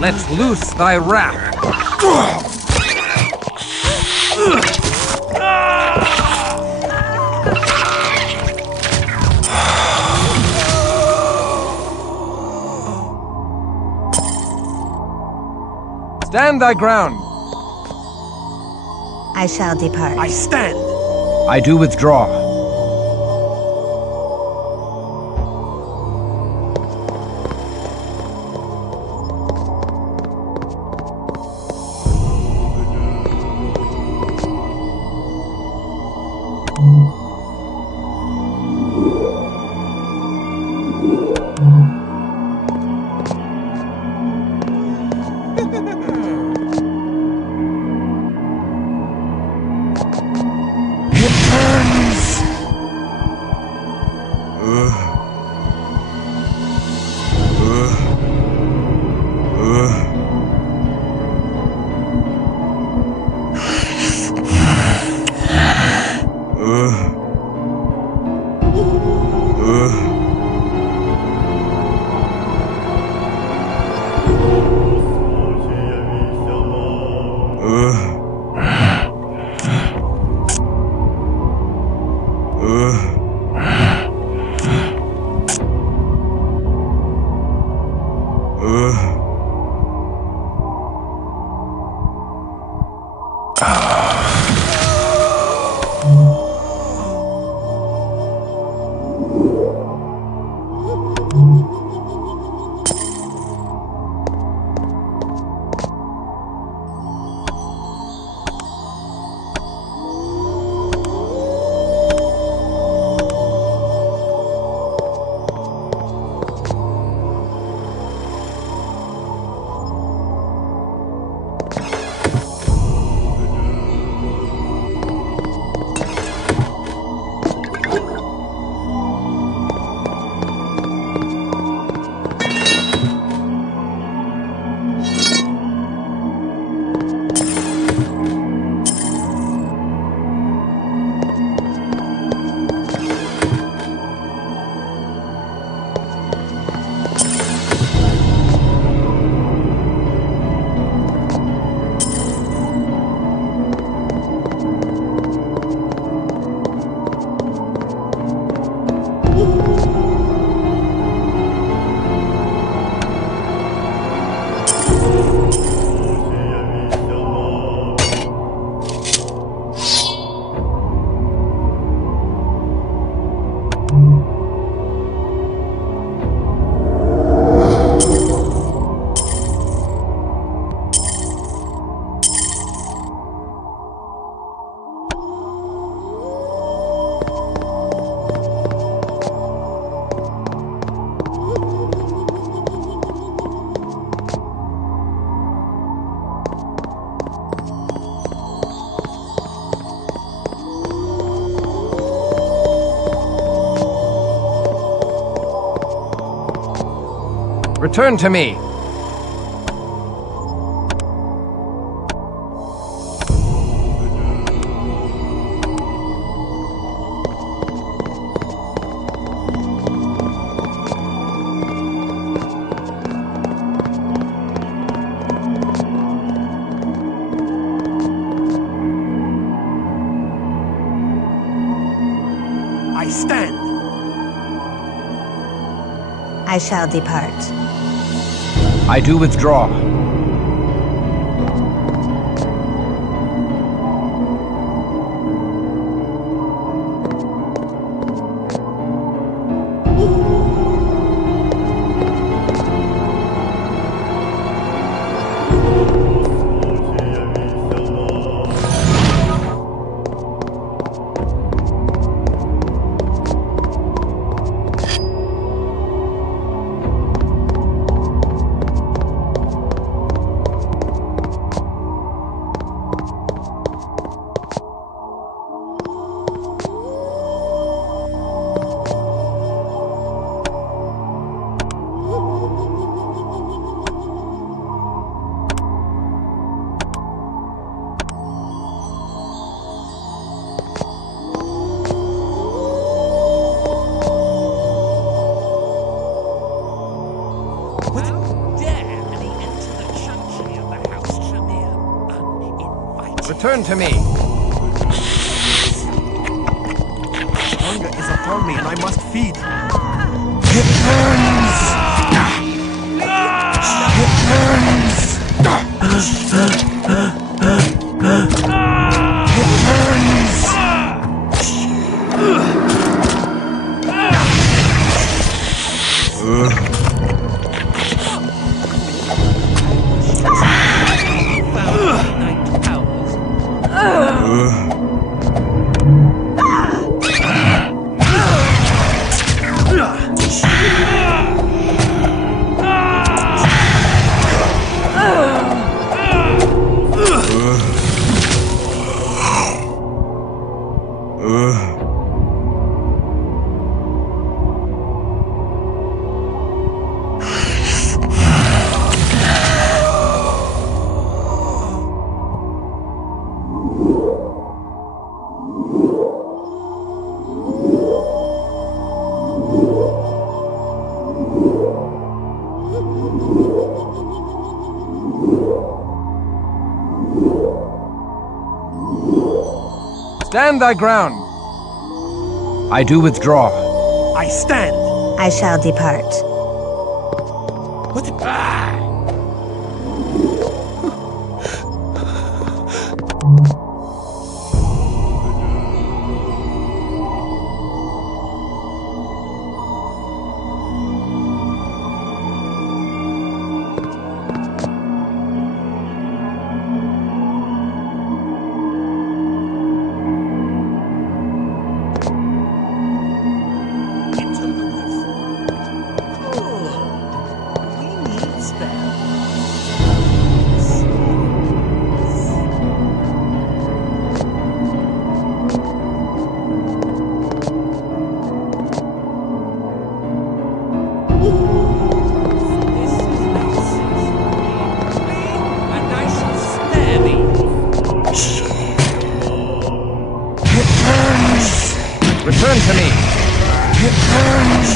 Let loose thy wrath. Stand thy ground. I shall depart. I stand. I do withdraw. Return to me. I stand. I shall depart. I do withdraw. Return to me. Hunger is upon me and I must feed. It burns! Stand thy ground. I do withdraw. I stand. I shall depart. What the... Return to me. It burns.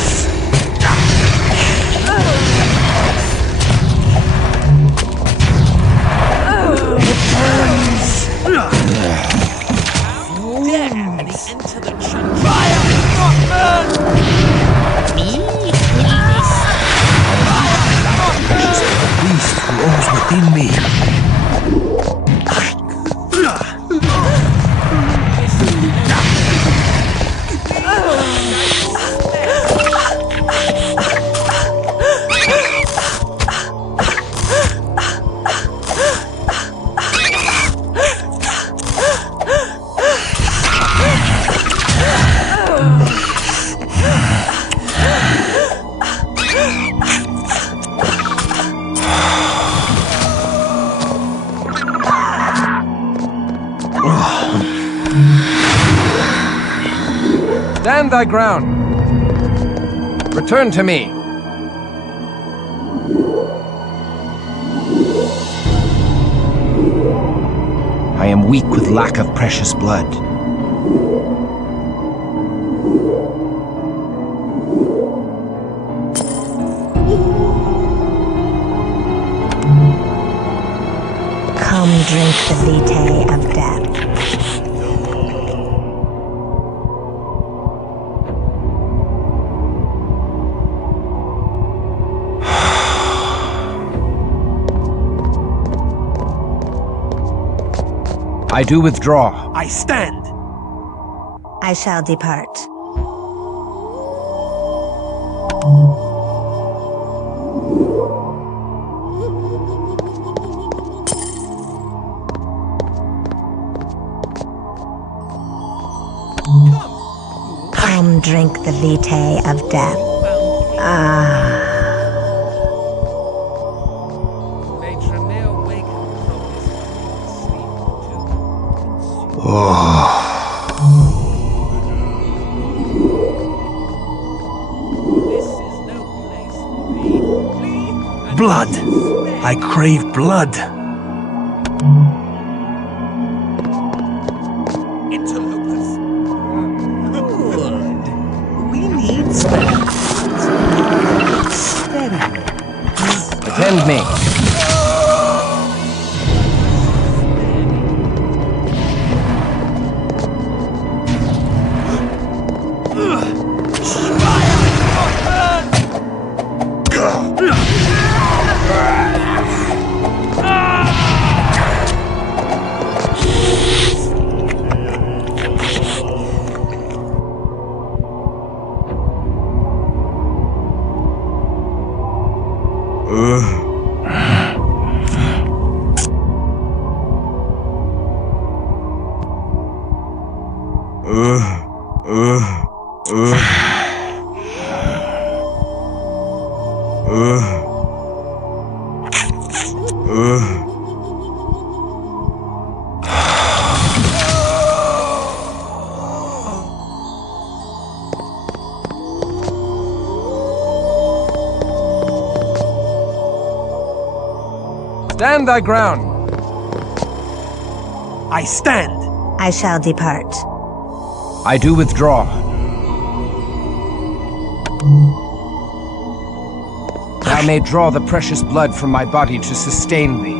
It burns. How dare they enter the church? Fire! Not burn! Me? Please. Fire! Not burn! The beast roars within me. Stand thy ground. Return to me. I am weak with lack of precious blood. Come drink the vitae of death. I do withdraw. I stand. I shall depart. Come drink the vitae of death. Ah. Blood! I crave blood! Interlopers. Good. We need steady. Attend me. Stand thy ground. I stand. I shall depart. I do withdraw. Thou may draw the precious blood from my body to sustain thee.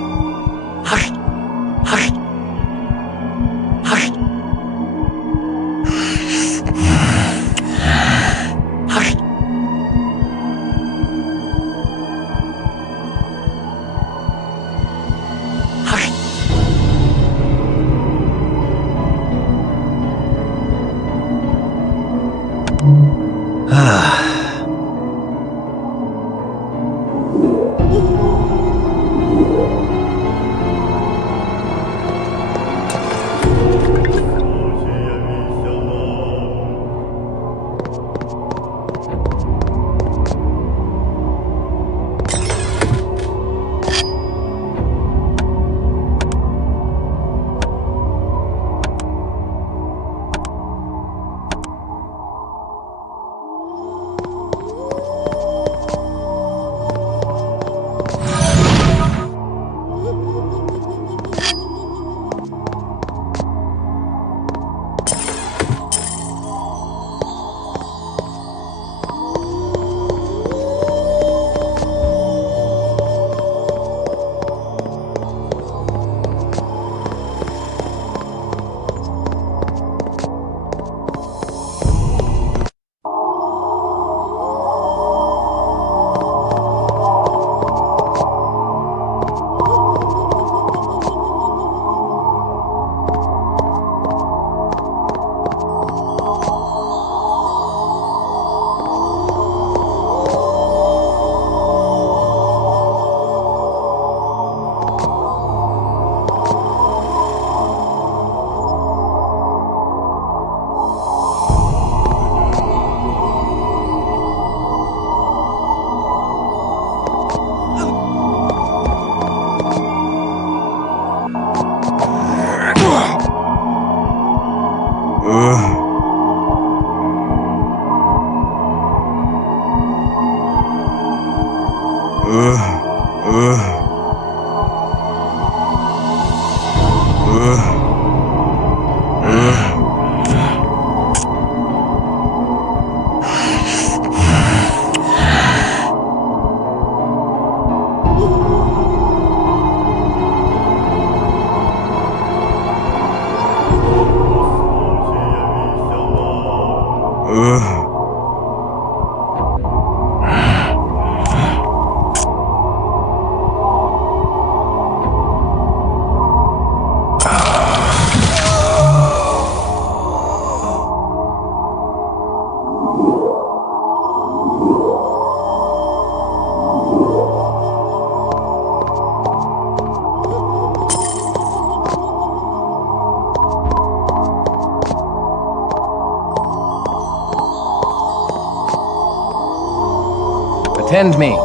Attend me.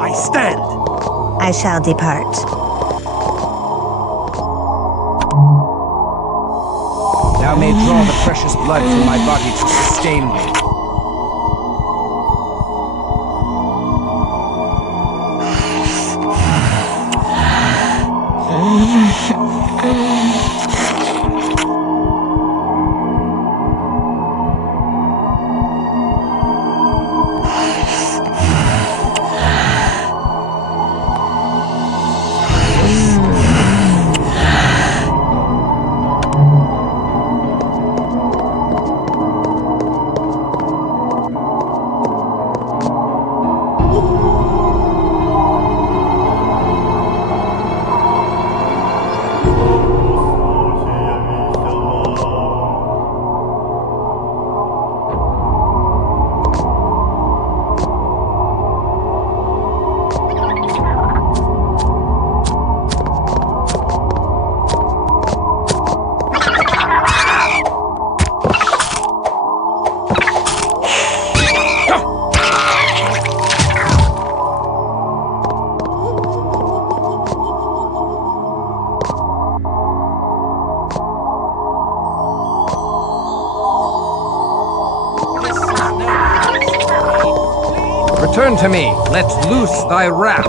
I stand. I shall depart. Thou may draw the precious blood from my body to sustain me. Return to me. Let loose thy wrath.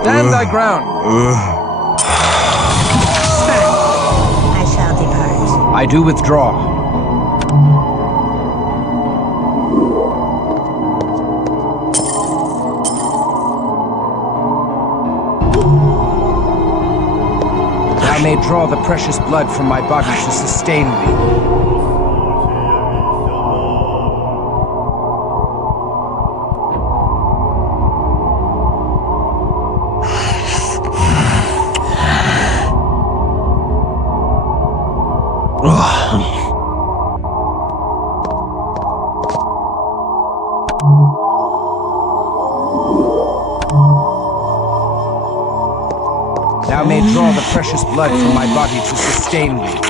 Stand thy ground. I shall depart. I do withdraw. Thou may draw the precious blood from my body to sustain me. Thou may draw the precious blood from my body to sustain me.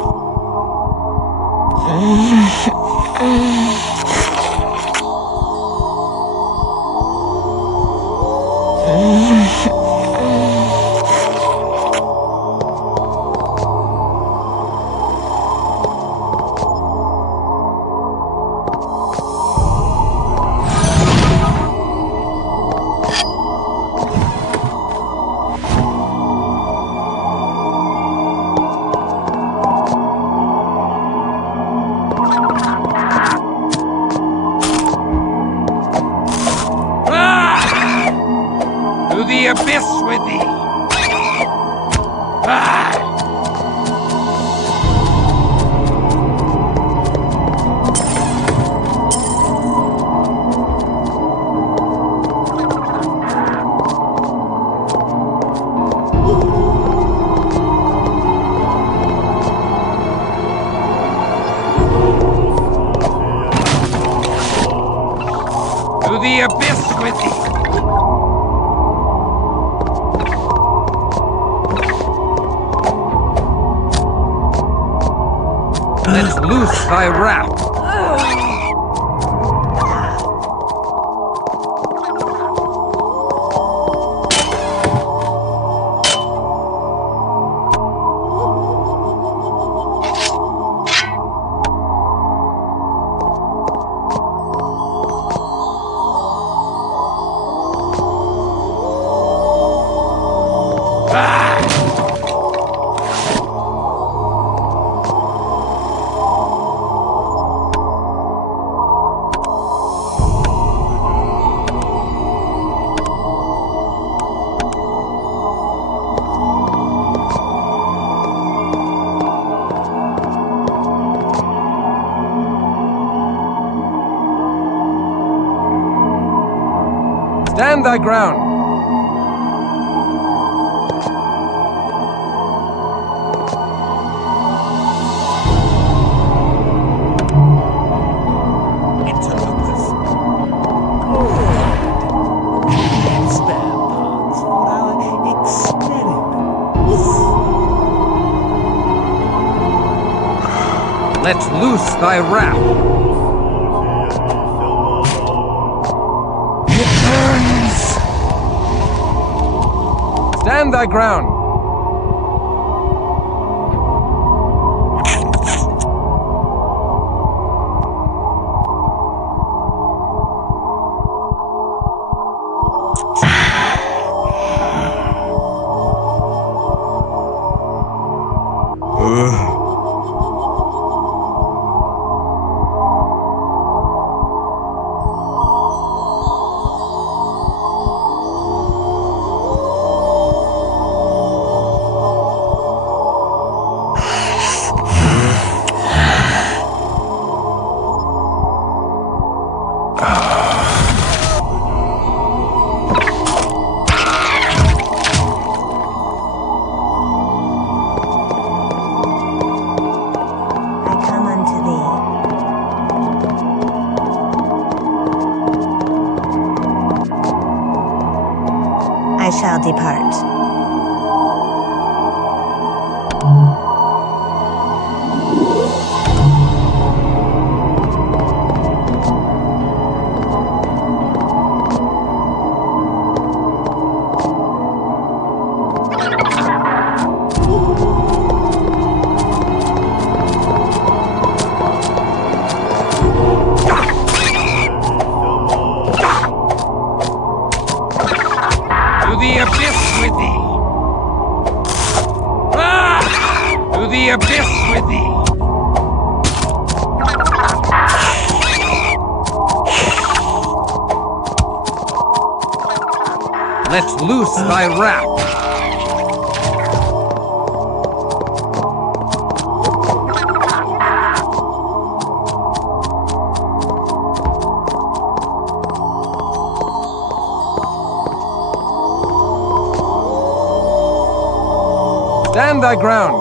To the abyss with thee! Ah! To the abyss with thee! Let loose thy wrath. Stand thy ground. Interlopers. Good. Spare parts for our experiments. Let loose thy wrath. It burns. Stand thy ground. I shall depart. To the abyss with thee! Ah! To the abyss with thee! Let loose thy wrath. Stand thy ground.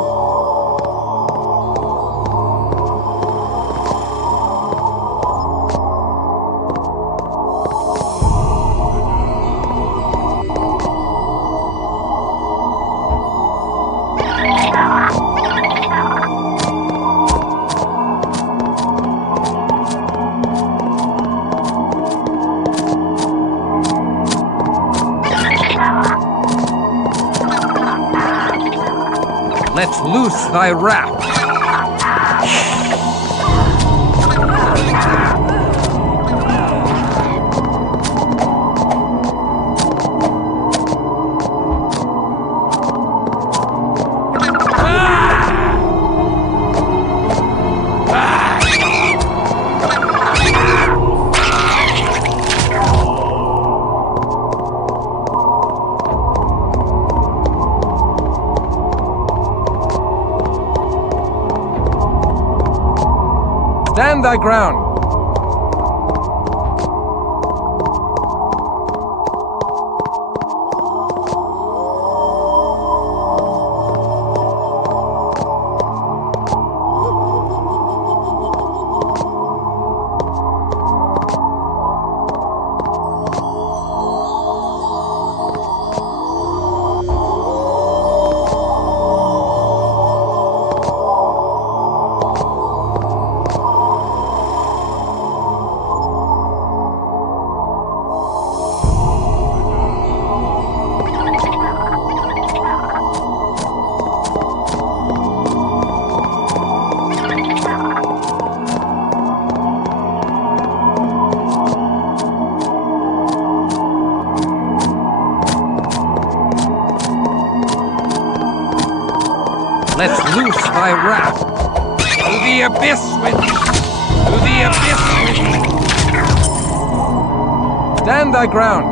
Let loose thy wrath. Stand thy ground. Let loose thy wrath. To the abyss with thee! To the abyss with thee! Stand thy ground.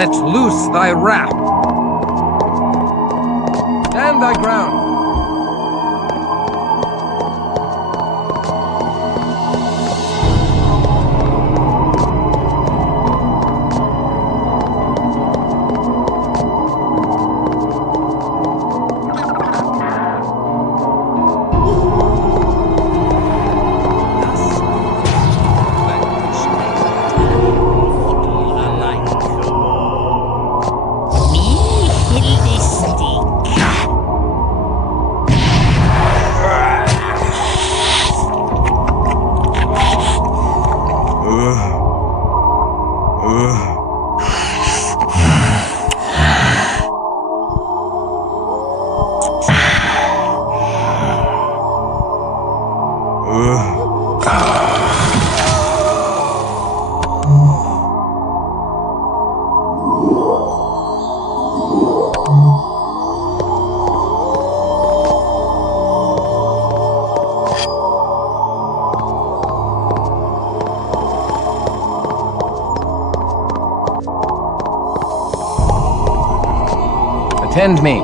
Let loose thy wrath. Stand thy ground. Attend me.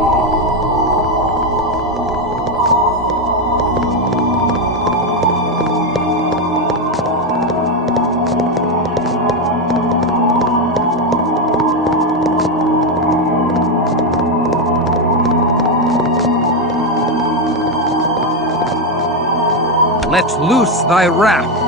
Let loose thy wrath.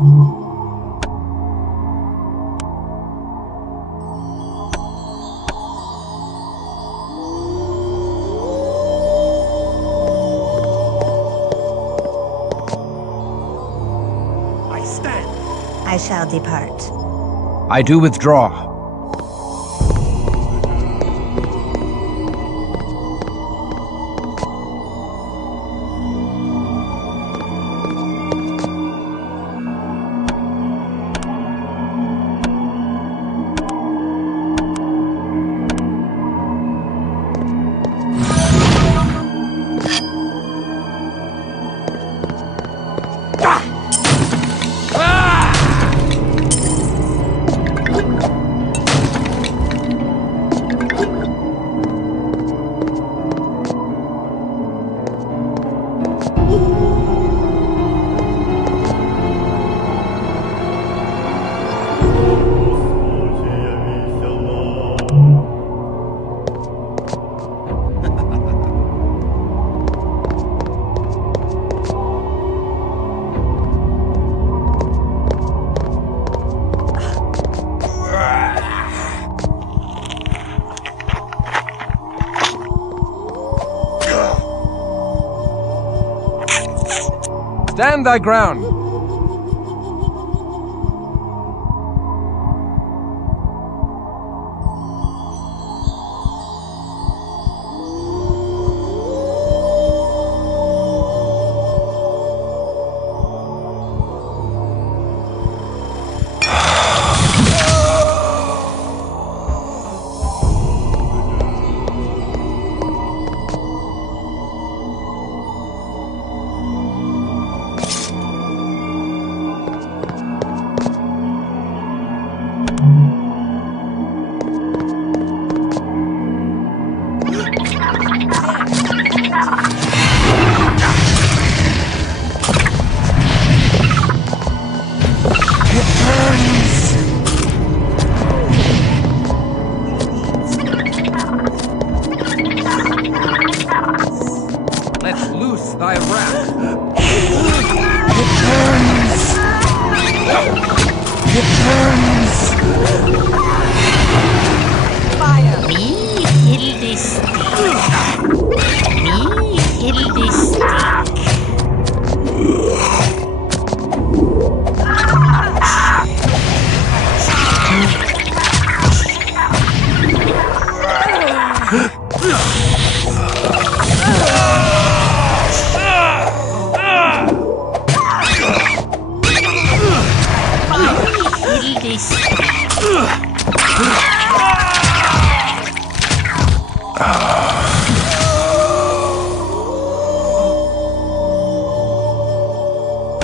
I stand. I shall depart. I do withdraw. Stand thy ground! Let loose thy wrath! It burns! It burns! Fire! Me kill this stick. Me kill this stick.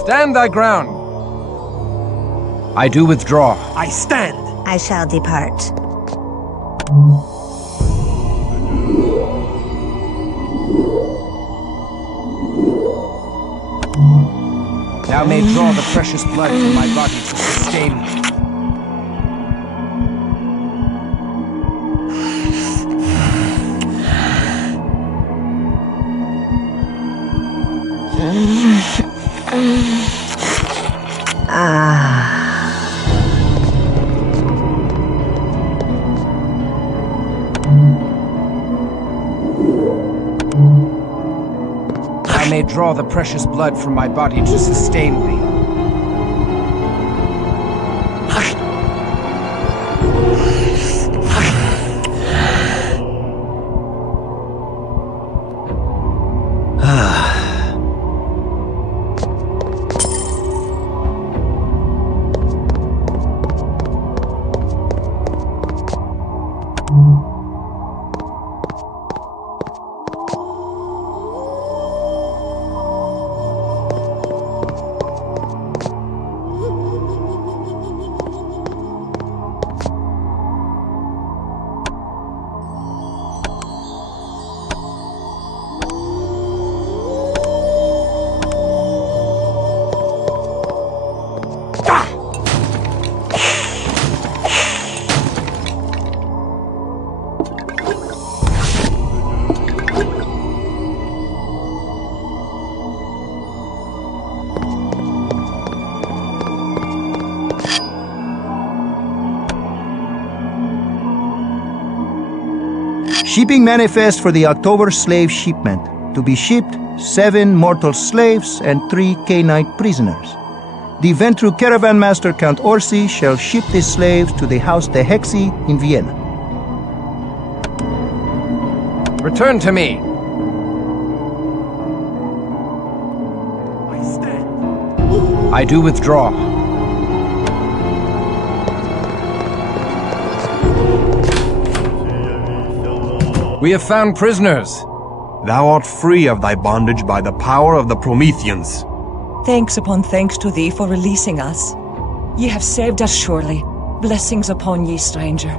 Stand thy ground! I do withdraw. I stand. I shall depart. Thou may draw the precious blood from my body to sustain me. I may draw the precious blood from my body to sustain thee. Shipping manifest for the October slave shipment. To be shipped, 7 mortal slaves and 3 Canaanite prisoners. The Ventru caravan master Count Orsi shall ship the slaves to the House de Hexi in Vienna. Return to me. I do withdraw. We have found prisoners. Thou art free of thy bondage by the power of the Prometheans. Thanks upon thanks to thee for releasing us. Ye have saved us surely. Blessings upon ye, stranger.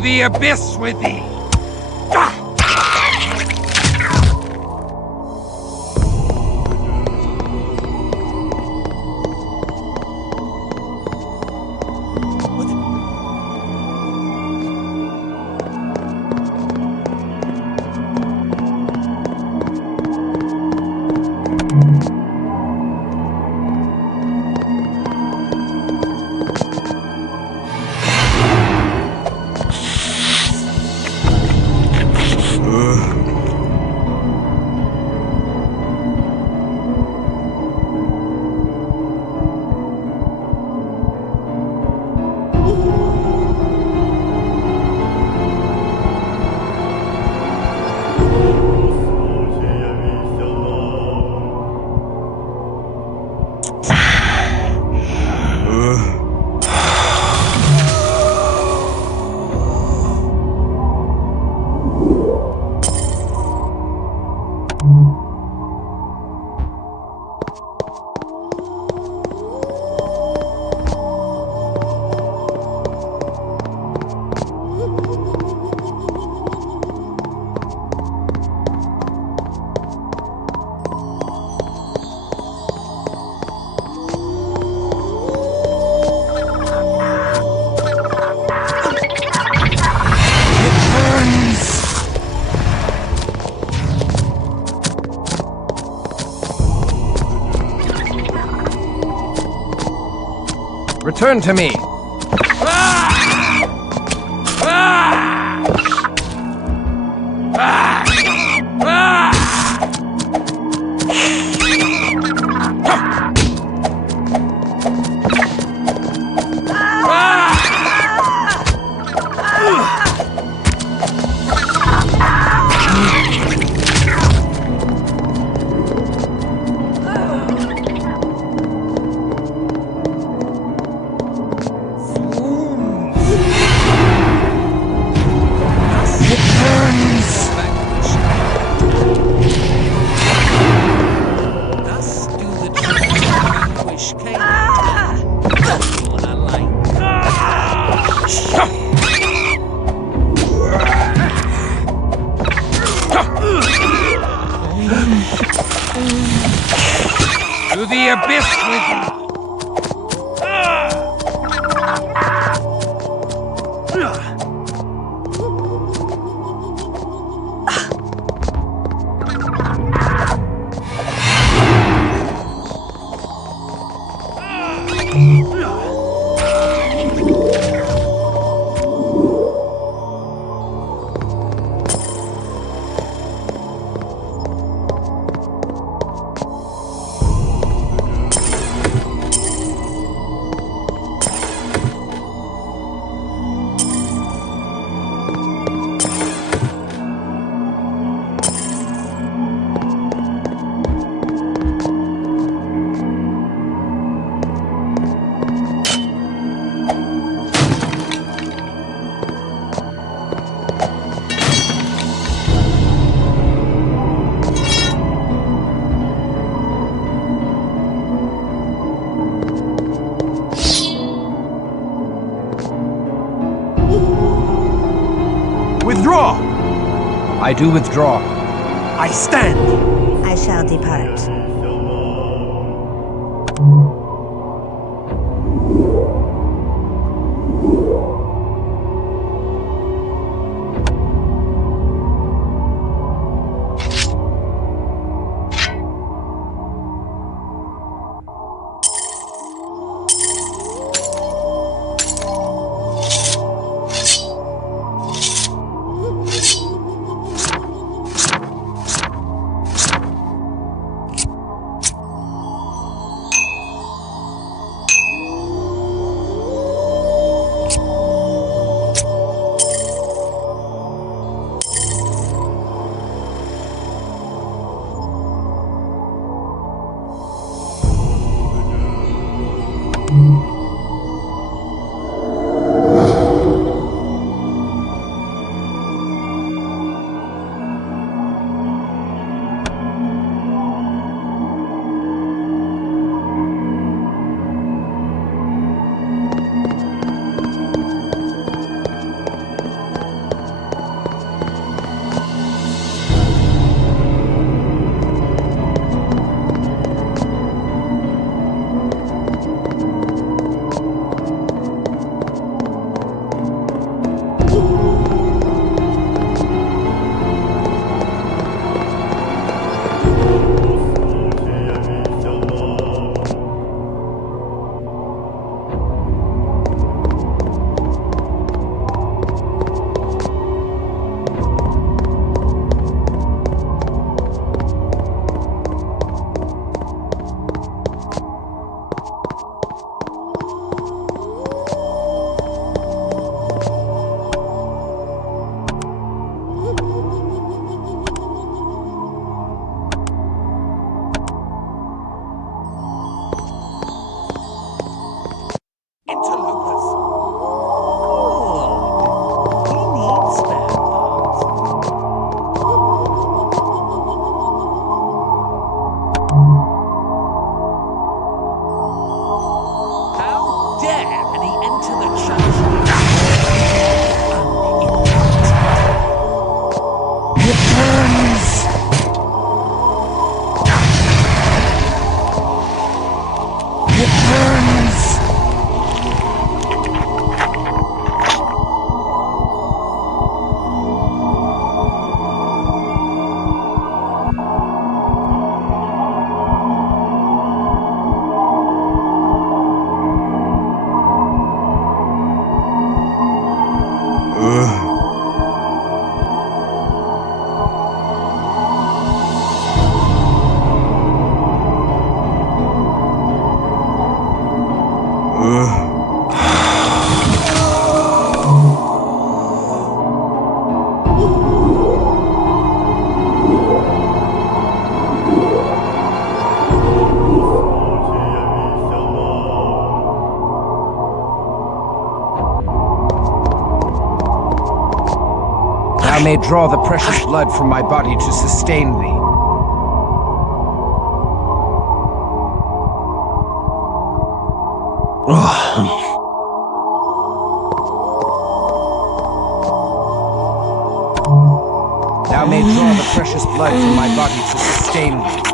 the abyss with thee! Return to me! To the abyss with thee! Withdraw! I do withdraw. I stand! I shall depart. Thou may draw the precious blood from my body to sustain thee. Thou may draw the precious blood from my body to sustain thee.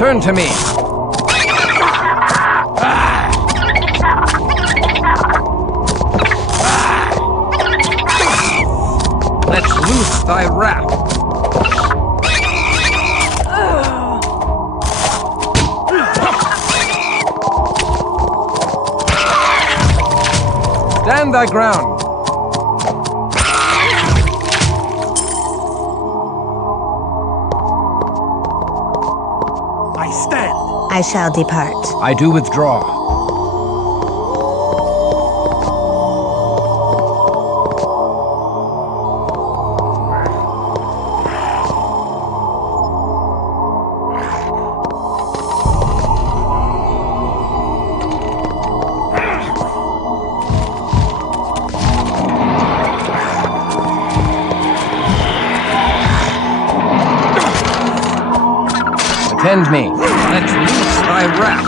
Return to me. Let's loose thy wrath. Stand thy ground. I shall depart. I do withdraw. Attend me. Let's loose thy wrath.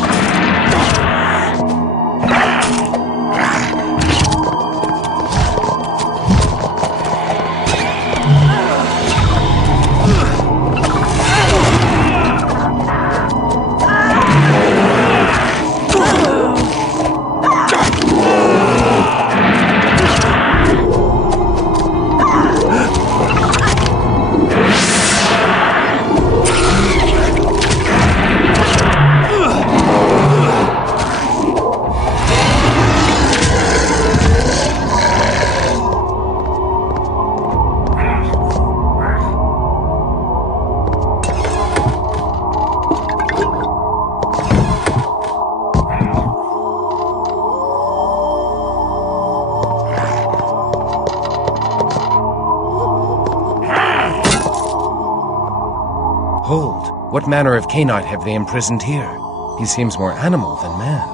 Behold, what manner of Cainite have they imprisoned here? He seems more animal than man.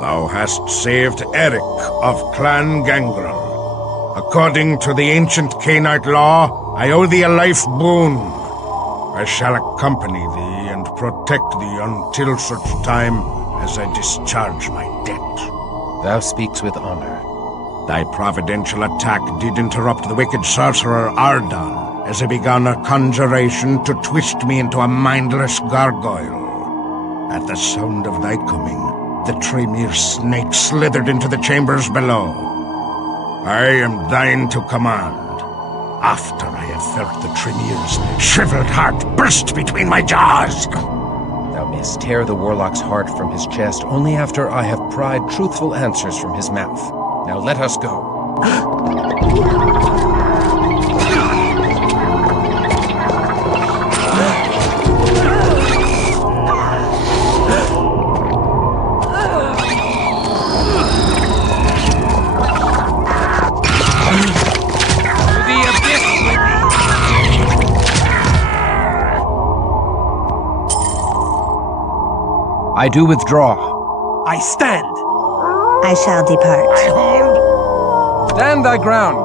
Thou hast saved Eric of Clan Gangrel. According to the ancient Cainite law, I owe thee a life boon. I shall accompany thee and protect thee until such time as I discharge my debt. Thou speaks with honor. Thy providential attack did interrupt the wicked sorcerer Ardan, as he began a conjuration to twist me into a mindless gargoyle. At the sound of thy coming, the Tremere snake slithered into the chambers below. I am thine to command. After I have felt the Tremere's shriveled heart burst between my jaws. Thou mayst tear the warlock's heart from his chest only after I have pried truthful answers from his mouth. Now let us go. I do withdraw. I stand. I shall depart. I hold. Stand thy ground.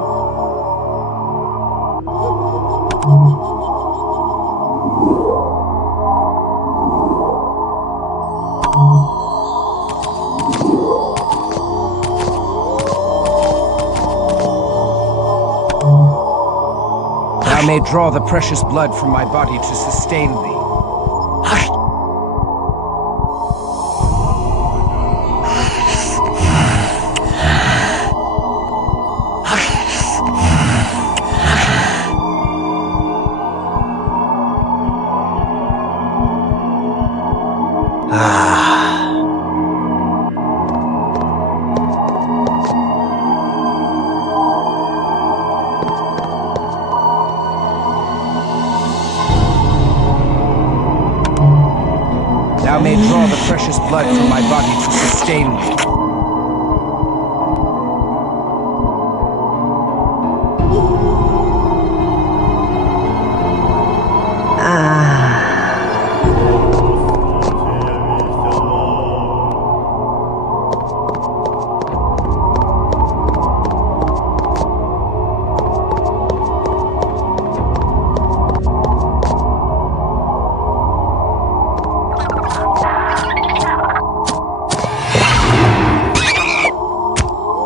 Thou may draw the precious blood from my body to sustain thee. Thou may draw the precious blood from my body to sustain me.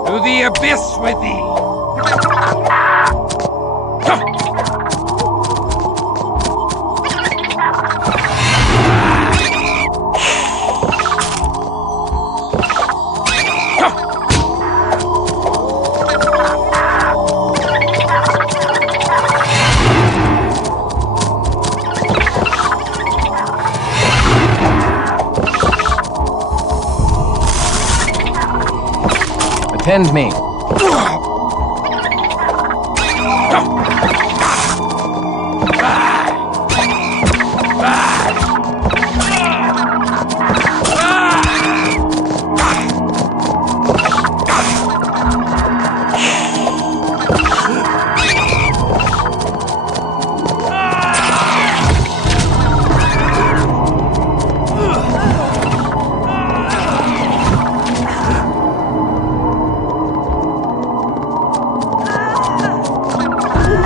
To the abyss with thee! Attend me.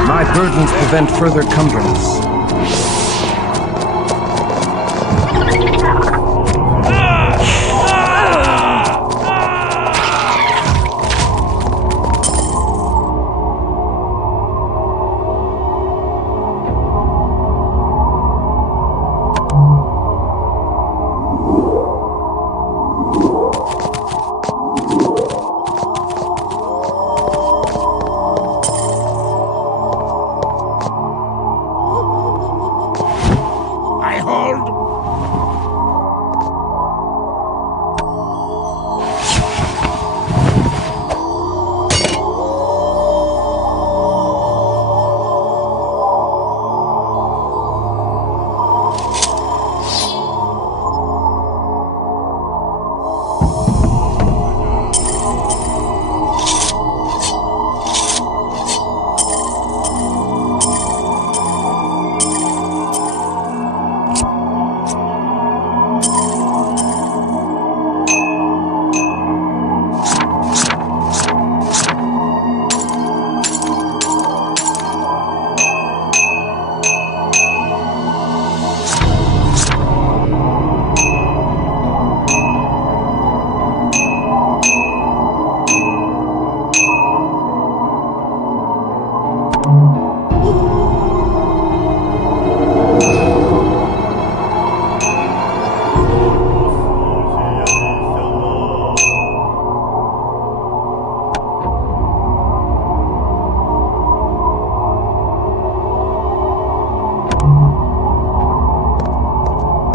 My burdens prevent further cumbrance.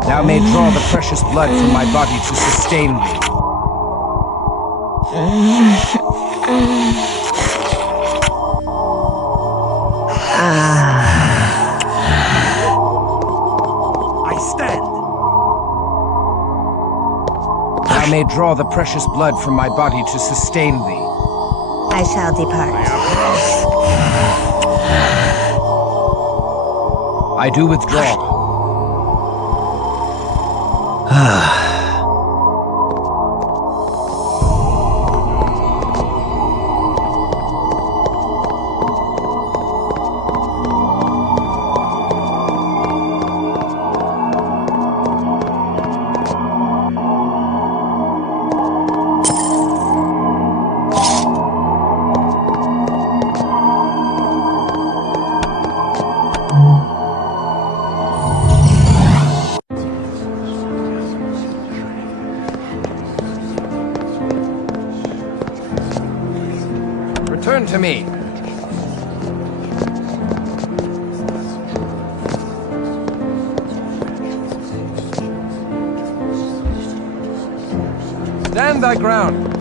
Thou may draw the precious blood from my body to sustain thee. I stand. Thou may draw the precious blood from my body to sustain thee. I shall depart. I do withdraw. Return to me. Stand thy ground.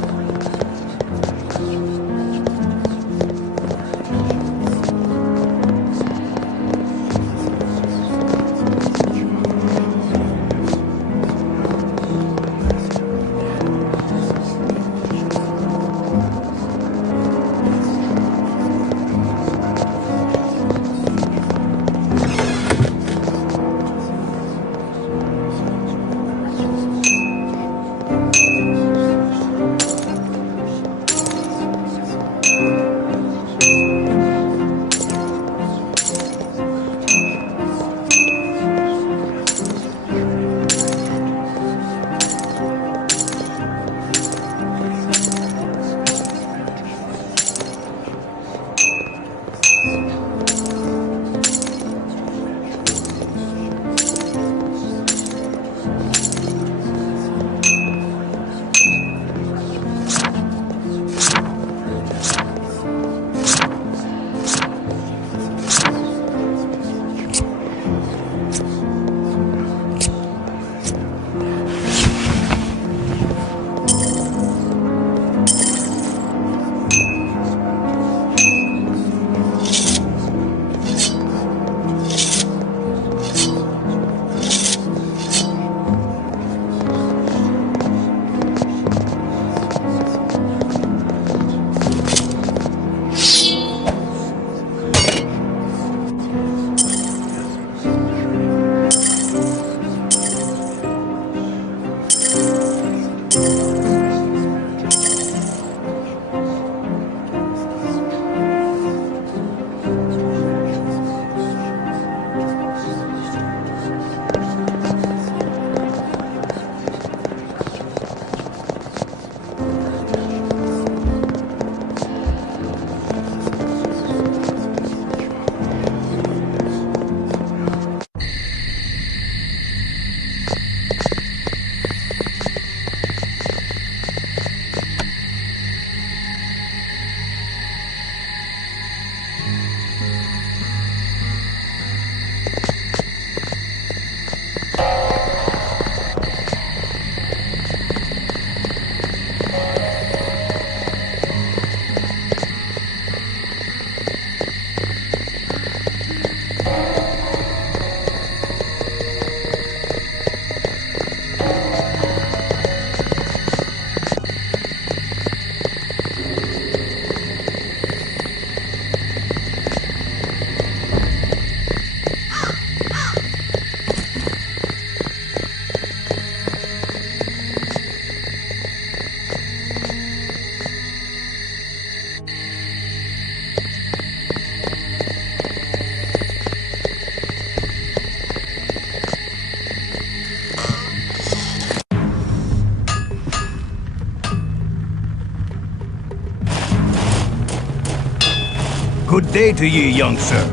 Good day to ye, young sir.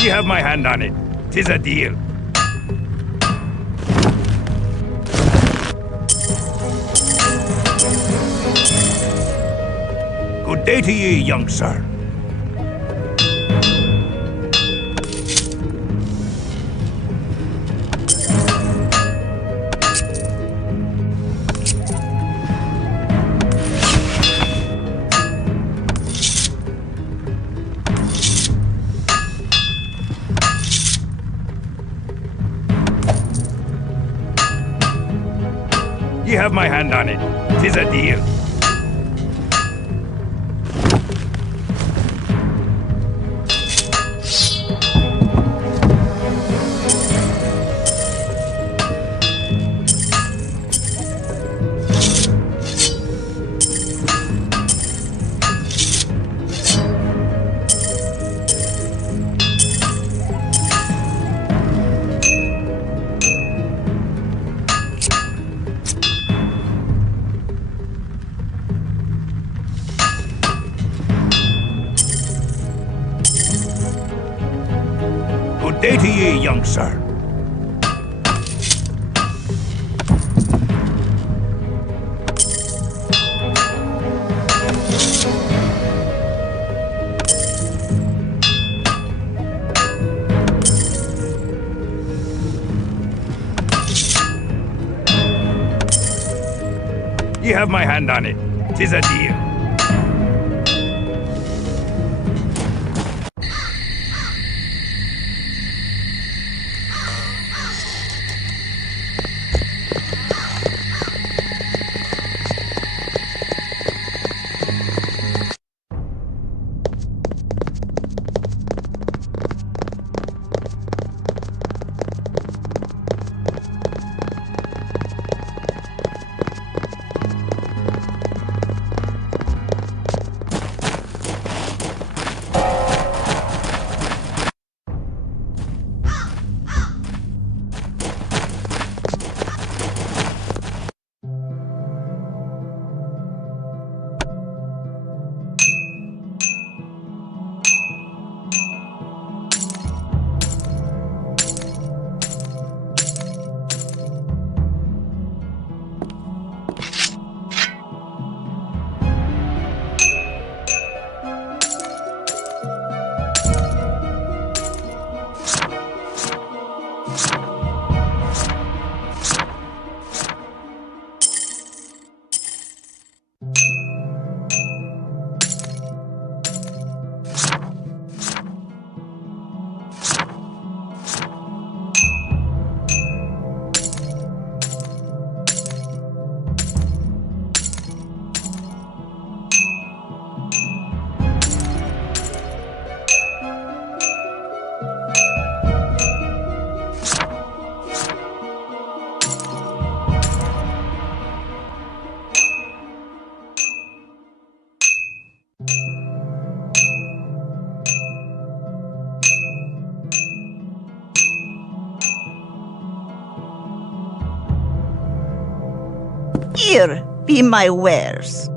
You have my hand on it. 'Tis a deal. Good day to ye, young sir. Ye have my hand on it. 'Tis a deal. Good day to ye, young sir. Ye have my hand on it. 'Tis a deal. Here be my wares.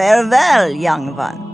Farewell, young one.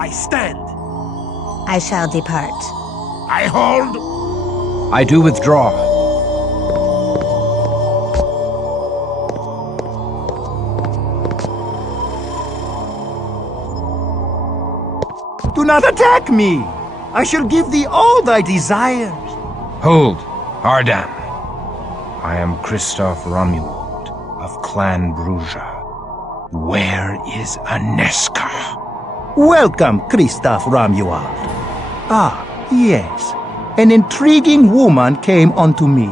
I stand. I shall depart. I hold. I do withdraw. Do not attack me! I shall give thee all thy desires. Hold, Ardan. I am Christoph Romuald of Clan Bruja. Where is Aneska? Welcome, Christoph Romuald. Ah, yes. An intriguing woman came unto me.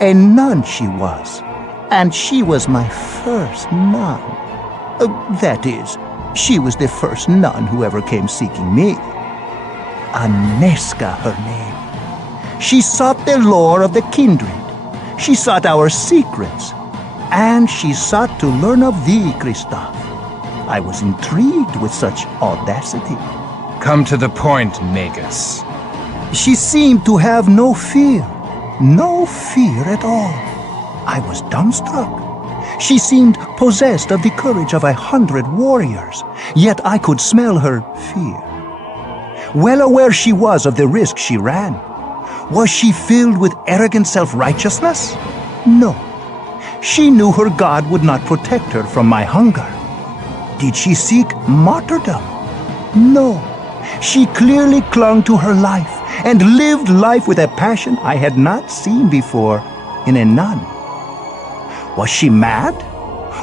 A nun she was, and she was my first nun. That is, she was the first nun who ever came seeking me. Aneska, her name. She sought the lore of the kindred. She sought our secrets. And she sought to learn of thee, Christoph. I was intrigued with such audacity. Come to the point, Magus. She seemed to have no fear. No fear at all. I was dumbstruck. She seemed possessed of the courage of 100 warriors, yet I could smell her fear. Well aware she was of the risk she ran. Was she filled with arrogant self-righteousness? No. She knew her God would not protect her from my hunger. Did she seek martyrdom? No. She clearly clung to her life and lived life with a passion I had not seen before in a nun. Was she mad?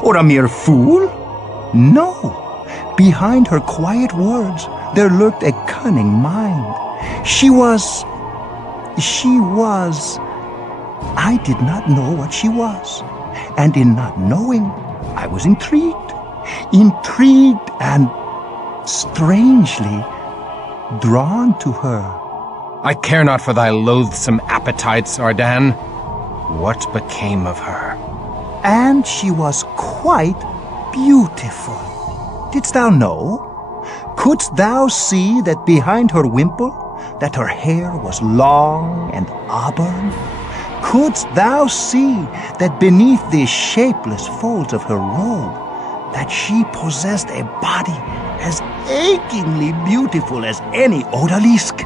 Or a mere fool? No. Behind her quiet words, there lurked a cunning mind. She was... I did not know what she was. And in not knowing, I was intrigued. Intrigued and strangely drawn to her. I care not for thy loathsome appetites, Ardan. What became of her? And she was quite beautiful. Didst thou know? Couldst thou see that behind her wimple, that her hair was long and auburn? Couldst thou see that beneath the shapeless folds of her robe, that she possessed a body as achingly beautiful as any odalisque?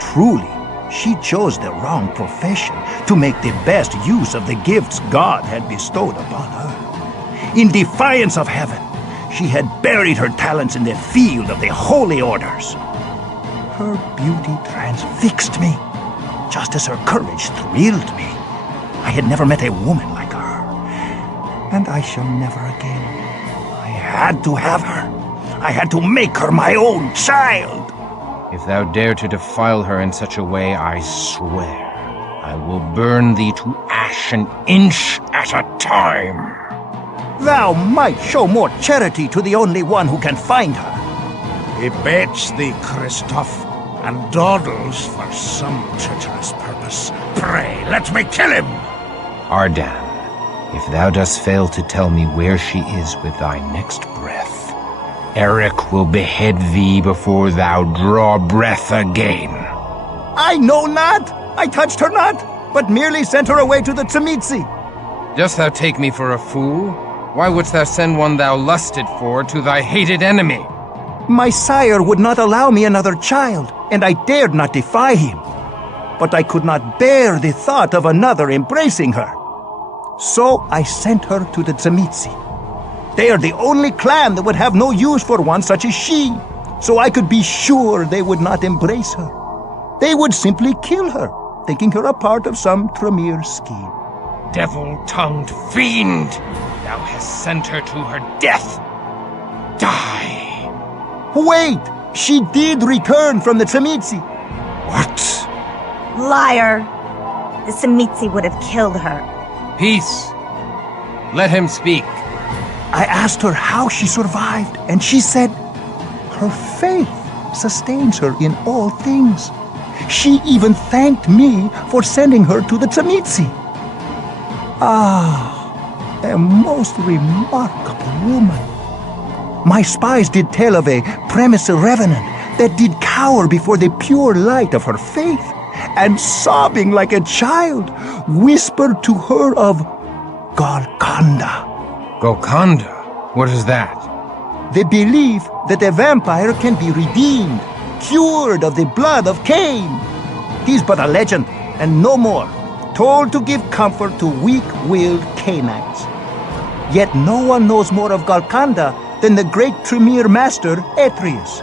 Truly, she chose the wrong profession to make the best use of the gifts God had bestowed upon her. In defiance of heaven, she had buried her talents in the field of the holy orders. Her beauty transfixed me, just as her courage thrilled me. I had never met a woman like her, and I shall never again. I had to have her. I had to make her my own child. If thou dare to defile her in such a way, I swear I will burn thee to ash an inch at a time. Thou might show more charity to the only one who can find her. He baits thee, Christoph, and dawdles for some treacherous purpose. Pray, let me kill him! Ardan, if thou dost fail to tell me where she is with thy next breath, Eric will behead thee before thou draw breath again. I know not! I touched her not, but merely sent her away to the Tzimitzi. Dost thou take me for a fool? Why wouldst thou send one thou lusted for to thy hated enemy? My sire would not allow me another child, and I dared not defy him. But I could not bear the thought of another embracing her. So I sent her to the Tzimitzi. They are the only clan that would have no use for one such as she, so I could be sure they would not embrace her. They would simply kill her, thinking her a part of some Tremere scheme. Devil-tongued fiend! Thou hast sent her to her death! Die! Wait! She did return from the Tzimitzi. What? Liar! The Tzimitzi would have killed her. Peace! Let him speak. I asked her how she survived, and she said, her faith sustains her in all things. She even thanked me for sending her to the Tzimitzi. Ah, a most remarkable woman. My spies did tell of a premise revenant that did cower before the pure light of her faith, and sobbing like a child, whispered to her of Golconda. Golconda? What is that? The belief that a vampire can be redeemed, cured of the blood of Cain. 'Tis but a legend, and no more, told to give comfort to weak-willed Cainites. Yet no one knows more of Golconda than the great Tremere master, Atreus.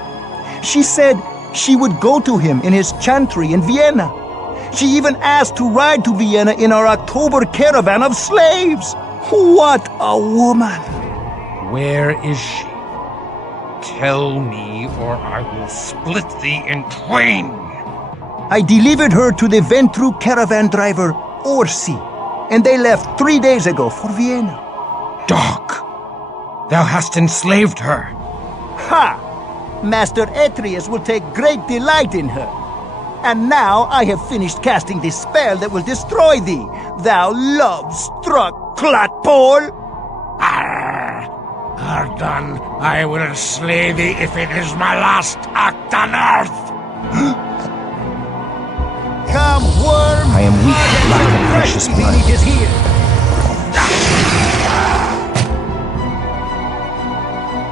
She said she would go to him in his chantry in Vienna. She even asked to ride to Vienna in our October caravan of slaves. What a woman! Where is she? Tell me, or I will split thee in twain. I delivered her to the Ventru caravan driver, Orsi, and they left 3 days ago for Vienna. Dog! Thou hast enslaved her. Ha! Master Atreus will take great delight in her. And now I have finished casting the spell that will destroy thee, thou love-struck clotpole! Ardan, I will slay thee if it is my last act on earth! Come, worm! I am weak with lack of precious blood. Is here.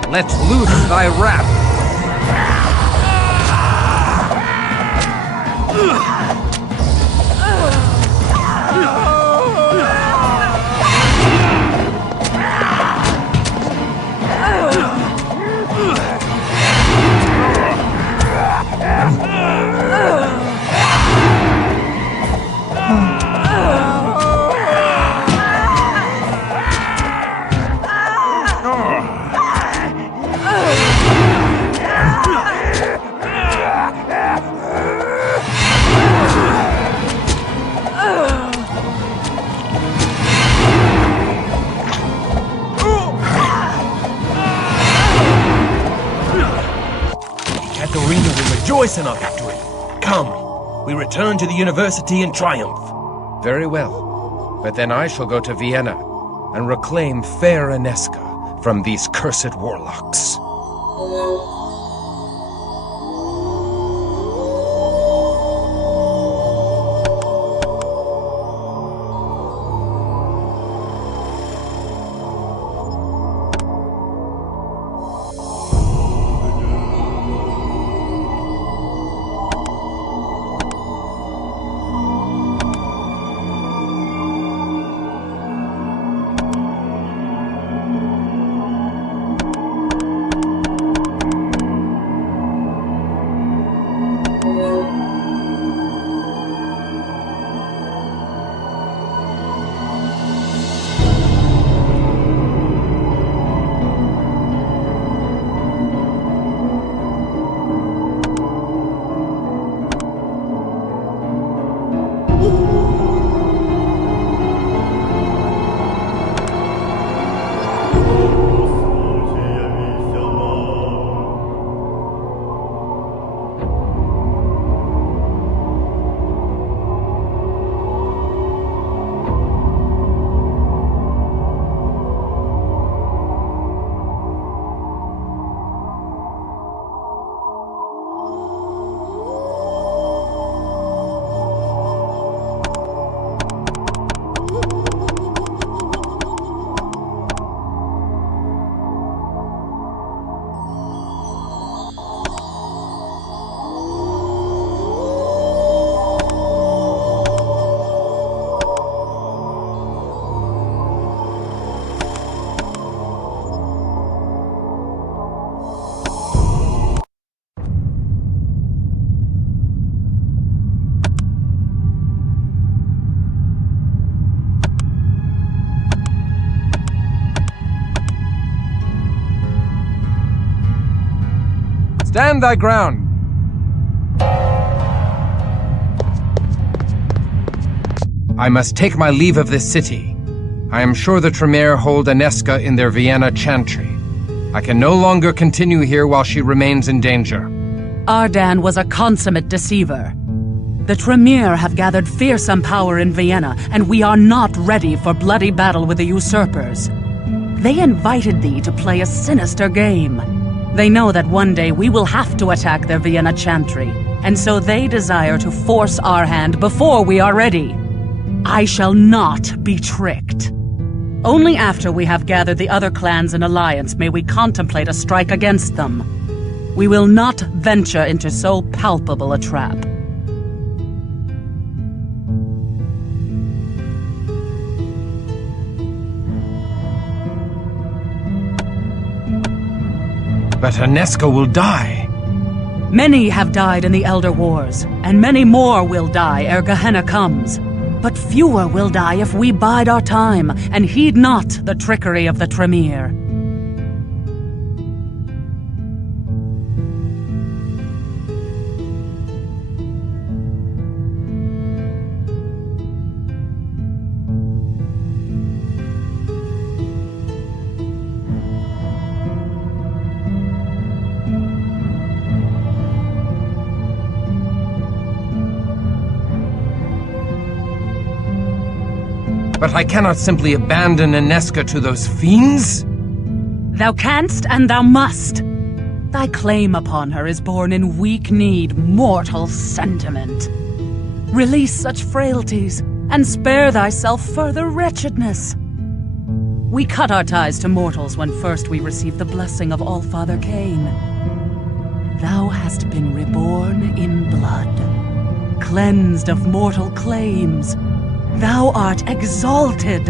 Let loose thy wrath. Rejoice in our victory. Come, we return to the university in triumph. Very well. But then I shall go to Vienna and reclaim fair Inesca from these cursed warlocks. Stand thy ground. I must take my leave of this city. I am sure the Tremere hold Aneska in their Vienna chantry. I can no longer continue here while she remains in danger. Ardan was a consummate deceiver. The Tremere have gathered fearsome power in Vienna, and we are not ready for bloody battle with the usurpers. They invited thee to play a sinister game. They know that one day we will have to attack their Vienna chantry, and so they desire to force our hand before we are ready. I shall not be tricked. Only after we have gathered the other clans in alliance may we contemplate a strike against them. We will not venture into so palpable a trap. But Aneska will die. Many have died in the Elder Wars, and many more will die ere Gehenna comes. But fewer will die if we bide our time and heed not the trickery of the Tremere. But I cannot simply abandon Aneska to those fiends. Thou canst and thou must. Thy claim upon her is born in weak-kneed, mortal sentiment. Release such frailties, and spare thyself further wretchedness. We cut our ties to mortals when first we received the blessing of Allfather Cain. Thou hast been reborn in blood, cleansed of mortal claims. Thou art exalted.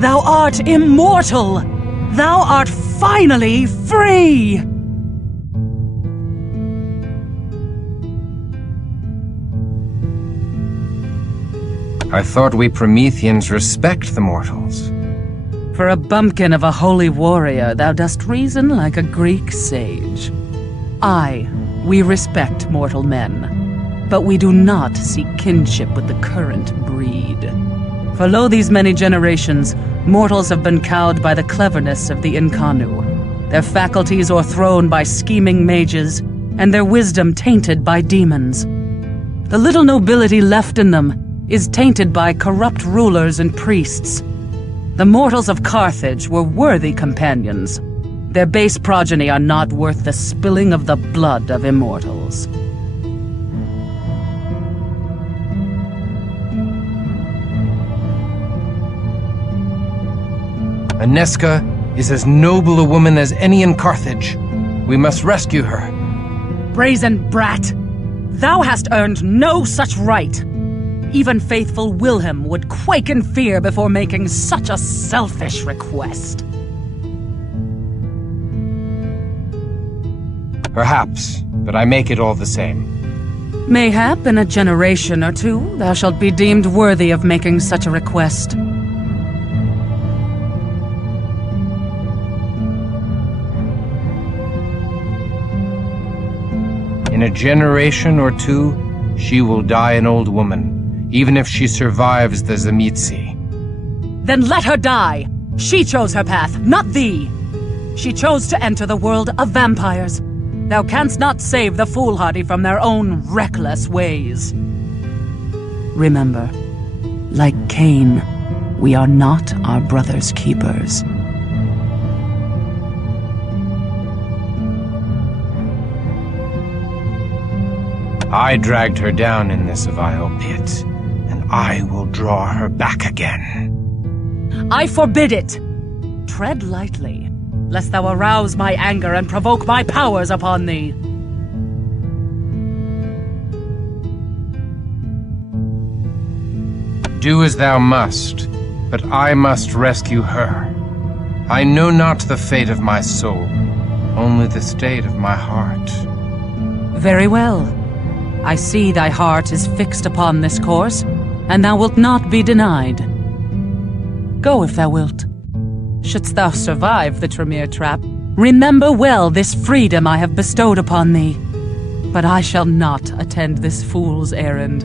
Thou art immortal. Thou art finally free! I thought we Prometheans respect the mortals. For a bumpkin of a holy warrior, thou dost reason like a Greek sage. Aye, we respect mortal men. But we do not seek kinship with the current breed. For lo these many generations, mortals have been cowed by the cleverness of the Incarnu, their faculties o'erthrown by scheming mages, and their wisdom tainted by demons. The little nobility left in them is tainted by corrupt rulers and priests. The mortals of Carthage were worthy companions. Their base progeny are not worth the spilling of the blood of immortals. Aneska is as noble a woman as any in Carthage. We must rescue her. Brazen brat! Thou hast earned no such right! Even faithful Wilhelm would quake in fear before making such a selfish request. Perhaps, but I make it all the same. Mayhap in a generation or two thou shalt be deemed worthy of making such a request. In a generation or two, she will die an old woman, even if she survives the Zamitsi. Then let her die! She chose her path, not thee! She chose to enter the world of vampires. Thou canst not save the foolhardy from their own reckless ways. Remember, like Cain, we are not our brother's keepers. I dragged her down in this vile pit, and I will draw her back again. I forbid it! Tread lightly, lest thou arouse my anger and provoke my powers upon thee. Do as thou must, but I must rescue her. I know not the fate of my soul, only the state of my heart. Very well. I see thy heart is fixed upon this course, and thou wilt not be denied. Go if thou wilt. Shouldst thou survive the Tremere trap, Remember well this freedom I have bestowed upon thee. But I shall not attend this fool's errand.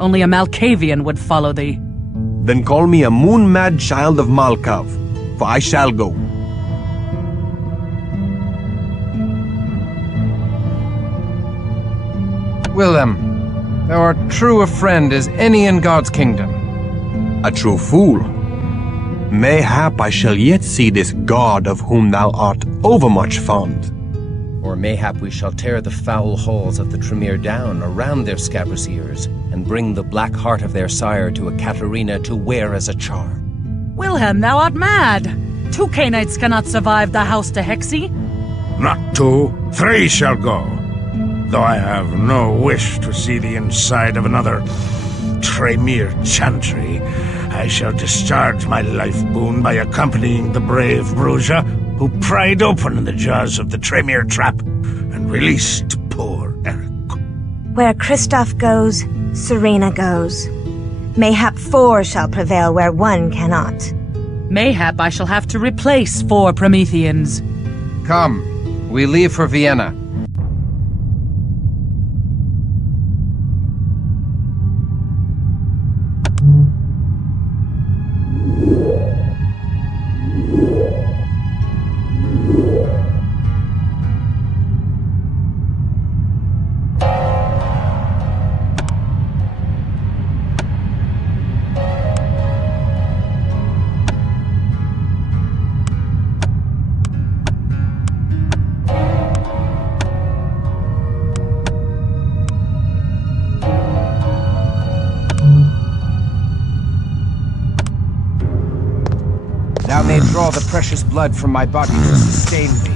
Only a Malkavian would follow thee. Then call me a moon-mad child of Malkav, for I shall go. Willem, thou art true a friend as any in God's kingdom. A true fool. Mayhap I shall yet see this God of whom thou art overmuch fond. Or mayhap we shall tear the foul halls of the Tremere down around their scabrous ears, and bring the black heart of their sire to a Katarina to wear as a charm. Wilhelm, thou art mad! 2 Canaanites cannot survive the house to Hexy. Not 2, 3 shall go. Though I have no wish to see the inside of another Tremere chantry, I shall discharge my life boon by accompanying the brave Bruja, who pried open the jaws of the Tremere trap and released poor Eric. Where Kristoff goes, Serena goes. Mayhap 4 shall prevail where 1 cannot. Mayhap I shall have to replace 4 Prometheans. Come, we leave for Vienna. Thou may draw the precious blood from my body to sustain me.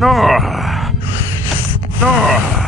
No! No!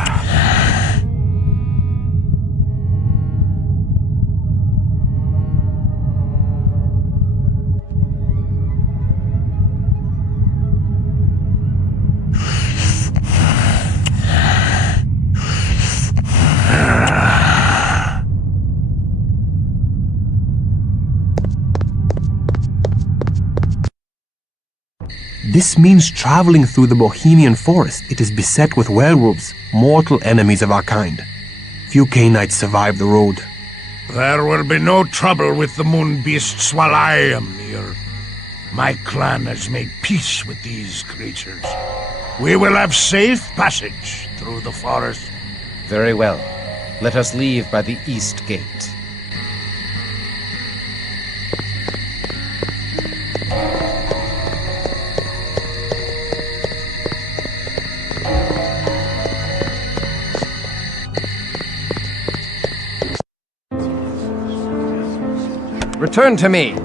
This means traveling through the Bohemian forest. It is beset with werewolves, mortal enemies of our kind. Few Canaanites survive the road. There will be no trouble with the moon beasts while I am near. My clan has made peace with these creatures. We will have safe passage through the forest. Very well. Let us leave by the east gate. Return to me!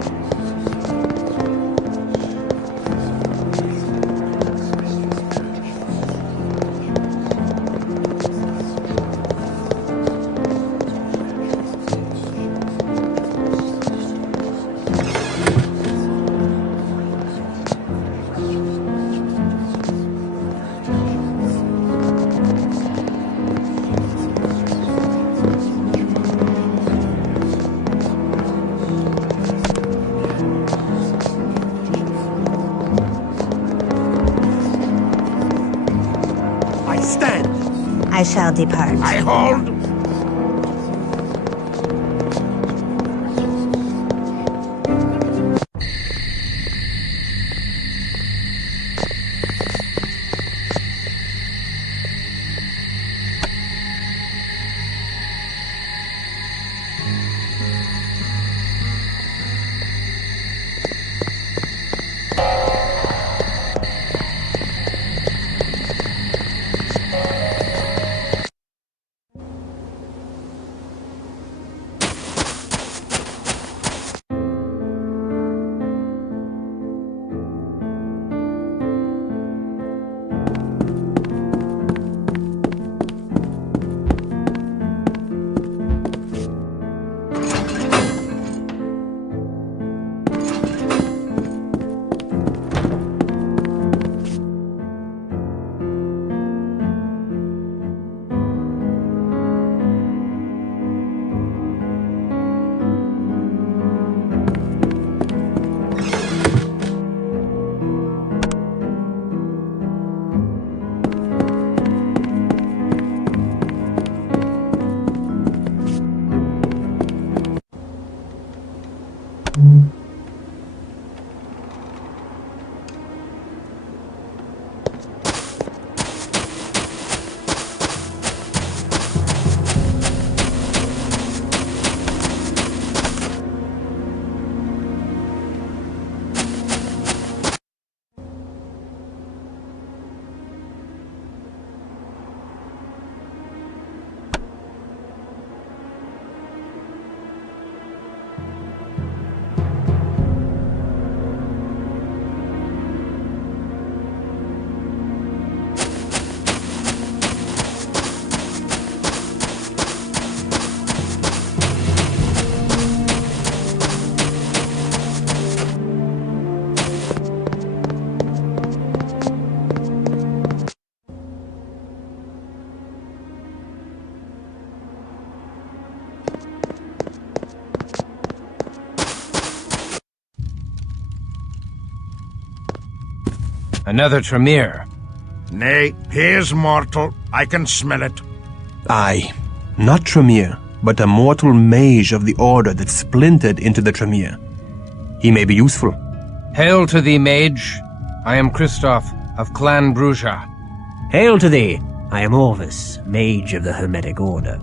I shall depart. I hold. Another Tremere. Nay, he is mortal. I can smell it. Aye, not Tremere, but a mortal mage of the order that splintered into the Tremere. He may be useful. Hail to thee, mage. I am Christoph of Clan Bruja. Hail to thee. I am Orvis, mage of the Hermetic Order.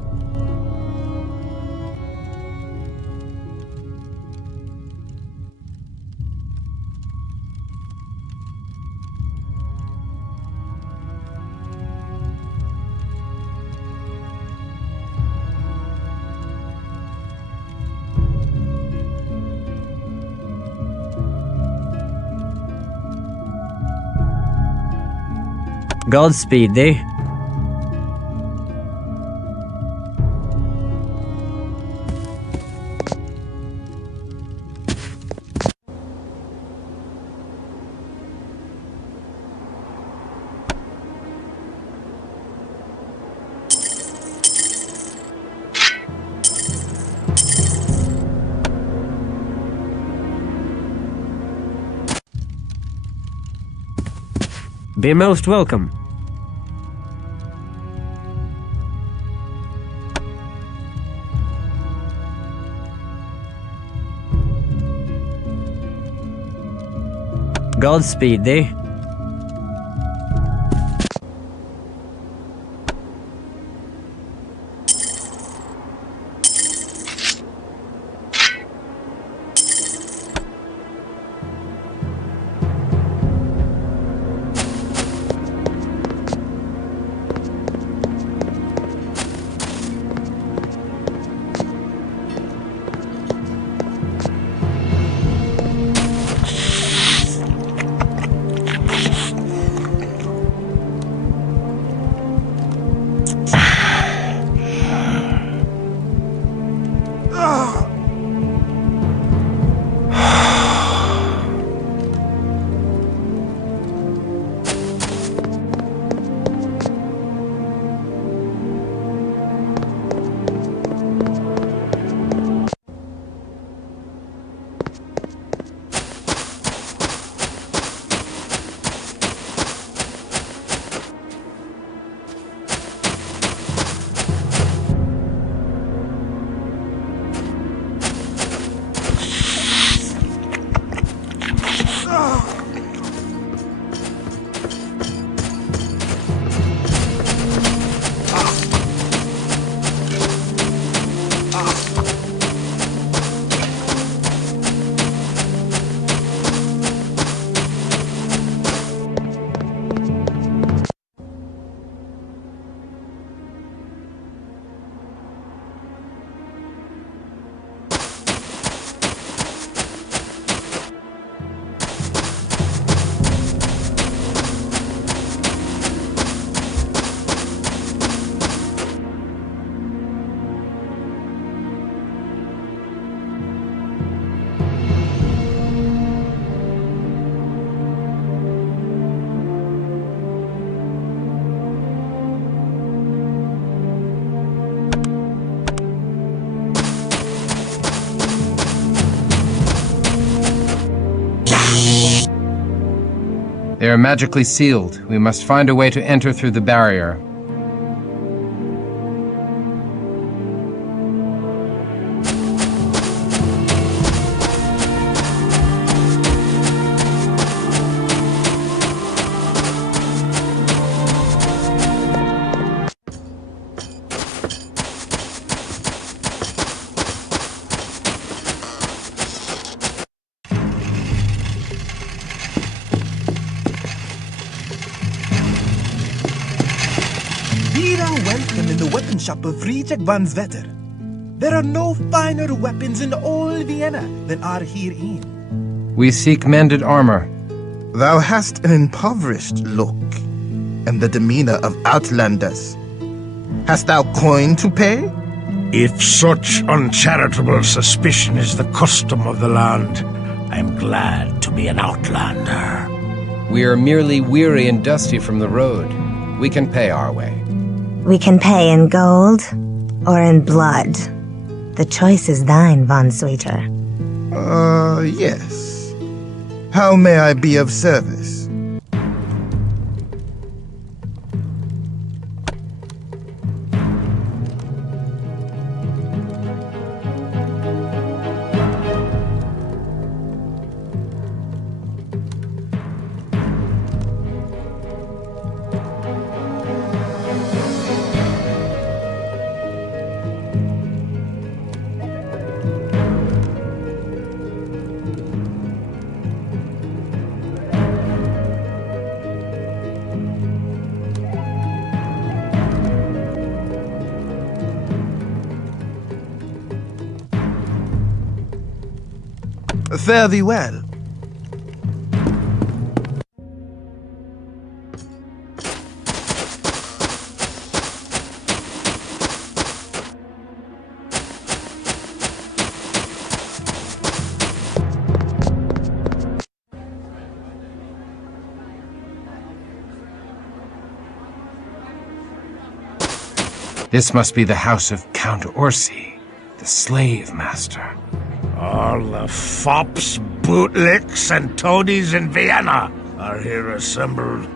Godspeed thee. Be most welcome. Godspeed thee. They are magically sealed. We must find a way to enter through the barrier. in the weapon shop of Friedrich von Zwetter. There are no finer weapons in all Vienna than are herein. We seek mended armor. Thou hast an impoverished look, and the demeanor of outlanders. Hast thou coin to pay? If such uncharitable suspicion is the custom of the land, I am glad to be an outlander. We are merely weary and dusty from the road. We can pay our way. We can pay in gold or in blood. The choice is thine, von Sweeter. Yes. How may I be of service? Fare thee well. This must be the house of Count Orsi, the slave master. All the fops, bootlicks, and toadies in Vienna are here assembled.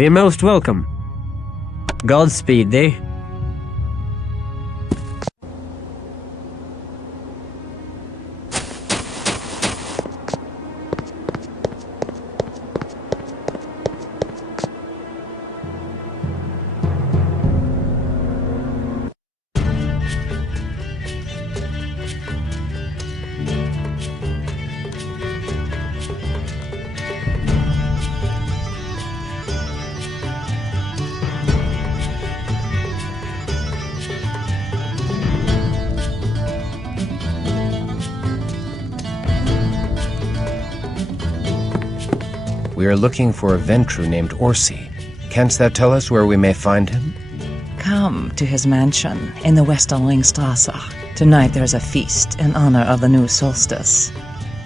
Be most welcome. Godspeed thee. We are looking for a Ventru named Orsi. Canst thou tell us where we may find him? Come to his mansion in the Westerlingstrasse. Tonight there's a feast in honor of the new solstice.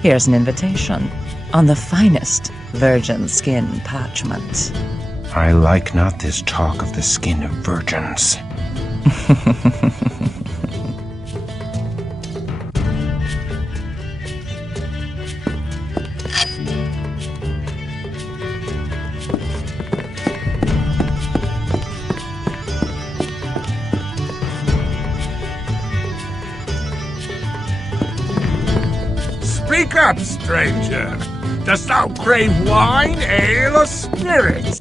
Here's an invitation on the finest virgin skin parchment. I like not this talk of the skin of virgins. Speak up, stranger! Dost thou crave wine, ale, or spirits?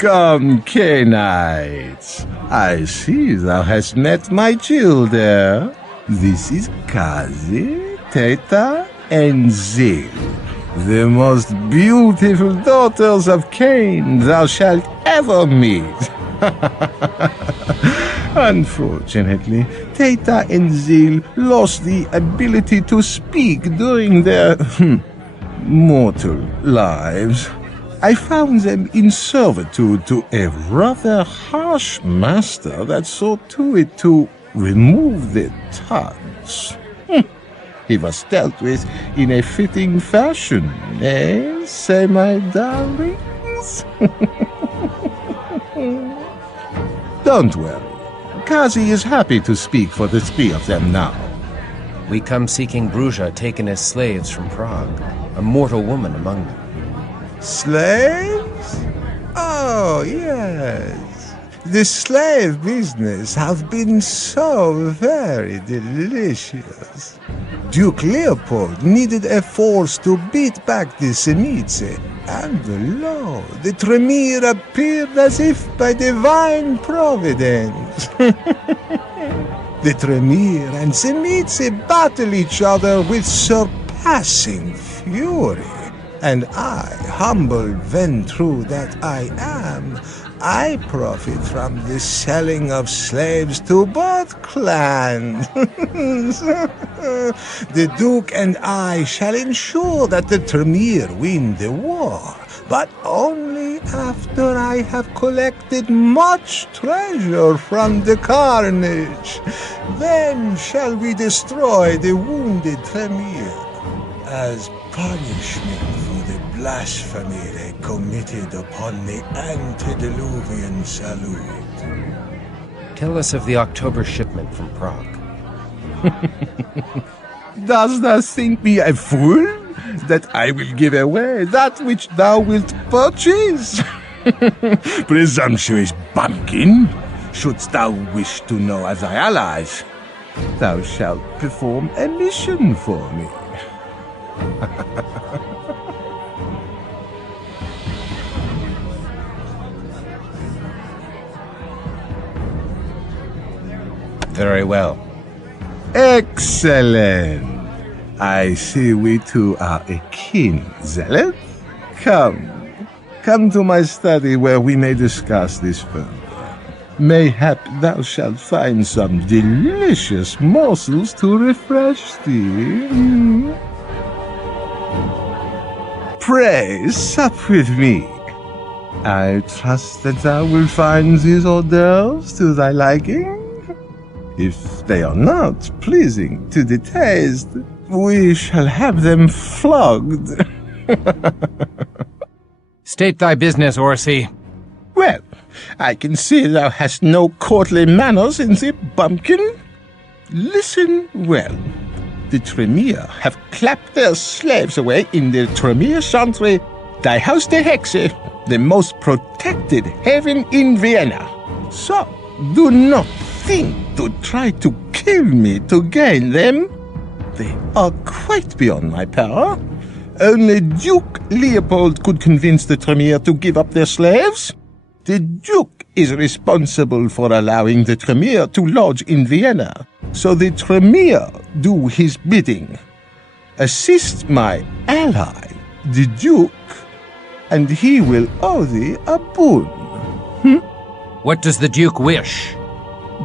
Welcome, Canaanites. I see thou hast met my children. This is Kazi, Teta, and Zil, the most beautiful daughters of Cain thou shalt ever meet. Unfortunately, Teta and Zil lost the ability to speak during their mortal lives. I found them in servitude to a rather harsh master that saw to it to remove their tongues. He was dealt with in a fitting fashion, eh, say my darlings? Don't worry. Kazi is happy to speak for the three of them now. We come seeking Bruja taken as slaves from Prague, a mortal woman among them. Slaves? Oh, yes. The slave business have been so very delicious. Duke Leopold needed a force to beat back the Semice, and lo, the Tremere appeared as if by divine providence. The Tremere and Semice battle each other with surpassing fury, and I, humble Ventru that I am, I profit from the selling of slaves to both clans. The Duke and I shall ensure that the Tremere win the war, but only after I have collected much treasure from the carnage. Then shall we destroy the wounded Tremere as punishment for the blasphemy they committed upon the antediluvian salute. Tell us of the October shipment from Prague. Dost thou think me a fool, that I will give away that which thou wilt purchase? Presumptuous bumpkin! Shouldst thou wish to know of thy allies, thou shalt perform a mission for me. Very well. Excellent. I see we two are akin, zealot. Come to my study where we may discuss this further. Mayhap thou shalt find some delicious morsels to refresh thee. Pray, sup with me. I trust that thou wilt find these hors d'oeuvres to thy liking. If they are not pleasing to the taste, we shall have them flogged. State thy business, Orsi. Well, I can see thou hast no courtly manners in thee, bumpkin. Listen well. The Tremere have clapped their slaves away in the Tremere Chantry, die Haus der Hexe, the most protected haven in Vienna. So, do not think to try to kill me to gain them. They are quite beyond my power. Only Duke Leopold could convince the Tremere to give up their slaves. The Duke is responsible for allowing the Tremere to lodge in Vienna, so the Tremere do his bidding. Assist my ally, the Duke, and he will owe thee a boon. What does the Duke wish?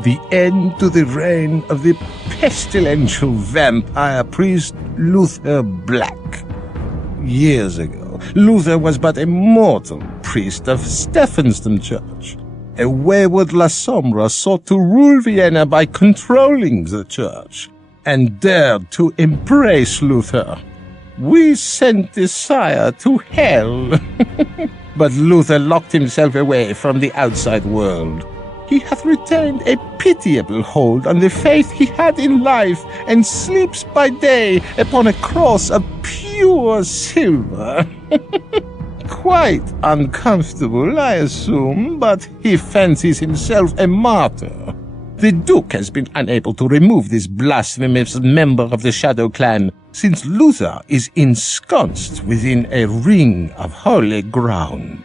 The end to the reign of the pestilential vampire priest Luther Black. Years ago, Luther was but a mortal priest of Stephansdom Church. A wayward La Sombra sought to rule Vienna by controlling the church, and dared to embrace Luther. We sent the sire to hell. But Luther locked himself away from the outside world. He hath retained a pitiable hold on the faith he had in life, and sleeps by day upon a cross of pure silver. Quite uncomfortable, I assume, but he fancies himself a martyr. The Duke has been unable to remove this blasphemous member of the Shadow Clan, since Luther is ensconced within a ring of holy ground.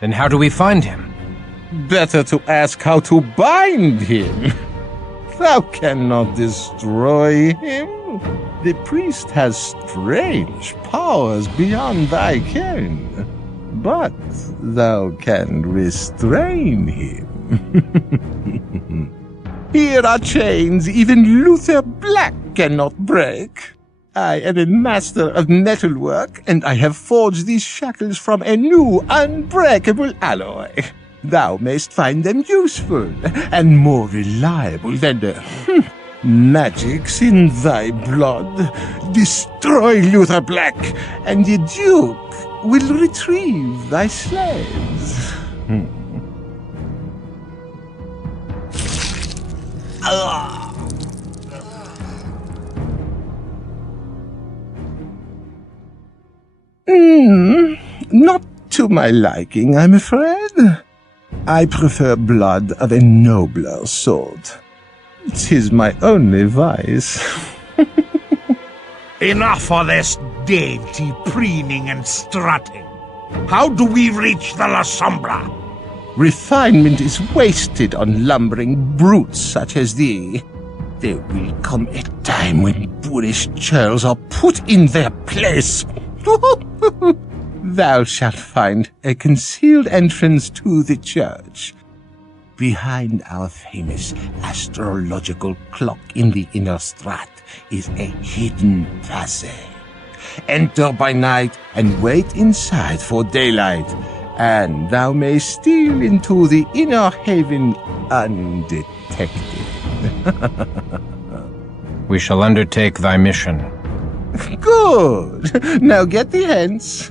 Then how do we find him? Better to ask how to bind him. Thou cannot destroy him. The priest has strange powers beyond thy ken, but thou can restrain him. Here are chains even Luther Black cannot break. I am a master of metalwork, and I have forged these shackles from a new, unbreakable alloy. Thou mayst find them useful, and more reliable than the magics in thy blood. Destroy Luther Black, and the Duke will retrieve thy slaves. Not to my liking, I'm afraid. I prefer blood of a nobler sort. 'Tis my only vice. Enough of this dainty preening and strutting. How do we reach the La Sombra? Refinement is wasted on lumbering brutes such as thee. There will come a time when boorish churls are put in their place. Thou shalt find a concealed entrance to the church. Behind our famous astrological clock in the inner strat is a hidden passage. Enter by night and wait inside for daylight, and thou mayst steal into the inner haven undetected. We shall undertake thy mission. Good. Now get thee hence.